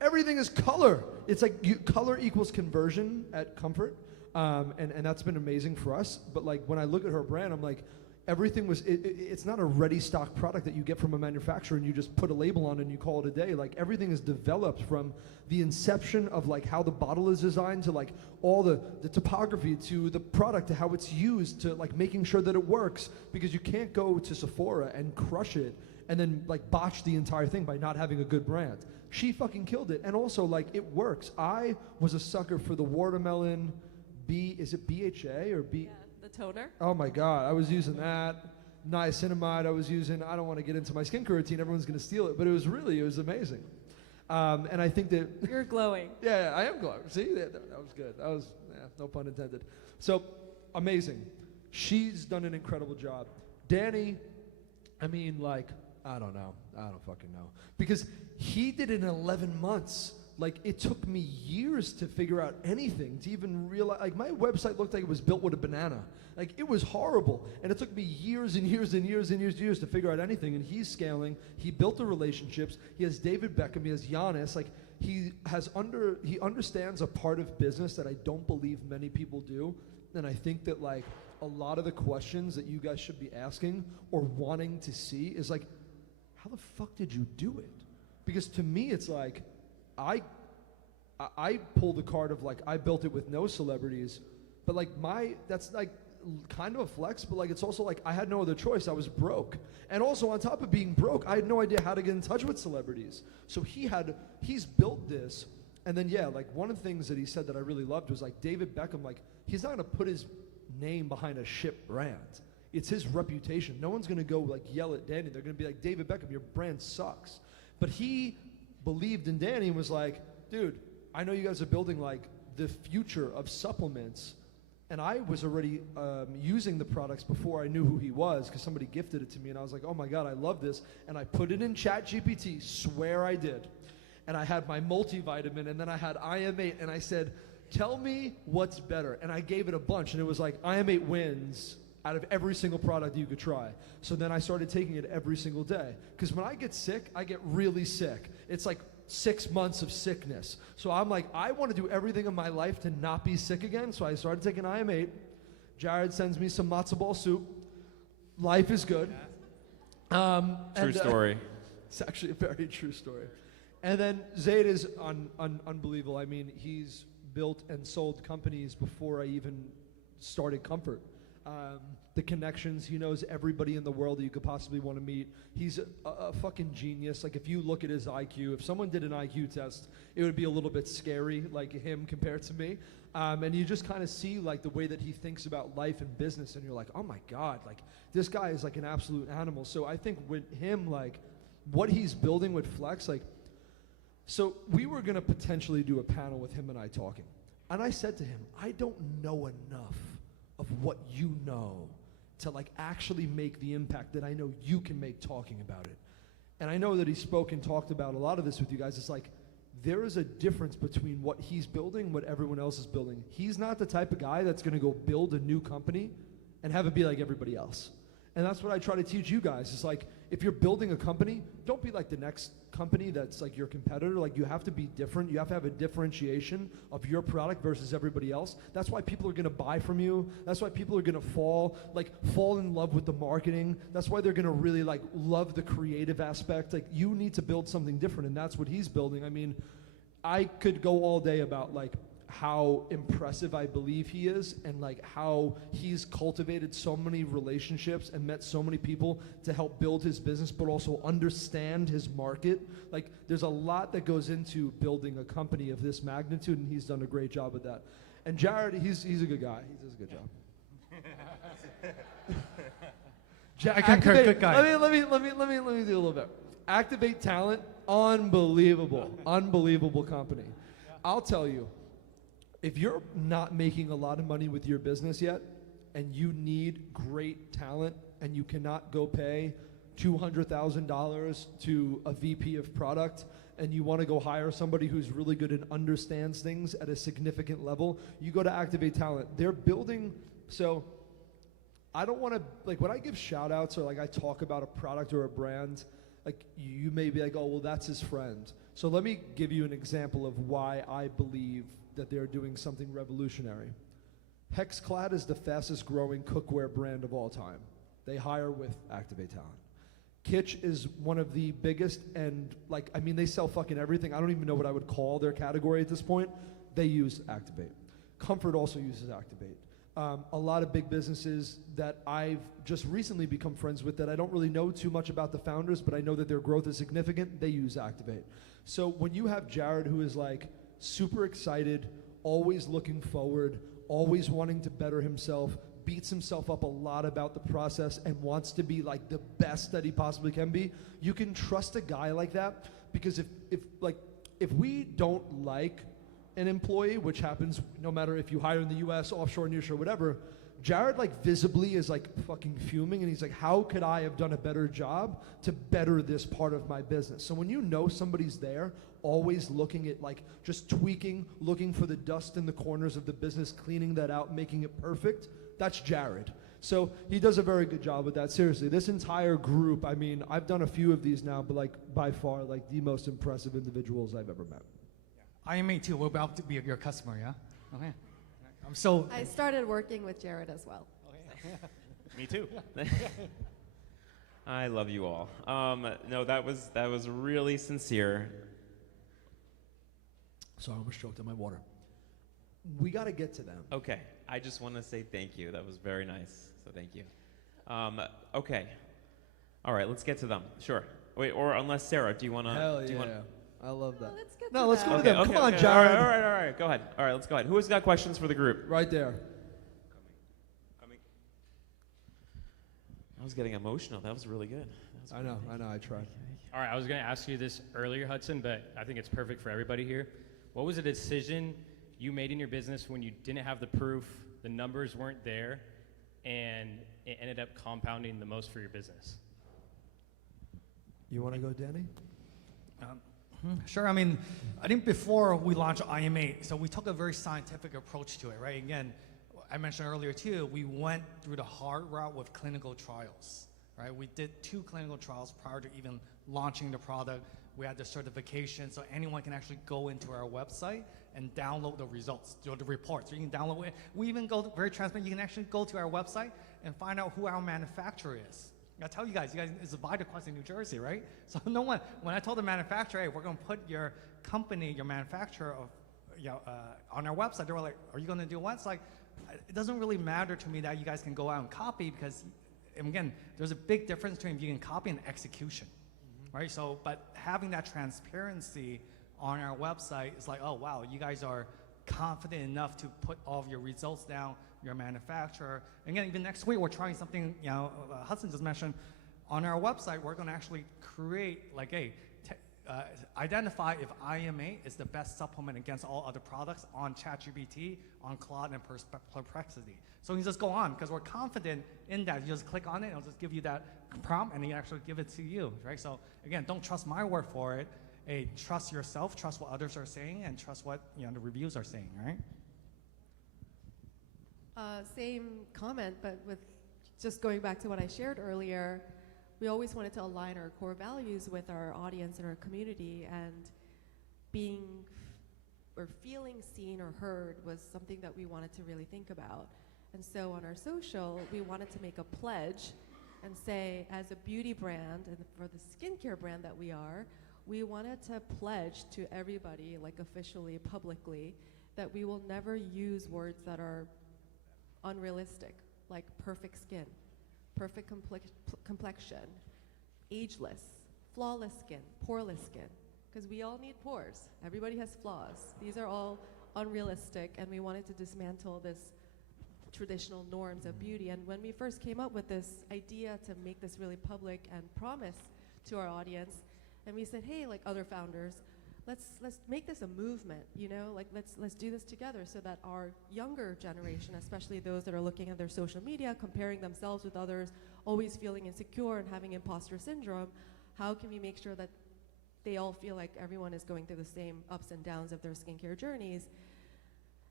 everything is color. It's like color equals conversion at Comfort, and that's been amazing for us. But like, when I look at her brand, I'm like, everything was. It's not a ready stock product that you get from a manufacturer and you just put a label on and you call it a day. Like, everything is developed from the inception of like how the bottle is designed to like all the topography to the product to how it's used to like making sure that it works, because you can't go to Sephora and crush it and then like botch the entire thing by not having a good brand. She fucking killed it. And also, like, it works. I was a sucker for the watermelon is it BHA or B? Yeah, the toner. Oh my God, I was using that. Niacinamide I was using. I don't want to get into my skincare routine. Everyone's going to steal it. But it was amazing. And I think that... You're glowing. Yeah, I am glowing. See, that was good. That was, no pun intended. So, amazing. She's done an incredible job. Danny, I mean, like, I don't know. I don't fucking know. Because he did it in 11 months. Like, it took me years to figure out anything, to even realize, like, my website looked like it was built with a banana. Like, it was horrible. And it took me years and years and years and years and years to figure out anything. And he's scaling. He built the relationships. He has David Beckham. He has Giannis. Like, he understands a part of business that I don't believe many people do. And I think that, like, a lot of the questions that you guys should be asking or wanting to see is, like, how the fuck did you do it? Because to me, it's like, I pull the card of like, I built it with no celebrities, but like that's like kind of a flex, but like, it's also like, I had no other choice. I was broke. And also on top of being broke, I had no idea how to get in touch with celebrities. So he's built this. And then, yeah, like one of the things that he said that I really loved was like, David Beckham, like, he's not gonna put his name behind a shit brand. It's his reputation. No one's gonna go like yell at Danny. They're gonna be like, David Beckham, your brand sucks. But he believed in Danny and was like, dude, I know you guys are building like the future of supplements. And I was already using the products before I knew who he was, because somebody gifted it to me and I was like, oh my God, I love this. And I put it in ChatGPT, swear I did. And I had my multivitamin and then I had IM8 and I said, tell me what's better. And I gave it a bunch and it was like, IM8 wins out of every single product you could try. So then I started taking it every single day. Because when I get sick, I get really sick. It's like 6 months of sickness. So I'm like, I want to do everything in my life to not be sick again. So I started taking IM8. Jared sends me some matzo ball soup. Life is good. True story. It's actually a very true story. And then Zade is unbelievable. I mean, he's built and sold companies before I even started Comfort. The connections, he knows everybody in the world that you could possibly want to meet. He's a fucking genius. Like, if you look at his IQ, if someone did an IQ test, it would be a little bit scary, like him compared to me. And you just kind of see like the way that he thinks about life and business, and you're like, oh my God, like this guy is like an absolute animal. So I think with him, like what he's building with Flex, like, so we were gonna potentially do a panel with him and I talking. And I said to him, I don't know enough of what you know to like actually make the impact that I know you can make talking about it. And I know that he spoke and talked about a lot of this with you guys. It's like, there is a difference between what he's building, what everyone else is building. He's not the type of guy that's gonna go build a new company and have it be like everybody else. And that's what I try to teach you guys. It's like, if you're building a company, don't be like the next company that's like your competitor. Like, you have to be different. You have to have a differentiation of your product versus everybody else. That's why people are gonna buy from you. That's why people are gonna fall in love with the marketing. That's why they're gonna really like love the creative aspect. Like, you need to build something different, and that's what he's building. I mean, I could go all day about like how impressive I believe he is, and like how he's cultivated so many relationships and met so many people to help build his business, but also understand his market. Like, there's a lot that goes into building a company of this magnitude, and he's done a great job with that. And Jared, he's a good guy. He does a good job. I concur, good guy. Let me do a little bit. Activate Talent, unbelievable company. I'll tell you, if you're not making a lot of money with your business yet, and you need great talent, and you cannot go pay $200,000 to a VP of product, and you want to go hire somebody who's really good and understands things at a significant level, you go to Activate Talent. They're building, so I don't want to, like when I give shout outs or like I talk about a product or a brand, like you may be like, oh, well, that's his friend. So let me give you an example of why I believe that they're doing something revolutionary. Hexclad is the fastest growing cookware brand of all time. They hire with Activate Talent. Kitsch is one of the biggest, and like, I mean, they sell fucking everything. I don't even know what I would call their category at this point. They use Activate. Comfort also uses Activate. A lot of big businesses that I've just recently become friends with that I don't really know too much about the founders, but I know that their growth is significant, they use Activate. So when you have Jared, who is like super excited, always looking forward, always wanting to better himself, beats himself up a lot about the process and wants to be like the best that he possibly can be, you can trust a guy like that, because if we don't like an employee, which happens no matter if you hire in the US, offshore, nearshore, whatever, Jared like visibly is like fucking fuming, and he's like, how could I have done a better job to better this part of my business? So when you know somebody's there, always looking at like just tweaking, looking for the dust in the corners of the business, cleaning that out, making it perfect, that's Jared. So he does a very good job with that. Seriously, this entire group, I mean, I've done a few of these now, but like by far like the most impressive individuals I've ever met. IMA too, we're about to be your customer, yeah? Okay. I started working with Jared as well. Me too. I love you all. No, that was really sincere. Sorry, I almost choked on my water. We got to get to them. Okay, I just want to say thank you. That was very nice, so thank you. Okay, all right, let's get to them. Sure. Wait, or unless Sarah, do you want to? Hell do you yeah. wanna, I love that. Let's get No, let's to go them. to them. Okay, Come on, okay. Jared. All right. Go ahead. All right, let's go ahead. Who has got questions for the group? Right there. Coming. I was getting emotional. That was really good. I know, I tried. All right, I was going to ask you this earlier, Hudson, but I think it's perfect for everybody here. What was a decision you made in your business when you didn't have the proof, the numbers weren't there, and it ended up compounding the most for your business? You want to go, Danny? Sure. I mean, I think before we launched IM8, so we took a very scientific approach to it, right? Again, I mentioned earlier too, we went through the hard route with clinical trials. right? We did 2 clinical trials prior to even launching the product. We had the certification, so anyone can actually go into our website and download the results, the reports. You can download it. We even go very transparent. You can actually go to our website and find out who our manufacturer is. I tell you guys, it's a Vitaquest in New Jersey, right? So no one, when I told the manufacturer, hey, we're going to put your company, your manufacturer of, on our website, they were like, are you going to do what? It's like, it doesn't really matter to me that you guys can go out and copy, because, and again, there's a big difference between you can copy and execution, right? So, but having that transparency on our website is like, oh wow, you guys are confident enough to put all of your results down, your manufacturer. And again, even next week, we're trying something, Hudson just mentioned, on our website, we're going to actually create, like, identify if IMA is the best supplement against all other products on ChatGPT, on Claude, and Perplexity. So you just go on, because we're confident in that. You just click on it, and it'll just give you that prompt, and it actually give it to you, right? So again, don't trust my word for it. Trust yourself, trust what others are saying, and trust what the reviews are saying, right? Same comment, but with just going back to what I shared earlier, we always wanted to align our core values with our audience and our community, and being or feeling seen or heard was something that we wanted to really think about. And so on our social, we wanted to make a pledge and say, as a beauty brand, and for the skincare brand that we are, we wanted to pledge to everybody, like officially, publicly, that we will never use words that are unrealistic, like perfect skin, perfect complexion, ageless, flawless skin, poreless skin, because we all need pores. Everybody has flaws. These are all unrealistic, and we wanted to dismantle this traditional norms of beauty. And when we first came up with this idea to make this really public and promise to our audience, and we said, hey, like other founders, let's make this a movement, like let's do this together, so that our younger generation, especially those that are looking at their social media, comparing themselves with others, always feeling insecure and having imposter syndrome, how can we make sure that they all feel like everyone is going through the same ups and downs of their skincare journeys?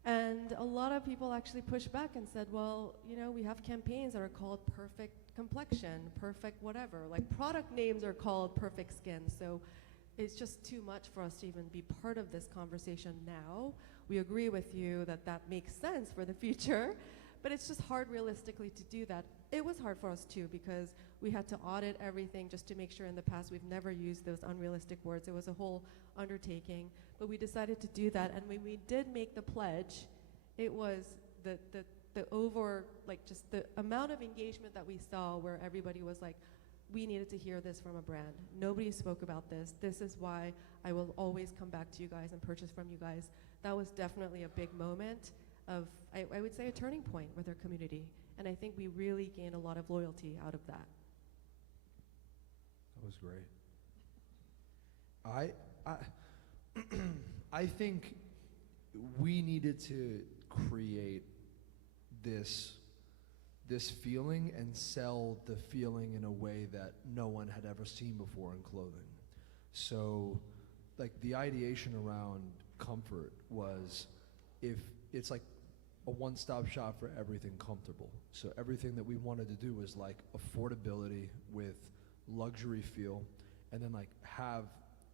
And a lot of people actually pushed back and said, well, we have campaigns that are called perfect complexion, perfect whatever, like product names are called perfect skin. So it's just too much for us to even be part of this conversation now. We agree with you that that makes sense for the future, but it's just hard realistically to do that. It was hard for us too, because we had to audit everything just to make sure in the past we've never used those unrealistic words. It was a whole undertaking, but we decided to do that. And when we did make the pledge, it was the just the amount of engagement that we saw, where everybody was like, we needed to hear this from a brand. Nobody spoke about this. This is why I will always come back to you guys and purchase from you guys. That was definitely a big moment of, I would say, a turning point with our community. And I think we really gained a lot of loyalty out of that. That was great. I think we needed to create this feeling and sell the feeling in a way that no one had ever seen before in clothing. So, like, the ideation around comfort was, if it's like a one-stop shop for everything comfortable. So everything that we wanted to do was like affordability with luxury feel, and then like have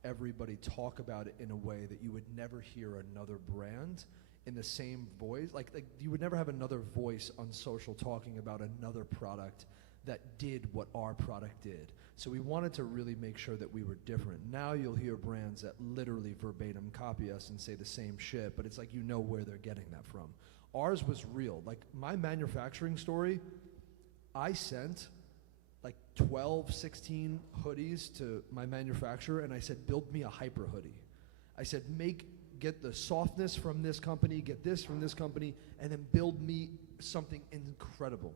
everybody talk about it in a way that you would never hear another brand in the same voice. Like you would never have another voice on social talking about another product that did what our product did. So we wanted to really make sure that we were different. Now you'll hear brands that literally verbatim copy us and say the same shit, but it's like you know where they're getting that from. Ours was real. Like my manufacturing story, I sent like 12, 16 hoodies to my manufacturer, and I said, build me a hyper hoodie. I said, get the softness from this company, get this from this company, and then build me something incredible.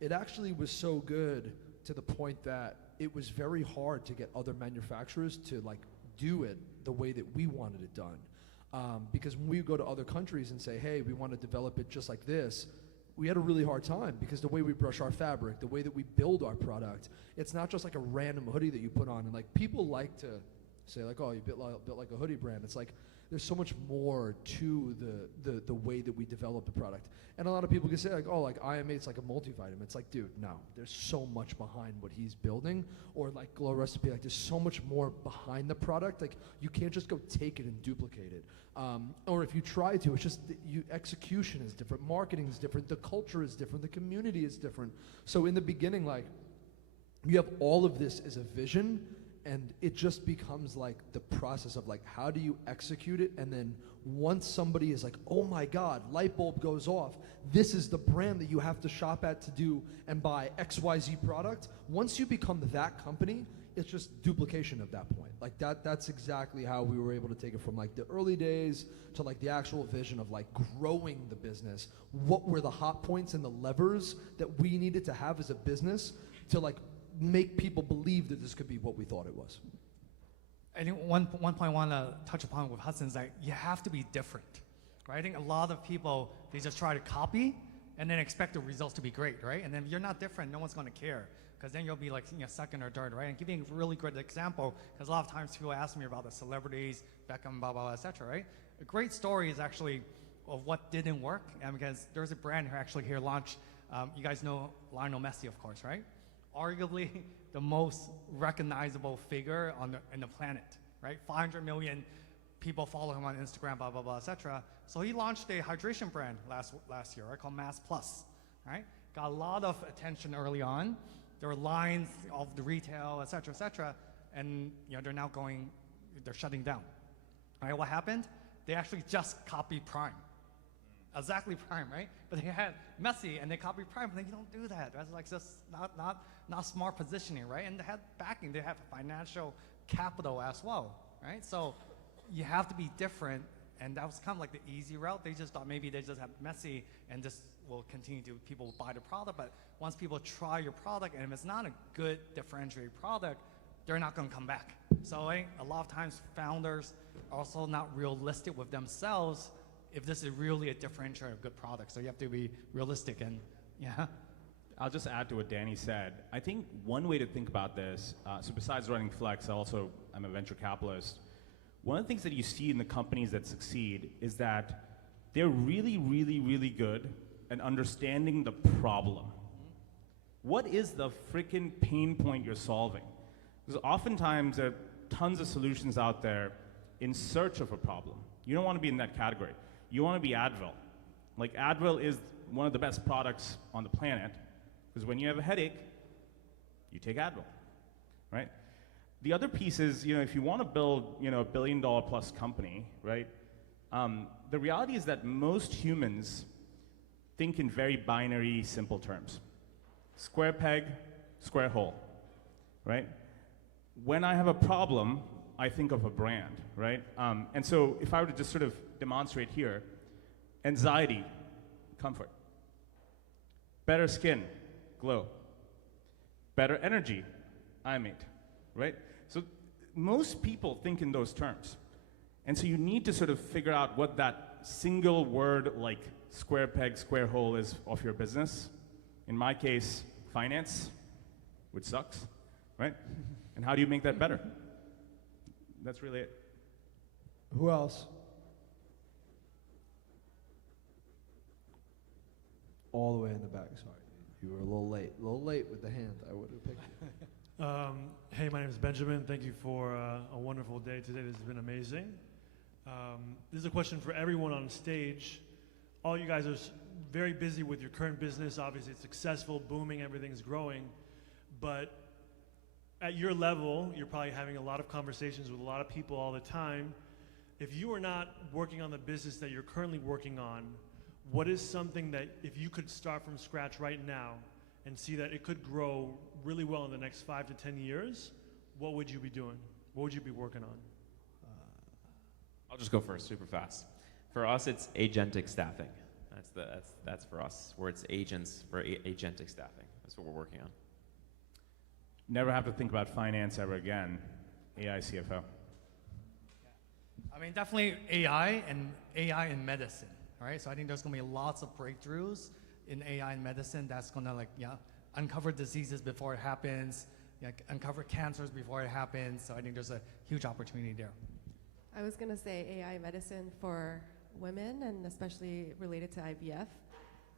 It actually was so good to the point that it was very hard to get other manufacturers to like do it the way that we wanted it done. Because when we go to other countries and say, hey, we want to develop it just like this, we had a really hard time, because the way we brush our fabric, the way that we build our product, it's not just like a random hoodie that you put on. And like people like to say like, oh, you built like a hoodie brand. It's like, there's so much more to the way that we develop the product. And a lot of people can say like, oh, like IM8's like a multivitamin. It's like, dude, no, there's so much behind what he's building. Or like Glow Recipe, like there's so much more behind the product. Like you can't just go take it and duplicate it. Or if you try to, it's just execution is different, marketing is different, the culture is different, the community is different. So in the beginning, like you have all of this as a vision, and it just becomes like the process of like, how do you execute it? And then once somebody is like, oh my God, light bulb goes off, this is the brand that you have to shop at to do and buy XYZ product. Once you become that company, it's just duplication at that point. Like that's exactly how we were able to take it from like the early days to like the actual vision of like growing the business. What were the hot points and the levers that we needed to have as a business to like make people believe that this could be what we thought it was. I think one point I want to touch upon with Hudson is that you have to be different, right? I think a lot of people, they just try to copy and then expect the results to be great, right? And then if you're not different, no one's going to care, because then you'll be like second or third, right? And giving a really great example, because a lot of times people ask me about the celebrities, Beckham, blah, blah, blah, et cetera, right? A great story is actually of what didn't work, and because there's a brand who actually here launched, you guys know Lionel Messi, of course, right? Arguably the most recognizable figure in the planet, right? 500 million people follow him on Instagram, blah, blah, blah, etc. So he launched a hydration brand last year, right, called Masterclass, right? Got a lot of attention early on. There were lines of the retail, etc., and they're shutting down. All right, what happened? They actually just copied Prime. Exactly Prime, right? But they had Messi and they copied Prime, but you don't do that. That's like just not smart positioning, right? And they had backing, they have financial capital as well, right? So you have to be different, and that was kind of like the easy route. They just thought maybe they just have Messi and this will continue to, people will buy the product, but once people try your product and if it's not a good differentiated product, they're not gonna come back. So a lot of times founders are also not realistic with themselves if this is really a differentiator of good product. So you have to be realistic and yeah. I'll just add to what Danny said. I think one way to think about this, so besides running Flex, I'm a venture capitalist. One of the things that you see in the companies that succeed is that they're really, really, really good at understanding the problem. What is the freaking pain point you're solving? Because oftentimes there are tons of solutions out there in search of a problem. You don't want to be in that category. You want to be Advil. Like Advil is one of the best products on the planet, because when you have a headache, you take Advil, right? The other piece is, if you want to build, a $1 billion plus company, right? The reality is that most humans think in very binary, simple terms. Square peg, square hole, right? When I have a problem, I think of a brand, right? And so if I were to just sort of demonstrate here, anxiety, comfort. Better skin, Glow. Better energy, IM8, right? So most people think in those terms. And so you need to sort of figure out what that single word like square peg, square hole is of your business. In my case, finance, which sucks, right? And how do you make that better? That's really it. Who else? All the way in the back, sorry. You were a little late with the hand. I would have picked you. Hey, my name is Benjamin. Thank you for a wonderful day today. This has been amazing. This is a question for everyone on stage. All you guys are very busy with your current business. Obviously, it's successful, booming, everything's growing. But at your level, you're probably having a lot of conversations with a lot of people all the time. If you are not working on the business that you're currently working on, what is something that if you could start from scratch right now and see that it could grow really well in the next 5 to 10 years, what would you be doing? What would you be working on? I'll just go first, super fast. For us, it's agentic staffing. That's for us, where it's agents for agentic staffing. That's what we're working on. Never have to think about finance ever again. AI CFO. I mean, definitely AI in medicine, right? So I think there's going to be lots of breakthroughs in AI in medicine that's going to uncover diseases before it happens, uncover cancers before it happens. So I think there's a huge opportunity there. I was going to say AI medicine for women, and especially related to IVF.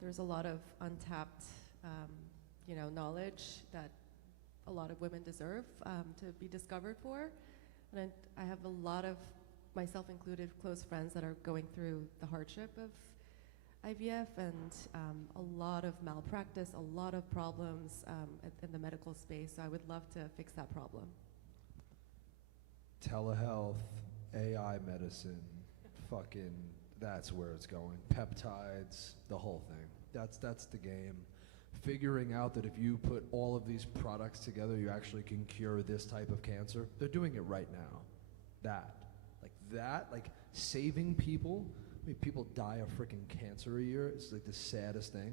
There's a lot of untapped, knowledge that a lot of women deserve to be discovered for. And I have a lot of, myself included, close friends that are going through the hardship of IVF and a lot of malpractice, a lot of problems in the medical space. So I would love to fix that problem. Telehealth, AI medicine, fucking, that's where it's going. Peptides, the whole thing. That's the game. Figuring out that if you put all of these products together, you actually can cure this type of cancer. They're doing it right now. Like saving people. I mean, people die of freaking cancer a year. It's like the saddest thing.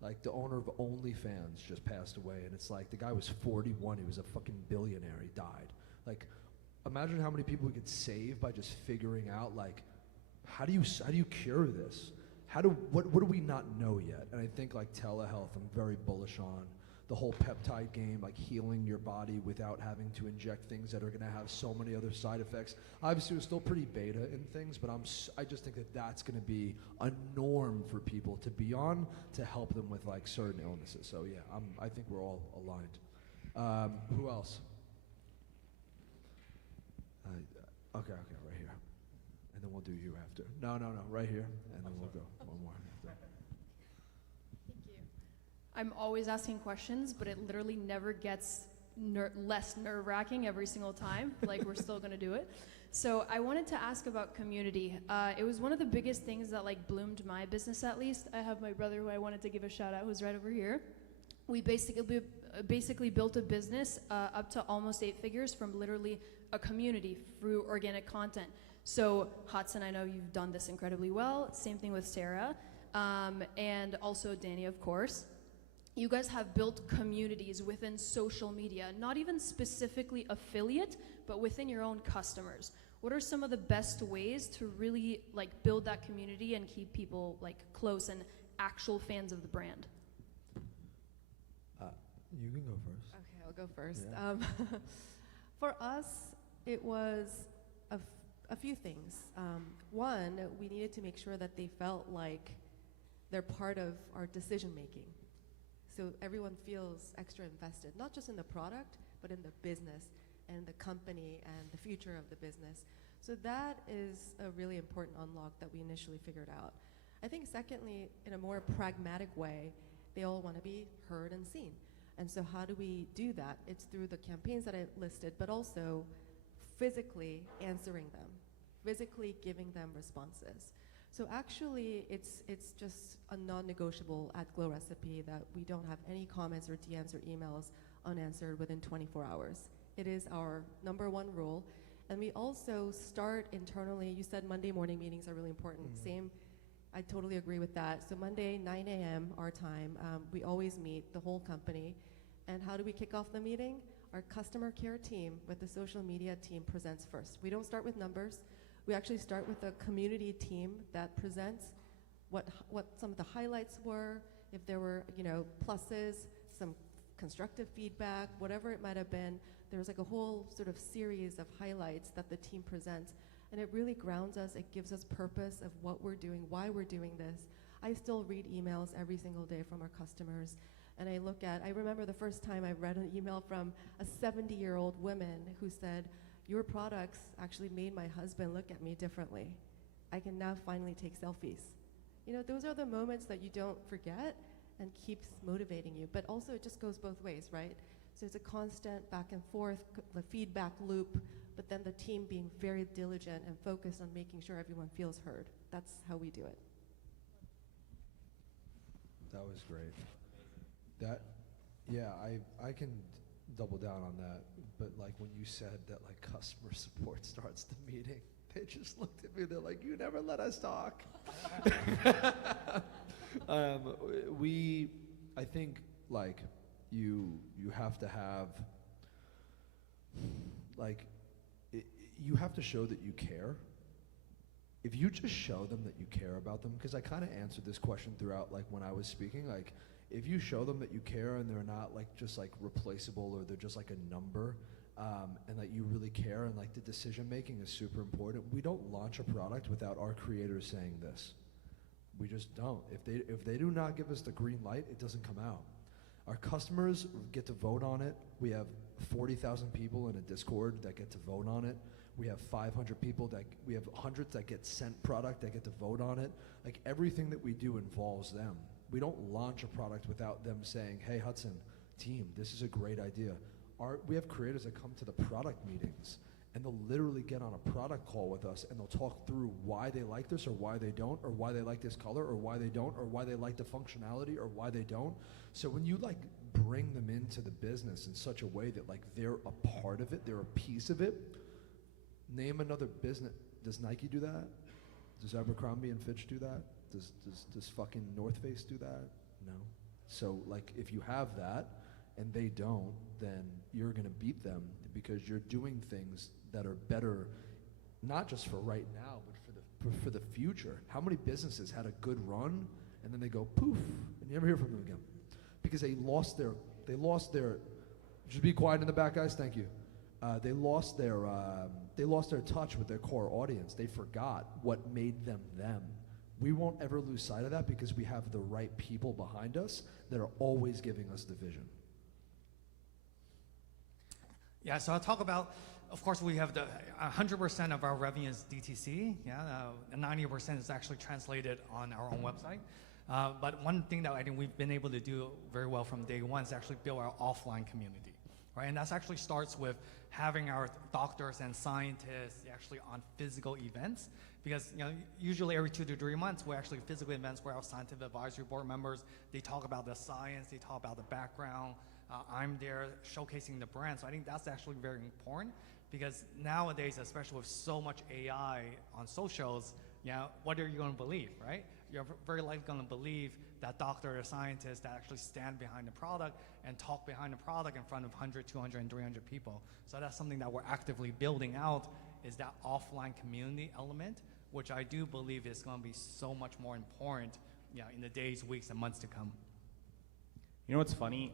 Like the owner of OnlyFans just passed away, and it's like the guy was 41. He was a fucking billionaire. He died. Like, imagine how many people we could save by just figuring out like, how do you cure this? What do we not know yet? And I think like telehealth, I'm very bullish on the whole peptide game, like healing your body without having to inject things that are going to have so many other side effects. Obviously, we're still pretty beta in things, but I just think that that's going to be a norm for people to be on to help them with like certain illnesses. So yeah, I think we're all aligned. Who else? Okay, right here. And then we'll do you after. No, right here. And then we'll go one more after. Thank you. I'm always asking questions, but it literally never gets less nerve-wracking every single time. Like, we're still going to do it. So I wanted to ask about community. It was one of the biggest things that like bloomed my business, at least. I have my brother who I wanted to give a shout out, who's right over here. We basically built a business up to almost 8 figures from literally a community through organic content. So Hudson, I know you've done this incredibly well. Same thing with Sarah, and also Danny, of course. You guys have built communities within social media, not even specifically affiliate, but within your own customers. What are some of the best ways to really like build that community and keep people like close and actual fans of the brand? You can go first. Okay, I'll go first. Yeah. For us, it was a few things. One, we needed to make sure that they felt like they're part of our decision making. So everyone feels extra invested, not just in the product, but in the business and the company and the future of the business. So that is a really important unlock that we initially figured out. I think secondly, in a more pragmatic way, they all want to be heard and seen. And so how do we do that? It's through the campaigns that I listed, but also physically answering them, physically giving them responses. So actually, it's just a non-negotiable at Glow Recipe that we don't have any comments or DMs or emails unanswered within 24 hours. It is our #1 rule. And we also start internally. You said Monday morning meetings are really important. Same, I totally agree with that. So Monday, 9 a.m. our time, we always meet, the whole company. And how do we kick off the meeting? Our customer care team with the social media team presents first. We don't start with numbers. We actually start with a community team that presents what some of the highlights were, if there were pluses, some constructive feedback, whatever it might have been. There's like a whole sort of series of highlights that the team presents. And it really grounds us. It gives us purpose of what we're doing, why we're doing this. I still read emails every single day from our customers. And I remember the first time I read an email from a 70-year-old woman who said, your products actually made my husband look at me differently. I can now finally take selfies. Those are the moments that you don't forget and keeps motivating you. But also it just goes both ways, right? So it's a constant back and forth, the feedback loop, but then the team being very diligent and focused on making sure everyone feels heard. That's how we do it. That was great. I can double down on that. But like when you said that like customer support starts the meeting, they just looked at me. They're like, "You never let us talk." I think like you have to have like you have to show that you care. If you just show them that you care about them, because I kind of answered this question throughout like when I was speaking, like If you show them that you care and they're not like just like replaceable or they're just like a number, and that you really care and like the decision making is super important. We don't launch a product without our creators saying this. We just don't. If they do not give us the green light, it doesn't come out. Our customers get to vote on it. We have 40,000 people in a Discord that get to vote on it. We have 500 people we have hundreds that get sent product that get to vote on it. Like everything that we do involves them. We don't launch a product without them saying, hey Hudson, team, this is a great idea. We have creators that come to the product meetings and they'll literally get on a product call with us and they'll talk through why they like this or why they don't, or why they like this color or why they don't, or why they like the functionality or why they don't. So when you like bring them into the business in such a way that like they're a part of it, they're a piece of it. Name another business. Does Nike do that? Does Abercrombie and Fitch do that? Does fucking North Face do that? No. So like if you have that and they don't, then you're gonna beat them because you're doing things that are better, not just for right now, but for the future. How many businesses had a good run and then they go poof and you never hear from them again because they lost their. Just be quiet in the back, guys. Thank you. They lost their touch with their core audience. They forgot what made them them. We won't ever lose sight of that because we have the right people behind us that are always giving us the vision. Yeah, so I'll talk about, of course, we have 100% of our revenue is DTC, and 90% is actually translated on our own website. But one thing that I think we've been able to do very well from day one is actually build our offline community, right? And that actually starts with having our doctors and scientists actually on physical events, because usually every 2 to 3 months we're actually physical events where our scientific advisory board members, they talk about the science, they talk about the background. I'm there showcasing the brand. So I think that's actually very important because nowadays, especially with so much AI on socials, what are you going to believe, right? You're very likely going to believe that doctor or scientist that actually stand behind the product and talk behind the product in front of 100, 200, and 300 people. So that's something that we're actively building out, is that offline community element, which I do believe is going to be so much more important in the days, weeks, and months to come. You know what's funny?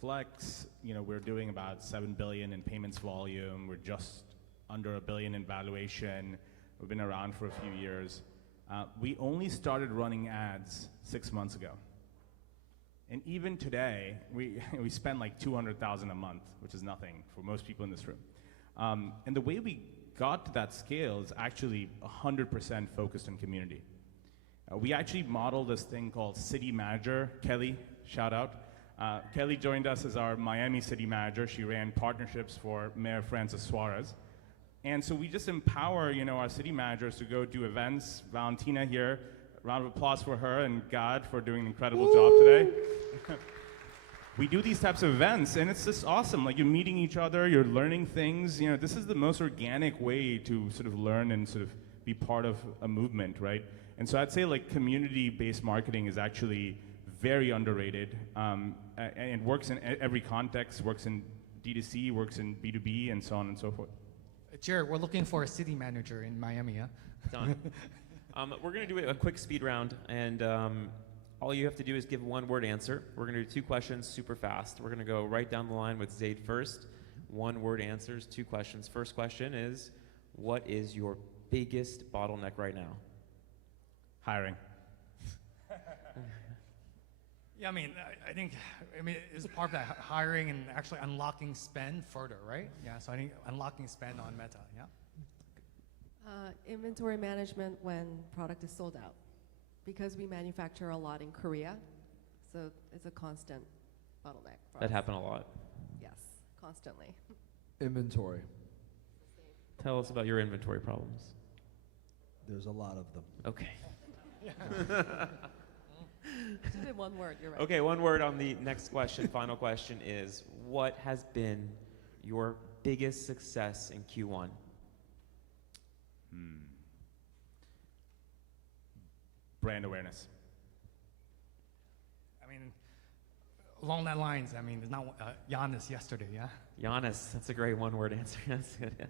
Flex, we're doing about 7 billion in payments volume. We're just under 1 billion in valuation. We've been around for a few years. We only started running ads 6 months ago. And even today, we spend like 200,000 a month, which is nothing for most people in this room. And the way we got to that scale is actually 100% focused on community. We actually modeled this thing called City Manager. Kelly, shout out. Kelly joined us as our Miami City Manager. She ran partnerships for Mayor Francis Suarez. And so we just empower, our city managers to go do events. Valentina here, round of applause for her and God for doing an incredible job today. We do these types of events and it's just awesome. Like you're meeting each other, you're learning things. This is the most organic way to sort of learn and sort of be part of a movement, right? And so I'd say like community-based marketing is actually very underrated, and it works in every context, works in D2C, works in B2B, and so on and so forth. Jared, we're looking for a city manager in Miami, huh? Done. We're going to do a quick speed round, and all you have to do is give a one-word answer. We're going to do 2 questions super fast. We're going to go right down the line with Zade first. 1-word answers, 2 questions. First question is, what is your biggest bottleneck right now? Hiring. Yeah, I think it's part of that hiring and actually unlocking spend further, right? Yeah, so I think unlocking spend on Meta, yeah. Inventory management when product is sold out, because we manufacture a lot in Korea, so it's a constant bottleneck. That happen a lot. Yes, constantly. Inventory. Tell us about your inventory problems. There's a lot of them. Okay. Just in 1 word, you're right. Okay, 1 word on the next question. Final question is, what has been your biggest success in Q1? Brand awareness. Along that lines, it's not Giannis yesterday, yeah? Giannis, that's a great 1-word answer. That's good.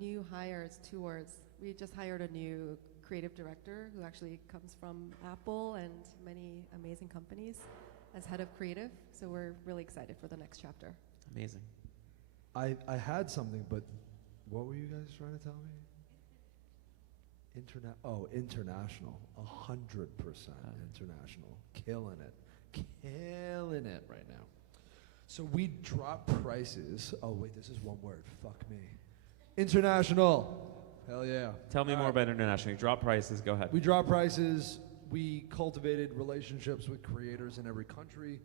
New hires, 2 words. We just hired a new creative director who actually comes from Apple and many amazing companies as head of creative. So we're really excited for the next chapter. Amazing. I had something, but what were you guys trying to tell me? International. 100% international. Killing it right now. So we drop prices. Oh wait, this is one word. Fuck me. International. Hell yeah. Tell me more about international. You drop prices. Go ahead. We drop prices. We cultivated relationships with creators in every country.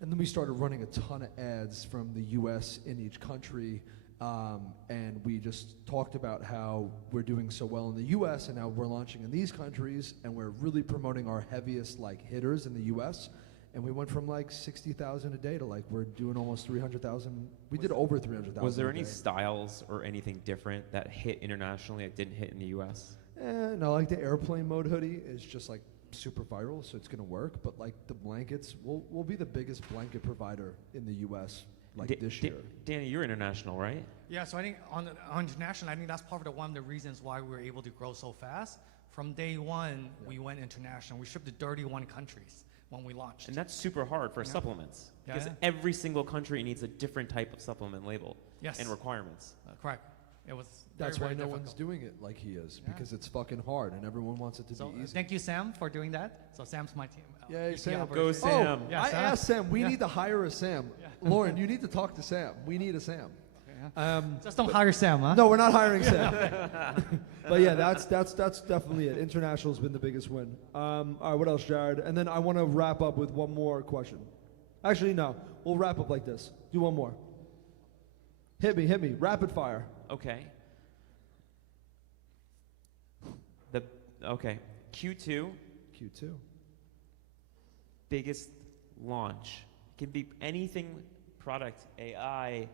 And then we started running a ton of ads from the US in each country. And we just talked about how we're doing so well in the US and now we're launching in these countries and we're really promoting our heaviest like hitters in the US. And we went from like 60,000 a day to like we're doing almost 300,000. We did over 300,000. Was there a any day. styles or anything different that hit internationally that didn't hit in the US? No, like the airplane mode hoodie is just like super viral, so it's gonna work. But like the blankets, we'll be the biggest blanket provider in the US like this year. Danny, you're international, right? Yeah, so I think on international, I think that's part of one of the reasons why we were able to grow so fast. From day one, we went international. We shipped to 31 countries when we launched. And that's super hard for supplements. Yeah, Because yeah. every single country needs a different type of supplement label and requirements. Correct. It was That's very, why very no one's difficult. doing it like he is, because it's fucking hard and everyone wants it to So be easy. thank you, Sam, for doing that. So Sam's my team. Yay, VP Sam. operations. Oh, Yeah, I Sam. asked Sam. We Yeah. need to hire a Sam. Lauren, you need to talk to Sam. We need a Sam. Just don't hire Sam, huh? No, we're not hiring Sam. But yeah, that's definitely it. International's been the biggest win. All right, what else, Jared? And then I want to wrap up with one more question. Actually, no. We'll wrap up like this. Do one more. Hit me. Rapid fire. Okay. Q2. Biggest launch. Can be anything, product, AI.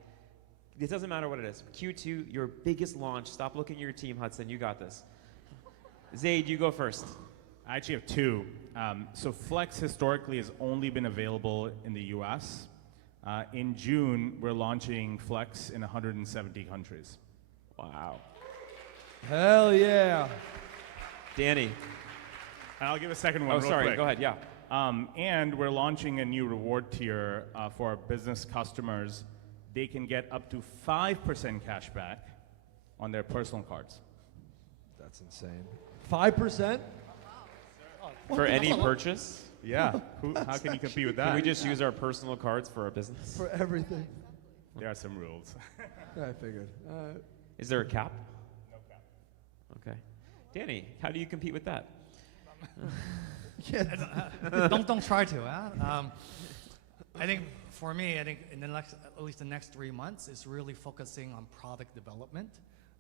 It doesn't matter what it is. Q2, your biggest launch. Stop looking at your team, Hudson. You got this. Zade, you go first. I actually have two. So Flex historically has only been available in the US. In June, we're launching Flex in 170 countries. Wow. Hell yeah. Danny. And I'll give a second one. Oh, real sorry. quick. Go ahead. Yeah. And we're launching a new reward tier for our business customers. They can get up to 5% cash back on their personal cards. That's insane. 5%? For any purchase? Yeah. How can you compete with that? Can we just use our personal cards for our business? For everything. There are some rules. I figured. Is there a cap? No cap. Okay. Danny, how do you compete with that? don't try to. Huh? I think for me, I think in the next, at least the next 3 months, is really focusing on product development.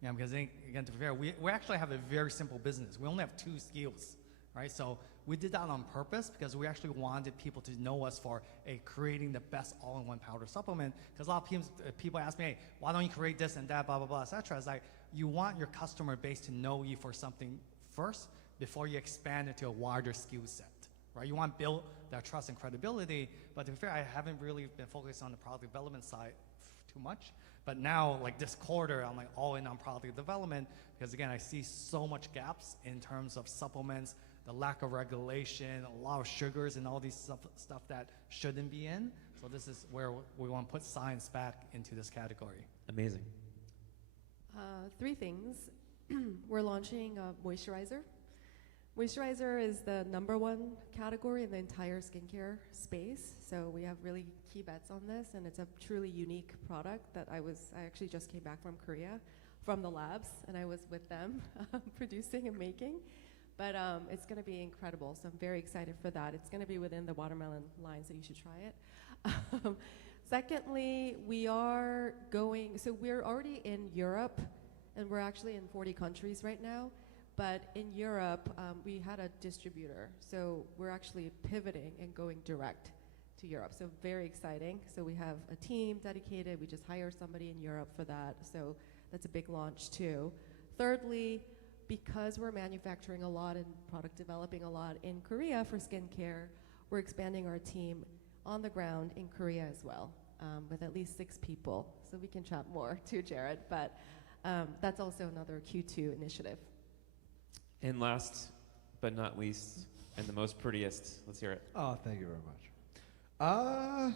Yeah, because I think, again, to be fair, we actually have a very simple business. We only have 2 skills, right? So we did that on purpose because we actually wanted people to know us for creating the best all-in-one powder supplement. Because a lot of people ask me, hey, why don't you create this and that, blah, blah, blah, et cetera. It's like, you want your customer base to know you for something first before you expand into a wider skill set, right? You want to build that trust and credibility, but to be fair, I haven't really been focused on the product development side too much. But now, like this quarter, I'm like all in on product development because again, I see so much gaps in terms of supplements, the lack of regulation, a lot of sugars and all these stuff that shouldn't be in. So this is where we want to put science back into this category. Amazing. 3 things. We're launching a moisturizer. Moisturizer is the #1 category in the entire skincare space. So we have really key bets on this, and it's a truly unique product that I actually just came back from Korea, from the labs, and I was with them producing and making. But it's going to be incredible, so I'm very excited for that. It's going to be within the watermelon line, so you should try it. Secondly, we're already in Europe, and we're actually in 40 countries right now. But in Europe, we had a distributor, so we're actually pivoting and going direct to Europe. So very exciting. So we have a team dedicated. We just hired somebody in Europe for that. So that's a big launch too. Thirdly, because we're manufacturing a lot and product developing a lot in Korea for skincare, we're expanding our team on the ground in Korea as well, with at least 6 people. So we can chat more too, Jared. But that's also another Q2 initiative. And last but not least, and the most prettiest, let's hear it. Oh, thank you very much.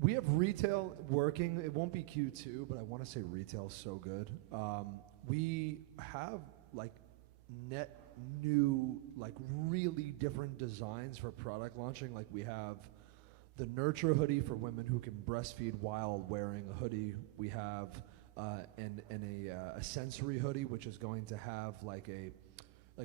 We have retail working. It won't be Q2, but I want to say retail's so good. We have like net new, like really different designs for product launching. Like we have the Nurture hoodie for women who can breastfeed while wearing a hoodie. We have a sensory hoodie, which is going to have like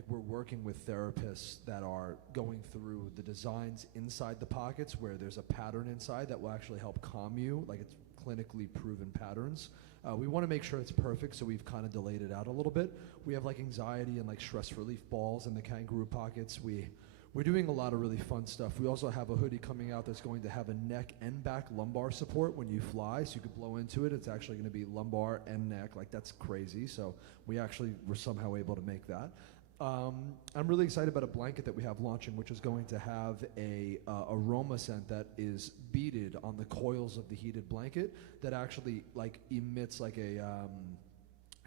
we're working with therapists that are going through the designs inside the pockets where there's a pattern inside that will actually help calm you, like it's clinically proven patterns. We want to make sure it's perfect, so we've kind of delayed it out a little bit. We have like anxiety and like stress relief balls in the kangaroo pockets. We're doing a lot of really fun stuff. We also have a hoodie coming out that's going to have a neck and back lumbar support when you fly, so you could blow into it. It's actually going to be lumbar and neck. Like, that's crazy. So we actually were somehow able to make that. I'm really excited about a blanket that we have launching, which is going to have a aroma scent that is beaded on the coils of the heated blanket that actually like emits like a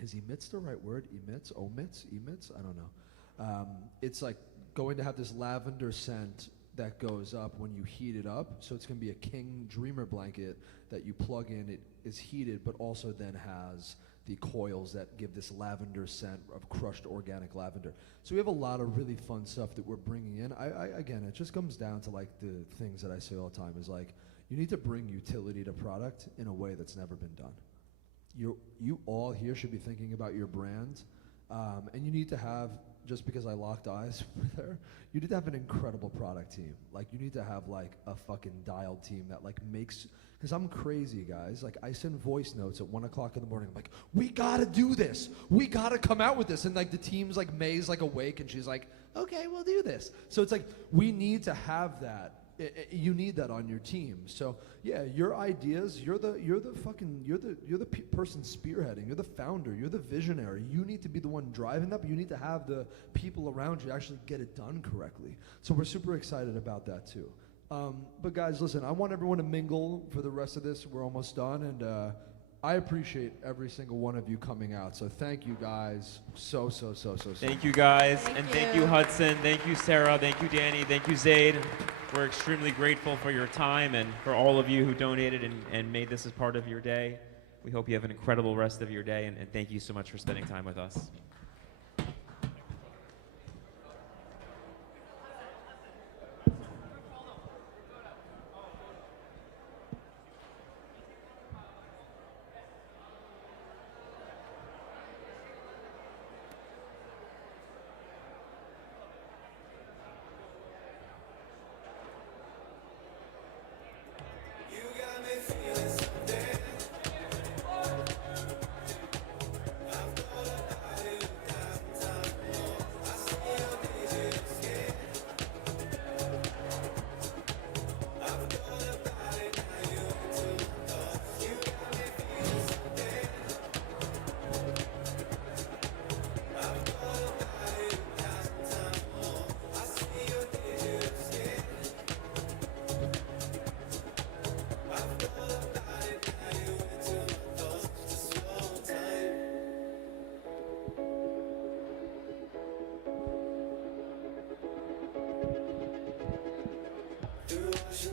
is emits the right word? Emits? I don't know. It's like going to have this lavender scent that goes up when you heat it up. So it's going to be a King Dreamer blanket that you plug in. It is heated, but also then has the coils that give this lavender scent of crushed organic lavender. So we have a lot of really fun stuff that we're bringing in. Again, it just comes down to like the things that I say all the time is like, you need to bring utility to product in a way that's never been done. You all here should be thinking about your brand, and you need to have, just because I locked eyes with her, you need to have an incredible product team. Like, you need to have like a fucking dialed team that like makes, because I'm crazy, guys. Like, I send voice notes at 1 o'clock in the morning. I'm like, we gotta do this. We gotta come out with this. And like the team's like, May's like awake and she's like, okay, we'll do this. So it's like, we need to have that. You need that on your team. So yeah, your ideas, you're the person spearheading. You're the founder. You're the visionary. You need to be the one driving that, but you need to have the people around you actually get it done correctly. So we're super excited about that too. But guys, listen, I want everyone to mingle for the rest of this. We're almost done, and I appreciate every single one of you coming out. So thank you guys so. Thank you guys, thank you Hudson, thank you Sarah, thank you Danny, thank you Zade. We're extremely grateful for your time and for all of you who donated and made this as part of your day. We hope you have an incredible rest of your day, and thank you so much for spending time with us.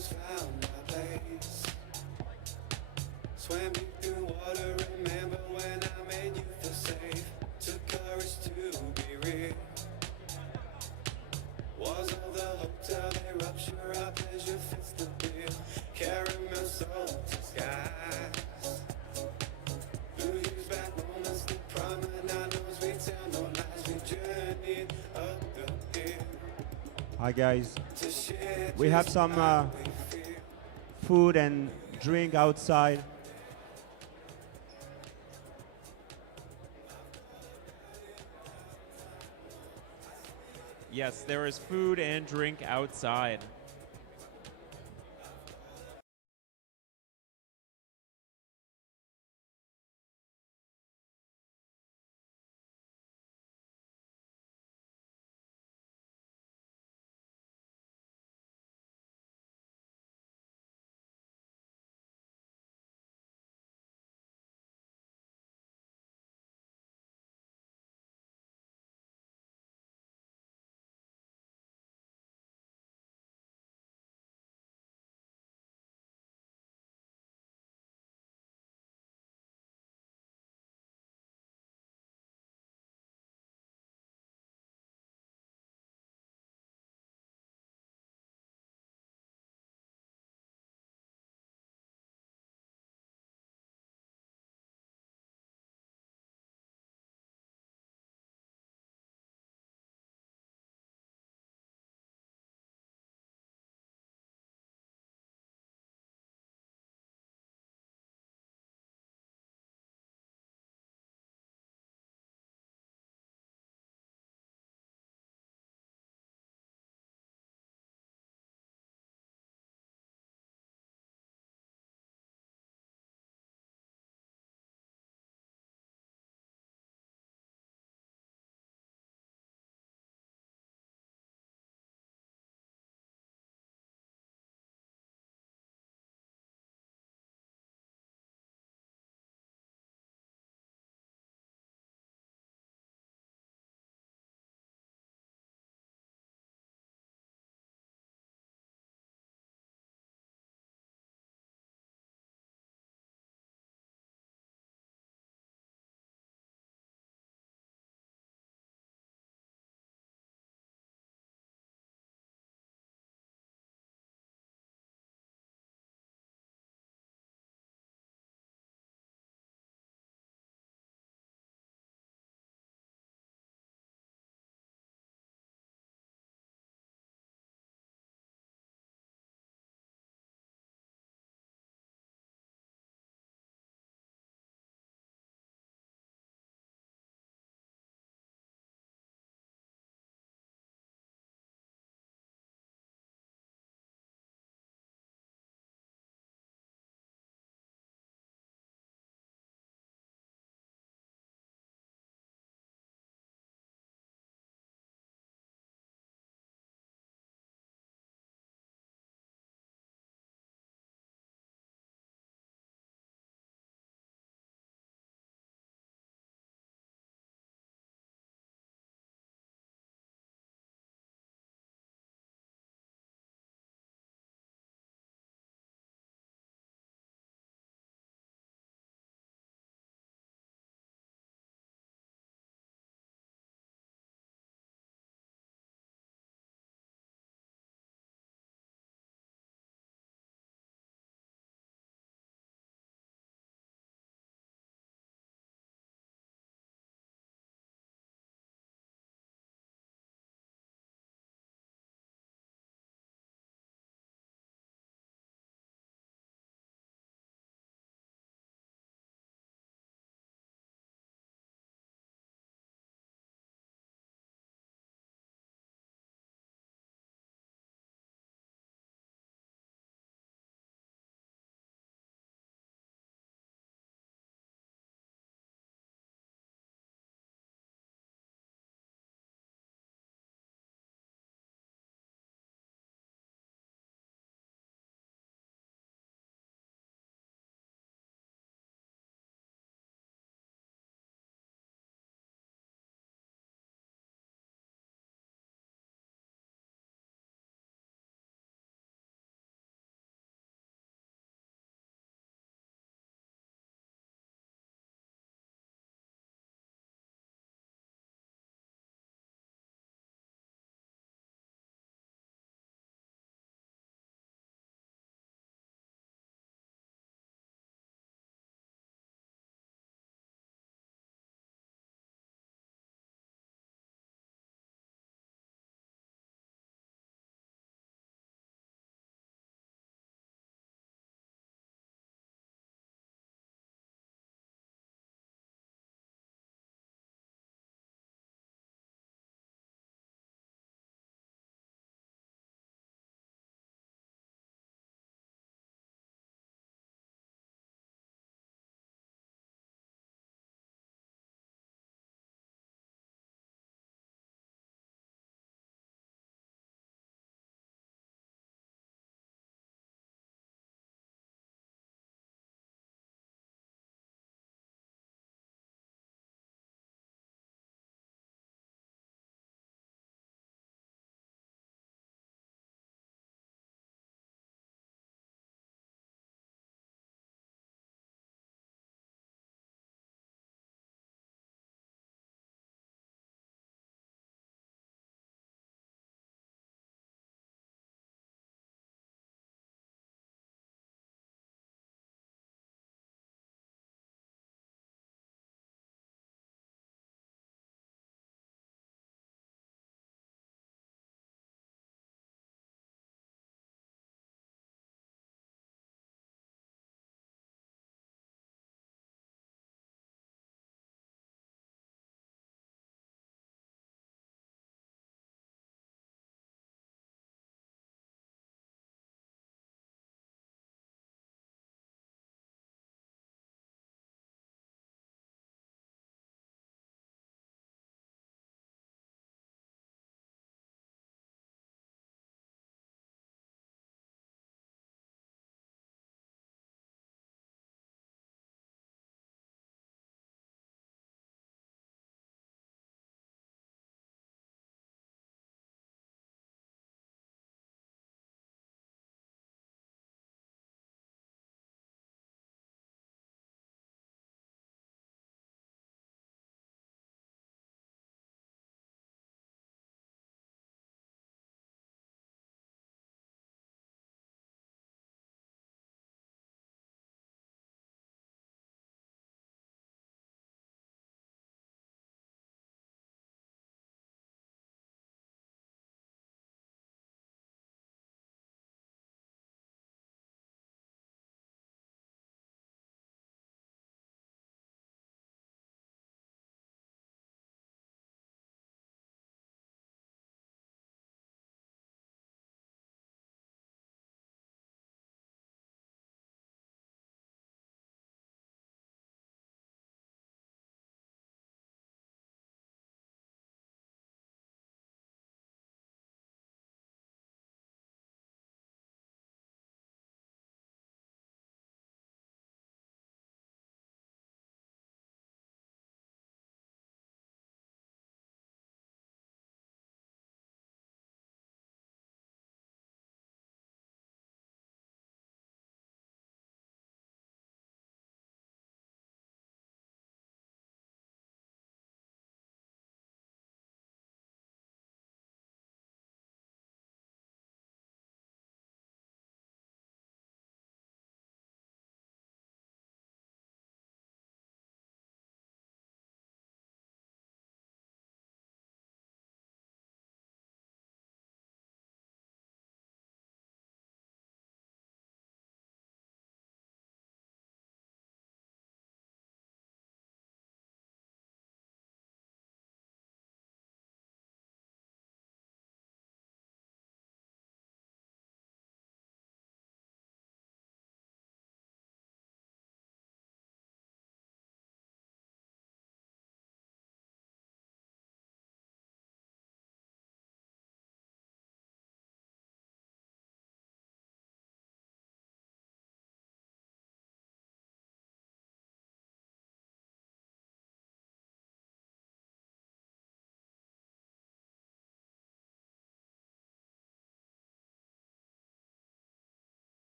Found my place. Swimming through water, remember when I made you feel safe? Took courage to be real. Was all the hotel they rupture our pleasure fits the bill? Caramel salted skies. Blue years back moments that promenade, we tell no lies, we journeyed up the hill. Hi guys, we have some food and drink outside. Yes, there is food and drink outside.